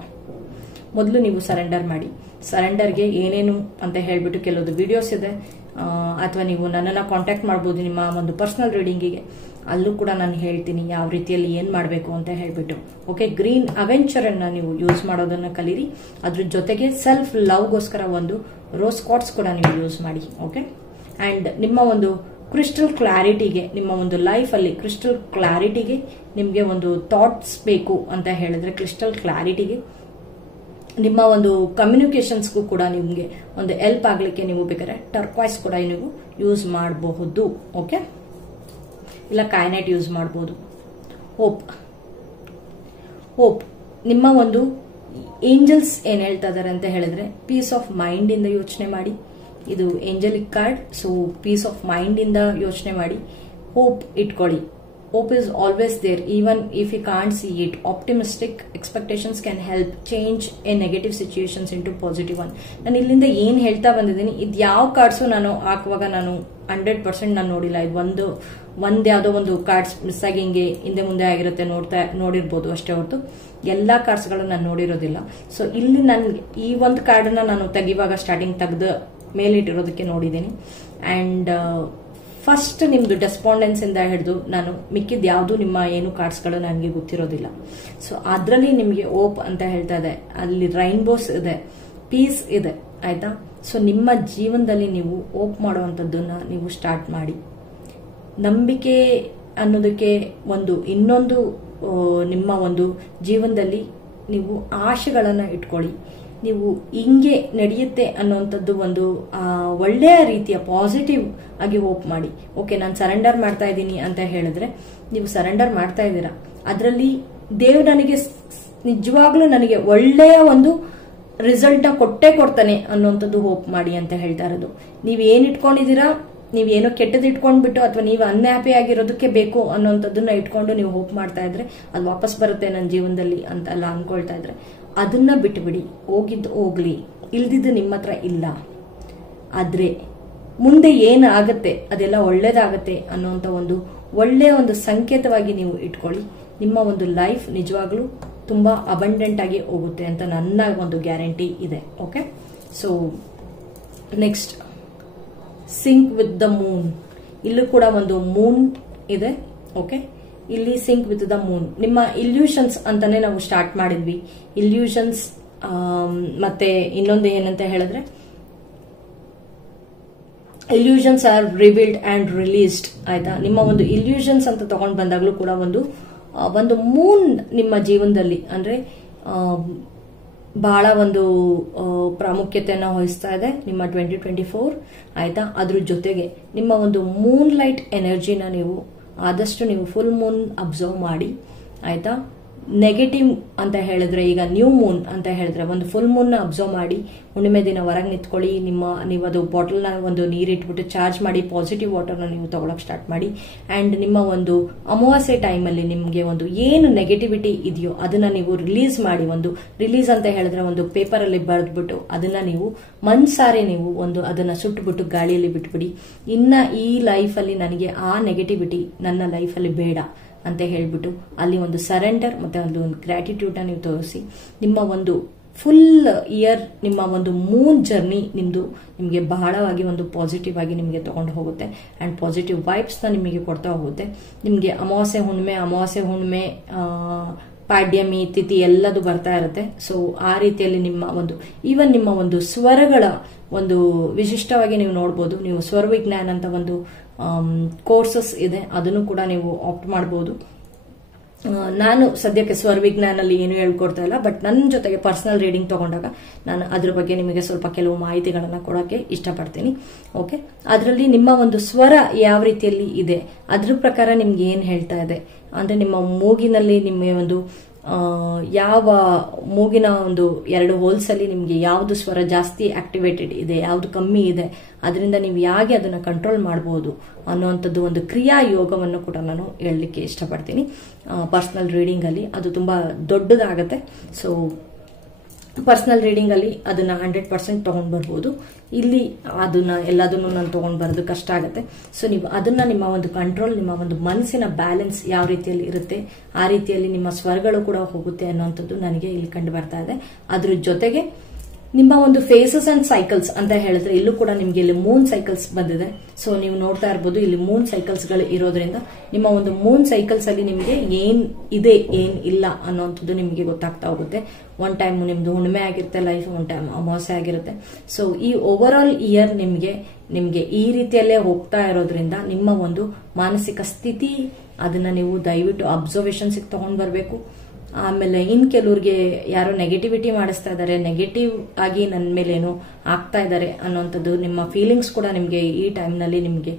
ಮೊದಲು ನೀವು ಸರೆಂಡರ್ ಮಾಡಿ. ಸರೆಂಡರ್ಗೆ ಏನೇನು ಅಂತ ಹೇಳ್ಬಿಟ್ಟು ಕೆಲವೊಂದು ವಿಡಿಯೋಸ್ ಇದೆ, ಅಥವಾ ನೀವು ನನ್ನನ್ನು ಕಾಂಟ್ಯಾಕ್ಟ್ ಮಾಡಬಹುದು ನಿಮ್ಮ ಒಂದು ಪರ್ಸನಲ್ ರೀಡಿಂಗಿಗೆ. ಅಲ್ಲೂ ಕೂಡ ನಾನು ಹೇಳ್ತೀನಿ ಯಾವ ರೀತಿಯಲ್ಲಿ ಏನ್ ಮಾಡಬೇಕು ಅಂತ ಹೇಳ್ಬಿಟ್ಟು. ಓಕೆ, ಗ್ರೀನ್ ಅವೆಂಚರ್ ಅನ್ನ ನೀವು ಯೂಸ್ ಮಾಡೋದನ್ನ ಕಲೀರಿ. ಅದ್ರ ಜೊತೆಗೆ ಸೆಲ್ಫ್ ಲವ್ಗೋಸ್ಕರ ಒಂದು ರೋಸ್ ಕ್ವಾರ್ಟ್ಸ್ ಕೂಡ ನೀವು ಯೂಸ್ ಮಾಡಿ. ಓಕೆ, ಅಂಡ್ ನಿಮ್ಮ ಒಂದು ಕ್ರಿಸ್ಟಲ್ ಕ್ಲಾರಿಟಿಗೆ, ನಿಮ್ಮ ಒಂದು ಲೈಫ್ ಅಲ್ಲಿ ಕ್ರಿಸ್ಟಲ್ ಕ್ಲಾರಿಟಿಗೆ ನಿಮ್ಗೆ ಒಂದು ಥಾಟ್ಸ್ ಬೇಕು ಅಂತ ಹೇಳಿದ್ರೆ, ಕ್ರಿಸ್ಟಲ್ ಕ್ಲಾರಿಟಿಗೆ ನಿಮ್ಮ ಒಂದು ಕಮ್ಯುನಿಕೇಶನ್ಸ್ಗೂ ಕೂಡ ನಿಮ್ಗೆ ಒಂದು ಹೆಲ್ಪ್ ಆಗ್ಲಿಕ್ಕೆ ನೀವು ಬೇಕಾದ್ರೆ ಟರ್ಕ್ವೈಸ್ ಕೂಡ ನೀವು ಯೂಸ್ ಮಾಡಬಹುದು. ಓಕೆ, ಇಲ್ಲ ಕೈನೆಟ್ ಯೂಸ್ ಮಾಡಬಹುದು. ಹೋಪ್ ನಿಮ್ಮ ಒಂದು ಏಂಜಲ್ಸ್ ಏನ್ ಹೇಳ್ತಾ ಇದಾರೆ ಅಂತ ಹೇಳಿದ್ರೆ, ಪೀಸ್ ಆಫ್ ಮೈಂಡ್ ಇಂದ ಯೋಚನೆ ಮಾಡಿ. ಇದು angelic card, so peace of mind ಇಂದ ಯೋಚನೆ ಮಾಡಿ. ಹೋಪ್ ಇಟ್ಕೊಳ್ಳಿ. Hope is always there, even if you can't see it. Optimistic expectations can help change a negative situations into positive one. ನಾನು ಇಲ್ಲಿಂದ ಏನ್ ಹೇಳ್ತಾ ಬಂದಿದ್ದೀನಿ, ಇದು ಯಾವ ಕಾರ್ಡ್ಸು ನಾನು ಹಾಕುವಾಗ ನಾನು 100% ನಾನು ನೋಡಿಲ್ಲ. ಇದು ಒಂದ್ ಯಾವ್ದೋ ಒಂದು ಕಾರ್ಡ್ಸ್ ಮಿಸ್ ಆಗಿ ಹಿಂಗೆ ಹಿಂದೆ ಮುಂದೆ ಆಗಿರುತ್ತೆ, ನೋಡಿರ್ಬೋದು ಅಷ್ಟೇ ಹೊರತು ಎಲ್ಲಾ ಕಾರ್ಡ್ಸ್ ಗಳು ನಾನು ನೋಡಿರೋದಿಲ್ಲ. ಸೊ ಇಲ್ಲಿ ನನ್ಗೆ ಈ ಒಂದು ಕಾರ್ಡ್ ನಾನು ತೆಗಿವಾಗ ಸ್ಟಾರ್ಟಿಂಗ್ ತೆಗೆದು ಮೇಲಿಟ್ಟಿರೋದಕ್ಕೆ ನೋಡಿದ್ದೀನಿ. ಅಂಡ್ ಫಸ್ಟ್ ನಿಮ್ದು ಡೆಸ್ಪಾಂಡೆನ್ಸ್ ಇಂದ ಹಿಡಿದು ನಾನು ಮಿಕ್ಕಿದ್ ಯಾವ್ದು ನಿಮ್ಮ ಏನು ಕಾರ್ಡ್ಸ್ ಗಳು ನನಗೆ ಗೊತ್ತಿರೋದಿಲ್ಲ. ಸೊ ಅದ್ರಲ್ಲಿ ನಿಮ್ಗೆ ಹೋಪ್ ಅಂತ ಹೇಳ್ತಾ ಇದೆ, ಅಲ್ಲಿ ರೈನ್ಬೋಸ್ ಇದೆ, ಪೀಸ್ ಇದೆ, ಆಯ್ತಾ. ಸೊ ನಿಮ್ಮ ಜೀವನದಲ್ಲಿ ನೀವು ಹೋಪ್ ಮಾಡುವಂತದ್ದನ್ನ ನೀವು ಸ್ಟಾರ್ಟ್ ಮಾಡಿ. ನಂಬಿಕೆ ಅನ್ನೋದಕ್ಕೆ ಒಂದು ಇನ್ನೊಂದು ನಿಮ್ಮ ಒಂದು ಜೀವನದಲ್ಲಿ ನೀವು ಆಶೆಗಳನ್ನ ಇಟ್ಕೊಳ್ಳಿ. ನೀವು ಹಿಂಗೆ ನಡೆಯುತ್ತೆ ಅನ್ನುವಂಥದ್ದು ಒಂದು ಒಳ್ಳೆಯ ರೀತಿಯ ಪಾಸಿಟಿವ್ ಆಗಿ ಹೋಪ್ ಮಾಡಿ. ಓಕೆ, ನಾನು ಸರೆಂಡರ್ ಮಾಡ್ತಾ ಇದ್ದೀನಿ ಅಂತ ಹೇಳಿದ್ರೆ ನೀವು ಸರೆಂಡರ್ ಮಾಡ್ತಾ ಇದ್ದೀರಾ, ಅದರಲ್ಲಿ ದೇವ್ ನನಗೆ ನಿಜವಾಗ್ಲೂ ನನಗೆ ಒಳ್ಳೆಯ ಒಂದು ರಿಸಲ್ಟ್ ನ ಕೊಡ್ತಾನೆ ಅನ್ನುವಂಥದ್ದು ಹೋಪ್ ಮಾಡಿ ಅಂತ ಹೇಳ್ತಾ ಇರೋದು. ನೀವ್ ಏನ್ ಇಟ್ಕೊಂಡಿದ್ದೀರಾ, ನೀವೇನೋ ಕೆಟ್ಟದ್ ಇಟ್ಕೊಂಡ್ಬಿಟ್ಟು ಅಥವಾ ನೀವು ಅನ್ಹ್ಯಾಪಿ ಆಗಿರೋದಕ್ಕೆ ಬೇಕು ಅನ್ನೋಂಥದ್ದನ್ನ ಇಟ್ಕೊಂಡು ನೀವು ಹೋಪ್ ಮಾಡ್ತಾ ಇದ್ರೆ ಅದು ವಾಪಸ್ ಬರುತ್ತೆ ನನ್ನ ಜೀವನದಲ್ಲಿ ಅಂತೆಲ್ಲ ಅನ್ಕೊಳ್ತಾ ಇದ್ರೆ ಅದನ್ನ ಬಿಟ್ಬಿಡಿ. ಹೋಗಿದ್ದು ಹೋಗ್ಲಿ, ಇಲ್ದಿದ್ದು ನಿಮ್ಮ ಹತ್ರ ಇಲ್ಲ. ಆದ್ರೆ ಮುಂದೆ ಏನಾಗತ್ತೆ ಅದೆಲ್ಲ ಒಳ್ಳೇದಾಗತ್ತೆ ಅನ್ನೋಂಥ ಒಂದು ಒಳ್ಳೆಯ ಒಂದು ಸಂಕೇತವಾಗಿ ನೀವು ಇಟ್ಕೊಳ್ಳಿ. ನಿಮ್ಮ ಒಂದು ಲೈಫ್ ನಿಜವಾಗ್ಲೂ ತುಂಬಾ ಅಬಂಡೆಂಟ್ ಆಗಿ ಹೋಗುತ್ತೆ ಅಂತ ನನ್ನ ಒಂದು ಗ್ಯಾರಂಟಿ ಇದೆ. Okay, so next sync with the moon. ಇಲ್ಲೂ ಕೂಡ ಒಂದು ಮೂನ್ ಇದೆ. ಓಕೆ, ಇಲ್ಲಿ ಸಿಂಕ್ ವಿತ್ ದ ಮೂನ್. ನಿಮ್ಮ ಇಲ್ಯೂಷನ್ಸ್ ಅಂತಾನೆ ನಾವು ಸ್ಟಾರ್ಟ್ ಮಾಡಿದ್ವಿ. ಇಲ್ಯೂಷನ್ಸ್ ಮತ್ತೆ ಇನ್ನೊಂದು ಏನಂತ ಹೇಳಿದ್ರೆ illusions are revealed and released, ಆಯ್ತಾ. ನಿಮ್ಮ ಒಂದು ಇಲ್ಯೂಷನ್ಸ್ ಅಂತ ತಗೊಂಡ್ ಬಂದಾಗ್ಲೂ ಕೂಡ ಒಂದು ಮೂನ್ ನಿಮ್ಮ ಜೀವನದಲ್ಲಿ ಅಂದ್ರೆ ಬಹಳ ಒಂದು ಪ್ರಾಮುಖ್ಯತೆಯನ್ನ ವಹಿಸ್ತಾ ಇದೆ ನಿಮ್ಮ 2024, ಆಯ್ತಾ. ಅದ್ರ ಜೊತೆಗೆ ನಿಮ್ಮ ಒಂದು ಮೂನ್ ಲೈಟ್ ಎನರ್ಜಿನ ನೀವು ಆದಷ್ಟು ನೀವು ಫುಲ್ ಮೂನ್ ಅಬ್ಸರ್ವ್ ಮಾಡಿ, ಆಯ್ತಾ. ನೆಗೆಟಿವ್ ಅಂತ ಹೇಳಿದ್ರೆ, ಈಗ ನ್ಯೂ ಮೂನ್ ಅಂತ ಹೇಳಿದ್ರೆ ಒಂದು ಫುಲ್ ಮೂನ್ ನ ಅಬ್ಸರ್ವ್ ಮಾಡಿ, ಹುಣ್ಣಿಮೆ ದಿನ ಹೊರಗೆ ನಿಂತ್ಕೊಳ್ಳಿ, ನೀವು ಅದು ಬಾಟಲ್ ನ ಒಂದು ನೀರಿಟ್ಬಿಟ್ಟು ಚಾರ್ಜ್ ಮಾಡಿ ಪಾಸಿಟಿವ್ ವಾಟರ್ ನ ನೀವು ತಗೊಳಕ್ ಸ್ಟಾರ್ಟ್ ಮಾಡಿ. ಅಂಡ್ ನಿಮ್ಮ ಒಂದು ಅಮಾವಾಸ್ಯೆ ಟೈಮ್ ಅಲ್ಲಿ ನಿಮ್ಗೆ ಒಂದು ಏನು ನೆಗೆಟಿವಿಟಿ ಇದೆಯೋ ಅದನ್ನ ನೀವು ರಿಲೀಸ್ ಮಾಡಿ, ಒಂದು ರಿಲೀಸ್ ಅಂತ ಹೇಳಿದ್ರೆ ಒಂದು ಪೇಪರ್ ಅಲ್ಲಿ ಬರೆದ್ಬಿಟ್ಟು ಅದನ್ನ ನೀವು ಮನ್ಸಾರೆ ನೀವು ಒಂದು ಅದನ್ನ ಸುಟ್ಟುಬಿಟ್ಟು ಗಾಳಿಯಲ್ಲಿ ಬಿಟ್ಬಿಡಿ. ಇನ್ನ ಈ ಲೈಫ್ ಅಲ್ಲಿ ನನಗೆ ಆ ನೆಗೆಟಿವಿಟಿ ನನ್ನ ಲೈಫ್ ಅಲ್ಲಿ ಬೇಡ ಅಂತ ಹೇಳ್ಬಿಟ್ಟು ಅಲ್ಲಿ ಒಂದು ಸರೆಂಡರ್ ಮತ್ತೆ ಒಂದು ಗ್ರಾಟಿಟ್ಯೂಡ್ ನ ನೀವು ತೋರಿಸಿ. ನಿಮ್ಮ ಒಂದು ಫುಲ್ ಇಯರ್ ನಿಮ್ಮ ಒಂದು ಮೂನ್ ಜರ್ನಿ ನಿಮ್ಗೆ ಬಹಳವಾಗಿ ಒಂದು ಪಾಸಿಟಿವ್ ಆಗಿ ನಿಮಗೆ ತಗೊಂಡು ಹೋಗುತ್ತೆ ಅಂಡ್ ಪಾಸಿಟಿವ್ ವೈಬ್ಸ್ ನ ನಿಮಗೆ ಕೊಡ್ತಾ ಹೋಗುತ್ತೆ. ನಿಮ್ಗೆ ಅಮಾವಾಸ್ಯೆ ಹುಣ್ಣಿಮೆ ಪಾಡ್ಯಮಿ ತಿಥಿ ಎಲ್ಲದು ಬರ್ತಾ ಇರುತ್ತೆ. ಸೊ ಆ ರೀತಿಯಲ್ಲಿ ಈವನ್ ನಿಮ್ಮ ಒಂದು ಸ್ವರಗಳ ಒಂದು ವಿಶಿಷ್ಟವಾಗಿ ನೀವು ನೋಡಬಹುದು. ನೀವು ಸ್ವರ ವಿಜ್ಞಾನ ಅಂತ ಒಂದು ಕೋರ್ಸಸ್ ಇದೆ, ಅದನ್ನು ಕೂಡ ನೀವು ಆಪ್ಟ್ ಮಾಡಬಹುದು. ನಾನು ಸದ್ಯಕ್ಕೆ ಸ್ವರ ವಿಜ್ಞಾನಲ್ಲಿ ಏನು ಹೇಳ್ಕೊಡ್ತಾ ಇಲ್ಲ, ಬಟ್ ನನ್ನ ಜೊತೆಗೆ ಪರ್ಸನಲ್ ರೀಡಿಂಗ್ ತಗೊಂಡಾಗ ನಾನು ಅದ್ರ ಬಗ್ಗೆ ನಿಮಗೆ ಸ್ವಲ್ಪ ಕೆಲವು ಮಾಹಿತಿಗಳನ್ನ ಕೊಡೋಕೆ ಇಷ್ಟಪಡ್ತೀನಿ. ಓಕೆ, ಅದರಲ್ಲಿ ನಿಮ್ಮ ಒಂದು ಸ್ವರ ಯಾವ ರೀತಿಯಲ್ಲಿ ಇದೆ ಅದ್ರ ಪ್ರಕಾರ ನಿಮ್ಗೆ ಏನ್ ಹೇಳ್ತಾ ಇದೆ ಅಂದ್ರೆ, ನಿಮ್ಮ ಮೂಗಿನಲ್ಲಿ ನಿಮ್ಮ ಒಂದು ಯಾವ ಮೂಗಿನ ಒಂದು 2 ಹೋಲ್ಸ್ ಅಲ್ಲಿ ನಿಮ್ಗೆ ಯಾವ್ದು ಸ್ವರ ಜಾಸ್ತಿ ಆಕ್ಟಿವೇಟೆಡ್ ಇದೆ, ಯಾವ್ದು ಕಮ್ಮಿ ಇದೆ, ಅದರಿಂದ ನೀವು ಹೇಗೆ ಅದನ್ನ ಕಂಟ್ರೋಲ್ ಮಾಡಬಹುದು ಅನ್ನುವಂಥದ್ದು ಒಂದು ಕ್ರಿಯಾ ಯೋಗವನ್ನು ಕೂಡ ನಾನು ಹೇಳಲಿಕ್ಕೆ ಇಷ್ಟಪಡ್ತೀನಿ. ಪರ್ಸನಲ್ ರೀಡಿಂಗ್ ಅಲ್ಲಿ ಅದು ತುಂಬಾ ದೊಡ್ಡದಾಗತ್ತೆ. ಸೊ ಪರ್ಸನಲ್ ರೀಡಿಂಗ್ ಅಲ್ಲಿ ಅದನ್ನ 100% ತಗೊಂಡ್ ಬರ್ಬೋದು. ಇಲ್ಲಿ ಅದನ್ನ ಎಲ್ಲದನ್ನು ನಾನು ತಗೊಂಡ್ ಬರೋದು ಕಷ್ಟ ಆಗುತ್ತೆ. ಸೊ ನೀವು ಅದನ್ನ ನಿಮ್ಮ ಒಂದು ಕಂಟ್ರೋಲ್, ನಿಮ್ಮ ಒಂದು ಮನಸ್ಸಿನ ಬ್ಯಾಲೆನ್ಸ್ ಯಾವ ರೀತಿಯಲ್ಲಿ ಇರುತ್ತೆ ಆ ರೀತಿಯಲ್ಲಿ ನಿಮ್ಮ ಸ್ವರಗಳು ಕೂಡ ಹೋಗುತ್ತೆ ಅನ್ನುವಂಥದ್ದು ನನಗೆ ಇಲ್ಲಿ ಕಂಡು ಬರ್ತಾ ಇದೆ. ಅದ್ರ ಜೊತೆಗೆ ನಿಮ್ಮ ಒಂದು ಫೇಸಸ್ ಅಂಡ್ ಸೈಕಲ್ಸ್ ಅಂತ ಹೇಳಿದ್ರೆ ಇಲ್ಲೂ ಕೂಡ ನಿಮ್ಗೆ ಇಲ್ಲಿ ಮೂನ್ ಸೈಕಲ್ಸ್ ಬಂದಿದೆ. ಸೊ ನೀವು ನೋಡ್ತಾ ಇರಬಹುದು ಇಲ್ಲಿ ಮೂನ್ ಸೈಕಲ್ಸ್ ಗಳು ಇರೋದ್ರಿಂದ ನಿಮ್ಮ ಒಂದು ಮೂನ್ ಸೈಕಲ್ಸ್ ಅಲ್ಲಿ ನಿಮ್ಗೆ ಏನ್ ಇದೆ ಏನ್ ಇಲ್ಲ ಅನ್ನೋಂಥದ್ದು ನಿಮ್ಗೆ ಗೊತ್ತಾಗ್ತಾ ಹೋಗುತ್ತೆ. ಒನ್ ಟೈಮ್ ನಿಮ್ದು ಹುಣ್ಣಿಮೆ ಆಗಿರುತ್ತೆ ಲೈಫ್, ಒನ್ ಟೈಮ್ ಅಮಾವಾಸ್ಯೆ ಆಗಿರುತ್ತೆ. ಸೊ ಈ ಓವರ್ ಆಲ್ ಇಯರ್ ನಿಮ್ಗೆ ಈ ರೀತಿಯಲ್ಲೇ ಹೋಗ್ತಾ ಇರೋದ್ರಿಂದ ನಿಮ್ಮ ಒಂದು ಮಾನಸಿಕ ಸ್ಥಿತಿ ಅದನ್ನ ನೀವು ದಯವಿಟ್ಟು ಅಬ್ಸರ್ವೇಷನ್ಸ್ ತಗೊಂಡ್ ಬರ್ಬೇಕು. ಆಮೇಲೆ ಕೆಲವ್ರಿಗೆ ಯಾರೋ ನೆಗೆಟಿವಿಟಿ ಮಾಡಿಸ್ತಾ ಇದ್ದಾರೆ, ನೆಗೆಟಿವ್ ಆಗಿ ನನ್ನ ಮೇಲೆ ಏನೋ ಆಗ್ತಾ ಇದ್ದಾರೆ ಅನ್ನೋಂಥದ್ದು ನಿಮ್ಮ ಫೀಲಿಂಗ್ಸ್ ಕೂಡ ನಿಮ್ಗೆ ಈ ಟೈಮ್ ನಲ್ಲಿ ನಿಮ್ಗೆ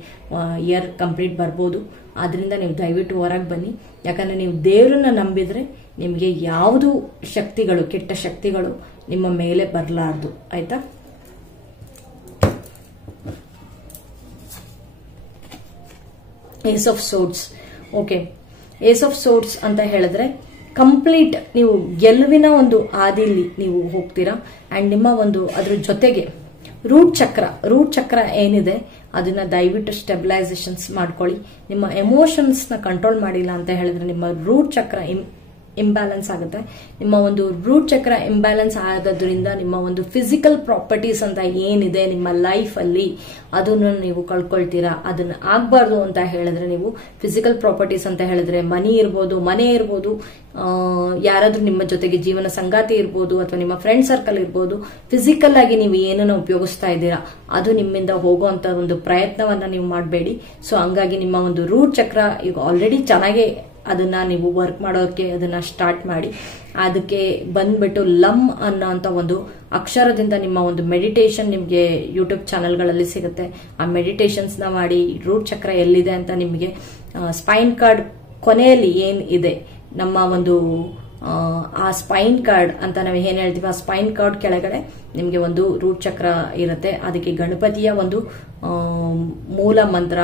ಇಯರ್ ಕಂಪ್ಲೀಟ್ ಬರ್ಬೋದು. ಆದ್ರಿಂದ ನೀವು ದಯವಿಟ್ಟು ಹೊರಗೆ ಬನ್ನಿ. ಯಾಕಂದ್ರೆ ನೀವು ದೇವರನ್ನ ನಂಬಿದ್ರೆ ನಿಮ್ಗೆ ಯಾವುದು ಶಕ್ತಿಗಳು, ಕೆಟ್ಟ ಶಕ್ತಿಗಳು ನಿಮ್ಮ ಮೇಲೆ ಬರಲಾರ್ದು. ಆಯ್ತಾ? Ace of swords. Okay, ace of swords ಅಂತ ಹೇಳಿದ್ರೆ ಕಂಪ್ಲೀಟ್ ನೀವು ಗೆಲುವಿನ ಒಂದು ಹಾದಿಲಿ ನೀವು ಹೋಗ್ತೀರಾ. ಅಂಡ್ ನಿಮ್ಮ ಒಂದು ಅದ್ರ ಜೊತೆಗೆ ರೂಟ್ ಚಕ್ರ ಏನಿದೆ ಅದನ್ನ ದಯವಿಟ್ಟು ಸ್ಟೆಬಿಲೈಸೇಷನ್ಸ್ ಮಾಡ್ಕೊಳ್ಳಿ. ನಿಮ್ಮ ಎಮೋಷನ್ಸ್ ನ ಕಂಟ್ರೋಲ್ ಮಾಡಿಲ್ಲ ಅಂತ ಹೇಳಿದ್ರೆ ನಿಮ್ಮ ರೂಟ್ ಚಕ್ರ ಇಂಬ್ಯಾಲೆನ್ಸ್ ಆಗುತ್ತೆ. ನಿಮ್ಮ ಒಂದು ರೂಟ್ ಚಕ್ರ ಇಂಬ್ಯಾಲೆನ್ಸ್ ಆಗೋದ್ರಿಂದ ನಿಮ್ಮ ಒಂದು ಫಿಸಿಕಲ್ ಪ್ರಾಪರ್ಟೀಸ್ ಅಂತ ಏನಿದೆ ನಿಮ್ಮ ಲೈಫ್ ಅಲ್ಲಿ ಅದನ್ನು ನೀವು ಕಳ್ಕೊಳ್ತೀರಾ. ಅದನ್ನ ಆಗ್ಬಾರ್ದು ಅಂತ ಹೇಳಿದ್ರೆ ನೀವು ಫಿಸಿಕಲ್ ಪ್ರಾಪರ್ಟೀಸ್ ಅಂತ ಹೇಳಿದ್ರೆ ಮನಿ ಇರ್ಬೋದು, ಮನೆ ಇರ್ಬೋದು, ಯಾರಾದ್ರೂ ನಿಮ್ಮ ಜೊತೆಗೆ ಜೀವನ ಸಂಗಾತಿ ಇರ್ಬೋದು ಅಥವಾ ನಿಮ್ಮ ಫ್ರೆಂಡ್ ಸರ್ಕಲ್ ಇರ್ಬೋದು, ಫಿಸಿಕಲ್ ಆಗಿ ನೀವು ಏನನ್ನ ಉಪಯೋಗಿಸ್ತಾ ಇದ್ದೀರಾ ಅದು ನಿಮ್ಮಿಂದ ಹೋಗುವಂತ ಒಂದು ಪ್ರಯತ್ನವನ್ನ ನೀವು ಮಾಡಬೇಡಿ. ಸೊ ಹಂಗಾಗಿ ನಿಮ್ಮ ಒಂದು ರೂಟ್ ಚಕ್ರ ಈಗ ಆಲ್ರೆಡಿ ಚೆನ್ನಾಗಿ ಅದನ್ನ ನೀವು ವರ್ಕ್ ಮಾಡೋಕೆ ಅದನ್ನ ಸ್ಟಾರ್ಟ್ ಮಾಡಿ. ಅದಕ್ಕೆ ಬಂದ್ಬಿಟ್ಟು ಲಮ್ ಅನ್ನೋಂತ ಒಂದು ಅಕ್ಷರದಿಂದ ನಿಮ್ಮ ಒಂದು ಮೆಡಿಟೇಷನ್ ನಿಮ್ಗೆ ಯೂಟ್ಯೂಬ್ ಚಾನೆಲ್ಗಳಲ್ಲಿ ಸಿಗುತ್ತೆ. ಆ ಮೆಡಿಟೇಷನ್ಸ್ ನ ಮಾಡಿ ರೂಟ್ ಚಕ್ರ ಎಲ್ಲಿದೆ ಅಂತ ನಿಮ್ಗೆ ಸ್ಪೈನ್ ಕಾರ್ಡ್ ಕೊನೆಯಲ್ಲಿ ಏನ್ ಇದೆ ನಮ್ಮ ಒಂದು ಆ ಸ್ಪೈನ್ ಕಾರ್ಡ್ ಅಂತ ನಾವು ಏನ್ ಹೇಳ್ತೀವಿ, ಆ ಸ್ಪೈನ್ ಕಾರ್ಡ್ ಕೆಳಗಡೆ ನಿಮ್ಗೆ ಒಂದು ರೂಟ್ ಚಕ್ರ ಇರುತ್ತೆ. ಅದಕ್ಕೆ ಗಣಪತಿಯ ಒಂದು ಮೂಲ ಮಂತ್ರ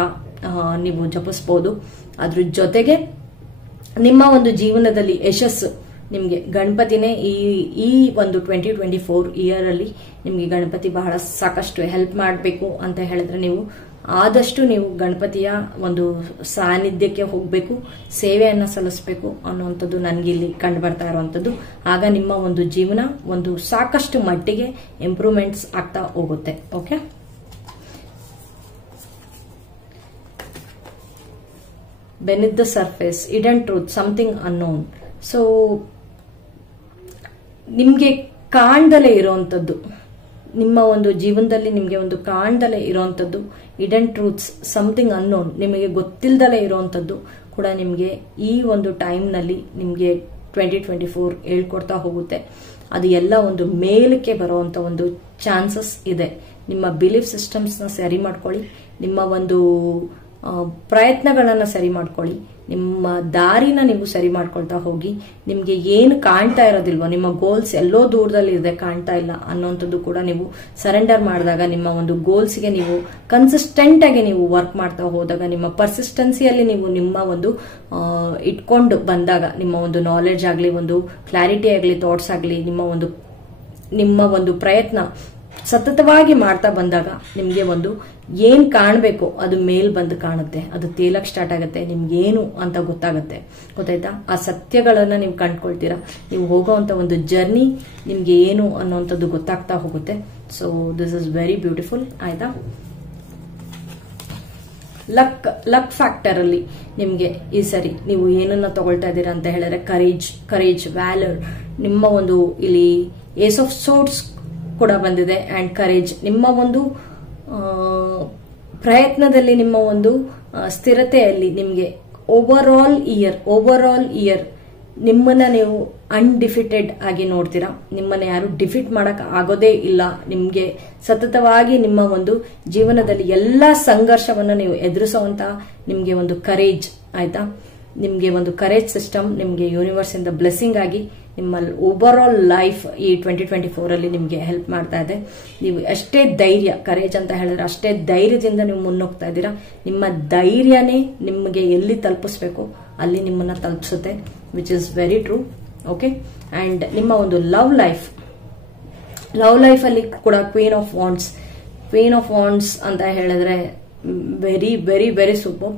ನೀವು ಜಪಿಸಬಹುದು. ಅದ್ರ ಜೊತೆಗೆ ನಿಮ್ಮ ಒಂದು ಜೀವನದಲ್ಲಿ ಯಶಸ್ಸು ನಿಮ್ಗೆ ಗಣಪತಿನೇ ಈ ಒಂದು 2024 ಇಯರ್ ಅಲ್ಲಿ ನಿಮ್ಗೆ ಗಣಪತಿ ಬಹಳ ಸಾಕಷ್ಟು ಹೆಲ್ಪ್ ಮಾಡಬೇಕು ಅಂತ ಹೇಳಿದ್ರೆ ನೀವು ಆದಷ್ಟು ನೀವು ಗಣಪತಿಯ ಒಂದು ಸಾನ್ನಿಧ್ಯಕ್ಕೆ ಹೋಗ್ಬೇಕು, ಸೇವೆಯನ್ನ ಸಲ್ಲಿಸಬೇಕು ಅನ್ನುವಂಥದ್ದು ನನಗೆ ಇಲ್ಲಿ ಕಂಡು ಬರ್ತಾ ಇರುವಂತದ್ದು. ಆಗ ನಿಮ್ಮ ಒಂದು ಜೀವನ ಒಂದು ಸಾಕಷ್ಟು ಮಟ್ಟಿಗೆ ಇಂಪ್ರೂವ್ಮೆಂಟ್ಸ್ ಆಗ್ತಾ ಹೋಗುತ್ತೆ. Okay, beneath the surface, hidden truth, something unknown. So ನಿಮ್ಗೆ ಕಾಣ್ದಲೇ ಇರೋಂಥದ್ದು, ನಿಮ್ಮ ಒಂದು ಜೀವನದಲ್ಲಿ ನಿಮ್ಗೆ ಒಂದು ಕಾಣ್ದಲೇ ಇರೋಂಥದ್ದು ಹಿಡನ್ ಟ್ರೂತ್ಸ್, ಸಮಥಿಂಗ್ ಅನ್ನೋನ್, ನಿಮಗೆ ಗೊತ್ತಿಲ್ದಲೇ ಇರೋಂಥದ್ದು ಕೂಡ ನಿಮ್ಗೆ ಈ ಒಂದು ಟೈಮ್ ನಲ್ಲಿ ನಿಮ್ಗೆ 2024 ಹೇಳ್ಕೊಡ್ತಾ ಹೋಗುತ್ತೆ. ಅದು ಎಲ್ಲ ಒಂದು ಮೇಲಕ್ಕೆ ಬರುವಂತ ಒಂದು ಚಾನ್ಸಸ್ ಇದೆ. ನಿಮ್ಮ ಬಿಲೀಫ್ ಸಿಸ್ಟಮ್ಸ್ ನ ಸರಿ ಮಾಡ್ಕೊಳ್ಳಿ. ನಿಮ್ಮ ಒಂದು ಪ್ರಯತ್ನಗಳನ್ನ ಸರಿ ಮಾಡ್ಕೊಳ್ಳಿ, ನಿಮ್ಮ ದಾರಿನ ನೀವು ಸರಿ ಮಾಡ್ಕೊಳ್ತಾ ಹೋಗಿ. ನಿಮ್ಗೆ ಏನು ಕಾಣ್ತಾ ಇರೋದಿಲ್ವೋ, ನಿಮ್ಮ ಗೋಲ್ಸ್ ಎಲ್ಲೋ ದೂರದಲ್ಲಿ ಇದೆ, ಕಾಣ್ತಾ ಇಲ್ಲ ಅನ್ನೋಂಥದ್ದು ಕೂಡ ನೀವು ಸರೆಂಡರ್ ಮಾಡಿದಾಗ, ನಿಮ್ಮ ಒಂದು ಗೋಲ್ಸ್ಗೆ ನೀವು ಕನ್ಸಿಸ್ಟೆಂಟ್ ಆಗಿ ನೀವು ವರ್ಕ್ ಮಾಡ್ತಾ ಹೋದಾಗ, ನಿಮ್ಮ ಪರ್ಸಿಸ್ಟೆನ್ಸಿಯಲ್ಲಿ ನೀವು ನಿಮ್ಮ ಒಂದು ಇಟ್ಕೊಂಡು ಬಂದಾಗ, ನಿಮ್ಮ ಒಂದು ನಾಲೆಡ್ಜ್ ಆಗಲಿ, ಒಂದು ಕ್ಲಾರಿಟಿ ಆಗಲಿ, ಥಾಟ್ಸ್ ಆಗಲಿ, ನಿಮ್ಮ ಒಂದು ಪ್ರಯತ್ನ ಸತತವಾಗಿ ಮಾಡ್ತಾ ಬಂದಾಗ ನಿಮ್ಗೆ ಒಂದು ಏನ್ ಕಾಣಬೇಕು ಅದು ಮೇಲ್ ಬಂದು ಕಾಣುತ್ತೆ, ಅದು ತೇಲಕ್ ಸ್ಟಾರ್ಟ್ ಆಗುತ್ತೆ, ನಿಮ್ಗೆ ಏನು ಅಂತ ಗೊತ್ತಾಯ್ತಾ? ಆ ಸತ್ಯಗಳನ್ನ ನೀವು ಕಂಡ್ಕೊಳ್ತೀರಾ. ನೀವು ಹೋಗೋವಂತ ಒಂದು ಜರ್ನಿ ನಿಮ್ಗೆ ಏನು ಅನ್ನೋಂಥದ್ದು ಗೊತ್ತಾಗ್ತಾ ಹೋಗುತ್ತೆ. So this is very beautiful. ಆಯ್ತಾ? ಲಕ್ ಫ್ಯಾಕ್ಟರ್ ಅಲ್ಲಿ ನಿಮ್ಗೆ ಈ ಸರಿ ನೀವು ಏನನ್ನ ತಗೊಳ್ತಾ ಇದ್ದೀರಾ ಅಂತ ಹೇಳಿದ್ರೆ ಕರೇಜ್, ವ್ಯಾಲರ್. ನಿಮ್ಮ ಒಂದು ಇಲ್ಲಿ ಏಸ್ ಆಫ್ ಸೋರ್ಟ್ಸ್ ಕೂಡ ಬಂದಿದೆ ಅಂಡ್ ಕರೇಜ್. ನಿಮ್ಮ ಒಂದು ಪ್ರಯತ್ನದಲ್ಲಿ, ನಿಮ್ಮ ಒಂದು ಸ್ಥಿರತೆಯಲ್ಲಿ ನಿಮ್ಗೆ ಓವರ್ ಆಲ್ ಇಯರ್ ನಿಮ್ಮನ್ನ ನೀವು ಅನ್ಡಿಫಿಟೆಡ್ ಆಗಿ ನೋಡ್ತೀರಾ. ನಿಮ್ಮನ್ನ ಯಾರು ಡಿಫಿಟ್ ಮಾಡಕ್ ಆಗೋದೇ ಇಲ್ಲ. ನಿಮ್ಗೆ ಸತತವಾಗಿ ನಿಮ್ಮ ಒಂದು ಜೀವನದಲ್ಲಿ ಎಲ್ಲಾ ಸಂಘರ್ಷವನ್ನು ನೀವು ಎದುರಿಸುವಂತ ನಿಮ್ಗೆ ಒಂದು ಕರೇಜ್. ಆಯ್ತಾ? ನಿಮ್ಗೆ ಒಂದು ಕರೇಜ್ ಸಿಸ್ಟಮ್ ನಿಮ್ಗೆ ಯೂನಿವರ್ಸ್ ಇಂದ ಬ್ಲೆಸ್ಸಿಂಗ್ ಆಗಿ ನಿಮ್ಮ ಓವರ್ ಆಲ್ ಲೈಫ್ ಈ 2024 ಅಲ್ಲಿ ನಿಮ್ಗೆ ಹೆಲ್ಪ್ ಮಾಡ್ತಾ ಇದೆ. ನೀವು ಅಷ್ಟೇ ಧೈರ್ಯ, ಕರೇಜ್ ಅಂತ ಹೇಳಿದ್ರೆ ಅಷ್ಟೇ ಧೈರ್ಯದಿಂದ ನೀವು ಮುನ್ನೋಗ್ತಾ ಇದ್ದೀರಾ. ನಿಮ್ಮ ಧೈರ್ಯನೇ ನಿಮಗೆ ಎಲ್ಲಿ ತಲುಪಿಸ್ಬೇಕು ಅಲ್ಲಿ ನಿಮ್ಮನ್ನ ತಲುಪಿಸುತ್ತೆ, which is very true. Okay? And ನಿಮ್ಮ ಒಂದು ಲವ್ ಲೈಫ್ ಅಲ್ಲಿ ಕೂಡ ಕ್ವೀನ್ ಆಫ್ ವಾಂಡ್ಸ್ ಅಂತ ಹೇಳಿದ್ರೆ very very very super.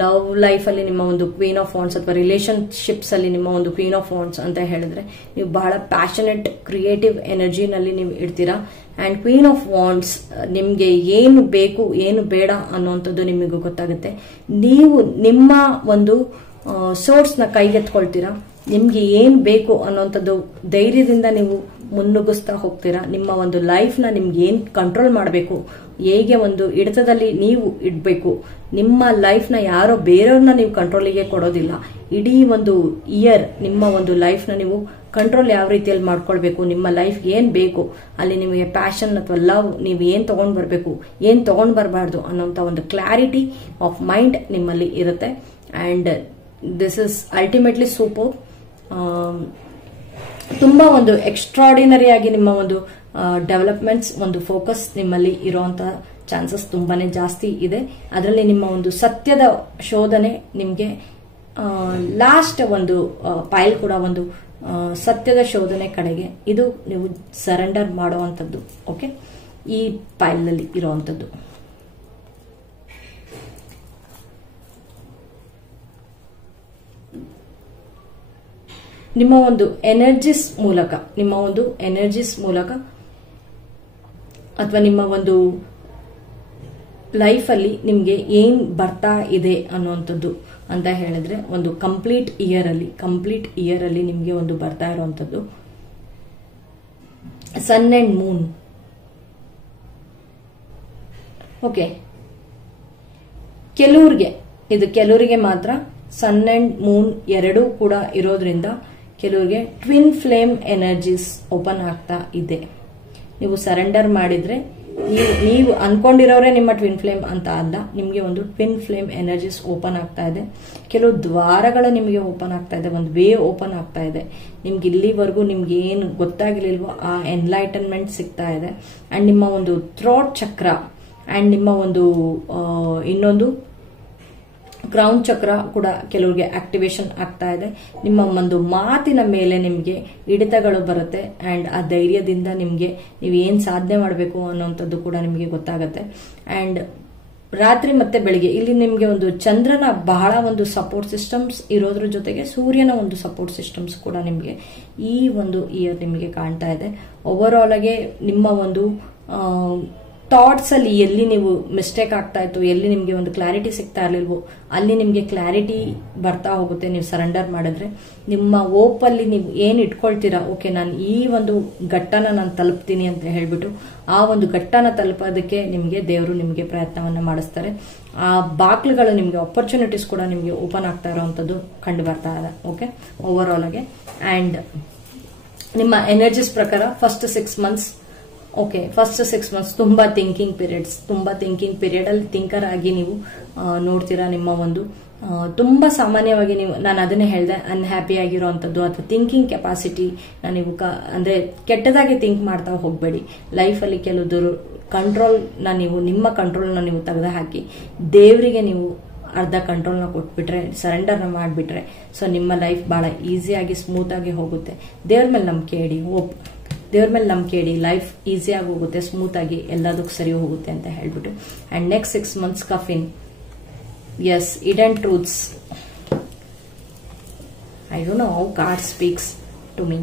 Love life ಅಲ್ಲಿ ನಿಮ್ಮ ಒಂದು ಕ್ವೀನ್ ಆಫ್ ವಾಂಡ್ಸ್ ಅಥವಾ ರಿಲೇಶನ್ಶಿಪ್ಸ್ ಅಲ್ಲಿ ನಿಮ್ಮ ಒಂದು ಕ್ವೀನ್ ಆಫ್ ವಾಂಡ್ಸ್ ಅಂತ ಹೇಳಿದ್ರೆ ನೀವು ಬಹಳ ಪ್ಯಾಷನೆಟ್ ಕ್ರಿಯೇಟಿವ್ ಎನರ್ಜಿನಲ್ಲಿ ನೀವು ಇರ್ತೀರಾ. ಅಂಡ್ ಕ್ವೀನ್ ಆಫ್ ವಾಂಡ್ಸ್ ನಿಮ್ಗೆ ಏನು ಬೇಕು ಏನು ಬೇಡ ಅನ್ನುವಂಥದ್ದು ನಿಮಗೆ ಗೊತ್ತಾಗುತ್ತೆ. ನೀವು ನಿಮ್ಮ ಒಂದು ಸೋರ್ಸ್ ನ ಕೈಗೆತ್ಕೊಳ್ತೀರಾ. ನಿಮ್ಗೆ ಏನ್ ಬೇಕು ಅನ್ನೋಂಥದ್ದು ಧೈರ್ಯದಿಂದ ನೀವು ಮುನ್ನುಗ್ಗಿಸ್ತಾ ಹೋಗ್ತೀರಾ. ನಿಮ್ಮ ಒಂದು ಲೈಫ್ ನ ನಿಮ್ಗೆ ಏನ್ ಕಂಟ್ರೋಲ್ ಮಾಡಬೇಕು, ಹೇಗೆ ಒಂದು ಹಿಡಿತದಲ್ಲಿ ನೀವು ಇಡ್ಬೇಕು. ನಿಮ್ಮ ಲೈಫ್ ನ ಯಾರೋ ಬೇರೆಯವ್ರನ್ನ ನೀವು ಕಂಟ್ರೋಲಿಗೆ ಕೊಡೋದಿಲ್ಲ. ಇಡೀ ಒಂದು ಇಯರ್ ನಿಮ್ಮ ಒಂದು ಲೈಫ್ ನ ನೀವು ಕಂಟ್ರೋಲ್ ಯಾವ ರೀತಿಯಲ್ಲಿ ಮಾಡ್ಕೊಳ್ಬೇಕು, ನಿಮ್ಮ ಲೈಫ್ ಏನ್ ಬೇಕು, ಅಲ್ಲಿ ನಿಮಗೆ ಪ್ಯಾಷನ್ ಅಥವಾ ಲವ್, ನೀವು ಏನ್ ತಗೊಂಡ್ ಬರ್ಬೇಕು, ಏನ್ ತಗೊಂಡ್ ಬರಬಾರ್ದು ಅನ್ನೋಂತ ಒಂದು ಕ್ಲಾರಿಟಿ ಆಫ್ ಮೈಂಡ್ ನಿಮ್ಮಲ್ಲಿ ಇರುತ್ತೆ. And this is ultimately super. ತುಂಬಾ ಒಂದು ಎಕ್ಸ್ಟ್ರಾರ್ಡಿನರಿ ಆಗಿ ನಿಮ್ಮ ಒಂದು ಡೆವಲಪ್ಮೆಂಟ್ಸ್, ಒಂದು ಫೋಕಸ್ ನಿಮ್ಮಲ್ಲಿ ಇರುವಂತ ಚಾನ್ಸಸ್ ತುಂಬಾನೇ ಜಾಸ್ತಿ ಇದೆ. ಅದರಲ್ಲಿ ನಿಮ್ಮ ಒಂದು ಸತ್ಯದ ಶೋಧನೆ ನಿಮ್ಗೆ ಲಾಸ್ಟ್ ಒಂದು ಪೈಲ್ ಕೂಡ ಒಂದು ಸತ್ಯದ ಶೋಧನೆ ಕಡೆಗೆ ಇದು ನೀವು ಸರೆಂಡರ್ ಮಾಡುವಂತದ್ದು. ಓಕೆ? ಈ ಪೈಲ್ ನಲ್ಲಿ ಇರುವಂತದ್ದು. ನಿಮ್ಮ ಒಂದು ಎನರ್ಜಿಸ್ ಮೂಲಕ ಅಥವಾ ನಿಮ್ಮ ಒಂದು ಲೈಫ್ ಅಲ್ಲಿ ನಿಮ್ಗೆ ಏನ್ ಬರ್ತಾ ಇದೆ ಅನ್ನುವಂಥದ್ದು ಅಂತ ಹೇಳಿದ್ರೆ ಒಂದು ಕಂಪ್ಲೀಟ್ ಇಯರ್ ಅಲ್ಲಿ ನಿಮ್ಗೆ ಒಂದು ಬರ್ತಾ ಇರುವಂತದ್ದು ಸನ್ ಅಂಡ್ ಮೂನ್. ಓಕೆ? ಕೆಲವರಿಗೆ ಮಾತ್ರ ಸನ್ ಅಂಡ್ ಮೂನ್ ಎರಡೂ ಕೂಡ ಇರೋದ್ರಿಂದ ಕೆಲವರಿಗೆ ಟ್ವಿನ್ ಫ್ಲೇಮ್ ಎನರ್ಜೀಸ್ ಓಪನ್ ಆಗ್ತಾ ಇದೆ. ನೀವು ಸರೆಂಡರ್ ಮಾಡಿದ್ರೆ ನೀವು ಅನ್ಕೊಂಡಿರೋರೇ ನಿಮ್ಮ ಟ್ವಿನ್ ಫ್ಲೇಮ್ ಅಂತ ಅಲ್ಲ, ನಿಮ್ಗೆ ಒಂದು ಟ್ವಿನ್ ಫ್ಲೇಮ್ ಎನರ್ಜೀಸ್ ಓಪನ್ ಆಗ್ತಾ ಇದೆ. ಕೆಲವು ದ್ವಾರಗಳು ನಿಮಗೆ ಓಪನ್ ಆಗ್ತಾ ಇದೆ, ಒಂದು ವೇ ಓಪನ್ ಆಗ್ತಾ ಇದೆ. ನಿಮ್ಗೆ ಇಲ್ಲಿವರೆಗೂ ನಿಮ್ಗೆ ಏನು ಗೊತ್ತಾಗಿರ್ಲಿಲ್ವೋ ಆ ಎನ್ಲೈಟನ್ಮೆಂಟ್ ಸಿಗ್ತಾ ಇದೆ. ಅಂಡ್ ನಿಮ್ಮ ಒಂದು ಥ್ರೋಟ್ ಚಕ್ರ ಅಂಡ್ ನಿಮ್ಮ ಒಂದು ಇನ್ನೊಂದು ಕ್ರೌನ್ ಚಕ್ರ ಕೂಡ ಕೆಲವರಿಗೆ ಆಕ್ಟಿವೇಶನ್ ಆಗ್ತಾ ಇದೆ. ನಿಮ್ಮ ಒಂದು ಮಾತಿನ ಮೇಲೆ ನಿಮ್ಗೆ ಹಿಡಿತಗಳು ಬರುತ್ತೆ ಅಂಡ್ ಆ ಧೈರ್ಯದಿಂದ ನಿಮ್ಗೆ ನೀವು ಏನ್ ಸಾಧನೆ ಮಾಡಬೇಕು ಅನ್ನೋಂಥದ್ದು ಕೂಡ ನಿಮ್ಗೆ ಗೊತ್ತಾಗುತ್ತೆ. ಅಂಡ್ ರಾತ್ರಿ ಮತ್ತೆ ಬೆಳಿಗ್ಗೆ ಇಲ್ಲಿ ನಿಮ್ಗೆ ಒಂದು ಚಂದ್ರನ ಬಹಳ ಒಂದು ಸಪೋರ್ಟ್ ಸಿಸ್ಟಮ್ಸ್ ಇರೋದ್ರ ಜೊತೆಗೆ ಸೂರ್ಯನ ಒಂದು ಸಪೋರ್ಟ್ ಸಿಸ್ಟಮ್ಸ್ ಕೂಡ ನಿಮ್ಗೆ ಈ ಒಂದು ಇಯರ್ ನಿಮಗೆ ಕಾಣ್ತಾ ಇದೆ. ಓವರ್ ಆಲ್ ಆಗಿ ನಿಮ್ಮ ಒಂದು ಥಾಟ್ಸ್ ಅಲ್ಲಿ ಎಲ್ಲಿ ನೀವು ಮಿಸ್ಟೇಕ್ ಆಗ್ತಾ ಇತ್ತು, ಎಲ್ಲಿ ನಿಮ್ಗೆ ಒಂದು ಕ್ಲಾರಿಟಿ ಸಿಗ್ತಾ ಇರ್ಲಿಲ್ವೋ ಅಲ್ಲಿ ನಿಮ್ಗೆ ಕ್ಲಾರಿಟಿ ಬರ್ತಾ ಹೋಗುತ್ತೆ ನೀವು ಸರೆಂಡರ್ ಮಾಡಿದ್ರೆ. ನಿಮ್ಮ ಓಪ್ ಅಲ್ಲಿ ನೀವು ಏನ್ ಇಟ್ಕೊಳ್ತೀರಾ, ಓಕೆ ನಾನು ಈ ಒಂದು ಘಟ್ಟನ ನಾನು ತಲುಪ್ತೀನಿ ಅಂತ ಹೇಳ್ಬಿಟ್ಟು ಆ ಒಂದು ಘಟ್ಟನ ತಲುಪೋದಕ್ಕೆ ನಿಮ್ಗೆ ದೇವರು ನಿಮ್ಗೆ ಪ್ರಯತ್ನವನ್ನ ಮಾಡಿಸ್ತಾರೆ. ಆ ಬಾಕ್ಲುಗಳು ನಿಮ್ಗೆ ಆಪರ್ಚುನಿಟೀಸ್ ಕೂಡ ನಿಮ್ಗೆ ಓಪನ್ ಆಗ್ತಾ ಇರೋವಂಥದ್ದು ಕಂಡು ಬರ್ತಾ ಇದೆ. ಓಕೆ? ಓವರ್ ಆಲ್ ಆಗಿ ಅಂಡ್ ನಿಮ್ಮ ಎನರ್ಜೀಸ್ ಪ್ರಕಾರ first 6 months okay, first 6 months ತುಂಬಾ ಥಿಂಕಿಂಗ್ ಪೀರಿಯಡ್ ಅಲ್ಲಿ ಥಿಂಕರ್ ಆಗಿ ನೀವು ನೋಡ್ತೀರಾ. ನಿಮ್ಮ ಒಂದು ತುಂಬಾ ಸಾಮಾನ್ಯವಾಗಿ ನೀವು, ನಾನು ಅದನ್ನೇ ಹೇಳಿದೆ, ಅನ್ಹ್ಯಾಪಿ ಆಗಿರುವಂತದ್ದು ಅಥವಾ ಥಿಂಕಿಂಗ್ ಕೆಪಾಸಿಟಿ ನೀವು ಅಂದ್ರೆ ಕೆಟ್ಟದಾಗಿ ಥಿಂಕ್ ಮಾಡ್ತಾ ಹೋಗ್ಬೇಡಿ. ಲೈಫ್ ಅಲ್ಲಿ ಕೆಲವರು ಕಂಟ್ರೋಲ್ನ ನೀವು, ನಿಮ್ಮ ಕಂಟ್ರೋಲ್ನ ನೀವು ತೆಗೆದು ಹಾಕಿ ದೇವರಿಗೆ ನೀವು ಅರ್ಧ ಕಂಟ್ರೋಲ್ನ ಕೊಟ್ಬಿಟ್ರೆ, ಸರೆಂಡರ್ನ ಮಾಡಿಬಿಟ್ರೆ, ಸೊ ನಿಮ್ಮ ಲೈಫ್ ಬಹಳ ಈಸಿಯಾಗಿ ಸ್ಮೂತ್ ಆಗಿ ಹೋಗುತ್ತೆ. ದೇವ್ರ ಮೇಲೆ ನಂಬಿಕೆ ಇಡಿ, ದೇವ್ರ ಮೇಲೆ ನಂಬಿಕೆ ಇಡಿ, ಲೈಫ್ ಈಸಿಯಾಗಿ ಹೋಗುತ್ತೆ, ಸ್ಮೂತ್ ಆಗಿ ಎಲ್ಲದಕ್ಕೂ ಸರಿ ಹೋಗುತ್ತೆ ಅಂತ ಹೇಳ್ಬಿಟ್ಟು. And next 6 months coffin, yes, hidden truths. I don't know how card speaks to me.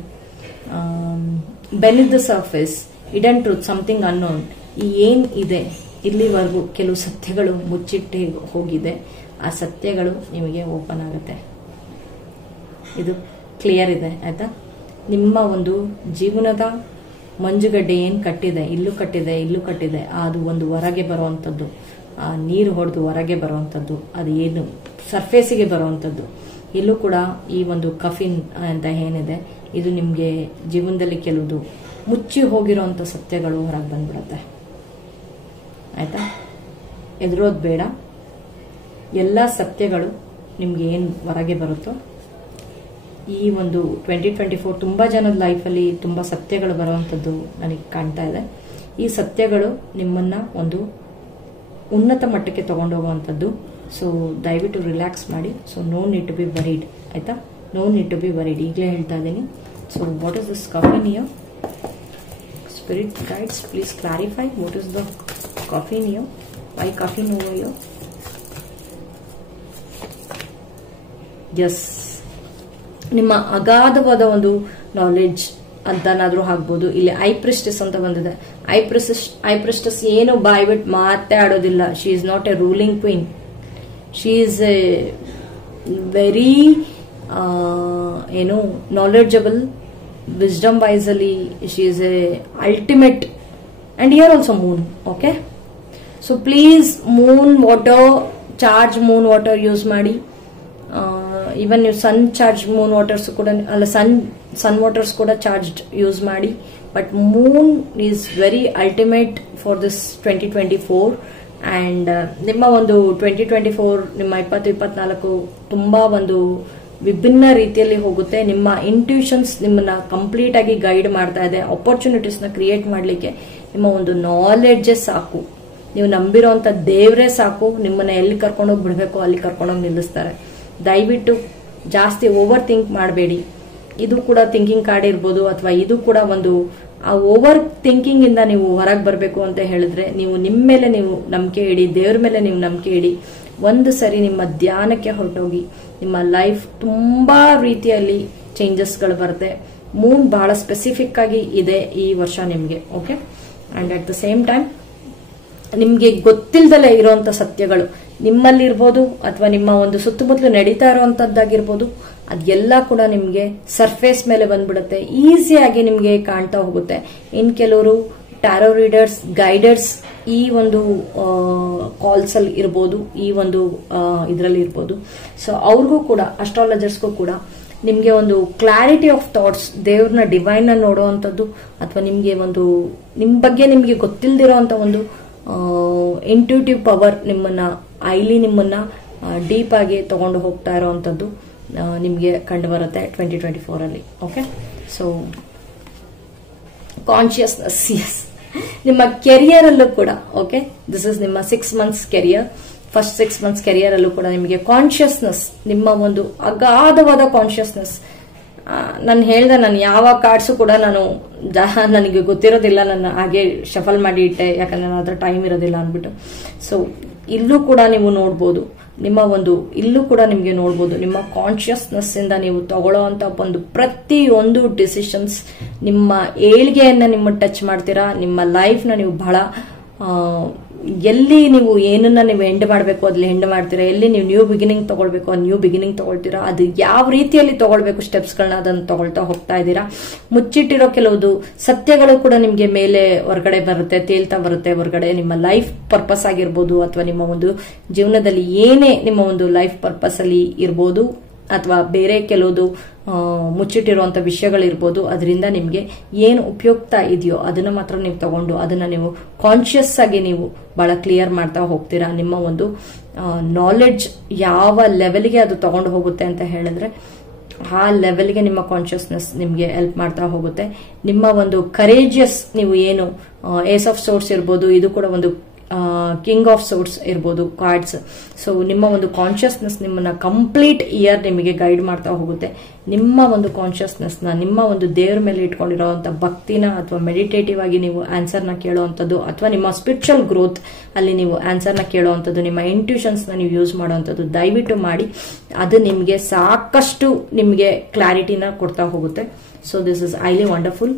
Beneath the surface, hidden truth, something unknown. ಈ ಏನ್ ಇದೆ ಇಲ್ಲಿವರೆಗೂ ಕೆಲವು ಸತ್ಯಗಳು ಮುಚ್ಚಿಟ್ಟು ಹೋಗಿದೆ, ಆ ಸತ್ಯಗಳು ನಿಮಗೆ ಓಪನ್ ಆಗುತ್ತೆ. ಇದು ಕ್ಲಿಯರ್ ಇದೆ ಆಯ್ತಾ. ನಿಮ್ಮ ಒಂದು ಜೀವನದ ಮಂಜುಗಡ್ಡೆ ಏನ್ ಕಟ್ಟಿದೆ, ಇಲ್ಲೂ ಕಟ್ಟಿದೆ, ಅದು ಒಂದು ಹೊರಗೆ ಬರುವಂತದ್ದು, ನೀರು ಹೊಡೆದು ಹೊರಗೆ ಬರುವಂತದ್ದು, ಅದು ಏನು ಸರ್ಫೇಸಿಗೆ ಬರುವಂತದ್ದು. ಇಲ್ಲೂ ಕೂಡ ಈ ಒಂದು ಕಫಿನ್ ಅಂತ ಏನಿದೆ, ಇದು ನಿಮ್ಗೆ ಜೀವನದಲ್ಲಿ ಕೆಲವುದು ಮುಚ್ಚಿ ಹೋಗಿರುವಂತ ಸತ್ಯಗಳು ಹೊರಗೆ ಬಂದ್ಬಿಡುತ್ತೆ ಆಯ್ತಾ. ಎದುರೋದು ಬೇಡ, ಎಲ್ಲ ಸತ್ಯಗಳು ನಿಮ್ಗೆ ಏನ್ ಹೊರಗೆ ಬರುತ್ತೋ. ಈ ಒಂದು 2024 ತುಂಬಾ ಜನದ ಲೈಫಲ್ಲಿ ತುಂಬಾ ಸತ್ಯಗಳು ಬರುವಂತದ್ದು ನನಗೆ ಕಾಣ್ತಾ ಇದೆ. ಈ ಸತ್ಯಗಳು ನಿಮ್ಮನ್ನ ಒಂದು ಉನ್ನತ ಮಟ್ಟಕ್ಕೆ ತಗೊಂಡೋಗುವಂಥದ್ದು. ಸೊ ದಯವಿಟ್ಟು ರಿಲ್ಯಾಕ್ಸ್ ಮಾಡಿ. So no need to be worried ಆಯ್ತಾ, no need to be worried, ಈಗಲೇ ಹೇಳ್ತಾ ಇದ್ದೀನಿ. So what is this coffin here? Spirit guides, please clarify what is the coffin here? Why coffin over here? Yes, ನಿಮ್ಮ ಅಗಾಧವಾದ ಒಂದು knowledge ಅಂತನಾದ್ರೂ ಆಗ್ಬೋದು. ಇಲ್ಲಿ ಐಪ್ರಿಸ್ಟಸ್ ಅಂತ ಬಂದಿದೆ. ಐಪ್ರಿಸ್ಟಸ್ ಏನು ಬಾಯ್ಬಿಟ್ಟು ಮಾತೇ ಆಡೋದಿಲ್ಲ. She is not a ruling queen, she is a very ಏನು ನಾಲೆಡ್ಜಬಲ್, ವಿಸ್ಡಮ್ ವೈಸ್ ಅಲ್ಲಿ she is a ultimate. And here also moon. Okay, so please moon water, charge moon water use ಮಾಡಿ. ಈವನ್ ನೀವು sun charge moon waters ಕೂಡ ಅಲ್ಲ, sun waters ಕೂಡ charge use ಮಾಡಿ. But moon is very ultimate for this 2024. And ನಿಮ್ಮ ಒಂದು 2024, ನಿಮ್ಮ 2024 ತುಂಬಾ ಒಂದು ವಿಭಿನ್ನ ರೀತಿಯಲ್ಲಿ ಹೋಗುತ್ತೆ. ನಿಮ್ಮ ಇಂಟ್ಯೂಷನ್ಸ್ ನಿಮ್ಮನ್ನ ಕಂಪ್ಲೀಟ್ ಆಗಿ ಗೈಡ್ ಮಾಡ್ತಾ ಇದೆ. ಅಪರ್ಚುನಿಟೀಸ್ ನ ಕ್ರಿಯೇಟ್ ಮಾಡ್ಲಿಕ್ಕೆ ನಿಮ್ಮ ಒಂದು ನಾಲೆಡ್ಜೇ ಸಾಕು. ನೀವು ನಂಬಿರುವಂತ ದೇವರೇ ಸಾಕು. ನಿಮ್ಮನ್ನ ಎಲ್ಲಿ ಕರ್ಕೊಂಡೋಗಿ ಬಿಡ್ಬೇಕು ಅಲ್ಲಿ ಕರ್ಕೊಂಡೋಗಿ ನಿಲ್ಲಿಸ್ತಾರೆ. ದಯವಿಟ್ಟು ಜಾಸ್ತಿ ಓವರ್ ಥಿಂಕ್ ಮಾಡಬೇಡಿ. ಇದು ಕೂಡ ಥಿಂಕಿಂಗ್ ಕಾರ್ಡ್ ಇರ್ಬೋದು, ಅಥವಾ ಇದು ಕೂಡ ಒಂದು ಆ ಓವರ್ ಥಿಂಕಿಂಗ್ ಇಂದ ನೀವು ಹೊರಗೆ ಬರಬೇಕು ಅಂತ ಹೇಳಿದ್ರೆ ನೀವು ನಿಮ್ಮ ಮೇಲೆ ನೀವು ನಂಬಿಕೆ ಇಡಿ, ದೇವ್ರ ಮೇಲೆ ನೀವು ನಂಬಿಕೆ ಇಡಿ. ಒಂದು ಸರಿ ನಿಮ್ಮ ಧ್ಯಾನಕ್ಕೆ ಹೊರಟೋಗಿ, ನಿಮ್ಮ ಲೈಫ್ ತುಂಬಾ ರೀತಿಯಲ್ಲಿ ಚೇಂಜಸ್ಗಳು ಬರುತ್ತೆ. ಮೂನ್ ಬಹಳ ಸ್ಪೆಸಿಫಿಕ್ ಆಗಿ ಇದೆ ಈ ವರ್ಷ ನಿಮ್ಗೆ. Okay, and at the same time ನಿಮ್ಗೆ ಗೊತ್ತಿಲ್ದಲೇ ಇರುವಂತ ಸತ್ಯಗಳು ನಿಮ್ಮಲ್ಲಿರ್ಬೋದು, ಅಥವಾ ನಿಮ್ಮ ಒಂದು ಸುತ್ತಮುತ್ತಲು ನಡೀತಾ ಇರುವಂತದ್ದಾಗಿರ್ಬೋದು, ಅದೆಲ್ಲ ಕೂಡ ನಿಮ್ಗೆ ಸರ್ಫೇಸ್ ಮೇಲೆ ಬಂದ್ಬಿಡುತ್ತೆ, ಈಸಿಯಾಗಿ ನಿಮ್ಗೆ ಕಾಣ್ತಾ ಹೋಗುತ್ತೆ. ಇನ್ ಕೆಲವರು ಟ್ಯಾರೋ ರೀಡರ್ಸ್, ಗೈಡರ್ಸ್ ಈ ಒಂದು ಕಾಲ್ಸ್ ಅಲ್ಲಿ ಇರ್ಬೋದು, ಈ ಒಂದು ಇದರಲ್ಲಿ ಇರ್ಬೋದು. ಸೊ ಅವ್ರಿಗೂ ಕೂಡ, ಅಸ್ಟ್ರಾಲಜರ್ಸ್ಗೂ ಕೂಡ ನಿಮ್ಗೆ ಒಂದು ಕ್ಲಾರಿಟಿ ಆಫ್ ಥಾಟ್ಸ್, ದೇವ್ರನ್ನ ಡಿವೈನ್ ನ ನೋಡುವಂಥದ್ದು, ಅಥವಾ ನಿಮ್ಗೆ ಒಂದು ನಿಮ್ ಬಗ್ಗೆ ನಿಮ್ಗೆ ಗೊತ್ತಿಲ್ದಿರೋ ಅಂತ ಒಂದು ಇಂಟ್ಯೂಟಿವ್ ಪವರ್ ನಿಮ್ಮನ್ನ ಡೀಪ್ ಆಗಿ ತಗೊಂಡು ಹೋಗ್ತಾ ಇರೋವಂಥದ್ದು ನಿಮ್ಗೆ ಕಂಡು ಬರುತ್ತೆ 2024 ಅಲ್ಲಿ. ಓಕೆ, ಸೊ ಕಾನ್ಶಿಯಸ್ನೆಸ್, ಎಸ್, ನಿಮ್ಮ ಕೆರಿಯರ್ ಅಲ್ಲೂ ಕೂಡ. ಓಕೆ, ದಿಸ್ ಇಸ್ ನಿಮ್ಮ 6 months career. First 6 months career ಅಲ್ಲೂ ಕೂಡ ನಿಮಗೆ ಕಾನ್ಶಿಯಸ್ನೆಸ್, ನಿಮ್ಮ ಒಂದು ಅಗಾಧವಾದ ಕಾನ್ಶಿಯಸ್ನೆಸ್. ನಾನು ಹೇಳ್ದೆ, ನಾನು ಯಾವ ಕಾರ್ಡ್ಸು ಕೂಡ ನನಗೆ ಗೊತ್ತಿರೋದಿಲ್ಲ, ನನ್ನ ಹಾಗೆ ಶಫಲ್ ಮಾಡಿ ಇಟ್ಟೆ, ಯಾಕಂದ್ರೆ ನನ್ನ ಹತ್ರ ಟೈಮ್ ಇರೋದಿಲ್ಲ ಅಂದ್ಬಿಟ್ಟು. ಸೊ ಇಲ್ಲೂ ಕೂಡ ನೀವು ನೋಡ್ಬೋದು, ಇಲ್ಲೂ ಕೂಡ ನಿಮ್ಗೆ ನೋಡ್ಬೋದು, ನಿಮ್ಮ ಕಾನ್ಶಿಯಸ್ನೆಸ್ ಇಂದ ನೀವು ತಗೊಳ್ಳೋ ಅಂತ ಒಂದು ಪ್ರತಿಯೊಂದು ಡಿಸಿಷನ್ಸ್ ನಿಮ್ಮ ಏಳ್ಗೆಯನ್ನ ನಿಮ್ಮ ಟಚ್ ಮಾಡ್ತೀರಾ. ನಿಮ್ಮ ಲೈಫ್ ನ ನೀವು ಬಹಳ ಎಲ್ಲಿ ನೀವು ಏನನ್ನ ನೀವು ಎಂಡ್ ಮಾಡಬೇಕು ಅದ್ರಲ್ಲಿ ಎಂಡ್ ಮಾಡ್ತೀರಾ, ಎಲ್ಲಿ ನೀವು ನ್ಯೂ ಬಿಗಿನಿಂಗ್ ತಗೊಳ್ಬೇಕು ಆ ನ್ಯೂ ಬಿಗಿನಿಂಗ್ ತಗೊಳ್ತೀರಾ, ಅದು ಯಾವ ರೀತಿಯಲ್ಲಿ ತಗೊಳ್ಬೇಕು ಸ್ಟೆಪ್ಸ್ಗಳನ್ನ ಅದನ್ನು ತಗೊಳ್ತಾ ಹೋಗ್ತಾ ಇದ್ದೀರಾ. ಮುಚ್ಚಿಟ್ಟಿರೋ ಕೆಲವುದು ಸತ್ಯಗಳು ಕೂಡ ನಿಮ್ಗೆ ಮೇಲೆ ಹೊರಗಡೆ ಬರುತ್ತೆ, ತೇಲ್ತಾ ಬರುತ್ತೆ ಹೊರಗಡೆ. ನಿಮ್ಮ ಲೈಫ್ ಪರ್ಪಸ್ ಆಗಿರ್ಬೋದು, ಅಥವಾ ನಿಮ್ಮ ಒಂದು ಜೀವನದಲ್ಲಿ ಏನೇ ನಿಮ್ಮ ಒಂದು ಲೈಫ್ ಪರ್ಪಸ್ ಅಲ್ಲಿ ಇರ್ಬೋದು, ಅಥವಾ ಬೇರೆ ಕೆಲವುದು ಮುಚ್ಚಿಟ್ಟಿರುವಂತ ವಿಷಯಗಳಿರ್ಬೋದು, ಅದರಿಂದ ನಿಮ್ಗೆ ಏನು ಉಪಯುಕ್ತ ಇದೆಯೋ ಅದನ್ನ ಮಾತ್ರ ನೀವು ತಗೊಂಡು ಅದನ್ನ ನೀವು ಕಾನ್ಶಿಯಸ್ ಆಗಿ ನೀವು ಬಹಳ ಕ್ಲಿಯರ್ ಮಾಡ್ತಾ ಹೋಗ್ತೀರಾ. ನಿಮ್ಮ ಒಂದು ನಾಲೆಡ್ಜ್ ಯಾವ ಲೆವೆಲ್ಗೆ ಅದು ತಗೊಂಡು ಹೋಗುತ್ತೆ ಅಂತ ಹೇಳಿದ್ರೆ ಆ ಲೆವೆಲ್ಗೆ ನಿಮ್ಮ ಕಾನ್ಶಿಯಸ್ನೆಸ್ ನಿಮ್ಗೆ ಹೆಲ್ಪ್ ಮಾಡ್ತಾ ಹೋಗುತ್ತೆ. ನಿಮ್ಮ ಒಂದು ಕರೇಜಿಯಸ್, ನೀವು ಏನು ಏಸ್ ಆಫ್ ಸೋರ್ಸ್ ಇರ್ಬೋದು, ಇದು ಕೂಡ ಒಂದು ಕಿಂಗ್ ಆಫ್ ಸೋರ್ಸ್ ಇರ್ಬೋದು ಕಾರ್ಡ್ಸ್. ಸೊ ನಿಮ್ಮ ಒಂದು ಕಾನ್ಶಿಯಸ್ನೆಸ್ ನಿಮ್ಮನ್ನ ಕಂಪ್ಲೀಟ್ ಇಯರ್ ನಿಮಗೆ ಗೈಡ್ ಮಾಡ್ತಾ ಹೋಗುತ್ತೆ. ನಿಮ್ಮ ಒಂದು ಕಾನ್ಶಿಯಸ್ನೆಸ್ ನ ನಿಮ್ಮ ಒಂದು ದೇವರ ಮೇಲೆ ಇಟ್ಕೊಂಡಿರೋಂಥ ಭಕ್ತಿನ ಅಥವಾ ಮೆಡಿಟೇಟಿವ್ ಆಗಿ ನೀವು ಆನ್ಸರ್ನ ಕೇಳುವಂಥದ್ದು, ಅಥವಾ ನಿಮ್ಮ ಸ್ಪಿರಿಚುವಲ್ ಗ್ರೋತ್ ಅಲ್ಲಿ ನೀವು ಆನ್ಸರ್ನ ಕೇಳುವಂಥದ್ದು, ನಿಮ್ಮ ಇಂಟ್ಯೂಷನ್ಸ್ ನ ನೀವು ಯೂಸ್ ಮಾಡುವಂಥದ್ದು ದಯವಿಟ್ಟು ಮಾಡಿ. ಅದು ನಿಮಗೆ ಸಾಕಷ್ಟು ನಿಮಗೆ ಕ್ಲಾರಿಟಿನ ಕೊಡ್ತಾ ಹೋಗುತ್ತೆ. So this is highly wonderful.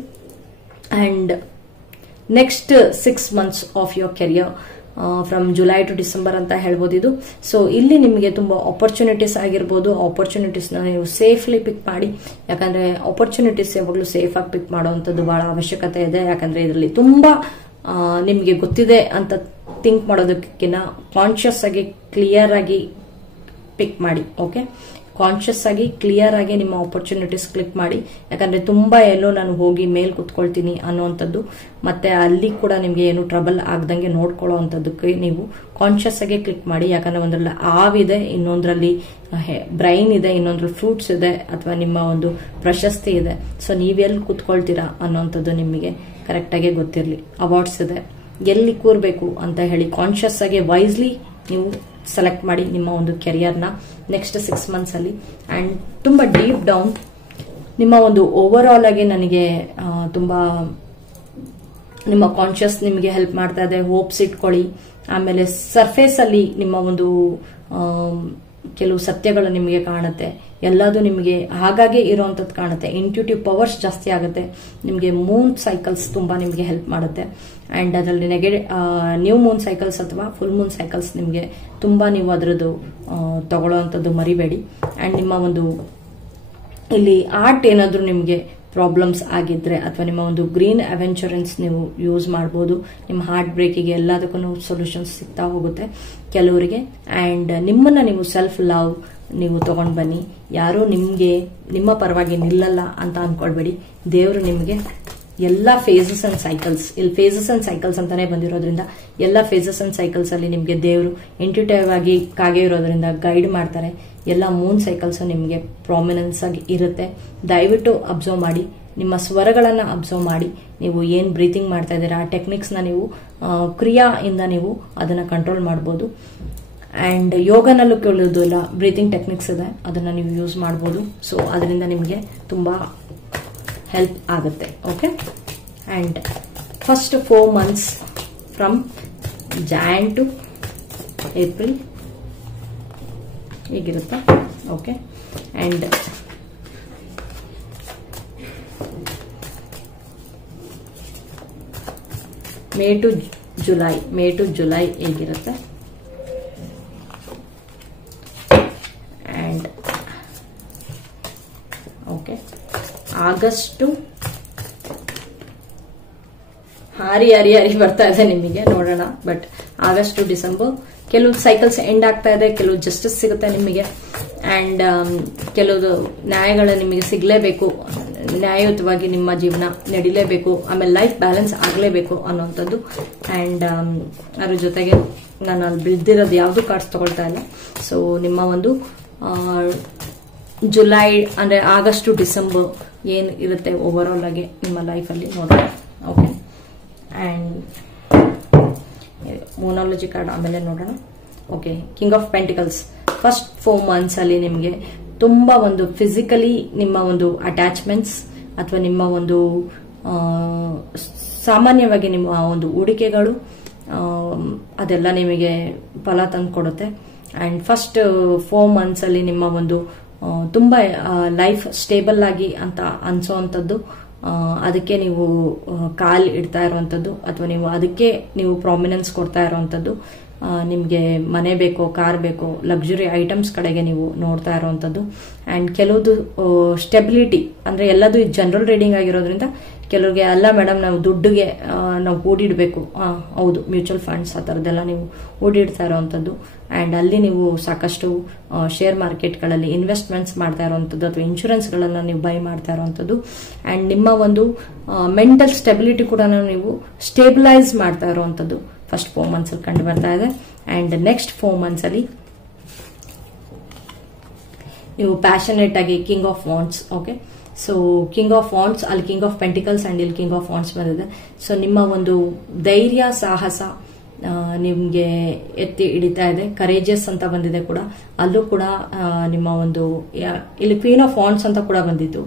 And next 6 months of your career from July to December ಅಂತ ಹೇಳ್ಬೋದು ಇದು. ಸೊ ಇಲ್ಲಿ ನಿಮಗೆ ತುಂಬಾ ಆಪರ್ಚುನಿಟೀಸ್ ಆಗಿರ್ಬೋದು. ಆಪರ್ಚುನಿಟೀಸ್ ನ ನೀವು ಸೇಫ್ಲಿ ಪಿಕ್ ಮಾಡಿ, ಯಾಕಂದ್ರೆ ಆಪರ್ಚುನಿಟೀಸ್ ಯಾವಾಗಲೂ ಸೇಫ್ ಆಗಿ ಪಿಕ್ ಮಾಡುವಂತದ್ದು ಬಹಳ ಅವಶ್ಯಕತೆ ಇದೆ. ಯಾಕಂದ್ರೆ ಇದರಲ್ಲಿ ತುಂಬಾ ನಿಮ್ಗೆ ಗೊತ್ತಿದೆ ಅಂತ ಥಿಂಕ್ ಮಾಡೋದಕ್ಕಿಂತ ಕಾನ್ಶಿಯಸ್ ಆಗಿ ಕ್ಲಿಯರ್ ಆಗಿ ಪಿಕ್ ಮಾಡಿ. ಓಕೆ, ಕಾನ್ಶಿಯಸ್ ಆಗಿ ಕ್ಲಿಯರ್ ಆಗಿ ನಿಮ್ಮ ಆಪರ್ಚುನಿಟೀಸ್ ಕ್ಲಿಕ್ ಮಾಡಿ. ಯಾಕಂದ್ರೆ ತುಂಬಾ ಎಲ್ಲೋ ನಾನು ಹೋಗಿ ಮೇಲ್ ಕುತ್ಕೊಳ್ತೀನಿ ಅನ್ನೋಂಥದ್ದು, ಮತ್ತೆ ಅಲ್ಲಿ ಕೂಡ ನಿಮ್ಗೆ ಏನು ಟ್ರಬಲ್ ಆಗದಂಗೆ ನೋಡ್ಕೊಳ್ಳೋವಂಥದ್ದಕ್ಕೆ ನೀವು ಕಾನ್ಶಿಯಸ್ ಆಗಿ ಕ್ಲಿಕ್ ಮಾಡಿ. ಯಾಕಂದ್ರೆ ಒಂದ್ರಲ್ಲಿ ಆವಿದೆ, ಇನ್ನೊಂದ್ರಲ್ಲಿ ಬ್ರೈನ್ ಇದೆ, ಇನ್ನೊಂದ್ರಲ್ಲಿ ಫ್ರೂಟ್ಸ್ ಇದೆ, ಅಥವಾ ನಿಮ್ಮ ಒಂದು ಪ್ರಶಸ್ತಿ ಇದೆ. ಸೊ ನೀವೆಲ್ಲಿ ಕುತ್ಕೊಳ್ತೀರಾ ಅನ್ನೋಂಥದ್ದು ನಿಮಗೆ ಕರೆಕ್ಟ್ ಆಗಿ ಗೊತ್ತಿರಲಿ. ಅವಾರ್ಡ್ಸ್ ಇದೆ, ಎಲ್ಲಿ ಕೂರ್ಬೇಕು ಅಂತ ಹೇಳಿ ಕಾನ್ಶಿಯಸ್ ಆಗಿ ವೈಸ್ಲಿ ನೀವು ಸೆಲೆಕ್ಟ್ ಮಾಡಿ ನಿಮ್ಮ ಒಂದು ಕೆರಿಯರ್ನ ನೆಕ್ಸ್ಟ್ 6 months ಅಲ್ಲಿ. ಅಂಡ್ ತುಂಬಾ ಡೀಪ್ ಡೌನ್ ನಿಮ್ಮ ಒಂದು ಓವರ್ ಆಲ್ ಆಗಿ ನನಗೆ ತುಂಬಾ ನಿಮ್ಮ ಕಾನ್ಶಿಯಸ್ ನಿಮಗೆ ಹೆಲ್ಪ್ ಮಾಡ್ತಾ ಇದೆ. ಹೋಪ್ಸ್ ಇಟ್ಕೊಳ್ಳಿ. ಆಮೇಲೆ ಸರ್ಫೇಸ್ ಅಲ್ಲಿ ನಿಮ್ಮ ಒಂದು ಕೆಲವು ಸತ್ಯಗಳು ನಿಮಗೆ ಕಾಣುತ್ತೆ, ಎಲ್ಲದೂ ನಿಮಗೆ ಹಾಗಾಗಿ ಇರುವಂತದ್ದು ಕಾಣುತ್ತೆ. ಇಂಟ್ಯೂಟಿವ್ ಪವರ್ಸ್ ಜಾಸ್ತಿ ಆಗುತ್ತೆ. ನಿಮಗೆ ಮೂನ್ ಸೈಕಲ್ಸ್ ತುಂಬಾ ನಿಮಗೆ ಹೆಲ್ಪ್ ಮಾಡುತ್ತೆ. ಅಂಡ್ ಅದರಲ್ಲಿ ನ್ಯೂ ಮೂನ್ ಸೈಕಲ್ಸ್ ಅಥವಾ ಫುಲ್ ಮೂನ್ ಸೈಕಲ್ಸ್ ನಿಮಗೆ ತುಂಬಾ ನೀವು ಅದರದ್ದು ತಗೊಳ್ಳೋವಂಥದ್ದು ಮರಿಬೇಡಿ. ಅಂಡ್ ನಿಮ್ಮ ಒಂದು ಇಲ್ಲಿ ಆರ್ಟ್ ಏನಾದ್ರೂ ನಿಮಗೆ ಪ್ರಾಬ್ಲಮ್ಸ್ ಆಗಿದ್ರೆ, ಅಥವಾ ನಿಮ್ಮ ಒಂದು ಗ್ರೀನ್ ಅವೆಂಚರೆನ್ಸ್ ನೀವು ಯೂಸ್ ಮಾಡಬಹುದು. ನಿಮ್ಮ ಹಾರ್ಟ್ ಬ್ರೇಕಿಗೆ ಎಲ್ಲದಕ್ಕೂ ಸೊಲ್ಯೂಷನ್ಸ್ ಸಿಗ್ತಾ ಹೋಗುತ್ತೆ ಕೆಲವರಿಗೆ. ಅಂಡ್ ನಿಮ್ಮನ್ನ ನೀವು ಸೆಲ್ಫ್ ಲವ್ ನೀವು ತಗೊಂಡ್ ಬನ್ನಿ. ಯಾರು ನಿಮ್ಗೆ ನಿಮ್ಮ ಪರವಾಗಿ ನಿಲ್ಲಲ್ಲ ಅಂತ ಅನ್ಕೊಳ್ಬೇಡಿ. ದೇವರು ನಿಮಗೆ ಎಲ್ಲಾ ಫೇಸಸ್ ಅಂಡ್ ಸೈಕಲ್ಸ್, ಇಲ್ಲಿ ಫೇಸಸ್ ಅಂಡ್ ಸೈಕಲ್ಸ್ ಅಂತಾನೆ ಬಂದಿರೋದ್ರಿಂದ ಎಲ್ಲಾ ಫೇಸಸ್ ಅಂಡ್ ಸೈಕಲ್ಸ್ ಅಲ್ಲಿ ನಿಮ್ಗೆ ದೇವರು ಇಂಟ್ಯೂಟಿವ್ ಆಗಿ ಕಾಗೆ ಇರೋದ್ರಿಂದ ಗೈಡ್ ಮಾಡ್ತಾರೆ. ಎಲ್ಲ ಮೂನ್ ಸೈಕಲ್ಸ್ ನಿಮಗೆ ಪ್ರಾಮಿನೆನ್ಸ್ ಆಗಿ ಇರುತ್ತೆ. ದಯವಿಟ್ಟು ಅಬ್ಸರ್ವ್ ಮಾಡಿ, ನಿಮ್ಮ ಸ್ವರಗಳನ್ನ ಅಬ್ಸರ್ವ್ ಮಾಡಿ. ನೀವು ಏನ್ ಬ್ರೀತಿಂಗ್ ಮಾಡ್ತಾ ಇದ್ದೀರಾ ಆ ಟೆಕ್ನಿಕ್ಸ್ ನ ನೀವು ಕ್ರಿಯಾಯಿಂದ ನೀವು ಅದನ್ನ ಕಂಟ್ರೋಲ್ ಮಾಡಬಹುದು. ಅಂಡ್ ಯೋಗನಲ್ಲೂ ಕೇಳೋದಿಲ್ಲ, ಬ್ರೀತಿಂಗ್ ಟೆಕ್ನಿಕ್ಸ್ ಇದೆ, ಅದನ್ನ ನೀವು ಯೂಸ್ ಮಾಡಬಹುದು. ಸೊ ಅದರಿಂದ ನಿಮಗೆ ತುಂಬಾ ಹೆಲ್ಪ್ ಆಗುತ್ತೆ. Okay, and first 4 months from Jan to April ಹೀಗಿರುತ್ತೆ. Okay, and May to July ಹೇಗಿರುತ್ತೆ. ಅಂಡ್ ಓಕೆ, ಆಗಸ್ಟ್ ಹಾರಿ ಬರ್ತಾ ಇದೆ ನಿಮಗೆ, ನೋಡೋಣ. ಬಟ್ ಆಗಸ್ಟ್ ಟು ಡಿಸೆಂಬರ್ ಕೆಲವು ಸೈಕಲ್ಸ್ ಎಂಡ್ ಆಗ್ತಾ ಇದೆ, ಕೆಲವು ಜಸ್ಟಿಸ್ ಸಿಗುತ್ತೆ ನಿಮಗೆ. ಅಂಡ್ ಕೆಲವು ನ್ಯಾಯಗಳು ನಿಮಗೆ ಸಿಗ್ಲೇಬೇಕು, ನ್ಯಾಯಯುತವಾಗಿ ನಿಮ್ಮ ಜೀವನ ನಡಿಲೇಬೇಕು. ಆಮೇಲೆ ಲೈಫ್ ಬ್ಯಾಲೆನ್ಸ್ ಆಗಲೇಬೇಕು ಅನ್ನೋಂಥದ್ದು. ಅಂಡ್ ಅದ್ರ ಜೊತೆಗೆ ನಾನು ಅಲ್ಲಿ ಬಿದ್ದಿರೋದು ಯಾವ್ದು ಕಾರ್ಡ್ಸ್ ತಗೊಳ್ತಾ ಇಲ್ಲ. ಸೊ ನಿಮ್ಮ ಒಂದು ಜುಲೈ ಅಂದ್ರೆ ಆಗಸ್ಟ್ ಟು ಡಿಸೆಂಬರ್ ಏನ್ ಇರುತ್ತೆ ಓವರ್ ಆಲ್ ಆಗಿ ನಿಮ್ಮ ಲೈಫ್ ಅಲ್ಲಿ ನೋಡೋಣ. ಓಕೆ, ಅಂಡ್ ಮೋನಾಲಜಿ ಕಾರ್ಡ್ ಆಮೇಲೆ ನೋಡೋಣ. Okay, king of pentacles first 4 months ಅಲ್ಲಿ ನಿಮಗೆ ತುಂಬಾ ಒಂದು ಫಿಸಿಕಲಿ ನಿಮ್ಮ ಒಂದು ಅಟ್ಯಾಚ್ಮೆಂಟ್ಸ್ ಅಥವಾ ನಿಮ್ಮ ಒಂದು ಸಾಮಾನ್ಯವಾಗಿ ನಿಮ್ಮ ಒಂದು ಹೂಡಿಕೆಗಳು ಅದೆಲ್ಲ ನಿಮಗೆ ಫಲ ತಂದು ಕೊಡುತ್ತೆ. ಅಂಡ್ ಫಸ್ಟ್ 4 months ಅಲ್ಲಿ ನಿಮ್ಮ ಒಂದು ತುಂಬಾ ಲೈಫ್ ಸ್ಟೇಬಲ್ ಆಗಿ ಅಂತ ಅನ್ಸೋವಂಥದ್ದು, ಅದಕ್ಕೆ ನೀವು ಕಾಲ್ ಇಡ್ತಾ ಇರುವಂತದ್ದು ಅಥವಾ ನೀವು ಅದಕ್ಕೆ ನೀವು ಪ್ರಾಮಿನೆನ್ಸ್ ಕೊಡ್ತಾ ಇರುವಂತದ್ದು. ನಿಮಗೆ ಮನೆ ಬೇಕೋ, ಕಾರ್ ಬೇಕೋ, ಲಕ್ಸುರಿ ಐಟಮ್ಸ್ ಕಡೆಗೆ ನೀವು ನೋಡ್ತಾ ಇರುವಂತದ್ದು. ಅಂಡ್ ಕೆಲವುದು ಸ್ಟೆಬಿಲಿಟಿ ಅಂದ್ರೆ ಎಲ್ಲದು ಜನರಲ್ ರೀಡಿಂಗ್ ಆಗಿರೋದ್ರಿಂದ ಕೆಲವ್ರಿಗೆ ಅಲ್ಲ ಮೇಡಮ್ ನಾವು ದುಡ್ಡಿಗೆ ನಾವು ಹೂಡಿಡ್ಬೇಕು, ಹೌದು, ಮ್ಯೂಚುವಲ್ ಫಂಡ್ಸ್ ಆ ಥರದ್ದೆಲ್ಲ ನೀವು ಹೂಡಿಡ್ತಾ ಇರೋವಂಥದ್ದು. ಅಂಡ್ ಅಲ್ಲಿ ನೀವು ಸಾಕಷ್ಟು ಶೇರ್ ಮಾರ್ಕೆಟ್ಗಳಲ್ಲಿ ಇನ್ವೆಸ್ಟ್ಮೆಂಟ್ಸ್ ಮಾಡ್ತಾ ಇರೋವಂಥದ್ದು ಅಥವಾ ಇನ್ಶೂರೆನ್ಸ್ಗಳನ್ನ ನೀವು ಬೈ ಮಾಡ್ತಾ ಇರೋವಂಥದ್ದು. ಅಂಡ್ ನಿಮ್ಮ ಒಂದು ಮೆಂಟಲ್ ಸ್ಟೆಬಿಲಿಟಿ ಕೂಡ ನೀವು ಸ್ಟೇಬಿಲೈಸ್ ಮಾಡ್ತಾ ಇರೋವಂಥದ್ದು ಫಸ್ಟ್ 4 months ಅಲ್ಲಿ ಕಂಡು ಬರ್ತಾ ಇದೆ. ಅಂಡ್ ನೆಕ್ಸ್ಟ್ 4 months ಅಲ್ಲಿ ನೀವು ಪ್ಯಾಷನೇಟ್ ಆಗಿ king of wands, okay, so king of wands ಅಲ್ಲಿ ಕಿಂಗ್ ಆಫ್ ಪೆಂಟಿಕಲ್ಸ್ ಅಂಡ್ ಇಲ್ಲಿ ಕಿಂಗ್ ಆಫ್ ವಾಂಡ್ಸ್ ಬಂದಿದೆ. ಸೊ ನಿಮ್ಮ ಒಂದು ಧೈರ್ಯ, ಸಾಹಸ ನಿಮ್ಗೆ ಎತ್ತಿ ಹಿಡಿತಾ ಇದೆ. ಕರೇಜಿಯಸ್ ಅಂತ ಬಂದಿದೆ ಕೂಡ, ಅಲ್ಲೂ ಕೂಡ ನಿಮ್ಮ ಒಂದು ಇಲ್ಲಿ ಕ್ವೀನ್ ಆಫ್ ವಾಂಡ್ಸ್ ಅಂತ ಕೂಡ ಬಂದಿತ್ತು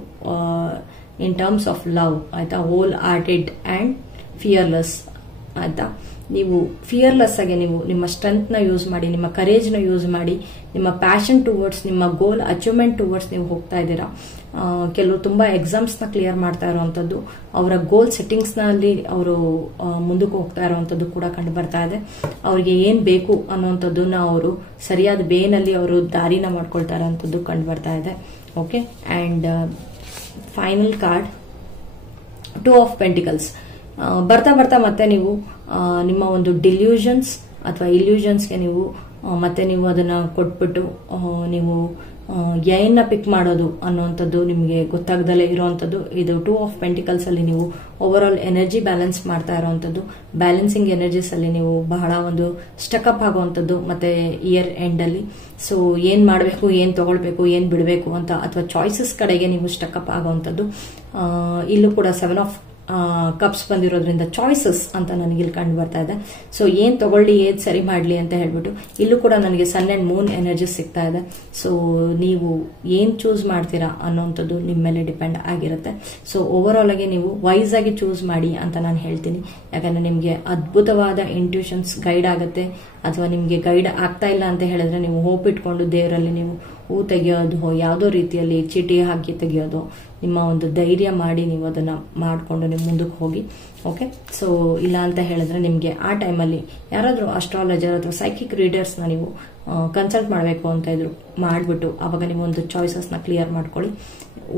ಇನ್ ಟರ್ಮ್ಸ್ ಆಫ್ ಲವ್, ಆಯ್ತಾ, ಹೋಲ್ ಹಾರ್ಟೆಡ್ ಅಂಡ್ ಫಿಯರ್ಲೆಸ್, ಆಯ್ತಾ. ನೀವು ಫಿಯರ್ಲೆಸ್ ಆಗಿ ನೀವು ನಿಮ್ಮ ಸ್ಟ್ರೆಂತ್ ನ ಯೂಸ್ ಮಾಡಿ, ನಿಮ್ಮ ಕರೇಜ್ ನ ಯೂಸ್ ಮಾಡಿ, ನಿಮ್ಮ ಪ್ಯಾಷನ್ ಟುವರ್ಡ್ಸ್, ನಿಮ್ಮ ಗೋಲ್ ಅಚೀವ್ಮೆಂಟ್ ಟುವರ್ಡ್ಸ್ ನೀವು ಹೋಗ್ತಾ ಇದ್ದೀರಾ. ಕೆಲವರು ತುಂಬಾ ಎಕ್ಸಾಮ್ಸ್ ನ ಕ್ಲಿಯರ್ ಮಾಡ್ತಾ ಇರುವಂತದ್ದು, ಅವರ ಗೋಲ್ ಸೆಟ್ಟಿಂಗ್ಸ್ ನಲ್ಲಿ ಅವರು ಮುಂದಕ್ಕೆ ಹೋಗ್ತಾ ಇರುವಂತದ್ದು ಕೂಡ ಕಂಡು ಬರ್ತಾ ಇದೆ. ಅವರಿಗೆ ಏನ್ ಬೇಕು ಅನ್ನುವಂಥದ್ದನ್ನ ಅವರು ಸರಿಯಾದ ಬೇನಲ್ಲಿ ಅವರು ದಾರಿನ ಮಾಡ್ಕೊಳ್ತಾ ಇರೋಂಥದ್ದು ಕಂಡು ಬರ್ತಾ ಇದೆ. Okay, and final card 2 of Pentacles. ಬರ್ತಾ ಬರ್ತಾ ಮತ್ತೆ ನೀವು ನಿಮ್ಮ ಒಂದು ಡಿಲ್ಯೂಷನ್ಸ್ ಅಥವಾ ಇಲ್ಯೂಷನ್ಸ್ಗೆ ನೀವು ಮತ್ತೆ ನೀವು ಅದನ್ನ ಕೊಟ್ಬಿಟ್ಟು ನೀವು ಏನ್ನ ಪಿಕ್ ಮಾಡೋದು ಅನ್ನುವಂಥದ್ದು ನಿಮಗೆ ಗೊತ್ತಾಗದಲ್ಲೇ ಇರುವಂತದ್ದು. ಇದು 2 of Pentacles ಅಲ್ಲಿ ನೀವು ಓವರ್ ಆಲ್ ಎನರ್ಜಿ ಬ್ಯಾಲೆನ್ಸ್ ಮಾಡ್ತಾ ಇರುವಂತದ್ದು. ಬ್ಯಾಲೆನ್ಸಿಂಗ್ ಎನರ್ಜೀಸ್ ಅಲ್ಲಿ ನೀವು ಬಹಳ ಒಂದು ಸ್ಟಕ್ಅಪ್ ಆಗುವಂತದ್ದು ಮತ್ತೆ ಇಯರ್ ಎಂಡ್ ಅಲ್ಲಿ. ಸೊ ಏನ್ ಮಾಡಬೇಕು, ಏನ್ ತಗೊಳ್ಬೇಕು, ಏನ್ ಬಿಡಬೇಕು ಅಂತ ಅಥವಾ ಚಾಯ್ಸಸ್ ಕಡೆಗೆ ನೀವು ಸ್ಟಕ್ಅಪ್ ಆಗುವಂತದ್ದು. ಇಲ್ಲೂ ಕೂಡ 7 of ಕಪ್ಸ್ ಬಂದಿರೋದ್ರಿಂದ ಚಾಯ್ಸಸ್ ಅಂತ ನನಗೆ ಇಲ್ಲಿ ಕಂಡು ಬರ್ತಾ ಇದೆ. ಸೊ ಏನ್ ತಗೊಳ್ಳಿ, ಏನ್ ಸರಿ ಮಾಡ್ಲಿ ಅಂತ ಹೇಳ್ಬಿಟ್ಟು ಇಲ್ಲೂ ಕೂಡ ನನಗೆ ಸನ್ ಅಂಡ್ ಮೂನ್ ಎನರ್ಜಿ ಸಿಗ್ತಾ ಇದೆ. ಸೊ ನೀವು ಏನ್ ಚೂಸ್ ಮಾಡ್ತೀರಾ ಅನ್ನೋಂಥದ್ದು ನಿಮ್ಮ ಮೇಲೆ ಡಿಪೆಂಡ್ ಆಗಿರುತ್ತೆ. ಸೊ ಓವರ್ ಆಲ್ ಆಗಿ ನೀವು ವೈಸ್ ಆಗಿ ಚೂಸ್ ಮಾಡಿ ಅಂತ ನಾನು ಹೇಳ್ತೀನಿ. ಯಾಕಂದ್ರೆ ನಿಮ್ಗೆ ಅದ್ಭುತವಾದ ಇಂಟ್ಯೂಷನ್ಸ್ ಗೈಡ್ ಆಗುತ್ತೆ. ಅಥವಾ ನಿಮ್ಗೆ ಗೈಡ್ ಆಗ್ತಾ ಇಲ್ಲ ಅಂತ ಹೇಳಿದ್ರೆ ನೀವು ಹೋಪ್ ಇಟ್ಕೊಂಡು ದೇವರಲ್ಲಿ ನೀವು ಹೂ ತೆಗೆಯೋದು, ಯಾವುದೋ ರೀತಿಯಲ್ಲಿ ಚೀಟಿ ಹಾಕಿ ತೆಗೆಯೋದು, ನಿಮ್ಮ ಒಂದು ಧೈರ್ಯ ಮಾಡಿ ನೀವು ಅದನ್ನ ಮಾಡಿಕೊಂಡು ನೀವು ಮುಂದಕ್ಕೆ ಹೋಗಿ. ಓಕೆ, ಸೊ ಇಲ್ಲ ಅಂತ ಹೇಳಿದ್ರೆ ನಿಮ್ಗೆ ಆ ಟೈಮಲ್ಲಿ ಯಾರಾದ್ರೂ ಅಸ್ಟ್ರಾಲಜರ್ ಅಥವಾ ಸೈಕಿಕ್ ರೀಡರ್ಸ್ ನ ನೀವು ಕನ್ಸಲ್ಟ್ ಮಾಡಬೇಕು ಅಂತ ಇದ್ರು ಮಾಡ್ಬಿಟ್ಟು ಅವಾಗ ನೀವು ಒಂದು ಚಾಯ್ಸಸ್ ನ ಕ್ಲಿಯರ್ ಮಾಡ್ಕೊಳ್ಳಿ.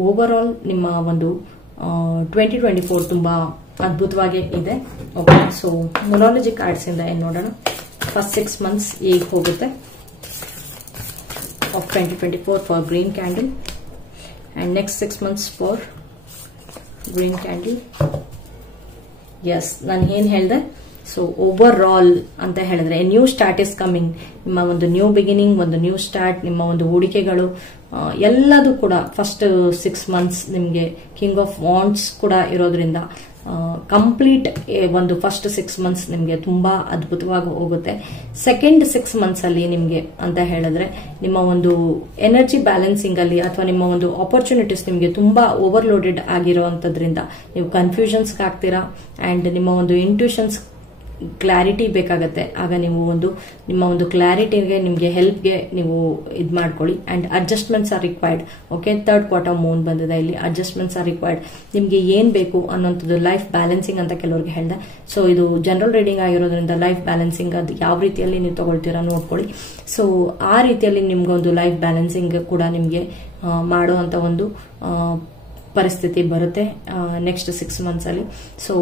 ಓವರ್ ಆಲ್ ನಿಮ್ಮ ಒಂದು 2024 ತುಂಬಾ ಅದ್ಭುತವಾಗಿ ಇದೆ. ಓಕೆ, ಸೊ ನ್ಯೂಮರಾಲಜಿ ಕಾರ್ಡ್ಸ್ ಇಂದ ಏನ್ ನೋಡೋಣ. ಫಸ್ಟ್ 6 months ಹೇಗೆ ಹೋಗುತ್ತೆ of 2024 for green candle and next 6 months for green candle. Yes, ನಾನು ಏನ್ ಹೇಳಿದೆ, ಸೊ ಓವರ್ ಆಲ್ ಅಂತ ಹೇಳಿದ್ರೆ ನ್ಯೂ ಸ್ಟಾರ್ಟ್ ಇಸ್ ಕಮಿಂಗ್. ನಿಮ್ಮ ಒಂದು ನ್ಯೂ ಬಿಗಿನಿಂಗ್, ಒಂದು ನ್ಯೂ ಸ್ಟಾರ್ಟ್, ನಿಮ್ಮ ಒಂದು ಹೂಡಿಕೆಗಳು ಎಲ್ಲದೂ ಕೂಡ ಫಸ್ಟ್ 6 months ನಿಮ್ಗೆ ಕಿಂಗ್ ಆಫ್ ವಾಂಡ್ಸ್ ಕೂಡ ಇರೋದ್ರಿಂದ ಕಂಪ್ಲೀಟ್ ಒಂದು ಫಸ್ಟ್ 6 months ನಿಮ್ಗೆ ತುಂಬಾ ಅದ್ಭುತವಾಗಿ ಹೋಗುತ್ತೆ. ಸೆಕೆಂಡ್ 6 months ಅಲ್ಲಿ ನಿಮ್ಗೆ ಅಂತ ಹೇಳಿದ್ರೆ ನಿಮ್ಮ ಒಂದು ಎನರ್ಜಿ ಬ್ಯಾಲೆನ್ಸಿಂಗ್ ಅಲ್ಲಿ ಅಥವಾ ನಿಮ್ಮ ಒಂದು ಆಪರ್ಚುನಿಟೀಸ್ ನಿಮ್ಗೆ ತುಂಬಾ ಓವರ್ಲೋಡೆಡ್ ಆಗಿರುವಂತದ್ರಿಂದ ನೀವು ಕನ್ಫ್ಯೂಷನ್ಸ್ ಆಗ್ತೀರಾ. ಅಂಡ್ ನಿಮ್ಮ ಒಂದು ಇಂಟ್ಯೂಷನ್ಸ್ ಕ್ಲಾರಿಟಿ ಬೇಕಾಗತ್ತೆ. ಆಗ ನೀವು ಒಂದು ನಿಮ್ಮ ಒಂದು ಕ್ಲಾರಿಟಿಗೆ ನಿಮ್ಗೆ ಹೆಲ್ಪ್ಗೆ ನೀವು ಇದ್ ಮಾಡ್ಕೊಳ್ಳಿ. And adjustments R required. Okay, 3rd quarter Moon ಬಂದಿದೆ ಇಲ್ಲಿ. Adjustments R required. ನಿಮ್ಗೆ ಏನ್ ಬೇಕು ಅನ್ನೋಂಥದ್ದು ಲೈಫ್ ಬ್ಯಾಲೆನ್ಸಿಂಗ್ ಅಂತ ಕೆಲವರಿಗೆ ಹೇಳಿದೆ. ಸೊ ಇದು ಜನರಲ್ ರೀಡಿಂಗ್ ಆಗಿರೋದ್ರಿಂದ ಲೈಫ್ ಬ್ಯಾಲೆನ್ಸಿಂಗ್ ಅದು ಯಾವ ರೀತಿಯಲ್ಲಿ ನೀವು ತಗೊಳ್ತೀರಾ ನೋಡ್ಕೊಳ್ಳಿ. ಸೊ ಆ ರೀತಿಯಲ್ಲಿ ನಿಮ್ಗೊಂದು ಲೈಫ್ ಬ್ಯಾಲೆನ್ಸಿಂಗ್ ಕೂಡ ನಿಮ್ಗೆ ಮಾಡುವಂತ ಒಂದು ಪರಿಸ್ಥಿತಿ ಬರುತ್ತೆ ನೆಕ್ಸ್ಟ್ 6 months ಅಲ್ಲಿ. ಸೊ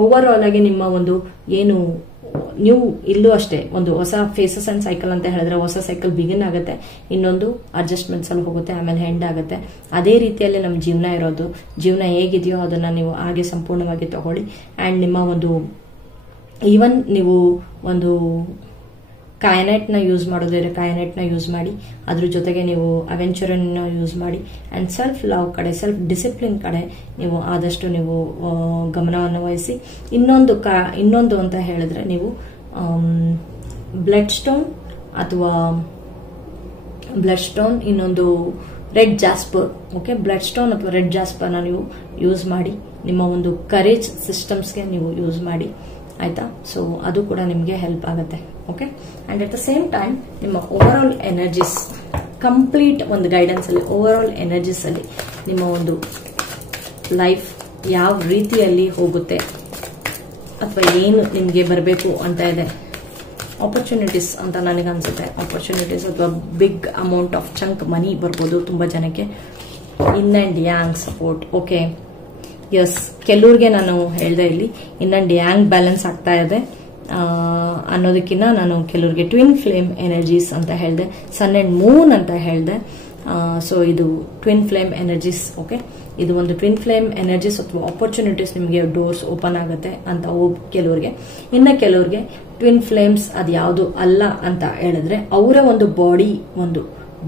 ಓವರ್ ಆಲ್ ಆಗಿ ನಿಮ್ಮ ಒಂದು ಏನು ನೀವು ಇಲ್ಲೂ ಅಷ್ಟೇ ಒಂದು ಹೊಸ ಫೇಸಸ್ ಅಂಡ್ ಸೈಕಲ್ ಅಂತ ಹೇಳಿದ್ರೆ ಹೊಸ ಸೈಕಲ್ ಬಿಗಿನ್ ಆಗುತ್ತೆ, ಇನ್ನೊಂದು ಅಡ್ಜಸ್ಟ್ಮೆಂಟ್ಸ್ ಅಲ್ಲಿ ಹೋಗುತ್ತೆ, ಆಮೇಲೆ ಎಂಡ್ ಆಗುತ್ತೆ. ಅದೇ ರೀತಿಯಲ್ಲಿ ನಮ್ಮ ಜೀವನ ಇರೋದು. ಜೀವನ ಹೇಗಿದೆಯೋ ಅದನ್ನ ನೀವು ಹಾಗೆ ಸಂಪೂರ್ಣವಾಗಿ ತಗೊಳ್ಳಿ. ಅಂಡ್ ನಿಮ್ಮ ಒಂದು ಈವನ್ ನೀವು ಒಂದು ಕಾಯನೆಟ್ ನ ಯೂಸ್ ಮಾಡೋದಿದ್ರೆ ಕಾಯನೆಟ್ ನ ಯೂಸ್ ಮಾಡಿ, ಅದ್ರ ಜೊತೆಗೆ ನೀವು ಅವೆಂಚರನ್ ಯೂಸ್ ಮಾಡಿ. ಅಂಡ್ ಸೆಲ್ಫ್ ಲವ್ ಕಡೆ, ಸೆಲ್ಫ್ ಡಿಸಿಪ್ಲಿನ್ ಕಡೆ ನೀವು ಆದಷ್ಟು ನೀವು ಗಮನವನ್ನು ವಹಿಸಿ. ಇನ್ನೊಂದು ಅಂತ ಹೇಳಿದ್ರೆ ನೀವು ಬ್ಲಡ್ ಸ್ಟೋನ್ ಅಥವಾ ಬ್ಲಡ್ ಸ್ಟೋನ್, ಇನ್ನೊಂದು red jasper. Okay, blood stone ಅಥವಾ ರೆಡ್ ಜಾಸ್ಪರ್ ನ ನೀವು ಯೂಸ್ ಮಾಡಿ ನಿಮ್ಮ ಒಂದು ಕರೇಜ್ ಸಿಸ್ಟಮ್ಸ್ಗೆ ನೀವು ಯೂಸ್ ಮಾಡಿ, ಆಯ್ತಾ. ಸೊ ಅದು ಕೂಡ ನಿಮ್ಗೆ ಹೆಲ್ಪ್ ಆಗುತ್ತೆ. Okay, and at the same time ನಿಮ್ಮ ಓವರ್ ಆಲ್ ಎನರ್ಜೀಸ್ ಕಂಪ್ಲೀಟ್ ಒಂದು ಗೈಡೆನ್ಸ್ ಅಲ್ಲಿ ಓವರ್ ಆಲ್ ಎನರ್ಜೀಸ್ ಅಲ್ಲಿ ನಿಮ್ಮ ಒಂದು ಲೈಫ್ ಯಾವ ರೀತಿಯಲ್ಲಿ ಹೋಗುತ್ತೆ ಅಥವಾ ಏನು ನಿಮ್ಗೆ ಬರಬೇಕು ಅಂತ ಇದೆ ಆಪರ್ಚುನಿಟೀಸ್ ಅಂತ ನನಗೆ ಅನ್ಸುತ್ತೆ. ಆಪರ್ಚುನಿಟೀಸ್ ಅಥವಾ big amount of chunk money ಬರ್ಬೋದು ತುಂಬ ಜನಕ್ಕೆ. Yin and yang support. Okay, yes, ಕೆಲವ್ರಿಗೆ ನಾನು ಹೇಳ್ದೆ ಇಲ್ಲಿ ಇನ್ ಅಂಡ್ ಯಾಂಗ್ ಬ್ಯಾಲೆನ್ಸ್ ಆಗ್ತಾ ಇದೆ ಅನ್ನೋದಕ್ಕಿಂತ ನಾನು ಕೆಲವ್ರಿಗೆ ಟ್ವಿನ್ ಫ್ಲೇಮ್ ಎನರ್ಜೀಸ್ ಅಂತ ಹೇಳಿದೆ, ಸನ್ ಅಂಡ್ ಮೂನ್ ಅಂತ ಹೇಳಿದೆ. ಸೊ ಇದು ಟ್ವಿನ್ ಫ್ಲೇಮ್ ಎನರ್ಜೀಸ್. ಓಕೆ, ಇದು ಒಂದು ಟ್ವಿನ್ ಫ್ಲೇಮ್ ಎನರ್ಜೀಸ್ ಅಥವಾ ಆಪರ್ಚುನಿಟೀಸ್ ನಿಮಗೆ ಡೋರ್ಸ್ ಓಪನ್ ಆಗುತ್ತೆ ಅಂತ ಕೆಲವ್ರಿಗೆ. ಇನ್ನು ಕೆಲವ್ರಿಗೆ ಟ್ವಿನ್ ಫ್ಲೇಮ್ಸ್ ಅದು ಯಾವುದು ಅಲ್ಲ ಅಂತ ಹೇಳಿದ್ರೆ ಅವರ ಒಂದು ಬಾಡಿ ಒಂದು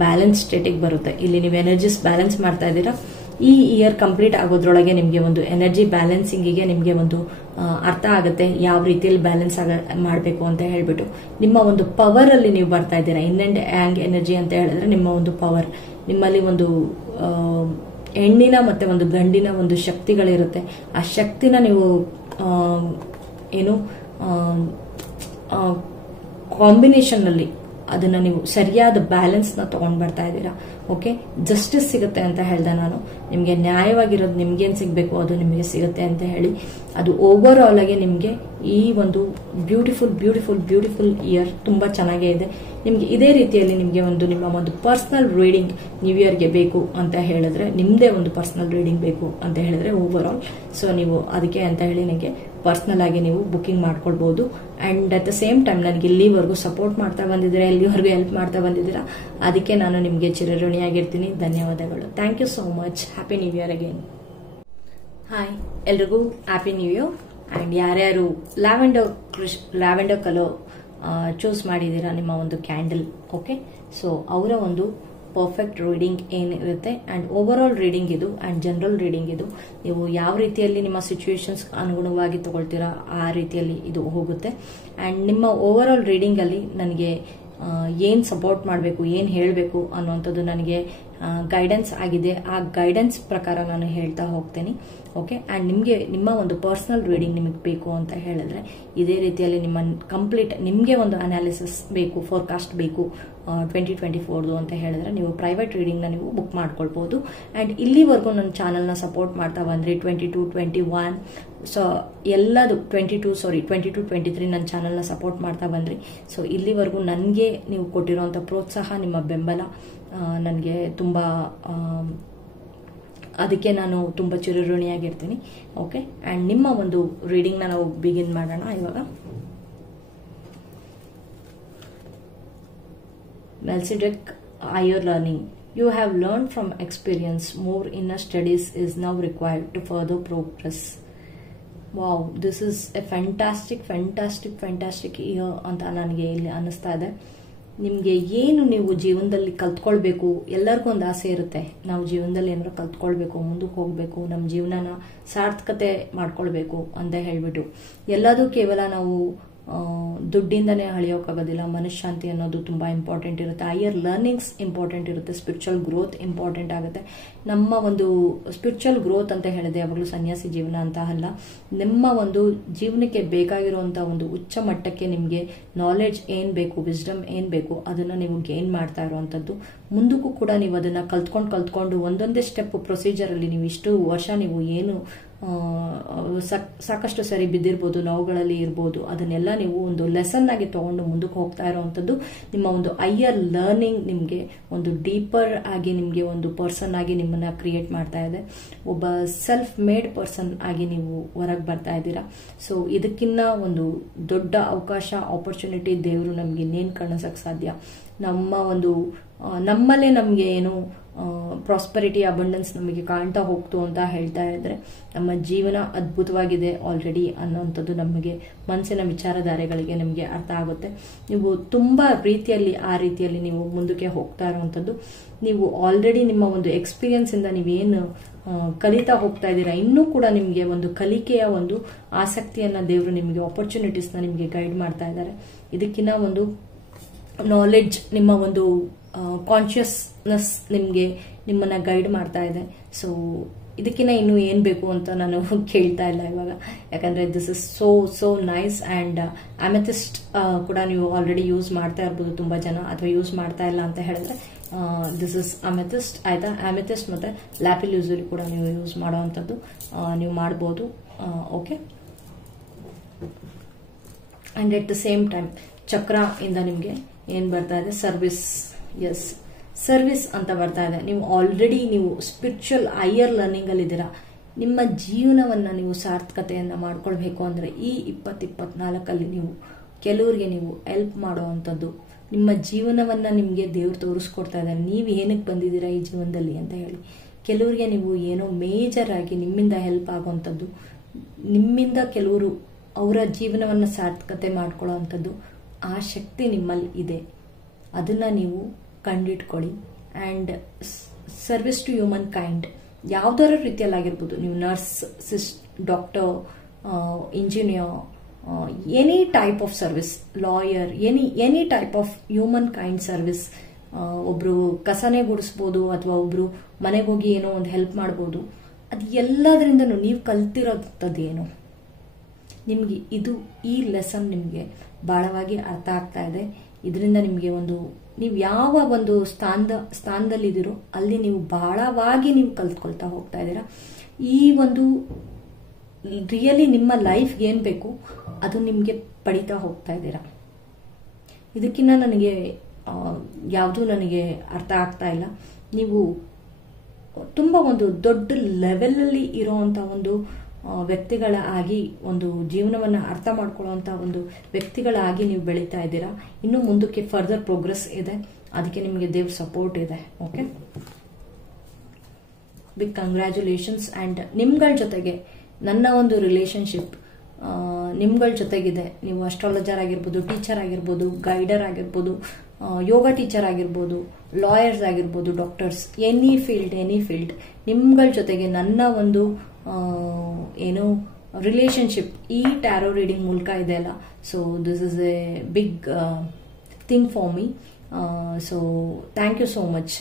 ಬ್ಯಾಲೆನ್ಸ್ ಸ್ಟೇಟಿಗೆ ಬರುತ್ತೆ. ಇಲ್ಲಿ ನೀವು ಎನರ್ಜೀಸ್ ಬ್ಯಾಲೆನ್ಸ್ ಮಾಡ್ತಾ ಇದ್ದೀರಾ. ಈ ಇಯರ್ ಕಂಪ್ಲೀಟ್ ಆಗೋದ್ರೊಳಗೆ ನಿಮಗೆ ಒಂದು ಎನರ್ಜಿ ಬ್ಯಾಲೆನ್ಸಿಂಗಿಗೆ ನಿಮಗೆ ಒಂದು ಅರ್ಥ ಆಗುತ್ತೆ ಯಾವ ರೀತಿಯಲ್ಲಿ ಬ್ಯಾಲೆನ್ಸ್ ಮಾಡಬೇಕು ಅಂತ ಹೇಳ್ಬಿಟ್ಟು. ನಿಮ್ಮ ಒಂದು ಪವರ್ ಅಲ್ಲಿ ನೀವು ಬರ್ತಾ ಇದ್ದೀರಾ. ಇನ್ ಅಂಡ್ ಯಾಂಗ್ ಎನರ್ಜಿ ಅಂತ ಹೇಳಿದ್ರೆ ನಿಮ್ಮ ಒಂದು ಪವರ್, ನಿಮ್ಮಲ್ಲಿ ಒಂದು ಹೆಣ್ಣಿನ ಮತ್ತೆ ಒಂದು ಗಂಡಿನ ಒಂದು ಶಕ್ತಿಗಳಿರುತ್ತೆ. ಆ ಶಕ್ತಿನ ನೀವು ಏನು ಕಾಂಬಿನೇಷನ್ ಅಲ್ಲಿ ಅದನ್ನ ನೀವು ಸರಿಯಾದ ಬ್ಯಾಲೆನ್ಸ್ ನ ತಗೊಂಡ್ ಬರ್ತಾ ಇದ್ದೀರಾ. ಓಕೆ, ಜಸ್ಟಿಸ್ ಸಿಗುತ್ತೆ ಅಂತ ಹೇಳ್ದೆ ನಾನು. ನಿಮ್ಗೆ ನ್ಯಾಯವಾಗಿರೋದು ನಿಮ್ಗೇನ್ ಸಿಗ್ಬೇಕು ಅದು ನಿಮಗೆ ಸಿಗುತ್ತೆ ಅಂತ ಹೇಳಿ, ಅದು ಓವರ್ ಆಲ್ ಆಗಿ ನಿಮ್ಗೆ ಈ ಒಂದು ಬ್ಯೂಟಿಫುಲ್ ಬ್ಯೂಟಿಫುಲ್ ಬ್ಯೂಟಿಫುಲ್ ಇಯರ್ ತುಂಬಾ ಚೆನ್ನಾಗೇ ಇದೆ. ನಿಮ್ಗೆ ಇದೇ ರೀತಿಯಲ್ಲಿ ನಿಮ್ಗೆ ಒಂದು ನಿಮ್ಮ ಒಂದು ಪರ್ಸನಲ್ ರೀಡಿಂಗ್ ನ್ಯೂ ಇಯರ್ಗೆ ಬೇಕು ಅಂತ ಹೇಳಿದ್ರೆ, ನಿಮ್ದೇ ಒಂದು ಪರ್ಸನಲ್ ರೀಡಿಂಗ್ ಬೇಕು ಅಂತ ಹೇಳಿದ್ರೆ ಓವರ್ ಆಲ್, ಸೊ ನೀವು ಅದಕ್ಕೆ ಅಂತ ಹೇಳಿ ನನಗೆ ಪರ್ಸನಲ್ ಆಗಿ ನೀವು ಬುಕಿಂಗ್ ಮಾಡ್ಕೊಳ್ಬಹುದು. And at the same time ನನಗೆ ಇಲ್ಲಿವರೆಗೂ ಸಪೋರ್ಟ್ ಮಾಡ್ತಾ ಬಂದಿದ್ದೀರಾ, ಇಲ್ಲಿವರೆಗೂ ಹೆಲ್ಪ್ ಮಾಡ್ತಾ ಬಂದಿದ್ದೀರಾ, ಅದಕ್ಕೆ ನಾನು ನಿಮಗೆ ಚಿರಋಣಿಯಾಗಿರ್ತೀನಿ. ಧನ್ಯವಾದಗಳು. Thank you so much. Happy new year again. Hi, ಎಲ್ರಿಗೂ ಹ್ಯಾಪಿ ನ್ಯೂ ಇಯರ್. ಅಂಡ್ ಯಾರ್ಯಾರು ಲ್ಯಾವೆಂಡರ್ ಕಲರ್ ಚೂಸ್ ಮಾಡಿದ್ದೀರಾ ನಿಮ್ಮ ಒಂದು ಕ್ಯಾಂಡಲ್, ಓಕೆ, ಸೊ ಅವರ ಒಂದು ಪರ್ಫೆಕ್ಟ್ ರೀಡಿಂಗ್ ಏನಿರುತ್ತೆ ಅಂಡ್ ಓವರ್ ಆಲ್ ರೀಡಿಂಗ್ ಇದು ಅಂಡ್ ಜನರಲ್ ರೀಡಿಂಗ್ ಇದು. ನೀವು ಯಾವ ರೀತಿಯಲ್ಲಿ ನಿಮ್ಮ ಸಿಚುವೇಶನ್ಸ್ ಅನುಗುಣವಾಗಿ ತಗೊಳ್ತೀರಾ ಆ ರೀತಿಯಲ್ಲಿ ಇದು ಹೋಗುತ್ತೆ. ಅಂಡ್ ನಿಮ್ಮ ಓವರ್ ಆಲ್ ರೀಡಿಂಗ್ ಅಲ್ಲಿ ನನಗೆ ಏನ್ ಸಪೋರ್ಟ್ ಮಾಡಬೇಕು, ಏನ್ ಹೇಳಬೇಕು ಅನ್ನುವಂಥದ್ದು ನನಗೆ ಗೈಡೆನ್ಸ್ ಆಗಿದೆ. ಆ ಗೈಡೆನ್ಸ್ ಪ್ರಕಾರ ನಾನು ಹೇಳ್ತಾ ಹೋಗ್ತೇನೆ. ಓಕೆ, ಅಂಡ್ ನಿಮಗೆ ನಿಮ್ಮ ಒಂದು ಪರ್ಸನಲ್ ರೀಡಿಂಗ್ ನಿಮಗೆ ಬೇಕು ಅಂತ ಹೇಳಿದ್ರೆ ಇದೇ ರೀತಿಯಲ್ಲಿ ನಿಮ್ಮ ಕಂಪ್ಲೀಟ್ ನಿಮಗೆ ಒಂದು ಅನಾಲಿಸಿಸ್ ಬೇಕು, ಫೋರ್ಕಾಸ್ಟ್ ಬೇಕು 2024 ಅಂತ ಹೇಳಿದ್ರೆ ನೀವು ಪ್ರೈವೇಟ್ ರೀಡಿಂಗ್ನ ನೀವು ಬುಕ್ ಮಾಡ್ಕೊಳ್ಬಹುದು. ಅಂಡ್ ಇಲ್ಲಿವರೆಗೂ ನನ್ನ ಚಾನಲ್ನ ಸಪೋರ್ಟ್ ಮಾಡ್ತಾ ಬಂದ್ರಿ 22, 21, ಸೊ ಎಲ್ಲದು 22, 23 ನನ್ನ ಚಾನಲ್ನ ಸಪೋರ್ಟ್ ಮಾಡ್ತಾ ಬಂದ್ರಿ. ಸೊ ಇಲ್ಲಿವರೆಗೂ ನನಗೆ ನೀವು ಕೊಟ್ಟಿರುವಂಥ ಪ್ರೋತ್ಸಾಹ, ನಿಮ್ಮ ಬೆಂಬಲ ನನಗೆ ತುಂಬ, ಅದಕ್ಕೆ ನಾನು ತುಂಬ ಚಿರಋಣಿಯಾಗಿರ್ತೀನಿ. ಓಕೆ, ಅಂಡ್ ನಿಮ್ಮ ಒಂದು ರೀಡಿಂಗ್ನ ನಾವು ಬಿಗಿನ್ ಮಾಡೋಣ ಇವಾಗ. Melchizedek, higher learning. You have learned from experience. More inner studies is now required to further progress. Wow, this is a fantastic year ಅಂತ ನನಗೆ ಇಲ್ಲಿ ಅನ್ನಿಸ್ತಾ ಇದೆ. ನಿಮಗೆ ಏನು ನೀವು ಜೀವನದಲ್ಲಿ ಕಲ್ತ್ಕೊಳ್ಬೇಕು, ಎಲ್ಲರಿಗೂ ಒಂದು ಆಸೆ ಇರುತ್ತೆ, ನಾವು ಜೀವನದಲ್ಲಿ ಏನಾದ್ರು ಕಲ್ತ್ಕೊಳ್ಬೇಕು, ಮುಂದಕ್ಕೆ ಹೋಗ್ಬೇಕು, ನಮ್ಮ ಜೀವನನ ಸಾರ್ಥಕತೆ ಮಾಡ್ಕೊಳ್ಬೇಕು ಅಂತ ಹೇಳ್ಬಿಟ್ಟು. ಎಲ್ಲದೂ ಕೇವಲ ನಾವು ದುಡ್ಡಿಂದನೇ ಅಳಿಯೋಕ್ಕಾಗೋದಿಲ್ಲ. ಮನಃಶಾಂತಿ ಅನ್ನೋದು ತುಂಬಾ ಇಂಪಾರ್ಟೆಂಟ್ ಇರುತ್ತೆ. ಹೈಯರ್ ಲರ್ನಿಂಗ್ಸ್ ಇಂಪಾರ್ಟೆಂಟ್ ಇರುತ್ತೆ. ಸ್ಪಿರಿಚುವಲ್ ಗ್ರೋತ್ ಇಂಪಾರ್ಟೆಂಟ್ ಆಗುತ್ತೆ. ನಮ್ಮ ಒಂದು ಸ್ಪಿರಿಚುವಲ್ ಗ್ರೋತ್ ಅಂತ ಹೇಳಿದೆ ಯಾವಾಗಲೂ ಸನ್ಯಾಸಿ ಜೀವನ ಅಂತ ಅಲ್ಲ. ನಿಮ್ಮ ಒಂದು ಜೀವನಕ್ಕೆ ಬೇಕಾಗಿರುವಂತಹ ಒಂದು ಉಚ್ಚ ಮಟ್ಟಕ್ಕೆ ನಿಮಗೆ ನಾಲೆಡ್ಜ್ ಏನ್ ಬೇಕು, ವಿಸ್ಡಮ್ ಏನ್ ಬೇಕು, ಅದನ್ನ ನೀವು ಗೇನ್ ಮಾಡ್ತಾ ಇರುವಂತದ್ದು. ಮುಂದಕ್ಕೂ ಕೂಡ ನೀವು ಅದನ್ನ ಕಲ್ತ್ಕೊಂಡು ಒಂದೊಂದೇ ಸ್ಟೆಪ್ ಪ್ರೊಸೀಜರ್ ಅಲ್ಲಿ ನೀವು ಇಷ್ಟು ವರ್ಷ ನೀವು ಏನು ಸಾಕಷ್ಟು ಸರಿ ಬಿದ್ದಿರ್ಬೋದು, ನೋವುಗಳಲ್ಲಿ ಇರ್ಬೋದು, ಅದನ್ನೆಲ್ಲ ನೀವು ಒಂದು ಲೆಸನ್ ಆಗಿ ತಗೊಂಡು ಮುಂದಕ್ಕೆ ಹೋಗ್ತಾ ಇರುವಂತದ್ದು. ನಿಮ್ಮ ಒಂದು ಹೈಯರ್ ಲರ್ನಿಂಗ್ ನಿಮ್ಗೆ ಒಂದು ಡೀಪರ್ ಆಗಿ ನಿಮ್ಗೆ ಒಂದು ಪರ್ಸನ್ ಆಗಿ ನಿಮ್ಮನ್ನ ಕ್ರಿಯೇಟ್ ಮಾಡ್ತಾ ಇದೆ. ಒಬ್ಬ ಸೆಲ್ಫ್ ಮೇಡ್ ಪರ್ಸನ್ ಆಗಿ ನೀವು ಹೊರಗೆ ಬರ್ತಾ ಇದ್ದೀರಾ. ಸೊ ಇದಕ್ಕಿನ್ನ ಒಂದು ದೊಡ್ಡ ಅವಕಾಶ, ಆಪರ್ಚುನಿಟಿ ದೇವರು ನಮ್ಗೆ ಇನ್ನೇನು ಕಾಣಿಸಕ್ ಸಾಧ್ಯ. ನಮ್ಮಲ್ಲೇ ನಮ್ಗೆ ಏನು ಪ್ರಾಸ್ಪರಿಟಿ, ಅಬಂಡೆನ್ಸ್ ನಮಗೆ ಕಾಣ್ತಾ ಹೋಗ್ತು ಅಂತ ಹೇಳ್ತಾ ಇದ್ರೆ ನಮ್ಮ ಜೀವನ ಅದ್ಭುತವಾಗಿದೆ ಆಲ್ರೆಡಿ ಅನ್ನೋಂಥದ್ದು ನಮಗೆ ಮನಸ್ಸಿನ ವಿಚಾರಧಾರೆಗಳಿಗೆ ನಿಮಗೆ ಅರ್ಥ ಆಗುತ್ತೆ. ನೀವು ತುಂಬಾ ರೀತಿಯಲ್ಲಿ ಆ ರೀತಿಯಲ್ಲಿ ನೀವು ಮುಂದಕ್ಕೆ ಹೋಗ್ತಾ ಇರುವಂಥದ್ದು. ನೀವು ಆಲ್ರೆಡಿ ನಿಮ್ಮ ಒಂದು ಎಕ್ಸ್ಪೀರಿಯನ್ಸ್ ಇಂದ ನೀವೇನು ಕಲಿತಾ ಹೋಗ್ತಾ ಇದ್ದೀರಾ, ಇನ್ನೂ ಕೂಡ ನಿಮಗೆ ಒಂದು ಕಲಿಕೆಯ ಒಂದು ಆಸಕ್ತಿಯನ್ನ ದೇವರು ನಿಮಗೆ, ಆಪರ್ಚುನಿಟೀಸ್ನ ನಿಮಗೆ ಗೈಡ್ ಮಾಡ್ತಾ ಇದ್ದಾರೆ. ಇದಕ್ಕಿನ್ನ ಒಂದು ನಾಲೆಡ್ಜ್, ನಿಮ್ಮ ಒಂದು ಕಾನ್ಶಿಯಸ್ನೆಸ್ ನಿಮ್ಮನ್ನ ಗೈಡ್ ಮಾಡ್ತಾ ಇದೆ. ಸೊ ಇದಕ್ಕಿಂತ ಇನ್ನು ಏನ್ ಬೇಕು ಅಂತ ನಾನು ಕೇಳ್ತಾ ಇಲ್ಲ ಇವಾಗ, ಯಾಕಂದ್ರೆ this is so nice. And amethyst ಕೂಡ ನೀವು ಆಲ್ರೆಡಿ ಯೂಸ್ ಮಾಡ್ತಾ ಇರ್ಬೋದು ತುಂಬಾ ಜನ, ಅಥವಾ ಯೂಸ್ ಮಾಡ್ತಾ ಇಲ್ಲ ಅಂತ ಹೇಳಿದ್ರೆ ದಿಸ್ ಇಸ್ ಅಮೆಥಿಸ್ಟ್, ಆಯ್ತಾ. ಅಮೆಥಿಸ್ಟ್ ಮತ್ತೆ ಲ್ಯಾಪಿಲ್ ಯೂಸಲಿ ಕೂಡ ನೀವು ಯೂಸ್ ಮಾಡುವಂಥದ್ದು ನೀವು ಮಾಡ್ಬೋದು. Okay, and at the same time ಚಕ್ರ ಇಂದ ನಿಮ್ಗೆ ಏನ್ ಬರ್ತಾ ಇದೆ, ಸರ್ವಿಸ್. ಎಸ್, ಸರ್ವಿಸ್ ಅಂತ ಬರ್ತಾ ಇದೆ. ನೀವು ಆಲ್ರೆಡಿ ನೀವು ಸ್ಪಿರಿಚುವಲ್ ಹೈಯರ್ ಲರ್ನಿಂಗ್ ಅಲ್ಲಿ ಇದ್ದೀರಾ. ನಿಮ್ಮ ಜೀವನವನ್ನ ನೀವು ಸಾರ್ಥಕತೆಯನ್ನ ಮಾಡ್ಕೊಳ್ಬೇಕು ಅಂದ್ರೆ ಈ 2024 ನೀವು ಕೆಲವರಿಗೆ ನೀವು ಹೆಲ್ಪ್ ಮಾಡುವಂಥದ್ದು, ನಿಮ್ಮ ಜೀವನವನ್ನ ನಿಮ್ಗೆ ದೇವ್ರು ತೋರಿಸ್ಕೊಡ್ತಾ ಇದ್ದಾರೆ. ನೀವು ಏನಕ್ಕೆ ಬಂದಿದ್ದೀರಾ ಈ ಜೀವನದಲ್ಲಿ ಅಂತ ಹೇಳಿ. ಕೆಲವರಿಗೆ ನೀವು ಏನೋ ಮೇಜರ್ ಆಗಿ ನಿಮ್ಮಿಂದ ಹೆಲ್ಪ್ ಆಗುವಂಥದ್ದು, ನಿಮ್ಮಿಂದ ಕೆಲವರು ಅವರ ಜೀವನವನ್ನ ಸಾರ್ಥಕತೆ ಮಾಡ್ಕೊಳ್ಳೋ ಆ ಶಕ್ತಿ ನಿಮ್ಮಲ್ಲಿ ಇದೆ. ಅದನ್ನ ನೀವು ಕಂಡಿಟ್ಕೊಳ್ಳಿ. And service to humankind ಯಾವ್ದಾರ ರೀತಿಯಲ್ಲಾಗಿರ್ಬೋದು, ನೀವು nurse, doctor, engineer, any type of service, lawyer, any type of humankind service. ಒಬ್ರು ಕಸನೇ ಗುಡಿಸ್ಬೋದು ಅಥವಾ ಒಬ್ರು ಮನೆಗೆ ಹೋಗಿ ಏನೋ ಒಂದು ಹೆಲ್ಪ್ ಮಾಡ್ಬೋದು. ಅದು ಎಲ್ಲದರಿಂದನೂ ನೀವು ಕಲ್ತಿರೋಂಥದ್ದು ಏನು, ನಿಮ್ಗೆ ಈ ಲೆಸನ್ ನಿಮ್ಗೆ ಬಹಳವಾಗಿ ಅರ್ಥ ಆಗ್ತಾ ಇದೆ. ಇದರಿಂದ ನಿಮ್ಗೆ ನೀವು ಯಾವ ಒಂದು ಸ್ಥಾನದಲ್ಲಿದ್ದೀರೋ ಅಲ್ಲಿ ನೀವು ಬಹಳವಾಗಿ ನೀವು ಕಲ್ತ್ಕೊಳ್ತಾ ಹೋಗ್ತಾ ಇದ್ದೀರಾ. ಈ ಒಂದು ರಿಯಲಿ ನಿಮ್ಮ ಲೈಫ್ಗೆ ಏನ್ ಬೇಕು ಅದು ನಿಮ್ಗೆ ಪಡಿತಾ ಹೋಗ್ತಾ ಇದ್ದೀರಾ. ಇದಕ್ಕಿಂತ ನನಗೆ ಯಾವುದು ನನಗೆ ಅರ್ಥ ಆಗ್ತಾ ಇಲ್ಲ. ನೀವು ತುಂಬಾ ಒಂದು ದೊಡ್ಡ ಲೆವೆಲ್ ಅಲ್ಲಿ ಇರೋಂತ ಒಂದು ವ್ಯಕ್ತಿಗಳಾಗಿ, ಒಂದು ಜೀವನವನ್ನ ಅರ್ಥ ಮಾಡ್ಕೊಳ್ಳುವಂತ ಒಂದು ವ್ಯಕ್ತಿಗಳಾಗಿ ನೀವು ಬೆಳೀತಾ ಇದ್ದೀರಾ. ಇನ್ನು ಮುಂದಕ್ಕೆ ಫರ್ದರ್ ಪ್ರೋಗ್ರೆಸ್ ಇದೆ. ಅದಕ್ಕೆ ನಿಮಗೆ ದೇವ್ರ ಸಪೋರ್ಟ್ ಇದೆ. Okay, big congratulations. ಅಂಡ್ ನಿಮ್ಗಳ ಜೊತೆಗೆ ನನ್ನ ಒಂದು ರಿಲೇಶನ್ಶಿಪ್ ನಿಮ್ಗಳ ಜೊತೆಗಿದೆ. ನೀವು ಅಸ್ಟ್ರಾಲಜರ್ ಆಗಿರ್ಬೋದು, ಟೀಚರ್ ಆಗಿರ್ಬೋದು, ಗೈಡರ್ ಆಗಿರ್ಬೋದು, ಯೋಗ ಟೀಚರ್ ಆಗಿರ್ಬೋದು, ಲಾಯರ್ಸ್ ಆಗಿರ್ಬೋದು, ಡಾಕ್ಟರ್ಸ್, ಎನಿ ಫೀಲ್ಡ್ ನಿಮ್ಗಳ ಜೊತೆಗೆ ನನ್ನ ಒಂದು ಏನು ರಿಲೇಶನ್ಶಿಪ್ ಈ ಟ್ಯಾರೋ ರೀಡಿಂಗ್ ಮೂಲಕ ಇದೆ ಅಲ್ಲ. So this is a big thing for me. So thank you so much.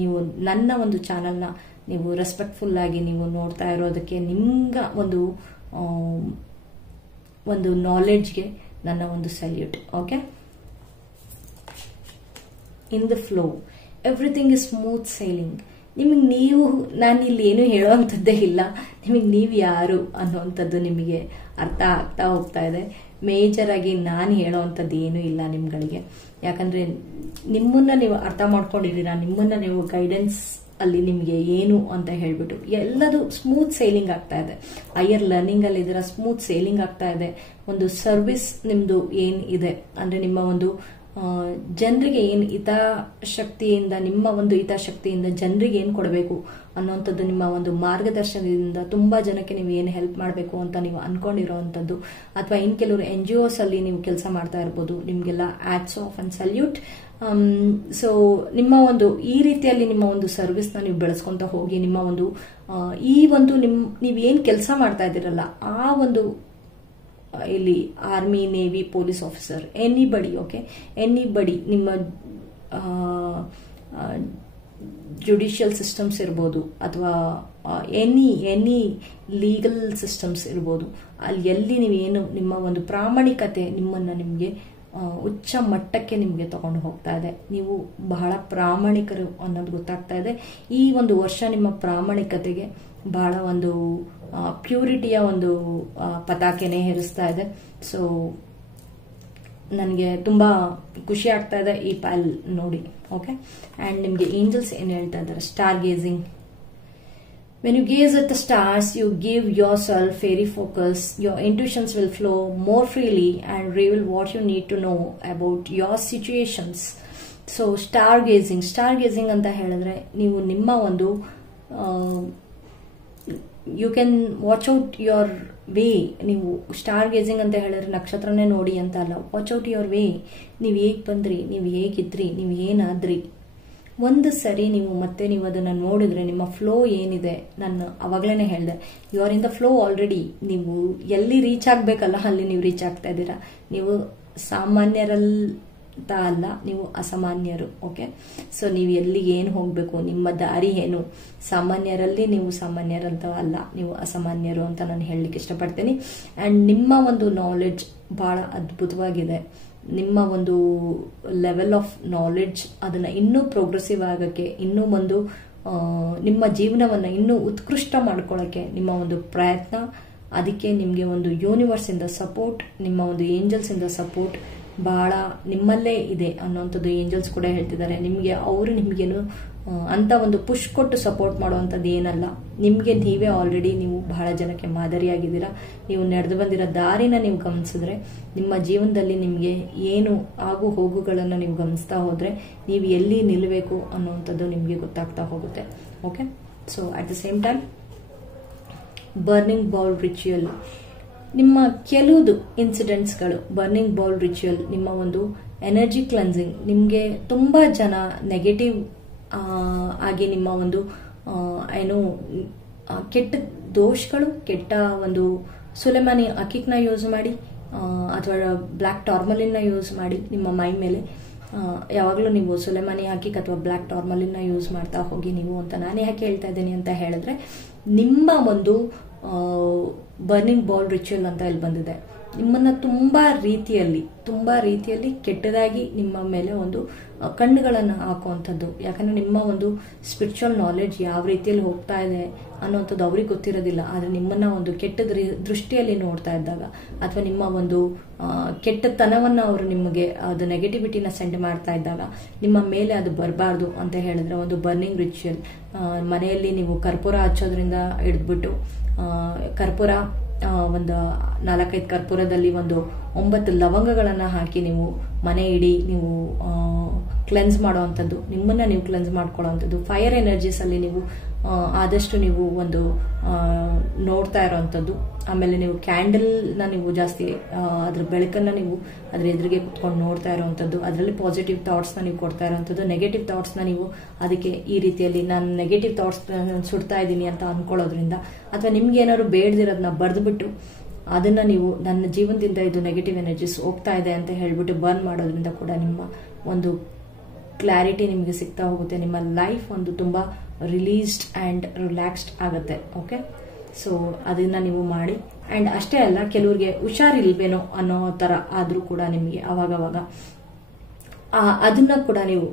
ನೀವು ನನ್ನ ಒಂದು ಚಾನಲ್ನ ನೀವು ರೆಸ್ಪೆಕ್ಟ್ಫುಲ್ ಆಗಿ ನೀವು ನೋಡ್ತಾ ಇರೋದಕ್ಕೆ, ನಿಮ್ಗೆ ಒಂದು ನಾಲೆಡ್ಜ್ಗೆ ನನ್ನ ಒಂದು salute. Okay, in the flow everything is smooth sailing. ನಾನು ಇಲ್ಲಿ ಏನು ಹೇಳುವಂಥದ್ದೇ ಇಲ್ಲ. ನಿಮಗೆ ನೀವು ಯಾರು ಅನ್ನುವಂಥದ್ದು ನಿಮಗೆ ಅರ್ಥ ಆಗ್ತಾ ಹೋಗ್ತಾ ಇದೆ. ಮೇಜರ್ ಆಗಿ ನಾನು ಹೇಳೋವಂಥದ್ದು ಏನೂ ಇಲ್ಲ ನಿಮ್ಗಳಿಗೆ. ಯಾಕಂದ್ರೆ ನಿಮ್ಮನ್ನ ನೀವು ಅರ್ಥ ಮಾಡ್ಕೊಂಡಿದ್ದೀರಾ, ನಿಮ್ಮನ್ನ ನೀವು ಗೈಡೆನ್ಸ್ ಅಲ್ಲಿ ನಿಮ್ಗೆ ಏನು ಅಂತ ಹೇಳ್ಬಿಟ್ಟು ಎಲ್ಲದು ಸ್ಮೂತ್ ಸೇಲಿಂಗ್ ಆಗ್ತಾ ಇದೆ. ಹೈಯರ್ ಲರ್ನಿಂಗ್ ಅಲ್ಲಿ ಇದರ ಸ್ಮೂತ್ ಸೇಲಿಂಗ್ ಆಗ್ತಾ ಇದೆ. ಒಂದು ಸರ್ವಿಸ್ ನಿಮ್ದು ಏನ್ ಇದೆ ಅಂದ್ರೆ ನಿಮ್ಮ ಒಂದು ಜನರಿಗೆ ಏನ್ ಹಿತಾಶಕ್ತಿಯಿಂದ, ನಿಮ್ಮ ಒಂದು ಹಿತಾಶಕ್ತಿಯಿಂದ ಜನರಿಗೆ ಏನ್ ಕೊಡಬೇಕು ಅನ್ನೋಂಥದ್ದು, ನಿಮ್ಮ ಒಂದು ಮಾರ್ಗದರ್ಶನದಿಂದ ತುಂಬಾ ಜನಕ್ಕೆ ನೀವು ಏನು ಹೆಲ್ಪ್ ಮಾಡಬೇಕು ಅಂತ ನೀವು ಅನ್ಕೊಂಡಿರೋವಂಥದ್ದು, ಅಥವಾ ಇನ್ ಕೆಲವರು NGOs ಅಲ್ಲಿ ನೀವು ಕೆಲಸ ಮಾಡ್ತಾ ಇರ್ಬೋದು, ನಿಮ್ಗೆಲ್ಲ hats off and salute. So ನಿಮ್ಮ ಒಂದು ಈ ರೀತಿಯಲ್ಲಿ ನಿಮ್ಮ ಒಂದು ಸರ್ವಿಸ್ ನ ನೀವು ಬೆಳೆಸ್ಕೊಂತ ಹೋಗಿ, ನಿಮ್ಮ ಒಂದು ಈ ಒಂದು ನೀವೇನ್ ಕೆಲಸ ಮಾಡ್ತಾ ಇದ್ದೀರಲ್ಲ ಆ ಒಂದು ಇಲ್ಲಿ army, navy, police officer, anybody, okay, anybody, ನಿಮ್ಮ ಜುಡಿಷಿಯಲ್ ಸಿಸ್ಟಮ್ಸ್ ಇರ್ಬೋದು ಅಥವಾ ಎನಿ ಲೀಗಲ್ ಸಿಸ್ಟಮ್ಸ್ ಇರ್ಬೋದು, ಅಲ್ಲಿ ಎಲ್ಲಿ ನೀವೇನು ನಿಮ್ಮ ಒಂದು ಪ್ರಾಮಾಣಿಕತೆ ನಿಮಗೆ ಉಚ್ಚ ಮಟ್ಟಕ್ಕೆ ನಿಮಗೆ ತಗೊಂಡು ಹೋಗ್ತಾ ಇದೆ. ನೀವು ಬಹಳ ಪ್ರಾಮಾಣಿಕರು ಅನ್ನೋದು ಗೊತ್ತಾಗ್ತಾ ಇದೆ. ಈ ಒಂದು ವರ್ಷ ನಿಮ್ಮ ಪ್ರಾಮಾಣಿಕತೆಗೆ ಬಹಳ ಒಂದು ಪ್ಯೂರಿಟಿಯ ಒಂದು ಪತಾಕೆನೆ ಹೇರಿಸ್ತಾ ಇದೆ. ಸೊ ನನಗೆ ತುಂಬಾ ಖುಷಿ ಆಗ್ತಾ ಇದೆ ಈ ಪ್ಯಾಲ್ ನೋಡಿ. ಓಕೆ, ಅಂಡ್ ನಿಮ್ಗೆ ಏಂಜಲ್ಸ್ ಏನ್ ಹೇಳ್ತಾ ಇದ್ದಾರೆ, star gazing. When you gaze at the stars, you give yourself fairy focus. Your intuitions will flow more freely and reveal what you need to know about your situations. So stargazing ಅಂತ ಹೇಳಿದ್ರೆ ನೀವು ನಿಮ್ಮ ಒಂದು you can watch out your way. ನೀವು star gazing ಅಂತ ಹೇಳಿದ್ರೆ ನಕ್ಷತ್ರನೇ ನೋಡಿ ಅಂತ ಅಲ್ಲ, ವಾಚ್ ಔಟ್ ಯುವರ್ ವೇ. ನೀವು ಹೇಗೆ ಬಂದ್ರಿ, ನೀವು ಹೇಗಿದ್ರಿ, ನೀವು ಏನಾದ್ರಿ, ಒಂದು ಸರಿ ನೀವು ಅದನ್ನ ನೋಡಿದ್ರೆ ನಿಮ್ಮ ಫ್ಲೋ ಏನಿದೆ, ನಾನು ಅವಾಗ್ಲೇನೆ ಹೇಳಿದೆ, you are in the flow already. ನೀವು ಎಲ್ಲಿ ರೀಚ್ ಆಗ್ಬೇಕಲ್ಲ ಅಲ್ಲಿ ನೀವು ರೀಚ್ ಆಗ್ತಾ ಇದ್ದೀರಾ. ನೀವು ಸಾಮಾನ್ಯರಂತ ಅಲ್ಲ, ನೀವು ಅಸಾಮಾನ್ಯರು. ಓಕೆ, ಸೊ ನೀವು ಎಲ್ಲಿಗೆ ಏನು ಹೋಗ್ಬೇಕು, ನಿಮ್ಮ ದಾರಿ ಏನು, ಸಾಮಾನ್ಯರಲ್ಲಿ ನೀವು ಸಾಮಾನ್ಯರಂತ ಅಲ್ಲ, ನೀವು ಅಸಾಮಾನ್ಯರು ಅಂತ ನಾನು ಹೇಳಲಿಕ್ಕೆ ಇಷ್ಟಪಡ್ತೀನಿ. ಅಂಡ್ ನಿಮ್ಮ ಒಂದು ನಾಲೆಡ್ಜ್ ಬಹಳ ಅದ್ಭುತವಾಗಿದೆ. ನಿಮ್ಮ ಒಂದು ಲೆವೆಲ್ ಆಫ್ ನಾಲೆಡ್ಜ್ ಅದನ್ನ ಇನ್ನೂ ಪ್ರೋಗ್ರೆಸಿವ್ ಆಗಕ್ಕೆ, ಇನ್ನೂ ಒಂದು ನಿಮ್ಮ ಜೀವನವನ್ನ ಇನ್ನೂ ಉತ್ಕೃಷ್ಟ ಮಾಡ್ಕೊಳ್ಳಕ್ಕೆ ನಿಮ್ಮ ಒಂದು ಪ್ರಯತ್ನ. ಅದಕ್ಕೆ ನಿಮಗೆ ಒಂದು ಯೂನಿವರ್ಸ್ ಇಂದ ಸಪೋರ್ಟ್, ನಿಮ್ಮ ಒಂದು ಏಂಜಲ್ಸ್ ಇಂದ ಸಪೋರ್ಟ್ ಬಹಳ ನಿಮ್ಮಲ್ಲೇ ಇದೆ ಅನ್ನೋಂಥದ್ದು ಏಂಜಲ್ಸ್ ಕೂಡ ಹೇಳ್ತಿದ್ದಾರೆ. ನಿಮಗೆ ಅವರು ನಿಮ್ಗೇನು ಅಂತ ಒಂದು ಪುಷ್ ಕೊಟ್ಟು ಸಪೋರ್ಟ್ ಮಾಡುವಂಥದ್ದು ಏನಲ್ಲ. ನಿಮಗೆ ನೀವೇ ಆಲ್ರೆಡಿ ನೀವು ಬಹಳ ಜನಕ್ಕೆ ಮಾದರಿಯಾಗಿದ್ದೀರಾ. ನೀವು ನಡೆದು ಬಂದಿರೋ ದಾರಿನ ನೀವು ಗಮನಿಸಿದ್ರೆ, ನಿಮ್ಮ ಜೀವನದಲ್ಲಿ ನಿಮಗೆ ಏನು ಆಗು ಹೋಗುಗಳನ್ನು ನೀವು ಗಮನಿಸ್ತಾ ಹೋದ್ರೆ ನೀವು ಎಲ್ಲಿ ನಿಲ್ಲಬೇಕು ಅನ್ನುವಂಥದ್ದು ನಿಮಗೆ ಗೊತ್ತಾಗ್ತಾ ಹೋಗುತ್ತೆ. Okay, so at the same time burning bowl ritual, ನಿಮ್ಮ ಕೆಲವುದು ಇನ್ಸಿಡೆಂಟ್ಸ್ಗಳು ಬರ್ನಿಂಗ್ ಬೌಲ್ ರಿಚುವಲ್ ನಿಮ್ಮ ಒಂದು ಎನರ್ಜಿ ಕ್ಲೆನ್ಸಿಂಗ್. ನಿಮಗೆ ತುಂಬಾ ಜನ ನೆಗೆಟಿವ್ ಆಗಿ ನಿಮ್ಮ ಒಂದು ಏನು ಕೆಟ್ಟ ದೋಷಗಳು, ಕೆಟ್ಟ ಒಂದು ಸುಲೆಮಾನಿ ಅಕಿಕ್ನ ಯೂಸ್ ಮಾಡಿ ಅಥವಾ ಬ್ಲ್ಯಾಕ್ ಟಾರ್ಮಲಿನ್ನ ಯೂಸ್ ಮಾಡಿ ನಿಮ್ಮ ಮೈ ಮೇಲೆ ಯಾವಾಗಲೂ ನೀವು ಸುಲೆಮಾನಿ ಅಕಿಕ್ ಅಥವಾ ಬ್ಲ್ಯಾಕ್ ಟಾರ್ಮಲಿನ್ನ ಯೂಸ್ ಮಾಡ್ತಾ ಹೋಗಿ ನೀವು ಅಂತ ನಾನು ಯಾಕೆ ಹೇಳ್ತಾ ಇದ್ದೀನಿ ಅಂತ ಹೇಳಿದ್ರೆ, ನಿಮ್ಮ ಒಂದು ಬರ್ನಿಂಗ್ ಬೌಲ್ ರಿಚುವಲ್ ಅಂತ ಇಲ್ಲಿ ಬಂದಿದೆ. ನಿಮ್ಮನ್ನ ತುಂಬಾ ರೀತಿಯಲ್ಲಿ ಕೆಟ್ಟದಾಗಿ ನಿಮ್ಮ ಮೇಲೆ ಒಂದು ಕಣ್ಣುಗಳನ್ನು ಹಾಕುವಂಥದ್ದು. ಯಾಕಂದ್ರೆ ನಿಮ್ಮ ಒಂದು ಸ್ಪಿರಿಚುವಲ್ ನಾಲೆಡ್ಜ್ ಯಾವ ರೀತಿಯಲ್ಲಿ ಹೋಗ್ತಾ ಇದೆ ಅನ್ನೋಂಥದ್ದು ಅವ್ರಿಗೆ ಗೊತ್ತಿರೋದಿಲ್ಲ. ಆದ್ರೆ ನಿಮ್ಮನ್ನ ಒಂದು ಕೆಟ್ಟ ದೃಷ್ಟಿಯಲ್ಲಿ ನೋಡ್ತಾ ಇದ್ದಾಗ ಅಥವಾ ನಿಮ್ಮ ಒಂದು ಕೆಟ್ಟತನವನ್ನ ಅವರು ನಿಮಗೆ ಅದು ನೆಗೆಟಿವಿಟಿನ ಸೆಂಡ್ ಮಾಡ್ತಾ ಇದ್ದಾಗ ನಿಮ್ಮ ಮೇಲೆ ಅದು ಬರಬಾರ್ದು ಅಂತ ಹೇಳಿದ್ರೆ ಒಂದು ಬರ್ನಿಂಗ್ ರಿಚುವಲ್. ಮನೆಯಲ್ಲಿ ನೀವು ಕರ್ಪೂರ ಹಚ್ಚೋದ್ರಿಂದ ಹಿಡಿದ್ಬಿಟ್ಟು ಕರ್ಪೂರ ಒಂದು 4-5 ಕರ್ಪೂರದಲ್ಲಿ ಒಂದು 9 ಲವಂಗಗಳನ್ನ ಹಾಕಿ ನೀವು ಮನೆ ಇಡೀ ನೀವು ಕ್ಲೆನ್ಸ್ ಮಾಡುವಂಥದ್ದು, ನಿಮ್ಮನ್ನ ನೀವು ಕ್ಲೆನ್ಸ್ ಮಾಡ್ಕೊಳ್ಳೋವಂಥದ್ದು. ಫೈರ್ ಎನರ್ಜೀಸ್ ಅಲ್ಲಿ ನೀವು ಆದಷ್ಟು ನೀವು ಒಂದು ನೋಡ್ತಾ ಇರೋವಂಥದ್ದು. ಆಮೇಲೆ ನೀವು ಕ್ಯಾಂಡಲ್ನ ನೀವು ಜಾಸ್ತಿ ಅದ್ರ ಬೆಳಕನ್ನ ನೀವು ಅದ್ರ ಎದುರಿಗೆ ಕುತ್ಕೊಂಡು ನೋಡ್ತಾ ಇರೋವಂಥದ್ದು. ಅದರಲ್ಲಿ ಪಾಸಿಟಿವ್ ಥಾಟ್ಸ್ನ ನೀವು ಕೊಡ್ತಾ ಇರೋವಂಥದ್ದು. ನೆಗೆಟಿವ್ ಥಾಟ್ಸ್ನ ನೀವು ಅದಕ್ಕೆ ಈ ರೀತಿಯಲ್ಲಿ ನಾನು ನೆಗೆಟಿವ್ ಥಾಟ್ಸ್ ಸುಡ್ತಾ ಇದ್ದೀನಿ ಅಂತ ಅನ್ಕೊಳ್ಳೋದ್ರಿಂದ ಅಥವಾ ನಿಮ್ಗೆ ಏನಾದ್ರು ಬೇಡದಿರೋದನ್ನ ಬರೆದ್ಬಿಟ್ಟು ಅದನ್ನ ನೀವು ನನ್ನ ಜೀವನದಿಂದ ಇದು ನೆಗೆಟಿವ್ ಎನರ್ಜೀಸ್ ಹೋಗ್ತಾ ಇದೆ ಅಂತ ಹೇಳ್ಬಿಟ್ಟು ಬರ್ನ್ ಮಾಡೋದ್ರಿಂದ ಕೂಡ ನಿಮ್ಮ ಒಂದು ಕ್ಲಾರಿಟಿ ನಿಮಗೆ ಸಿಗ್ತಾ ಹೋಗುತ್ತೆ. ನಿಮ್ಮ ಲೈಫ್ ಒಂದು ತುಂಬಾ ರಿಲೀಸ್ಡ್ ಅಂಡ್ ರಿಲ್ಯಾಕ್ಸ್ಡ್ ಆಗುತ್ತೆ. ಓಕೆ, ಸೊ ಅದನ್ನ ನೀವು ಮಾಡಿ. ಅಂಡ್ ಅಷ್ಟೇ ಅಲ್ಲ, ಕೆಲವ್ರಿಗೆ ಹುಷಾರಿಲ್ವೇನೋ ಅನ್ನೋ ತರ ಆದ್ರೂ ಕೂಡ ನಿಮಗೆ ಅವಾಗವಾಗ ಅದನ್ನ ಕೂಡ ನೀವು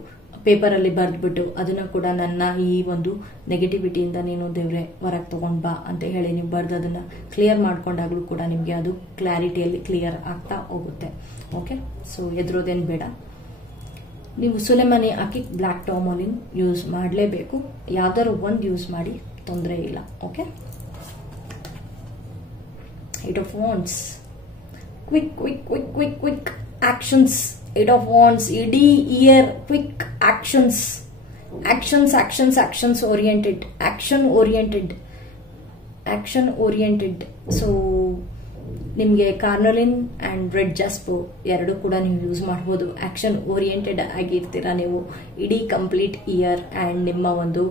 ಪೇಪರಲ್ಲಿ ಬರೆದ್ಬಿಟ್ಟು ಅದನ್ನ ಕೂಡ ನನ್ನ ಈ ಒಂದು ನೆಗೆಟಿವಿಟಿಯಿಂದ ನೀನು ದೇವ್ರೆ ಹೊರಗೆ ತಗೊಂಡ್ ಬಾ ಅಂತ ಹೇಳಿ ನೀವು ಬರೆದು ಅದನ್ನ ಕ್ಲಿಯರ್ ಮಾಡ್ಕೊಂಡಾಗ್ಲೂ ಕೂಡ ನಿಮಗೆ ಅದು ಕ್ಲಾರಿಟಿಯಲ್ಲಿ ಕ್ಲಿಯರ್ ಆಗ್ತಾ ಹೋಗುತ್ತೆ. ಓಕೆ, ಸೊ ಎದುರೋದೇನು ಬೇಡ. ನೀವು ಸುಲೆಮಾನಿ ಅಕಿಕ್ ಬ್ಲ್ಯಾಕ್ ಟಾರ್ಮಲಿನ್ ಯೂಸ್ ಮಾಡಲೇಬೇಕು. ಯಾವ್ದಾದ್ರು ಒಂದು ಯೂಸ್ ಮಾಡಿ, ತೊಂದರೆ ಇಲ್ಲ. Okay, 8 of Wands, quick actions. 8 of Wands, ಇಡೀ year quick actions oriented. So ನಿಮಗೆ ಕಾರ್ನಲಿನ್ ಅಂಡ್ ರೆಡ್ ಜಾಸ್ಪೋ ಎರಡು ಕೂಡ ನೀವು ಯೂಸ್ ಮಾಡಬಹುದು. ಆಕ್ಷನ್ ಓರಿಯೆಂಟೆಡ್ ಆಗಿರ್ತೀರಾ ನೀವು ಇಡೀ ಕಂಪ್ಲೀಟ್ ಇಯರ್. ಅಂಡ್ ನಿಮ್ಮ ಒಂದು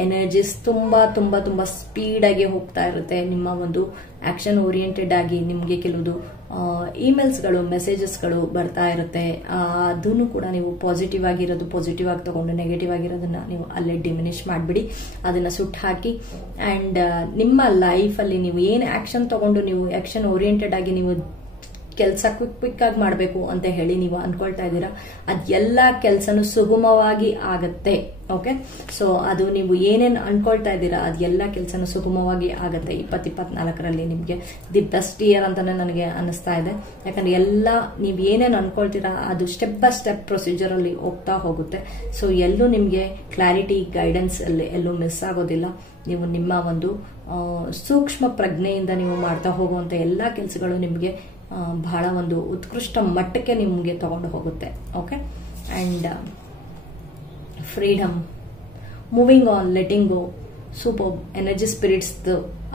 ಎನರ್ಜೀಸ್ ತುಂಬಾ ತುಂಬಾ ತುಂಬಾ ಸ್ಪೀಡ್ ಆಗಿ ಹೋಗ್ತಾ ಇರುತ್ತೆ. ನಿಮ್ಮ ಒಂದು ಆಕ್ಷನ್ ಓರಿಯೆಂಟೆಡ್ ಆಗಿ ನಿಮಗೆ ಕೆಲವುದು ಇಮೇಲ್ಸ್ಗಳು, ಮೆಸೇಜಸ್ಗಳು ಬರ್ತಾ ಇರುತ್ತೆ. ಅದನ್ನು ಕೂಡ ನೀವು ಪಾಸಿಟಿವ್ ಆಗಿರೋದು ಪಾಸಿಟಿವ್ ಆಗಿ ತಗೊಂಡು ನೆಗೆಟಿವ್ ಆಗಿರೋದನ್ನ ನೀವು ಅಲ್ಲೇ ಡಿಮಿನಿಷ್ ಮಾಡಿಬಿಡಿ, ಅದನ್ನ ಸುಟ್ಟು ಹಾಕಿ. ಅಂಡ್ ನಿಮ್ಮ ಲೈಫಲ್ಲಿ ನೀವು ಏನು ಆಕ್ಷನ್ ತಗೊಂಡು ನೀವು ಆಕ್ಷನ್ ಓರಿಯೆಂಟೆಡ್ ಆಗಿ ನೀವು ಕೆಲಸ ಕ್ವಿಕ್ ಆಗಿ ಮಾಡಬೇಕು ಅಂತ ಹೇಳಿ ನೀವು ಅನ್ಕೊಳ್ತಾ ಇದ್ದೀರಾ, ಅದೆಲ್ಲ ಕೆಲಸನೂ ಸುಗಮವಾಗಿ ಆಗತ್ತೆ. ಓಕೆ, ಸೊ ಅದು ನೀವು ಏನೇನು ಅನ್ಕೊಳ್ತಾ ಇದ್ದೀರಾ ಅದೆಲ್ಲ ಕೆಲಸನೂ ಸುಗಮವಾಗಿ ಆಗತ್ತೆ. 2024ರಲ್ಲಿ ನಿಮಗೆ ದಿ ಬೆಸ್ಟ್ ಇಯರ್ ಅಂತಾನೆ ನನಗೆ ಅನಿಸ್ತಾ ಇದೆ. ಯಾಕಂದ್ರೆ ಎಲ್ಲ ನೀವು ಏನೇನು ಅನ್ಕೊಳ್ತೀರಾ ಅದು ಸ್ಟೆಪ್ ಬೈ ಸ್ಟೆಪ್ ಪ್ರೊಸೀಜರ್ ಅಲ್ಲಿ ಹೋಗ್ತಾ ಹೋಗುತ್ತೆ. ಸೊ ಎಲ್ಲೂ ನಿಮಗೆ ಕ್ಲಾರಿಟಿ, ಗೈಡೆನ್ಸ್ ಎಲ್ಲೂ ಮಿಸ್ ಆಗೋದಿಲ್ಲ. ನೀವು ನಿಮ್ಮ ಒಂದು ಸೂಕ್ಷ್ಮ ಪ್ರಜ್ಞೆಯಿಂದ ನೀವು ಮಾಡ್ತಾ ಹೋಗುವಂತ ಎಲ್ಲಾ ಕೆಲಸಗಳು ನಿಮಗೆ ಬಹಳ ಒಂದು ಉತ್ಕೃಷ್ಟ ಮಟ್ಟಕ್ಕೆ ನಿಮಗೆ ತಗೊಂಡು ಹೋಗುತ್ತೆ. Okay, and freedom, moving on, letting go, super energy spirits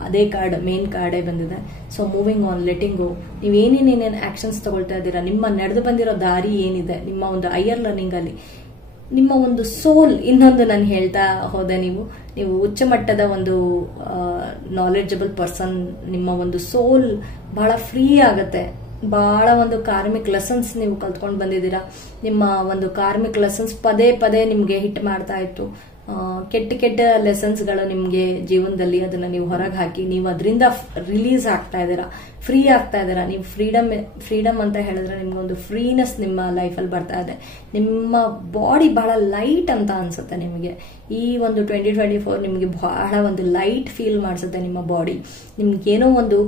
ಅದೇ ಕಾರ್ಡ್, ಮೇನ್ ಕಾರ್ಡೇ ಬಂದಿದೆ. ಸೊ ಮೂವಿಂಗ್ ಆನ್, ಲೆಟಿಂಗ್ ಗೋ, ನೀವು ಏನೇನೇನೇನು ಆಕ್ಷನ್ಸ್ ತಗೊಳ್ತಾ ಇದ್ದೀರಾ, ನಿಮ್ಮ ನಡೆದು ಬಂದಿರೋ ದಾರಿ ಏನಿದೆ, ನಿಮ್ಮ ಒಂದು ಹೈಯರ್ ಲರ್ನಿಂಗ್ ಅಲ್ಲಿ ನಿಮ್ಮ ಒಂದು ಸೋಲ್. ಇನ್ನೊಂದು ನಾನು ಹೇಳ್ತಾ ಹೋದೆ, ನೀವು ಉಚ್ಚ ಮಟ್ಟದ ಒಂದು ನಾಲೆಡ್ಜಬಲ್ ಪರ್ಸನ್. ನಿಮ್ಮ ಒಂದು ಸೋಲ್ ಬಹಳ ಫ್ರೀ ಆಗತ್ತೆ. ಬಹಳ ಒಂದು ಕಾರ್ಮಿಕ್ ಲೆಸನ್ಸ್ ನೀವು ಕಲ್ತ್ಕೊಂಡು ಬಂದಿದ್ದೀರಾ. ನಿಮ್ಮ ಒಂದು ಕಾರ್ಮಿಕ್ ಲೆಸನ್ಸ್ ಪದೇ ಪದೇ ನಿಮ್ಗೆ ಹಿಟ್ ಮಾಡ್ತಾ ಇತ್ತು. ಕೆಟ್ಟ ಲೆಸನ್ಸ್ಗಳು ನಿಮ್ಗೆ ಜೀವನದಲ್ಲಿ ಅದನ್ನ ನೀವು ಹೊರಗೆ ಹಾಕಿ ನೀವು ಅದರಿಂದ ರಿಲೀಸ್ ಆಗ್ತಾ ಇದ್ದೀರಾ, ಫ್ರೀ ಆಗ್ತಾ ಇದ್ದೀರಾ. ನೀವು ಫ್ರೀಡಮ್ ಅಂತ ಹೇಳಿದ್ರೆ ನಿಮ್ಗೊಂದು ಫ್ರೀನೆಸ್ ನಿಮ್ಮ ಲೈಫಲ್ಲಿ ಬರ್ತಾ ಇದೆ. ನಿಮ್ಮ ಬಾಡಿ ಬಹಳ ಲೈಟ್ ಅಂತ ಅನ್ಸುತ್ತೆ ನಿಮಗೆ. ಈ ಒಂದು 2024 ನಿಮಗೆ ಬಹಳ ಒಂದು ಲೈಟ್ ಫೀಲ್ ಮಾಡಿಸುತ್ತೆ ನಿಮ್ಮ ಬಾಡಿ. ನಿಮ್ಗೇನೋ ಒಂದು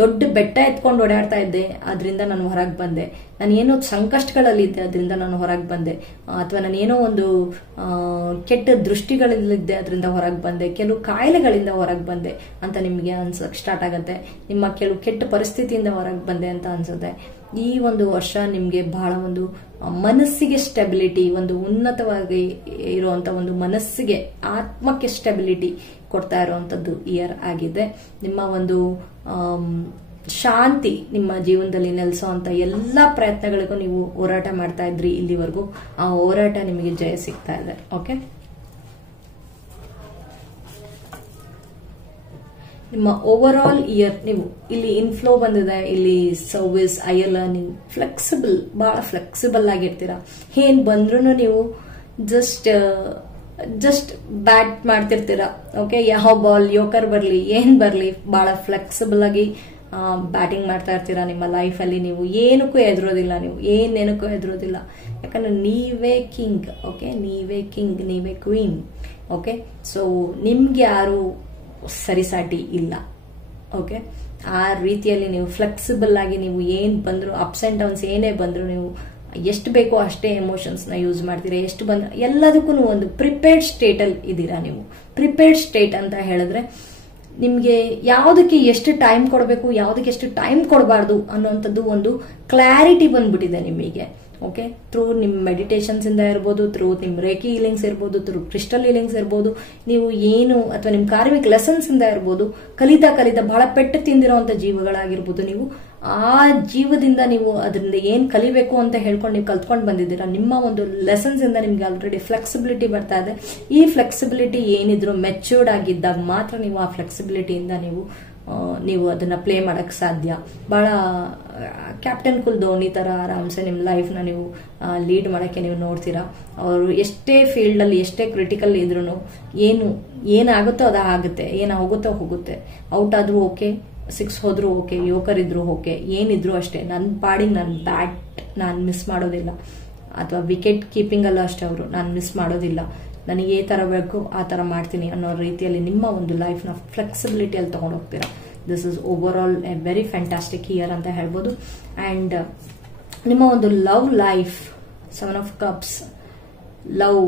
ದೊಡ್ಡ ಬೆಟ್ಟ ಎತ್ಕೊಂಡು ಓಡಾಡ್ತಾ ಇದ್ದೆ, ಅದರಿಂದ ನಾನು ಹೊರಗೆ ಬಂದೆ. ನಾನು ಏನೋ ಸಂಕಷ್ಟಗಳಲ್ಲಿದ್ದೆ ಅದರಿಂದ ನಾನು ಹೊರಗೆ ಬಂದೆ, ಅಥವಾ ನಾನು ಏನೋ ಒಂದು ಕೆಟ್ಟ ದೃಷ್ಟಿಗಳಲ್ಲಿದ್ದೆ ಅದರಿಂದ ಹೊರಗೆ ಬಂದೆ, ಕೆಲವು ಕಾಯಿಲೆಗಳಿಂದ ಹೊರಗೆ ಬಂದೆ ಅಂತ ನಿಮಗೆ ಅನ್ಸಕ್ ಸ್ಟಾರ್ಟ್ ಆಗತ್ತೆ. ನಿಮ್ಮ ಕೆಲವು ಕೆಟ್ಟ ಪರಿಸ್ಥಿತಿಯಿಂದ ಹೊರಗೆ ಬಂದೆ ಅಂತ ಅನ್ಸುತ್ತೆ. ಈ ಒಂದು ವರ್ಷ ನಿಮ್ಗೆ ಬಹಳ ಒಂದು ಮನಸ್ಸಿಗೆ ಸ್ಟೆಬಿಲಿಟಿ, ಒಂದು ಉನ್ನತವಾಗಿ ಇರುವಂತ ಒಂದು ಮನಸ್ಸಿಗೆ ಆತ್ಮಕ್ಕೆ ಸ್ಟೆಬಿಲಿಟಿ ಕೊಡ್ತಾ ಇರುವಂತದ್ದು ಇಯರ್ ಆಗಿದೆ. ನಿಮ್ಮ ಒಂದು ಶಾಂತಿ ನಿಮ್ಮ ಜೀವನದಲ್ಲಿ ನೆಲೆಸೋ ಅಂತ ಎಲ್ಲಾ ಪ್ರಯತ್ನಗಳಿಗೂ ನೀವು ಹೋರಾಟ ಮಾಡ್ತಾ ಇದ್ರಿ ಇಲ್ಲಿವರೆಗೂ, ಆ ಹೋರಾಟ ನಿಮಗೆ ಜಯ ಸಿಗ್ತಾ ಇದೆ. ಓಕೆ, ನಿಮ್ಮ ಓವರ್ ಆಲ್ ಇಯರ್ ನೀವು ಇಲ್ಲಿ ಇನ್ಫ್ಲೋ ಬಂದಿದೆ, ಇಲ್ಲಿ ಸರ್ವಿಸ್, ಹೈಯರ್ ಲರ್ನಿಂಗ್, ಫ್ಲೆಕ್ಸಿಬಲ್, ಬಹಳ ಫ್ಲೆಕ್ಸಿಬಲ್ ಆಗಿರ್ತೀರಾ. ಏನ್ ಬಂದ್ರೂ ನೀವು ಜಸ್ಟ್ ಬ್ಯಾಟ್ ಮಾಡ್ತಿರ್ತೀರಾ. ಓಕೆ, ಯಾವ ಬಾಲ್ ಯೋಕರ್ ಬರ್ಲಿ ಏನ್ ಬರ್ಲಿ ಬಹಳ ಫ್ಲೆಕ್ಸಿಬಲ್ ಆಗಿ ಬ್ಯಾಟಿಂಗ್ ಮಾಡ್ತಾ ಇರ್ತೀರಾ. ನಿಮ್ಮ ಲೈಫ್ ಅಲ್ಲಿ ನೀವು ಏನಕ್ಕೂ ಎದುರೋದಿಲ್ಲ, ನೀವು ಏನೇನಕ್ಕೂ ಎದುರೋದಿಲ್ಲ. ಯಾಕಂದ್ರೆ ನೀವೇ ಕಿಂಗ್. ಓಕೆ, ನೀವೇ ಕಿಂಗ್, ನೀವೇ ಕ್ವೀನ್. ಓಕೆ, ಸೊ ನಿಮ್ಗೆ ಯಾರು ಸರಿಸಾಟಿ ಇಲ್ಲ. ಓಕೆ, ಆ ರೀತಿಯಲ್ಲಿ ನೀವು ಫ್ಲೆಕ್ಸಿಬಲ್ ಆಗಿ ನೀವು ಏನ್ ಬಂದ್ರು, ಅಪ್ಸ್ ಅಂಡ್ ಡೌನ್ಸ್ ಏನೇ ಬಂದ್ರು ನೀವು ಎಷ್ಟು ಬೇಕೋ ಅಷ್ಟೇ ಎಮೋಷನ್ಸ್ ನ ಯೂಸ್ ಮಾಡ್ತೀರಾ. ಎಷ್ಟು ಬಂದ ಎಲ್ಲದಕ್ಕೂ ಒಂದು ಪ್ರಿಪೇರ್ಡ್ ಸ್ಟೇಟ್ ಅಲ್ಲಿ ಇದ್ದೀರಾ ನೀವು. ಪ್ರಿಪೇರ್ಡ್ ಸ್ಟೇಟ್ ಅಂತ ಹೇಳಿದ್ರೆ ನಿಮ್ಗೆ ಯಾವುದಕ್ಕೆ ಎಷ್ಟು ಟೈಮ್ ಕೊಡಬೇಕು, ಯಾವುದಕ್ಕೆ ಎಷ್ಟು ಟೈಮ್ ಕೊಡಬಾರ್ದು ಅನ್ನೋಂಥದ್ದು ಒಂದು ಕ್ಲಾರಿಟಿ ಬಂದ್ಬಿಟ್ಟಿದೆ ನಿಮಗೆ. ಓಕೆ, ಥ್ರೂ ನಿಮ್ಮ ಮೆಡಿಟೇಷನ್ಸ್ ಇಂದ ಇರ್ಬೋದು, ಥ್ರೂ ನಿಮ್ಮ ರೇಕಿ ಹೀಲಿಂಗ್ಸ್ ಇರ್ಬೋದು, ಥ್ರೂ ಕ್ರಿಸ್ಟಲ್ ಹೀಲಿಂಗ್ಸ್ ಇರ್ಬೋದು, ನೀವು ಏನು ಅಥವಾ ನಿಮ್ಮ ಕಾರ್ಮಿಕ್ ಲೆಸನ್ಸ್ ಇಂದ ಇರ್ಬೋದು, ಕಲಿತಾ ಬಹಳ ಪೆಟ್ಟು ತಿಂದಿರೋಂಥ ಜೀವಗಳಾಗಿರ್ಬೋದು, ನೀವು ಆ ಜೀವದಿಂದ ನೀವು ಅದರಿಂದ ಏನ್ ಕಲಿಬೇಕು ಅಂತ ಹೇಳ್ಕೊಂಡು ನೀವು ಕಲ್ತ್ಕೊಂಡು ಬಂದಿದ್ದೀರಾ. ನಿಮ್ಮ ಒಂದು ಲೆಸನ್ಸ್ ಇಂದ ನಿಮ್ಗೆ ಆಲ್ರೆಡಿ ಫ್ಲೆಕ್ಸಿಬಿಲಿಟಿ ಬರ್ತಾ ಇದೆ. ಈ ಫ್ಲೆಕ್ಸಿಬಿಲಿಟಿ ಏನಿದ್ರು ಮೆಚ್ಯೂರ್ಡ್ ಆಗಿದ್ದಾಗ ಮಾತ್ರ ನೀವು ಆ ಫ್ಲೆಕ್ಸಿಬಿಲಿಟಿಯಿಂದ ನೀವು ಅದನ್ನ ಪ್ಲೇ ಮಾಡಕ್ ಸಾಧ್ಯ. ಬಹಳ ಕ್ಯಾಪ್ಟನ್ ಕುಲ್ ಧೋನಿ ತರ ಆರಾಮ್ಸೆ ನಿಮ್ಮ ಲೈಫ್ ನ ನೀವು ಲೀಡ್ ಮಾಡಕ್ಕೆ ನೀವು ನೋಡ್ತೀರಾ. ಅವರು ಎಷ್ಟೇ ಫೀಲ್ಡ್ ಅಲ್ಲಿ ಎಷ್ಟೇ ಕ್ರಿಟಿಕಲ್ ಇದ್ರು ಏನಾಗುತ್ತೋ ಅದ ಆಗುತ್ತೆ, ಹೋಗುತ್ತೋ ಹೋಗುತ್ತೆ. ಔಟ್ ಆದ್ರೂ ಓಕೆ, 6 ಹೋದ್ರು ಓಕೆ, ಯೋಕರ್ ಇದ್ರು ಓಕೆ, ಏನಿದ್ರು ಅಷ್ಟೇ. ನನ್ನ ಪಾಡಿಗೆ ನನ್ನ ಬ್ಯಾಟ್ ನಾನು ಮಿಸ್ ಮಾಡೋದಿಲ್ಲ, ಅಥವಾ ವಿಕೆಟ್ ಕೀಪಿಂಗ್ ಅಲ್ಲ ಅಷ್ಟೇ ಅವರು ನಾನು ಮಿಸ್ ಮಾಡೋದಿಲ್ಲ. ನನಗೆ ಈ ತರ ಬೇಕು ಆ ತರ ಮಾಡ್ತೀನಿ ಅನ್ನೋ ರೀತಿಯಲ್ಲಿ ನಿಮ್ಮ ಒಂದು ಲೈಫ್ ನ ಫ್ಲೆಕ್ಸಿಬಿಲಿಟಿಯಲ್ಲಿ ತಗೊಂಡು ಹೋಗ್ತೀರಾ. This is over all A very fantastic year ಅಂತ ಹೇಳ್ಬೋದು. ಅಂಡ್ ನಿಮ್ಮ ಒಂದು love life, 7 of cups, love.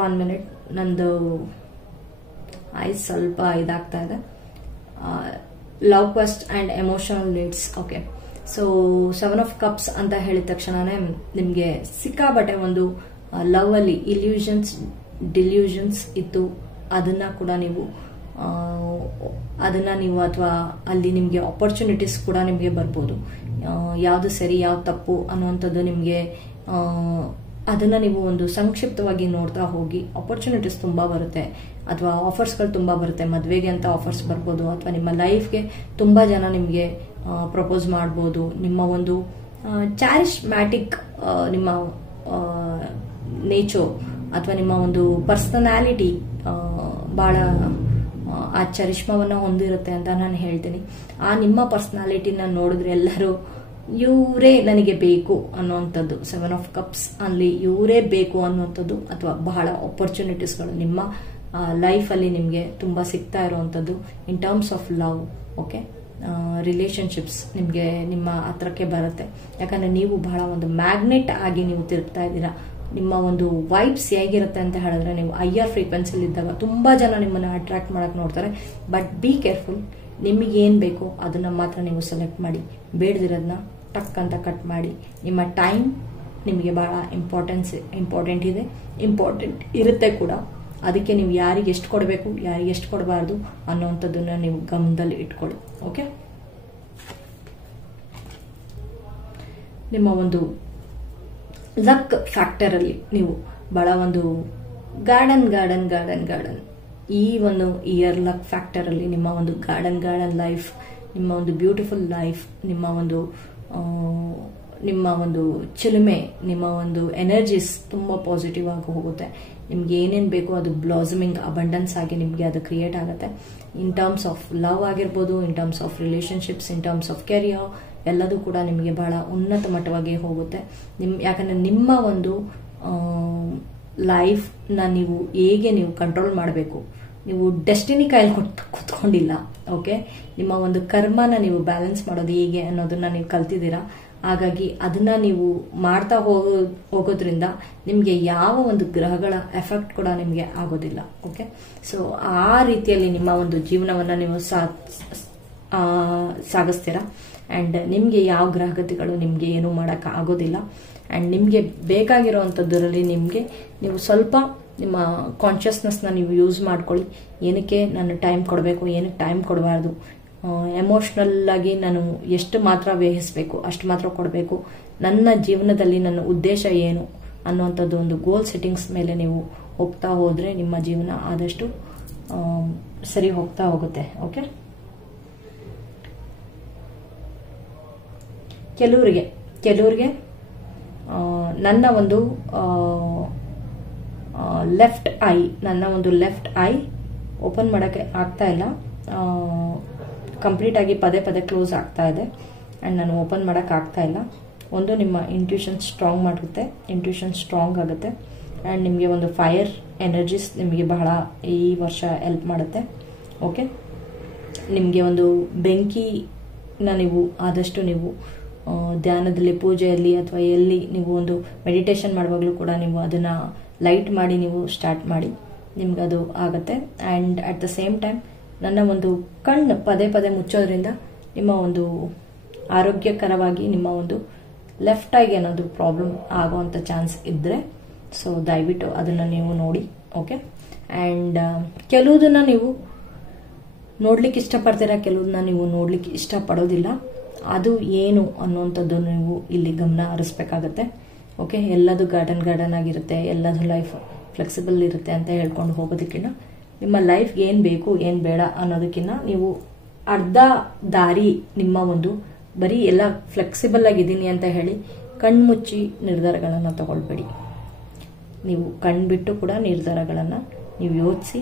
1 minute, ನಂದು ಐಸ್ ಸ್ವಲ್ಪ ಇದಾಗ್ತಾ ಇದೆ. Love quest and emotional needs. Okay, so 7 of cups ಅಂತ ಹೇಳಿದ ತಕ್ಷಣನೇ ನಿಮ್ಗೆ ಸಿಕ್ಕಾಬಟ್ಟೆ ಒಂದು ಲವ್ ಅಲ್ಲಿ ಇಲ್ಯೂಷನ್ಸ್, ಡಿಲ್ಯೂಷನ್ಸ್ ಇತ್ತು. ಅದನ್ನ ಕೂಡ ನೀವು ಅಥವಾ ಅಲ್ಲಿ ನಿಮ್ಗೆ ಆಪರ್ಚುನಿಟೀಸ್ ಕೂಡ ನಿಮ್ಗೆ ಬರ್ಬೋದು. ಯಾವ್ದು ಸರಿ ಯಾವ್ದು ತಪ್ಪು ಅನ್ನುವಂಥದ್ದು ನಿಮ್ಗೆ ಅದನ್ನ ನೀವು ಒಂದು ಸಂಕ್ಷಿಪ್ತವಾಗಿ ನೋಡ್ತಾ ಹೋಗಿ. ಆಪರ್ಚುನಿಟೀಸ್ ತುಂಬಾ ಬರುತ್ತೆ, ಅಥವಾ ಆಫರ್ಸ್ಗಳು ತುಂಬಾ ಬರುತ್ತೆ. ಮದ್ವೆಗೆ ಅಂತ ಆಫರ್ಸ್ ಬರ್ಬೋದು, ಅಥವಾ ನಿಮ್ಮ ಲೈಫ್ಗೆ ತುಂಬಾ ಜನ ನಿಮ್ಗೆ ಪ್ರಪೋಸ್ ಮಾಡ್ಬೋದು. ನಿಮ್ಮ ಒಂದು ಚಾರಿಸ್ಮ್ಯಾಟಿಕ್ ನಿಮ್ಮ ನೇಚರ್ ಅಥವಾ ನಿಮ್ಮ ಒಂದು ಪರ್ಸನಾಲಿಟಿ ಬಹಳ ಆ ಚರಿಷ್ಮವನ್ನ ಹೊಂದಿರುತ್ತೆ ಅಂತ ನಾನು ಹೇಳ್ತೀನಿ. ಆ ನಿಮ್ಮ ಪರ್ಸನಾಲಿಟಿನ ನೋಡಿದ್ರೆ ಎಲ್ಲರೂ ಇವರೇ ನನಗೆ ಬೇಕು ಅನ್ನುವಂಥದ್ದು, 7 ಆಫ್ ಕಪ್ಸ್ ಅಲ್ಲಿ ಇವರೇ ಬೇಕು ಅನ್ನುವಂಥದ್ದು, ಅಥವಾ ಬಹಳ ಆಪರ್ಚುನಿಟೀಸ್ಗಳು ನಿಮ್ಮ ಲೈಫ್ ಅಲ್ಲಿ ನಿಮ್ಗೆ ತುಂಬಾ ಸಿಗ್ತಾ ಇರುವಂತದ್ದು ಇನ್ terms of love. Okay, relationships ನಿಮ್ಗೆ ನಿಮ್ಮ ಹತ್ರಕ್ಕೆ ಬರುತ್ತೆ. ಯಾಕಂದ್ರೆ ನೀವು ಬಹಳ ಒಂದು ಮ್ಯಾಗ್ನೆಟ್ ಆಗಿ ನೀವು ತಿರುಗ್ತಾ ಇದ್ದೀರಾ. ನಿಮ್ಮ ಒಂದು ವೈಬ್ಸ್ ಹೇಗಿರುತ್ತೆ ಅಂತ ಹೇಳಿದ್ರೆ, ನೀವು ಹೈಯರ್ ಫ್ರೀಕ್ವೆನ್ಸಿಲಿ ಇದ್ದಾಗ ತುಂಬಾ ಜನ ನಿಮ್ಮನ್ನ ಅಟ್ರಾಕ್ಟ್ ಮಾಡಕ್ ನೋಡ್ತಾರೆ. ಬಟ್ ಬಿ ಕೇರ್ಫುಲ್, ನಿಮಗೆ ಏನ್ ಬೇಕೋ ಅದನ್ನ ಮಾತ್ರ ನೀವು ಸೆಲೆಕ್ಟ್ ಮಾಡಿ, ಬೇಡದಿರೋದನ್ನ ಟಕ್ ಅಂತ ಕಟ್ ಮಾಡಿ. ನಿಮ್ಮ ಟೈಮ್ ನಿಮಗೆ ಬಹಳ ಇಂಪಾರ್ಟೆಂಟ್ ಇದೆ, ಇಂಪಾರ್ಟೆಂಟ್ ಇರುತ್ತೆ ಕೂಡ. ಅದಕ್ಕೆ ನೀವು ಯಾರಿಗೆ ಎಷ್ಟು ಕೊಡಬೇಕು, ಯಾರಿಗೆ ಎಷ್ಟು ಕೊಡಬಾರ್ದು ಅನ್ನೋಂಥದ್ದನ್ನ ನೀವು ಗಮನದಲ್ಲಿ ಇಟ್ಕೊಳ್ಳಿ. ಓಕೆ, ನಿಮ್ಮ ಒಂದು ಲಕ್ ಫ್ಯಾಕ್ಟರ್ ಅಲ್ಲಿ ನೀವು ಬಹಳ ಒಂದು ಗಾರ್ಡನ್ ಈ ಒಂದು ಇಯರ್ ಲಕ್ ಫ್ಯಾಕ್ಟರ್ ಅಲ್ಲಿ ನಿಮ್ಮ ಒಂದು ಗಾರ್ಡನ್ ಲೈಫ್, ನಿಮ್ಮ ಒಂದು ಬ್ಯೂಟಿಫುಲ್ ಲೈಫ್, ನಿಮ್ಮ ಒಂದು ಚಿಲುಮೆ, ನಿಮ್ಮ ಒಂದು ಎನರ್ಜೀಸ್ ತುಂಬಾ ಪಾಸಿಟಿವ್ ಆಗಿ ಹೋಗುತ್ತೆ. ನಿಮ್ಗೆ ಏನೇನ್ ಬೇಕೋ ಅದು ಬ್ಲಾಸಮಿಂಗ್ ಅಬಂಡೆನ್ಸ್ ಆಗಿ ನಿಮ್ಗೆ ಅದು ಕ್ರಿಯೇಟ್ ಆಗುತ್ತೆ. ಇನ್ ಟರ್ಮ್ಸ್ ಆಫ್ ಲವ್ ಆಗಿರ್ಬೋದು, ಇನ್ terms of relationships, in terms of career, ಎಲ್ಲದೂ ಕೂಡ ನಿಮಗೆ ಬಹಳ ಉನ್ನತ ಮಟ್ಟವಾಗಿ ಹೋಗುತ್ತೆ. ಯಾಕಂದ್ರೆ ನಿಮ್ಮ ಒಂದು ಲೈಫ್ ನ ನೀವು ಹೇಗೆ ನೀವು ಕಂಟ್ರೋಲ್ ಮಾಡಬೇಕು, ನೀವು ಡೆಸ್ಟಿನಿ ಕೈಲಿ ಕಲ್ತ್ಕೊಂಡಿಲ್ಲ. ಓಕೆ, ನಿಮ್ಮ ಒಂದು ಕರ್ಮನ ನೀವು ಬ್ಯಾಲೆನ್ಸ್ ಮಾಡೋದು ಹೇಗೆ ಅನ್ನೋದನ್ನ ನೀವು ಕಲ್ತಿದ್ದೀರಾ. ಹಾಗಾಗಿ ಅದನ್ನ ನೀವು ಮಾಡ್ತಾ ಹೋಗೋದ್ರಿಂದ ನಿಮಗೆ ಯಾವ ಒಂದು ಗ್ರಹಗಳ ಎಫೆಕ್ಟ್ ಕೂಡ ನಿಮಗೆ ಆಗೋದಿಲ್ಲ. ಓಕೆ, ಸೊ ಆ ರೀತಿಯಲ್ಲಿ ನಿಮ್ಮ ಒಂದು ಜೀವನವನ್ನ ನೀವು ಸಾಗಿಸ್ತೀರಾ. ಅಂಡ್ ನಿಮ್ಗೆ ಯಾವ ಗ್ರಹಗತಿಗಳು ನಿಮ್ಗೆ ಏನು ಮಾಡಕ್ ಆಗೋದಿಲ್ಲ. ಅಂಡ್ ನಿಮ್ಗೆ ಬೇಕಾಗಿರುವಂತದ್ರಲ್ಲಿ ನೀವು ಸ್ವಲ್ಪ ನಿಮ್ಮ ಕಾನ್ಶಿಯಸ್ನೆಸ್ನ ನೀವು ಯೂಸ್ ಮಾಡ್ಕೊಳ್ಳಿ. ಏನಕ್ಕೆ ನಾನು ಟೈಮ್ ಕೊಡಬೇಕು, ಏನಕ್ಕೆ ಟೈಮ್ ಕೊಡಬಾರ್ದು, ಎಮೋಷ್ನಲ್ ಆಗಿ ನಾನು ಎಷ್ಟು ಮಾತ್ರ ವ್ಯಯಿಸಬೇಕು ಅಷ್ಟು ಮಾತ್ರ ಕೊಡಬೇಕು, ನನ್ನ ಜೀವನದಲ್ಲಿ ನನ್ನ ಉದ್ದೇಶ ಏನು ಅನ್ನುವಂಥದ್ದು ಒಂದು ಗೋಲ್ ಸೆಟ್ಟಿಂಗ್ಸ್ ಮೇಲೆ ನೀವು ಹೋಗ್ತಾ ಹೋದ್ರೆ ನಿಮ್ಮ ಜೀವನ ಆದಷ್ಟು ಸರಿ ಹೋಗ್ತಾ ಹೋಗುತ್ತೆ. ಓಕೆ, ಕೆಲವರಿಗೆ ನನ್ನ ಒಂದು ಲೆಫ್ಟ್ ಐ ಓಪನ್ ಮಾಡಕ್ಕೆ ಆಗ್ತಾ ಇಲ್ಲ, ಕಂಪ್ಲೀಟ್ ಆಗಿ ಪದೇ ಪದೇ ಕ್ಲೋಸ್ ಆಗ್ತಾ ಇದೆ ಅಂಡ್ ನಾನು ಓಪನ್ ಮಾಡಕ್ ಆಗ್ತಾ ಇಲ್ಲ. ಒಂದು ನಿಮ್ಮ ಇಂಟ್ಯೂಷನ್ ಸ್ಟ್ರಾಂಗ್ ಮಾಡುತ್ತೆ, ಇಂಟ್ಯೂಷನ್ ಸ್ಟ್ರಾಂಗ್ ಆಗುತ್ತೆ ಅಂಡ್ ನಿಮಗೆ ಒಂದು ಫೈರ್ ಎನರ್ಜೀಸ್ ನಿಮಗೆ ಬಹಳ ಈ ವರ್ಷ ಹೆಲ್ಪ್ ಮಾಡುತ್ತೆ. ಓಕೆ, ನಿಮಗೆ ಒಂದು ಬೆಂಕಿನ ನೀವು ಆದಷ್ಟು ನೀವು ಧ್ಯಾನದಲ್ಲಿ, ಪೂಜೆಯಲ್ಲಿ ಅಥವಾ ಎಲ್ಲಿ ನೀವು ಒಂದು ಮೆಡಿಟೇಷನ್ ಮಾಡುವಾಗಲೂ ಕೂಡ ನೀವು ಅದನ್ನ ಲೈಟ್ ಮಾಡಿ ನೀವು ಸ್ಟಾರ್ಟ್ ಮಾಡಿ, ನಿಮ್ಗೆ ಅದು ಆಗುತ್ತೆ. And at the same time ನನ್ನ ಒಂದು ಕಣ್ಣು ಪದೇ ಪದೇ ಮುಚ್ಚೋದ್ರಿಂದ ನಿಮ್ಮ ಒಂದು ಆರೋಗ್ಯಕರವಾಗಿ ನಿಮ್ಮ ಒಂದು ಲೆಫ್ಟ್ ಐಗೆ ಏನಾದ್ರು ಪ್ರಾಬ್ಲಮ್ ಆಗುವಂತ ಚಾನ್ಸ್ ಇದ್ರೆ ಸೊ ದಯವಿಟ್ಟು ಅದನ್ನ ನೀವು ನೋಡಿ. ಓಕೆ, ಅಂಡ್ ಕೆಲವುದನ್ನ ನೀವು ನೋಡ್ಲಿಕ್ಕೆ ಇಷ್ಟಪಡ್ತೀರಾ, ಕೆಲವುದನ್ನ ನೀವು ನೋಡ್ಲಿಕ್ಕೆ ಇಷ್ಟಪಡೋದಿಲ್ಲ. ಅದು ಏನು ಅನ್ನುವಂಥದ್ದು ನೀವು ಇಲ್ಲಿ ಗಮನ ಹರಿಸ್ಬೇಕಾಗತ್ತೆ. ಓಕೆ, ಎಲ್ಲದು ಗಾರ್ಡನ್ ಆಗಿರುತ್ತೆ, ಎಲ್ಲದು ಲೈಫ್ ಫ್ಲೆಕ್ಸಿಬಲ್ ಇರುತ್ತೆ ಅಂತ ಹೇಳ್ಕೊಂಡು ಹೋಗೋದಕ್ಕಿಂತ ನಿಮ್ಮ ಲೈಫ್ಗೆ ಏನ್ ಬೇಕು ಏನ್ ಬೇಡ ಅನ್ನೋದಕ್ಕಿಂತ ನೀವು ಅರ್ಧ ದಾರಿ ನಿಮ್ಮ ಒಂದು ಬರೀ ಎಲ್ಲ ಫ್ಲೆಕ್ಸಿಬಲ್ ಆಗಿದ್ದೀನಿ ಅಂತ ಹೇಳಿ ಕಣ್ಮುಚ್ಚಿ ನಿರ್ಧಾರಗಳನ್ನ ತಗೊಳ್ಬೇಡಿ. ನೀವು ಕಣ್ಬಿಟ್ಟು ಕೂಡ ನಿರ್ಧಾರಗಳನ್ನ ನೀವು ಯೋಚಿಸಿ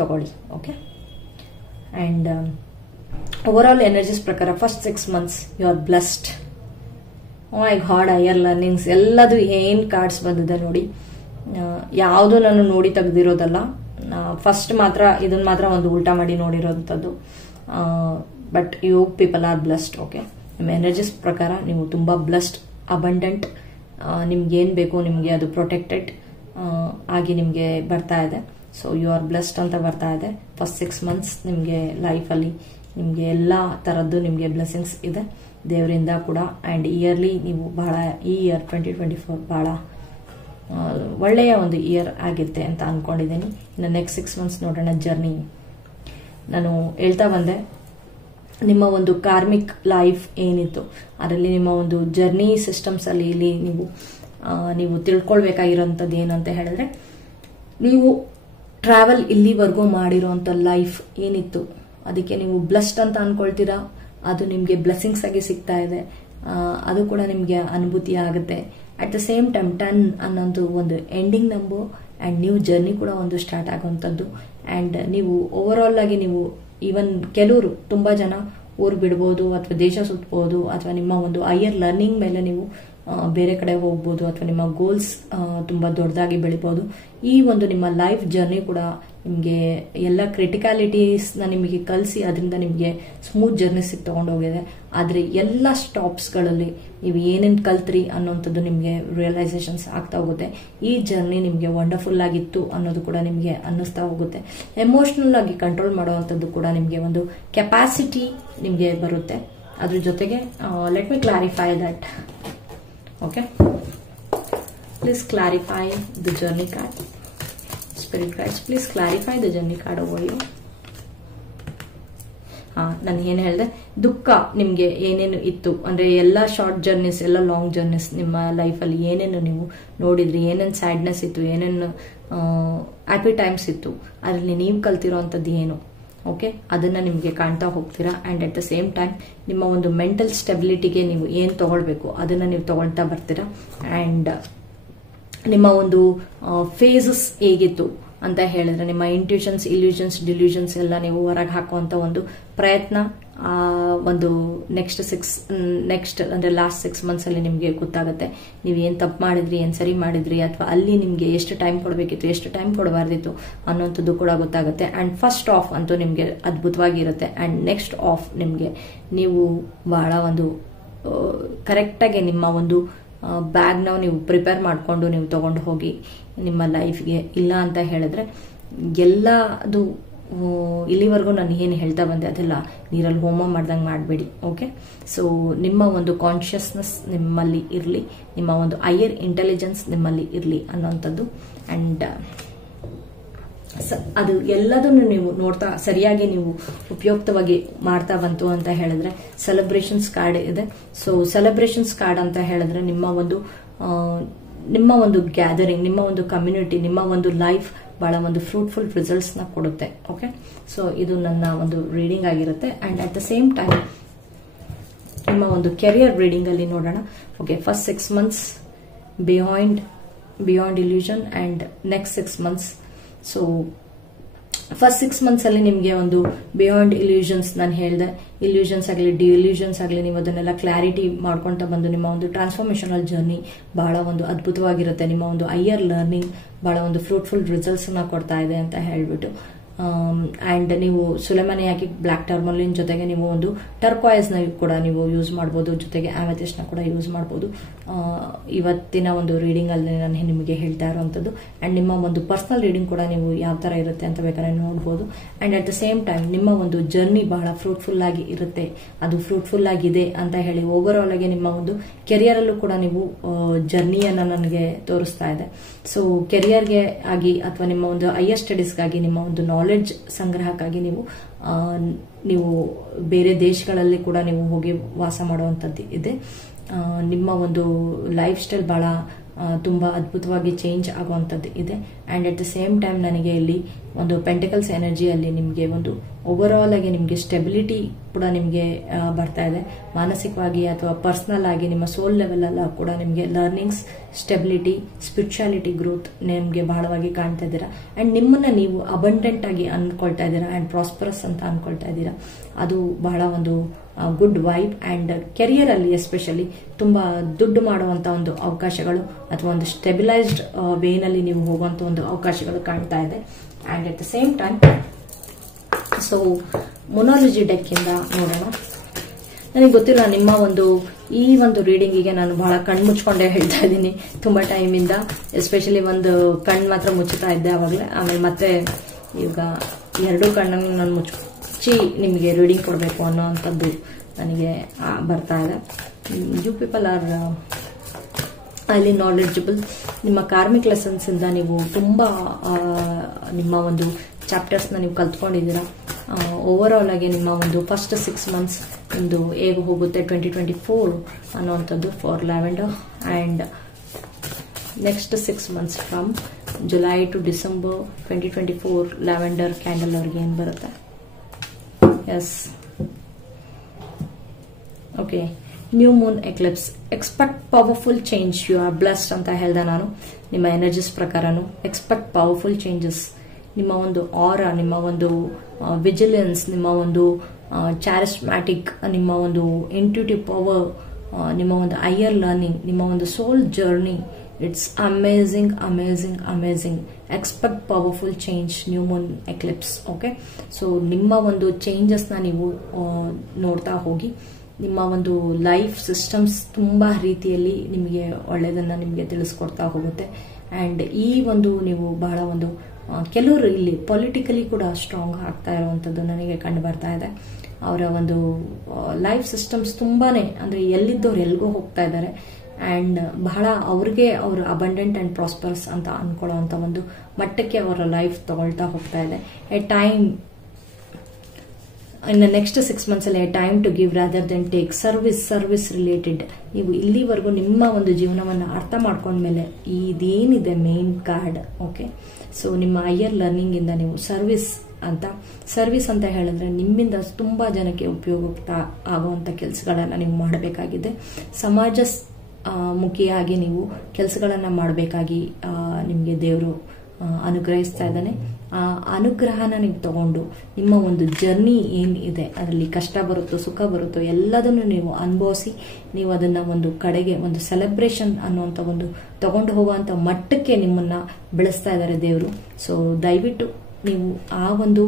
ತಗೊಳ್ಳಿ. ಓಕೆ, ಅಂಡ್ ಓವರ್ ಎನರ್ಜೀಸ್ ಪ್ರಕಾರ first 6 months you are blessed. My god, higher learnings ಎಲ್ಲದು ಏನ್ ಕಾರ್ಡ್ಸ್ ಬಂದಿದೆ ನೋಡಿ, ಯಾವುದು ನಾನು ನೋಡಿ ತೆಗ್ದಿರೋದಲ್ಲ. ಫಸ್ಟ್ ಮಾತ್ರ ಇದನ್ನ ಮಾತ್ರ ಒಂದು ಉಲ್ಟಾ ಮಾಡಿ ನೋಡಿರೋಂಥದ್ದು. But you people are blessed. Okay, ನಿಮ್ಮ ಎನರ್ಜೀಸ್ ಪ್ರಕಾರ ನೀವು ತುಂಬಾ ಬ್ಲೆಸ್ಡ್, ಅಬಂಡೆಂಟ್. ನಿಮ್ಗೆ ಏನ್ ಬೇಕು ನಿಮ್ಗೆ ಅದು ಪ್ರೊಟೆಕ್ಟೆಡ್ ಆಗಿ ನಿಮ್ಗೆ ಬರ್ತಾ ಇದೆ. ಸೊ ಯು ಆರ್ ಬ್ಲೆಸ್ಡ್ ಅಂತ ಬರ್ತಾ ಇದೆ. ಫಸ್ಟ್ 6 months ನಿಮ್ಗೆ ಲೈಫಲ್ಲಿ ನಿಮ್ಗೆ ಎಲ್ಲಾ ತರದ್ದು ನಿಮ್ಗೆ ಬ್ಲೆಸ್ಸಿಂಗ್ಸ್ ಇದೆ ದೇವರಿಂದ ಕೂಡ. ಅಂಡ್ ಇಯರ್ಲಿ ನೀವು ಬಹಳ ಈ ಇಯರ್ 2024 ಬಹಳ ಒಳ್ಳೆಯ ಒಂದು ಇಯರ್ ಆಗಿರುತ್ತೆ ಅಂತ ಅನ್ಕೊಂಡಿದ್ದೀನಿ. ಇನ್ನು ನೆಕ್ಸ್ಟ್ 6 months ನೋಡೋಣ ಜರ್ನಿ. ನಾನು ಹೇಳ್ತಾ ಬಂದೆ ನಿಮ್ಮ ಒಂದು ಕಾರ್ಮಿಕ್ ಲೈಫ್ ಏನಿತ್ತು ಅದರಲ್ಲಿ ನಿಮ್ಮ ಒಂದು ಜರ್ನಿ ಸಿಸ್ಟಮ್ಸ್ ಅಲ್ಲಿ ಇಲ್ಲಿ ನೀವು ತಿಳ್ಕೊಳ್ಬೇಕಾಗಿರೋಂಥದ್ದು ಏನಂತ ಹೇಳಿದ್ರೆ, ನೀವು ಟ್ರಾವೆಲ್ ಇಲ್ಲಿವರೆಗೂ ಮಾಡಿರೋಂಥ ಲೈಫ್ ಏನಿತ್ತು ಅದಕ್ಕೆ ನೀವು ಬ್ಲೆಸ್ಡ್ ಅಂತ ಅನ್ಕೊಳ್ತೀರಾ, ಅದು ನಿಮ್ಗೆ ಬ್ಲೆಸ್ಸಿಂಗ್ಸ್ ಆಗಿ ಸಿಗ್ತಾ ಇದೆ, ಅದು ಕೂಡ ನಿಮ್ಗೆ ಅನುಭೂತಿ ಆಗುತ್ತೆ. ಅಟ್ ದ ಸೇಮ್ ಟೈಮ್ 10 ಅನ್ನೋದು ಒಂದು ending number and new journey ಕೂಡ ಒಂದು ಸ್ಟಾರ್ಟ್ ಆಗುವಂಥದ್ದು. ಅಂಡ್ ನೀವು ಓವರ್ ಆಲ್ ಆಗಿ ನೀವು ಈವನ್ ಕೆಲವರು ತುಂಬಾ ಜನ ಊರು ಬಿಡ್ಬೋದು ಅಥವಾ ದೇಶ ಸುತ್ತಬಹುದು ಅಥವಾ ನಿಮ್ಮ ಒಂದು ಹೈಯರ್ ಲರ್ನಿಂಗ್ ಮೇಲೆ ನೀವು ಬೇರೆ ಕಡೆ ಹೋಗ್ಬೋದು ಅಥವಾ ನಿಮ್ಮ ಗೋಲ್ಸ್ ತುಂಬಾ ದೊಡ್ಡದಾಗಿ ಬೆಳಿಬಹುದು. ಈ ಒಂದು ನಿಮ್ಮ ಲೈಫ್ ಜರ್ನಿ ಕೂಡ ನಿಮ್ಗೆ ಎಲ್ಲ ಕ್ರಿಟಿಕಾಲಿಟೀಸ್ ನ ನಿಮಗೆ ಕಲಿಸಿ ಅದರಿಂದ ನಿಮ್ಗೆ ಸ್ಮೂತ್ ಜರ್ನಿಸಿಗೆ ತಗೊಂಡೋಗಿದೆ. ಆದ್ರೆ ಎಲ್ಲ ಸ್ಟಾಪ್ಸ್ ಗಳಲ್ಲಿ ನೀವು ಏನೇನ್ ಕಲ್ತ್ರಿ ಅನ್ನೋಂಥದ್ದು ನಿಮ್ಗೆ ರಿಯಲೈಸೇಷನ್ಸ್ ಆಗ್ತಾ ಹೋಗುತ್ತೆ. ಈ ಜರ್ನಿ ನಿಮ್ಗೆ ವಂಡರ್ಫುಲ್ ಆಗಿತ್ತು ಅನ್ನೋದು ಕೂಡ ನಿಮ್ಗೆ ಅನ್ನಿಸ್ತಾ ಹೋಗುತ್ತೆ. ಎಮೋಷನಲ್ ಆಗಿ ಕಂಟ್ರೋಲ್ ಮಾಡುವಂಥದ್ದು ಕೂಡ ನಿಮ್ಗೆ ಒಂದು ಕೆಪಾಸಿಟಿ ನಿಮ್ಗೆ ಬರುತ್ತೆ. ಅದ್ರ ಜೊತೆಗೆ let me clarify that. Okay, please clarify the journey card. Spirit guides, please clarify the journey card over you. ನಾನು ಏನು ಹೇಳಿದೆ, ದುಃಖ ನಿಮ್ಗೆ ಏನೇನು ಇತ್ತು ಅಂದ್ರೆ ಎಲ್ಲ ಶಾರ್ಟ್ ಜರ್ನೀಸ್, ಎಲ್ಲ ಲಾಂಗ್ ಜರ್ನೀಸ್ ನಿಮ್ಮ ಲೈಫಲ್ಲಿ ಏನೇನು ನೀವು ನೋಡಿದ್ರಿ, ಏನೇನು ಸ್ಯಾಡ್ನೆಸ್ ಇತ್ತು, ಏನೇನು ಹ್ಯಾಪಿ ಟೈಮ್ಸ್ ಇತ್ತು, ಅದರಲ್ಲಿ ನೀವು ಕಲ್ತಿರೋಂಥದ್ದು ಏನು, ಓಕೆ, ಅದನ್ನ ನಿಮ್ಗೆ ಕಾಣ್ತಾ ಹೋಗ್ತೀರಾ. And at the same time ನಿಮ್ಮ ಒಂದು ಮೆಂಟಲ್ ಸ್ಟೆಬಿಲಿಟಿಗೆ ನೀವು ಏನ್ ತಗೊಳ್ಬೇಕು ಅದನ್ನ ನೀವು ತಗೊಳ್ತಾ ಬರ್ತೀರಾ. ಅಂಡ್ ನಿಮ್ಮ ಒಂದು ಫೇಸಸ್ ಹೇಗಿತ್ತು ಅಂತ ಹೇಳಿದ್ರೆ ನಿಮ್ಮ ಇಂಟ್ಯೂಷನ್ಸ್, ಇಲ್ಯೂಷನ್ಸ್, ಡಿಲ್ಯೂಷನ್ಸ್ ಎಲ್ಲ ನೀವು ಹೊರಗೆ ಹಾಕುವಂತ ಒಂದು ಪ್ರಯತ್ನ ಒಂದು ನೆಕ್ಸ್ಟ್ ಅಂದ್ರೆ ಲಾಸ್ಟ್ 6 months ಅಲ್ಲಿ ನಿಮ್ಗೆ ಗೊತ್ತಾಗುತ್ತೆ. ನೀವು ಏನ್ ತಪ್ಪು ಮಾಡಿದ್ರಿ, ಏನ್ ಸರಿ ಮಾಡಿದ್ರಿ, ಅಥವಾ ಅಲ್ಲಿ ನಿಮ್ಗೆ ಎಷ್ಟು ಟೈಮ್ ಕೊಡಬೇಕಿತ್ತು, ಎಷ್ಟು ಟೈಮ್ ಕೊಡಬಾರ್ದಿತ್ತು ಅನ್ನೋಂಥದ್ದು ಕೂಡ ಗೊತ್ತಾಗುತ್ತೆ. ಅಂಡ್ ಫಸ್ಟ್ ಆಫ್ ಅಂತೂ ನಿಮ್ಗೆ ಅದ್ಭುತವಾಗಿರುತ್ತೆ. ಅಂಡ್ ನೆಕ್ಸ್ಟ್ ಆಫ್ ನಿಮ್ಗೆ ನೀವು ಬಹಳ ಒಂದು ಕರೆಕ್ಟಾಗಿ ನಿಮ್ಮ ಒಂದು ಬ್ಯಾಗ್ನ ನೀವು ಪ್ರಿಪೇರ್ ಮಾಡಿಕೊಂಡು ನೀವು ತಗೊಂಡು ಹೋಗಿ ನಿಮ್ಮ ಲೈಫ್ಗೆ. ಇಲ್ಲ ಅಂತ ಹೇಳಿದ್ರೆ ಎಲ್ಲ ಅದು ಇಲ್ಲಿವರೆಗೂ ನಾನು ಏನು ಹೇಳ್ತಾ ಬಂದೆ ಅದೆಲ್ಲ ನೀರಲ್ಲಿ ಹೋಮ ಮಾಡ್ದಂಗೆ ಮಾಡಬೇಡಿ. ಓಕೆ, ಸೊ ನಿಮ್ಮ ಒಂದು ಕಾನ್ಷಿಯಸ್ನೆಸ್ ನಿಮ್ಮಲ್ಲಿ ಇರಲಿ, ನಿಮ್ಮ ಒಂದು ಹೈಯರ್ ಇಂಟೆಲಿಜೆನ್ಸ್ ನಿಮ್ಮಲ್ಲಿ ಇರಲಿ ಅನ್ನೋಂಥದ್ದು. ಅಂಡ್ ಅದು ಎಲ್ಲದನ್ನು ನೀವು ನೋಡ್ತಾ ಸರಿಯಾಗಿ ನೀವು ಉಪಯುಕ್ತವಾಗಿ ಮಾಡ್ತಾ ಬಂತು ಅಂತ ಹೇಳಿದ್ರೆ ಸೆಲೆಬ್ರೇಷನ್ಸ್ ಕಾರ್ಡ್ ಇದೆ. ಸೊ ಸೆಲೆಬ್ರೇಷನ್ಸ್ ಕಾರ್ಡ್ ಅಂತ ಹೇಳಿದ್ರೆ ನಿಮ್ಮ ಒಂದು ಗ್ಯಾದರಿಂಗ್, ನಿಮ್ಮ ಒಂದು ಕಮ್ಯುನಿಟಿ, ನಿಮ್ಮ ಒಂದು ಲೈಫ್ ಬಹಳ ಒಂದು ಫ್ರೂಟ್ಫುಲ್ ರಿಸಲ್ಟ್ಸ್ ನ ಕೊಡುತ್ತೆ. ಓಕೆ, ಸೊ ಇದು ನನ್ನ ಒಂದು ರೀಡಿಂಗ್ ಆಗಿರುತ್ತೆ. And at the same time ನಿಮ್ಮ ಒಂದು ಕೆರಿಯರ್ ರೀಡಿಂಗ್ ಅಲ್ಲಿ ನೋಡೋಣ. Okay, first 6 months beyond illusion and next 6 months. So first 6 months ಅಲ್ಲಿ ನಿಮಗೆ ಒಂದು ಬಿಯಾಂಡ್ ಇಲ್ಯೂಷನ್ಸ್ ನಾನು ಹೇಳಿದೆ. ಇಲ್ಯೂಷನ್ಸ್ ಆಗಲಿ ಡಿಲ್ಯೂಷನ್ಸ್ ಆಗಲಿ ನೀವು ಅದನ್ನೆಲ್ಲ ಕ್ಲಾರಿಟಿ ಮಾಡ್ಕೊಂತ ಬಂದು ನಿಮ್ಮ ಒಂದು ಟ್ರಾನ್ಸ್ಫಾರ್ಮೇಶನಲ್ ಜರ್ನಿ ಬಹಳ ಒಂದು ಅದ್ಭುತವಾಗಿರುತ್ತೆ. ನಿಮ್ಮ ಒಂದು ಹೈಯರ್ ಲರ್ನಿಂಗ್ ಬಹಳ ಒಂದು ಫ್ರೂಟ್ಫುಲ್ ರಿಸಲ್ಟ್ಸ್ ನ ಕೊಡ್ತಾ ಇದೆ ಅಂತ ಹೇಳ್ಬಿಟ್ಟು. ಅಂಡ್ ನೀವು ಸುಲೆಮನಿಯಾಗಿ ಬ್ಲಾಕ್ ಟರ್ಮಲಿನ್ ಜೊತೆಗೆ ನೀವು ಒಂದು ಟರ್ಕ್ವಾಯ್ಸ್ ನ ಕೂಡ ನೀವು ಯೂಸ್ ಮಾಡಬಹುದು, ಜೊತೆಗೆ ಆಮೆಥಿಸ್ಟ್ ನ ಕೂಡ ಯೂಸ್ ಮಾಡಬಹುದು. ಇವತ್ತಿನ ಒಂದು ರೀಡಿಂಗ್ ಅಲ್ಲಿ ನಾನು ನಿಮಗೆ ಹೇಳ್ತಾ ಇರುವಂತದ್ದು. ಅಂಡ್ ನಿಮ್ಮ ಒಂದು ಪರ್ಸನಲ್ ರೀಡಿಂಗ್ ಕೂಡ ನೀವು ಯಾವ ತರ ಇರುತ್ತೆ ಅಂತ ಬೇಕಾದ್ರೆ ನೋಡಬಹುದು. And at the same time ನಿಮ್ಮ ಒಂದು ಜರ್ನಿ ಬಹಳ ಫ್ರೂಟ್ಫುಲ್ ಆಗಿ ಇರುತ್ತೆ, ಅದು ಫ್ರೂಟ್ಫುಲ್ ಆಗಿದೆ ಅಂತ ಹೇಳಿ ಓವರ್ ಆಲ್ ಆಗಿ ನಿಮ್ಮ ಒಂದು ಕೆರಿಯರ್ ಅಲ್ಲೂ ಕೂಡ ನೀವು ಜರ್ನಿಯನ್ನ ನನಗೆ ತೋರಿಸ್ತಾ ಇದೆ. ಸೊ ಕೆರಿಯರ್ಗೆ ಆಗಿ ಅಥವಾ ನಿಮ್ಮ ಒಂದು ಹೈಯರ್ ಸ್ಟಡೀಸ್ಗಾಗಿ, ನಿಮ್ಮ ಒಂದು ನಾಲೆಡ್ಜ್ ಸಂಗ್ರಹಕ್ಕಾಗಿ ನೀವು ಬೇರೆ ದೇಶಗಳಲ್ಲಿ ಕೂಡ ನೀವು ಹೋಗಿ ವಾಸ ಮಾಡುವಂತದ್ದು ಇದೆ. ನಿಮ್ಮ ಒಂದು ಲೈಫ್ ಸ್ಟೈಲ್ ಬಹಳ ತುಂಬಾ ಅದ್ಭುತವಾಗಿ ಚೇಂಜ್ ಆಗುವಂತದ್ದು ಇದೆ. And at the same time ನನಗೆ ಇಲ್ಲಿ ಒಂದು ಪೆಂಟಿಕಲ್ಸ್ ಎನರ್ಜಿಯಲ್ಲಿ ನಿಮಗೆ ಒಂದು ಓವರ್ ಆಲ್ ಆಗಿ ನಿಮಗೆ ಸ್ಟೆಬಿಲಿಟಿ ಕೂಡ ನಿಮಗೆ ಬರ್ತಾ ಇದೆ. ಮಾನಸಿಕವಾಗಿ ಅಥವಾ ಪರ್ಸನಲ್ ಆಗಿ ನಿಮ್ಮ ಸೋಲ್ ಲೆವೆಲ್ ಅಲ್ಲ ಕೂಡ ನಿಮಗೆ ಲರ್ನಿಂಗ್ಸ್, ಸ್ಟೆಬಿಲಿಟಿ, ಸ್ಪಿರಿಚುಯಾಲಿಟಿ ಗ್ರೋತ್ ನಿಮಗೆ ಬಹಳವಾಗಿ ಕಾಣ್ತಾ ಇದ್ದೀರಾ. ಅಂಡ್ ನಿಮ್ಮನ್ನ ನೀವು ಅಬಂಡೆಂಟ್ ಆಗಿ ಅನ್ಕೊಳ್ತಾ ಇದ್ದೀರಾ ಅಂಡ್ ಪ್ರಾಸ್ಪರಸ್ ಅಂತ ಅನ್ಕೊಳ್ತಾ ಇದ್ದೀರಾ. ಅದು ಬಹಳ ಒಂದು ಗುಡ್ ವೈಬ್. ಅಂಡ್ ಕೆರಿಯರ್ ಅಲ್ಲಿ ಎಸ್ಪೆಷಲಿ ತುಂಬಾ ದುಡ್ಡು ಮಾಡುವಂತ ಒಂದು ಅವಕಾಶಗಳು ಅಥವಾ ಒಂದು ಸ್ಟೆಬಿಲೈಸ್ಡ್ ವೇನಲ್ಲಿ ನೀವು ಹೋಗುವಂತ ಒಂದು ಅವಕಾಶಗಳು ಕಾಣ್ತಾ ಇದೆ. And at the same time so moonology deck ಇಂದ ನೋಡೋಣ. ನನಗೆ ಗೊತ್ತಿಲ್ಲ ನಿಮ್ಮ ಈ ಒಂದು ರೀಡಿಂಗಿಗೆ ನಾನು ಬಹಳ ಕಣ್ಮುಚ್ಕೊಂಡೇ ಹೇಳ್ತಾ ಇದ್ದೀನಿ ತುಂಬಾ ಟೈಮ್ ಇಂದ. ಎಸ್ಪೆಷಲಿ ಒಂದು ಕಣ್ಣು ಮಾತ್ರ ಮುಚ್ಚುತ್ತಾ ಇದ್ದೆ ಆವಾಗಲೇ, ಆಮೇಲೆ ಮತ್ತೆ ಈಗ 2 ಕಣ್ಣನ್ನು ನಾನು ಮುಚ್ಚಿ ನಿಮಗೆ ರೀಡಿಂಗ್ ಕೊಡಬೇಕು ಅನ್ನೋವಂಥದ್ದು ನನಗೆ ಬರ್ತಾ ಇದೆ. ಯು ಪೀಪಲ್ ಆರ್ ಅಲ್ಲಿ ನಾಲೆಡ್ಜಬಲ್. ನಿಮ್ಮ ಕಾರ್ಮಿಕ್ ಲೆಸನ್ಸ್ ಇಂದ ನೀವು ತುಂಬಾ ನಿಮ್ಮ ಒಂದು ಚಾಪ್ಟರ್ಸ್ ನ ನೀವು ಕಲ್ತ್ಕೊಂಡಿದ್ದೀರಾ. ಓವರ್ ಆಲ್ ಆಗಿ ನಿಮ್ಮ ಒಂದು ಫಸ್ಟ್ 6 months ಒಂದು ಹೇಗೆ ಹೋಗುತ್ತೆ 2024 ಅನ್ನುವಂಥದ್ದು for lavender. And next 6 months from July to December 2024 lavender candle ಅವ್ರಿಗೆ ಏನ್ ಬರುತ್ತೆ. Yes, okay. New moon eclipse. Expect powerful change, you are blessed ಅಂತ ಹೇಳ್ದೆ ನಾನು. ನಿಮ್ಮ ಎನರ್ಜೀಸ್ ಪ್ರಕಾರನು ಎಕ್ಸ್ಪೆಕ್ಟ್ ಪವರ್ಫುಲ್ ಚೇಂಜಸ್. ನಿಮ್ಮ ಒಂದು ಆರಾ, ನಿಮ್ಮ ಒಂದು ವಿಜಿಲೆನ್ಸ್, ನಿಮ್ಮ ಒಂದು ಚಾರಿಸ್ಮ್ಯಾಟಿಕ್, ನಿಮ್ಮ ಒಂದು ಇಂಟ್ಯೂಟಿವ್ ಪವರ್, ನಿಮ್ಮ ಒಂದು ಹೈಯರ್ ಲರ್ನಿಂಗ್, ನಿಮ್ಮ ಒಂದು soul journey. It's amazing, amazing, amazing. Expect powerful change, new moon eclipse. Okay, so ನಿಮ್ಮ ಒಂದು ಚೇಂಜಸ್ ನ ನೀವು ನೋಡ್ತಾ ಹೋಗಿ. ನಿಮ್ಮ ಒಂದು ಲೈಫ್ ಸಿಸ್ಟಮ್ಸ್ ತುಂಬಾ ರೀತಿಯಲ್ಲಿ ನಿಮಗೆ ಒಳ್ಳೆಯದನ್ನ ನಿಮಗೆ ತಿಳಿಸ್ಕೊಡ್ತಾ ಹೋಗುತ್ತೆ. ಅಂಡ್ ಈ ಒಂದು ನೀವು ಬಹಳ ಒಂದು ಕೆಲವರು ಇಲ್ಲಿ ಪೊಲಿಟಿಕಲಿ ಕೂಡ ಸ್ಟ್ರಾಂಗ್ ಆಗ್ತಾ ಇರುವಂತದ್ದು ನನಗೆ ಕಂಡು ಬರ್ತಾ ಇದೆ. ಅವರ ಒಂದು ಲೈಫ್ ಸಿಸ್ಟಮ್ಸ್ ತುಂಬಾನೇ ಅಂದ್ರೆ ಎಲ್ಲಿದ್ದವ್ರು ಎಲ್ಗೋ ಹೋಗ್ತಾ ಇದ್ದಾರೆ. ಅಂಡ್ ಬಹಳ ಅವ್ರಿಗೆ ಅವರು ಅಬಂಡೆಂಟ್ ಅಂಡ್ ಪ್ರಾಸ್ಪರಸ್ ಅಂತ ಅನ್ಕೊಳ್ಳುವಂತ ಒಂದು ಮಟ್ಟಕ್ಕೆ ಅವರ ಲೈಫ್ ತಗೊಳ್ತಾ ಹೋಗ್ತಾ ಇದೆ. A time in the next 6 months ಅಲ್ಲಿ time to give rather than take. Service related ನೀವು ಇಲ್ಲಿವರೆಗೂ ನಿಮ್ಮ ಒಂದು ಜೀವನವನ್ನು ಅರ್ಥ ಮಾಡ್ಕೊಂಡ್ಮೇಲೆ ಇದೇನಿದೆ ಮೇನ್ ಕಾರ್ಡ್. ಓಕೆ, ಸೊ ನಿಮ್ಮ ಹೈಯರ್ ಲರ್ನಿಂಗ್ ಇಂದ ನೀವು ಸರ್ವಿಸ್ ಅಂತ ಹೇಳಿದ್ರೆ ನಿಮ್ಮಿಂದ ತುಂಬಾ ಜನಕ್ಕೆ ಉಪಯೋಗ ಆಗುವಂತ ಕೆಲಸಗಳನ್ನ ನೀವು ಮಾಡಬೇಕಾಗಿದೆ. ಸಮಾಜ ಮುಖಿಯಾಗಿ ನೀವು ಕೆಲಸಗಳನ್ನ ಮಾಡಬೇಕಾಗಿ ನಿಮಗೆ ದೇವರು ಅನುಗ್ರಹಿಸ್ತಾ ಇದ್ದಾನೆ. ಆ ಅನುಗ್ರಹನ ನೀವು ತಗೊಂಡು ನಿಮ್ಮ ಒಂದು ಜರ್ನಿ ಏನಿದೆ ಅದರಲ್ಲಿ ಕಷ್ಟ ಬರುತ್ತೋ ಸುಖ ಬರುತ್ತೋ ಎಲ್ಲದನ್ನು ನೀವು ಅನುಭವಿಸಿ ನೀವು ಅದನ್ನ ಒಂದು ಕಡೆಗೆ ಒಂದು ಸೆಲೆಬ್ರೇಷನ್ ಅನ್ನುವಂಥ ಒಂದು ತಗೊಂಡು ಹೋಗುವಂಥ ಮಟ್ಟಕ್ಕೆ ನಿಮ್ಮನ್ನ ಬೆಳೆಸ್ತಾ ಇದ್ದಾರೆ ದೇವರು. ಸೊ ದಯವಿಟ್ಟು ನೀವು ಆ ಒಂದು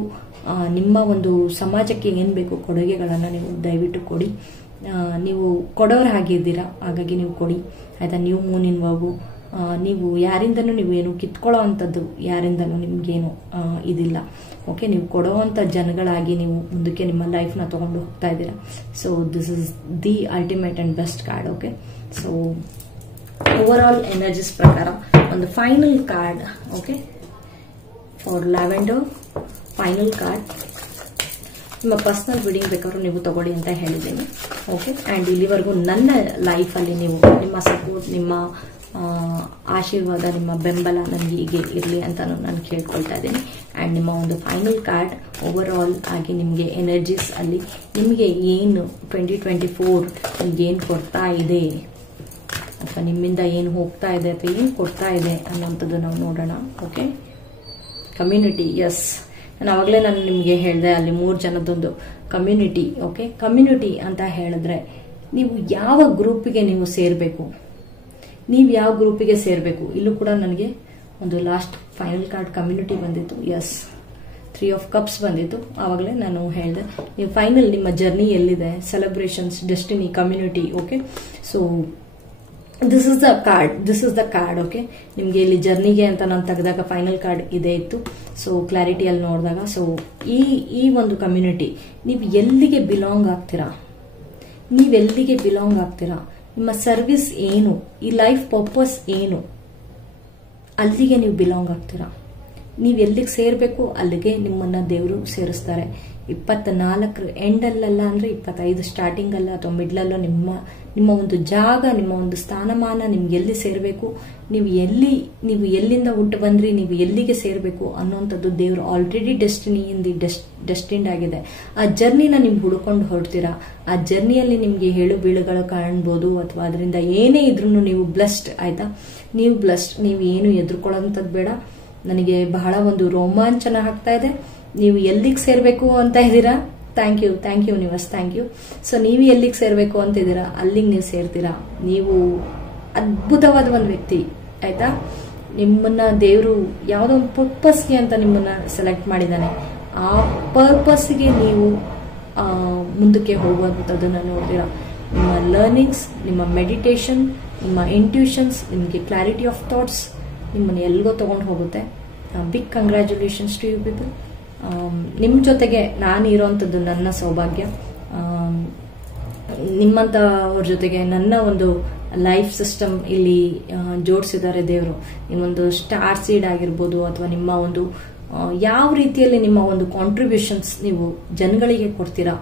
ನಿಮ್ಮ ಒಂದು ಸಮಾಜಕ್ಕೆ ಏನ್ ಬೇಕು ಕೊಡುಗೆಗಳನ್ನ ನೀವು ದಯವಿಟ್ಟು ಕೊಡಿ. ನೀವು ಕೊಡೋರು ಹಾಗಿದ್ದೀರಾ, ಹಾಗಾಗಿ ನೀವು ಕೊಡಿ ಆಯ್ತಾ. ನ್ಯೂ ಮೂನ್ ಇನ್ವಾಗು ನೀವು ಯಾರಿಂದನೂ ನೀವು ಏನು ಕಿತ್ಕೊಳ್ಳೋ ಅಂಥದ್ದು ಯಾರಿಂದನೂ ನಿಮ್ಗೇನು ಇದಿಲ್ಲ. ಓಕೆ, ನೀವು ಕೊಡೋವಂಥ ಜನಗಳಾಗಿ ನೀವು ಮುಂದಕ್ಕೆ ನಿಮ್ಮ ಲೈಫ್ನ ತಗೊಂಡು ಹೋಗ್ತಾ ಇದ್ದೀರಾ. So this is the ultimate and best card. Okay, so over all energies ಪ್ರಕಾರ ಒಂದು final card. Okay, for lavender final card. ನಿಮ್ಮ ಪರ್ಸನಲ್ ರೀಡಿಂಗ್ ಬೇಕಾದ್ರೂ ನೀವು ತಗೊಳ್ಳಿ ಅಂತ ಹೇಳಿದ್ದೀನಿ. ಓಕೆ, ಆ್ಯಂಡ್ ಇಲ್ಲಿವರೆಗೂ ನನ್ನ ಲೈಫಲ್ಲಿ ನೀವು ನಿಮ್ಮ ಸಪೋರ್ಟ್, ನಿಮ್ಮ ಆಶೀರ್ವಾದ, ನಿಮ್ಮ ಬೆಂಬಲ ನನಗೆ ಹೀಗೆ ಇರಲಿ ಅಂತ ನಾನು ಕೇಳ್ಕೊಳ್ತಾ ಇದ್ದೀನಿ. ಆ್ಯಂಡ್ ನಿಮ್ಮ ಒಂದು ಫೈನಲ್ ಕಾರ್ಡ್ ಓವರ್ ಆಲ್ ಆಗಿ ನಿಮಗೆ ಎನರ್ಜೀಸ್ ಅಲ್ಲಿ ನಿಮಗೆ ಏನು 2024 ನಿಮ್ಗೆ ಏನು ಕೊಡ್ತಾ ಇದೆ ಅಥವಾ ನಿಮ್ಮಿಂದ ಏನು ಹೋಗ್ತಾ ಇದೆ ಅಥವಾ ಏನು ಕೊಡ್ತಾ ಇದೆ ಅನ್ನೋಂಥದ್ದು ನಾವು ನೋಡೋಣ. Okay, community. ಎಸ್, ನಾನು ನಿಮಗೆ ಹೇಳಿದೆ ಅಲ್ಲಿ 3 ಜನದೊಂದು ಕಮ್ಯುನಿಟಿ. ಓಕೆ, ಕಮ್ಯುನಿಟಿ ಅಂತ ಹೇಳಿದ್ರೆ ನೀವು ಯಾವ ಗ್ರೂಪಿಗೆ ನೀವು ಸೇರಬೇಕು, ನೀವು ಯಾವ ಗ್ರೂಪಿಗೆ ಸೇರಬೇಕು. ಇಲ್ಲೂ ಕೂಡ ನನಗೆ ಒಂದು ಲಾಸ್ಟ್ ಫೈನಲ್ ಕಾರ್ಡ್ ಕಮ್ಯುನಿಟಿ ಬಂದಿತ್ತು. ಎಸ್, 3 ಆಫ್ ಕಪ್ಸ್ ಬಂದಿತ್ತು. ಆವಾಗಲೇ ನಾನು ಹೇಳಿದೆ ನೀವು ಫೈನಲ್ ನಿಮ್ಮ ಜರ್ನಿ ಎಲ್ಲಿದೆ, celebrations, destiny, community. Okay, so this is the card. Okay, ನಿಮ್ಗೆ ಇಲ್ಲಿ ಜರ್ನಿಗೆ ಅಂತ ನಾನು ತೆಗೆದಾಗ ಫೈನಲ್ ಕಾರ್ಡ್ ಇದೇ ಇತ್ತು. ಸೊ ಕ್ಲಾರಿಟಿಯಲ್ಲಿ ನೋಡಿದಾಗ ಸೊ ಈ ಒಂದು ಕಮ್ಯುನಿಟಿ ನೀವು ಎಲ್ಲಿಗೆ ಬಿಲಾಂಗ್ ಆಗ್ತೀರಾ, ನೀವೆಲ್ಲಿಗೆ ಬಿಲಾಂಗ್ ಆಗ್ತೀರಾ, ನಿಮ್ಮ ಸರ್ವಿಸ್ ಏನು, ಈ ಲೈಫ್ ಪರ್ಪಸ್ ಏನು, ಅಲ್ಲಿಗೆ ನೀವು ಬಿಲಾಂಗ್ ಆಗ್ತೀರಾ. ನೀವು ಎಲ್ಲಿಗೆ ಸೇರಬೇಕು ಅಲ್ಲಿಗೆ ನಿಮ್ಮನ್ನ ದೇವರು ಸೇರಿಸ್ತಾರೆ. 24 ಎಂಡಲ್ಲ ಅಂದ್ರೆ 25 ಸ್ಟಾರ್ಟಿಂಗ್ ಅಲ್ಲ ಅಥವಾ ಮಿಡ್ಲಲ್ಲೋ ನಿಮ್ಮ ಒಂದು ಜಾಗ, ನಿಮ್ಮ ಒಂದು ಸ್ಥಾನಮಾನ ನಿಮ್ಗೆ ಎಲ್ಲಿ ಸೇರಬೇಕು, ನೀವು ಎಲ್ಲಿಂದ ಹುಟ್ಟು ಬಂದ್ರಿ, ನೀವು ಎಲ್ಲಿಗೆ ಸೇರಬೇಕು ಅನ್ನೋಂಥದ್ದು ದೇವರು ಆಲ್ರೆಡಿ ಡೆಸ್ಟಿನ್ಡ್ ಆಗಿದೆ. ಆ ಜರ್ನಿನ ನೀವು ಹುಡ್ಕೊಂಡು ಹೊರಡ್ತೀರಾ. ಆ ಜರ್ನಿಯಲ್ಲಿ ನಿಮ್ಗೆ ಹೇಳು ಬೀಳುಗಳು ಕಾಣ್ಬೋದು ಅಥವಾ ಅದರಿಂದ ಏನೇ ಇದ್ರೂ ನೀವು ಬ್ಲೆಸ್ಡ್. ಆಯ್ತಾ, ನೀವು ಬ್ಲೆಸ್ಡ್. ನೀವು ಏನು ಎದುರ್ಕೊಳ್ಳೋಂಥದ್ದು ಬೇಡ. ನನಗೆ ಬಹಳ ಒಂದು ರೋಮಾಂಚನ ಆಗ್ತಾ ಇದೆ. ನೀವು ಎಲ್ಲಿಗೆ ಸೇರ್ಬೇಕು ಅಂತ ಇದ್ದೀರಾ. Thank you universe, thank you. So ನೀವು ಎಲ್ಲಿಗೆ ಸೇರ್ಬೇಕು ಅಂತಿದ್ದೀರಾ ಅಲ್ಲಿಗೆ ನೀವು ಸೇರ್ತೀರಾ. ನೀವು ಅದ್ಭುತವಾದ ಒಂದು ವ್ಯಕ್ತಿ. ಆಯ್ತಾ, ನಿಮ್ಮನ್ನ ದೇವರು ಯಾವುದೋ ಒಂದು ಪರ್ಪಸ್ಗೆ ಅಂತ ನಿಮ್ಮನ್ನ ಸೆಲೆಕ್ಟ್ ಮಾಡಿದ್ದಾನೆ. ಆ ಪರ್ಪಸ್ಗೆ ನೀವು ಮುಂದಕ್ಕೆ ಹೋಗುವಂಥದ್ದನ್ನ ನೋಡ್ತೀರಾ. ನಿಮ್ಮ ಲರ್ನಿಂಗ್ಸ್, ನಿಮ್ಮ ಮೆಡಿಟೇಷನ್, ನಿಮ್ಮ ಇಂಟ್ಯೂಷನ್ಸ್, ನಿಮಗೆ ಕ್ಲಾರಿಟಿ ಆಫ್ ಥಾಟ್ಸ್ ನಿಮ್ಮನ್ನ ಎಲ್ಲಿಗೋ ತಗೊಂಡು ಹೋಗುತ್ತೆ. Big congratulations to you people. ನಿಮ್ಮ ಜೊತೆಗೆ ನಾನು ಇರೋವಂಥದ್ದು ನನ್ನ ಸೌಭಾಗ್ಯ. ನಿಮ್ಮಂಥವ್ರ ಜೊತೆಗೆ ನನ್ನ ಒಂದು ಲೈಫ್ ಸಿಸ್ಟಮ್ ಇಲ್ಲಿ ಜೋಡಿಸಿದ್ದಾರೆ ದೇವರು. ನಿಮ್ಮೊಂದು ಸ್ಟಾರ್ ಸೀಡ್ ಆಗಿರ್ಬೋದು ಅಥವಾ ನಿಮ್ಮ ಒಂದು ಯಾವ ರೀತಿಯಲ್ಲಿ ನಿಮ್ಮ ಒಂದು ಕಾಂಟ್ರಿಬ್ಯೂಷನ್ಸ್ ನೀವು ಜನಗಳಿಗೆ ಕೊಡ್ತೀರಾ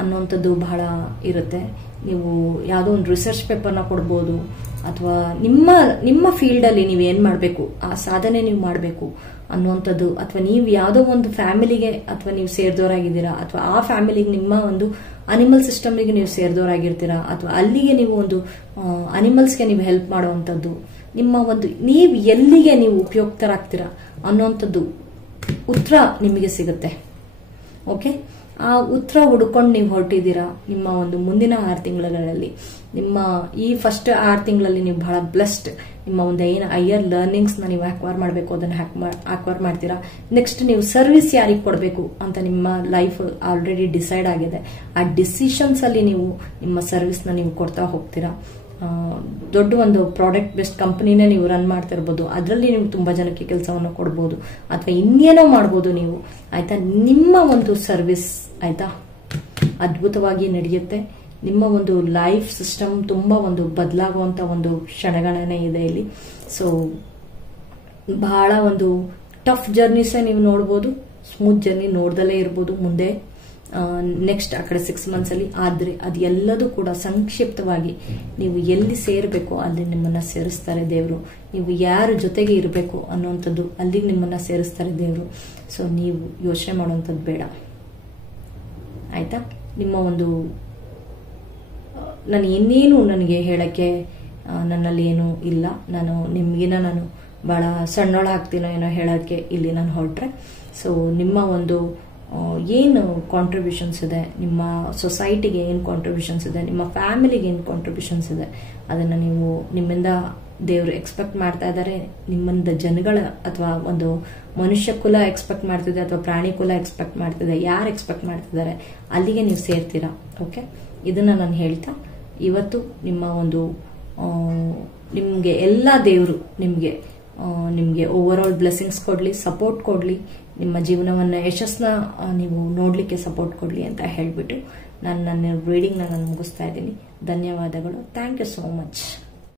ಅನ್ನೋಂಥದ್ದು ಬಹಳ ಇರುತ್ತೆ. ನೀವು ಯಾವುದೋ ಒಂದು ರಿಸರ್ಚ್ ಪೇಪರ್ನ ಕೊಡ್ಬೋದು ಅಥವಾ ನಿಮ್ಮ ಫೀಲ್ಡಲ್ಲಿ ನೀವು ಏನು ಮಾಡಬೇಕು, ಆ ಸಾಧನೆ ನೀವು ಮಾಡಬೇಕು ಅನ್ನುವಂಥದ್ದು, ಅಥವಾ ನೀವು ಯಾವುದೋ ಒಂದು ಫ್ಯಾಮಿಲಿಗೆ ಅಥವಾ ನೀವು ಸೇರಿದವರಾಗಿದ್ದೀರಾ ಅಥವಾ ಆ ಫ್ಯಾಮಿಲಿಗೆ ನಿಮ್ಮ ಒಂದು ಅನಿಮಲ್ ಸಿಸ್ಟಮ್ಗೆ ನೀವು ಸೇರಿದವರಾಗಿರ್ತೀರಾ ಅಥವಾ ಅಲ್ಲಿಗೆ ನೀವು ಒಂದು ಅನಿಮಲ್ಸ್ಗೆ ನೀವು ಹೆಲ್ಪ್ ಮಾಡುವಂಥದ್ದು, ನಿಮ್ಮ ಒಂದು ನೀವು ಎಲ್ಲಿಗೆ ನೀವು ಉಪಯುಕ್ತರಾಗ್ತೀರಾ ಅನ್ನೋಂಥದ್ದು ಉತ್ತರ ನಿಮಗೆ ಸಿಗುತ್ತೆ. ಓಕೆ, ಆ ಉತ್ತರ ಹುಡ್ಕೊಂಡು ನೀವು ಹೊರಟಿದ್ದೀರಾ. ನಿಮ್ಮ ಒಂದು ಮುಂದಿನ 6 ತಿಂಗಳಲ್ಲಿ ನಿಮ್ಮ ಈ ಫಸ್ಟ್ 6 ತಿಂಗಳಲ್ಲಿ ನೀವು ಬಹಳ ಬ್ಲೆಸ್ಡ್. ನಿಮ್ಮ ಒಂದು ಏನು ಹೈಯರ್ ಲರ್ನಿಂಗ್ಸ್ ನ ನೀವು ಅಕ್ವೈರ್ ಮಾಡಬೇಕು ಅದನ್ನ ಅಕ್ವೈರ್ ಮಾಡ್ತೀರಾ. ನೆಕ್ಸ್ಟ್ ನೀವು ಸರ್ವಿಸ್ ಯಾರಿಗೆ ಕೊಡಬೇಕು ಅಂತ ನಿಮ್ಮ ಲೈಫ್ ಆಲ್ರೆಡಿ ಡಿಸೈಡ್ ಆಗಿದೆ. ಆ ಡಿಸಿಷನ್ಸ್ ಅಲ್ಲಿ ನೀವು ನಿಮ್ಮ ಸರ್ವಿಸ್ ನ ನೀವು ಕೊಡ್ತಾ ಹೋಗ್ತೀರಾ. ದೊಡ್ಡ ಒಂದು ಪ್ರಾಡಕ್ಟ್ ಬೇಸ್ಡ್ ಕಂಪನಿನೇ ನೀವು ರನ್ ಮಾಡ್ತಾ ಇರ್ಬೋದು. ಅದರಲ್ಲಿ ನೀವು ತುಂಬಾ ಜನಕ್ಕೆ ಕೆಲಸವನ್ನು ಕೊಡ್ಬೋದು ಅಥವಾ ಇನ್ನೇನೋ ಮಾಡ್ಬೋದು ನೀವು. ಆಯ್ತಾ, ನಿಮ್ಮ ಒಂದು ಸರ್ವಿಸ್ ಆಯ್ತಾ ಅದ್ಭುತವಾಗಿ ನಡೆಯುತ್ತೆ. ನಿಮ್ಮ ಒಂದು ಲೈಫ್ ಸಿಸ್ಟಮ್ ತುಂಬಾ ಒಂದು ಬದಲಾಗುವಂತ ಒಂದು ಕ್ಷಣಗಣನೆ ಇದೆ ಇಲ್ಲಿ. ಸೊ ಬಹಳ ಒಂದು ಟಫ್ ಜರ್ನೀಸ್ ನೀವು ನೋಡ್ಬೋದು, ಸ್ಮೂತ್ ಜರ್ನಿ ನೋಡ್ದಲೇ ಇರ್ಬೋದು ಮುಂದೆ ನೆಕ್ಸ್ಟ್ ಆ ಕಡೆ 6 ಮಂತ್ಸ್ ಅಲ್ಲಿ. ಆದ್ರೆ ಅದೆಲ್ಲದೂ ಕೂಡ ಸಂಕ್ಷಿಪ್ತವಾಗಿ ನೀವು ಎಲ್ಲಿ ಸೇರ್ಬೇಕು ಅಲ್ಲಿ ನಿಮ್ಮನ್ನ ಸೇರಿಸ್ತಾರೆ ದೇವರು. ನೀವು ಯಾರ ಜೊತೆಗೆ ಇರಬೇಕು ಅನ್ನೋಂಥದ್ದು ಅಲ್ಲಿಗೆ ನಿಮ್ಮನ್ನ ಸೇರಿಸ್ತಾರೆ ದೇವರು. ಸೊ ನೀವು ಯೋಚನೆ ಮಾಡುವಂಥದ್ದು ಬೇಡ. ಆಯ್ತಾ, ನಿಮ್ಮ ಒಂದು ನಾನು ಇನ್ನೇನು ನನಗೆ ಹೇಳಕ್ಕೆ ನನ್ನಲ್ಲಿ ಏನೂ ಇಲ್ಲ. ನಾನು ನಿಮ್ಗಿನ ನಾನು ಬಹಳ ಸಣ್ಣೊಳಾಗ್ತೀನೋ ಏನೋ ಹೇಳೋಕ್ಕೆ ಇಲ್ಲಿ ನಾನು ಹೊರಟ್ರೆ. ಸೊ ನಿಮ್ಮ ಒಂದು ಏನು ಕಾಂಟ್ರಿಬ್ಯೂಷನ್ಸ್ ಇದೆ, ನಿಮ್ಮ ಸೊಸೈಟಿಗೆ ಏನು ಕಾಂಟ್ರಿಬ್ಯೂಷನ್ಸ್ ಇದೆ, ನಿಮ್ಮ ಫ್ಯಾಮಿಲಿಗೆ ಏನು ಕಾಂಟ್ರಿಬ್ಯೂಷನ್ಸ್ ಇದೆ, ಅದನ್ನು ನೀವು ನಿಮ್ಮಿಂದ ದೇವರು ಎಕ್ಸ್ಪೆಕ್ಟ್ ಮಾಡ್ತಾ ಇದ್ದಾರೆ. ನಿಮ್ಮಿಂದ ಜನಗಳ ಅಥವಾ ಒಂದು ಮನುಷ್ಯ ಕುಲ ಎಕ್ಸ್ಪೆಕ್ಟ್ ಮಾಡ್ತಿದೆ ಅಥವಾ ಪ್ರಾಣಿ ಕುಲ ಎಕ್ಸ್ಪೆಕ್ಟ್ ಮಾಡ್ತಿದೆ, ಯಾರು ಎಕ್ಸ್ಪೆಕ್ಟ್ ಮಾಡ್ತಿದ್ದಾರೆ ಅಲ್ಲಿಗೆ ನೀವು ಸೇರ್ತೀರಾ. ಓಕೆ, ಇದನ್ನ ನಾನು ಹೇಳ್ತಾ ಇವತ್ತು ನಿಮ್ಮ ಒಂದು ನಿಮಗೆ ಎಲ್ಲ ದೇವರು ನಿಮಗೆ ಓವರ್ ಆಲ್ ಬ್ಲೆಸ್ಸಿಂಗ್ಸ್ ಕೊಡ್ಲಿ, ಸಪೋರ್ಟ್ ಕೊಡ್ಲಿ, ನಿಮ್ಮ ಜೀವನವನ್ನು ಯಶಸ್ಸನ್ನ ನೀವು ನೋಡ್ಲಿಕ್ಕೆ ಸಪೋರ್ಟ್ ಕೊಡ್ಲಿ ಅಂತ ಹೇಳ್ಬಿಟ್ಟು ನನ್ನ ರೀಡಿಂಗ್ನ ನಾನು ಮುಗಿಸ್ತಾ ಇದ್ದೀನಿ. ಧನ್ಯವಾದಗಳು. Thank you so much.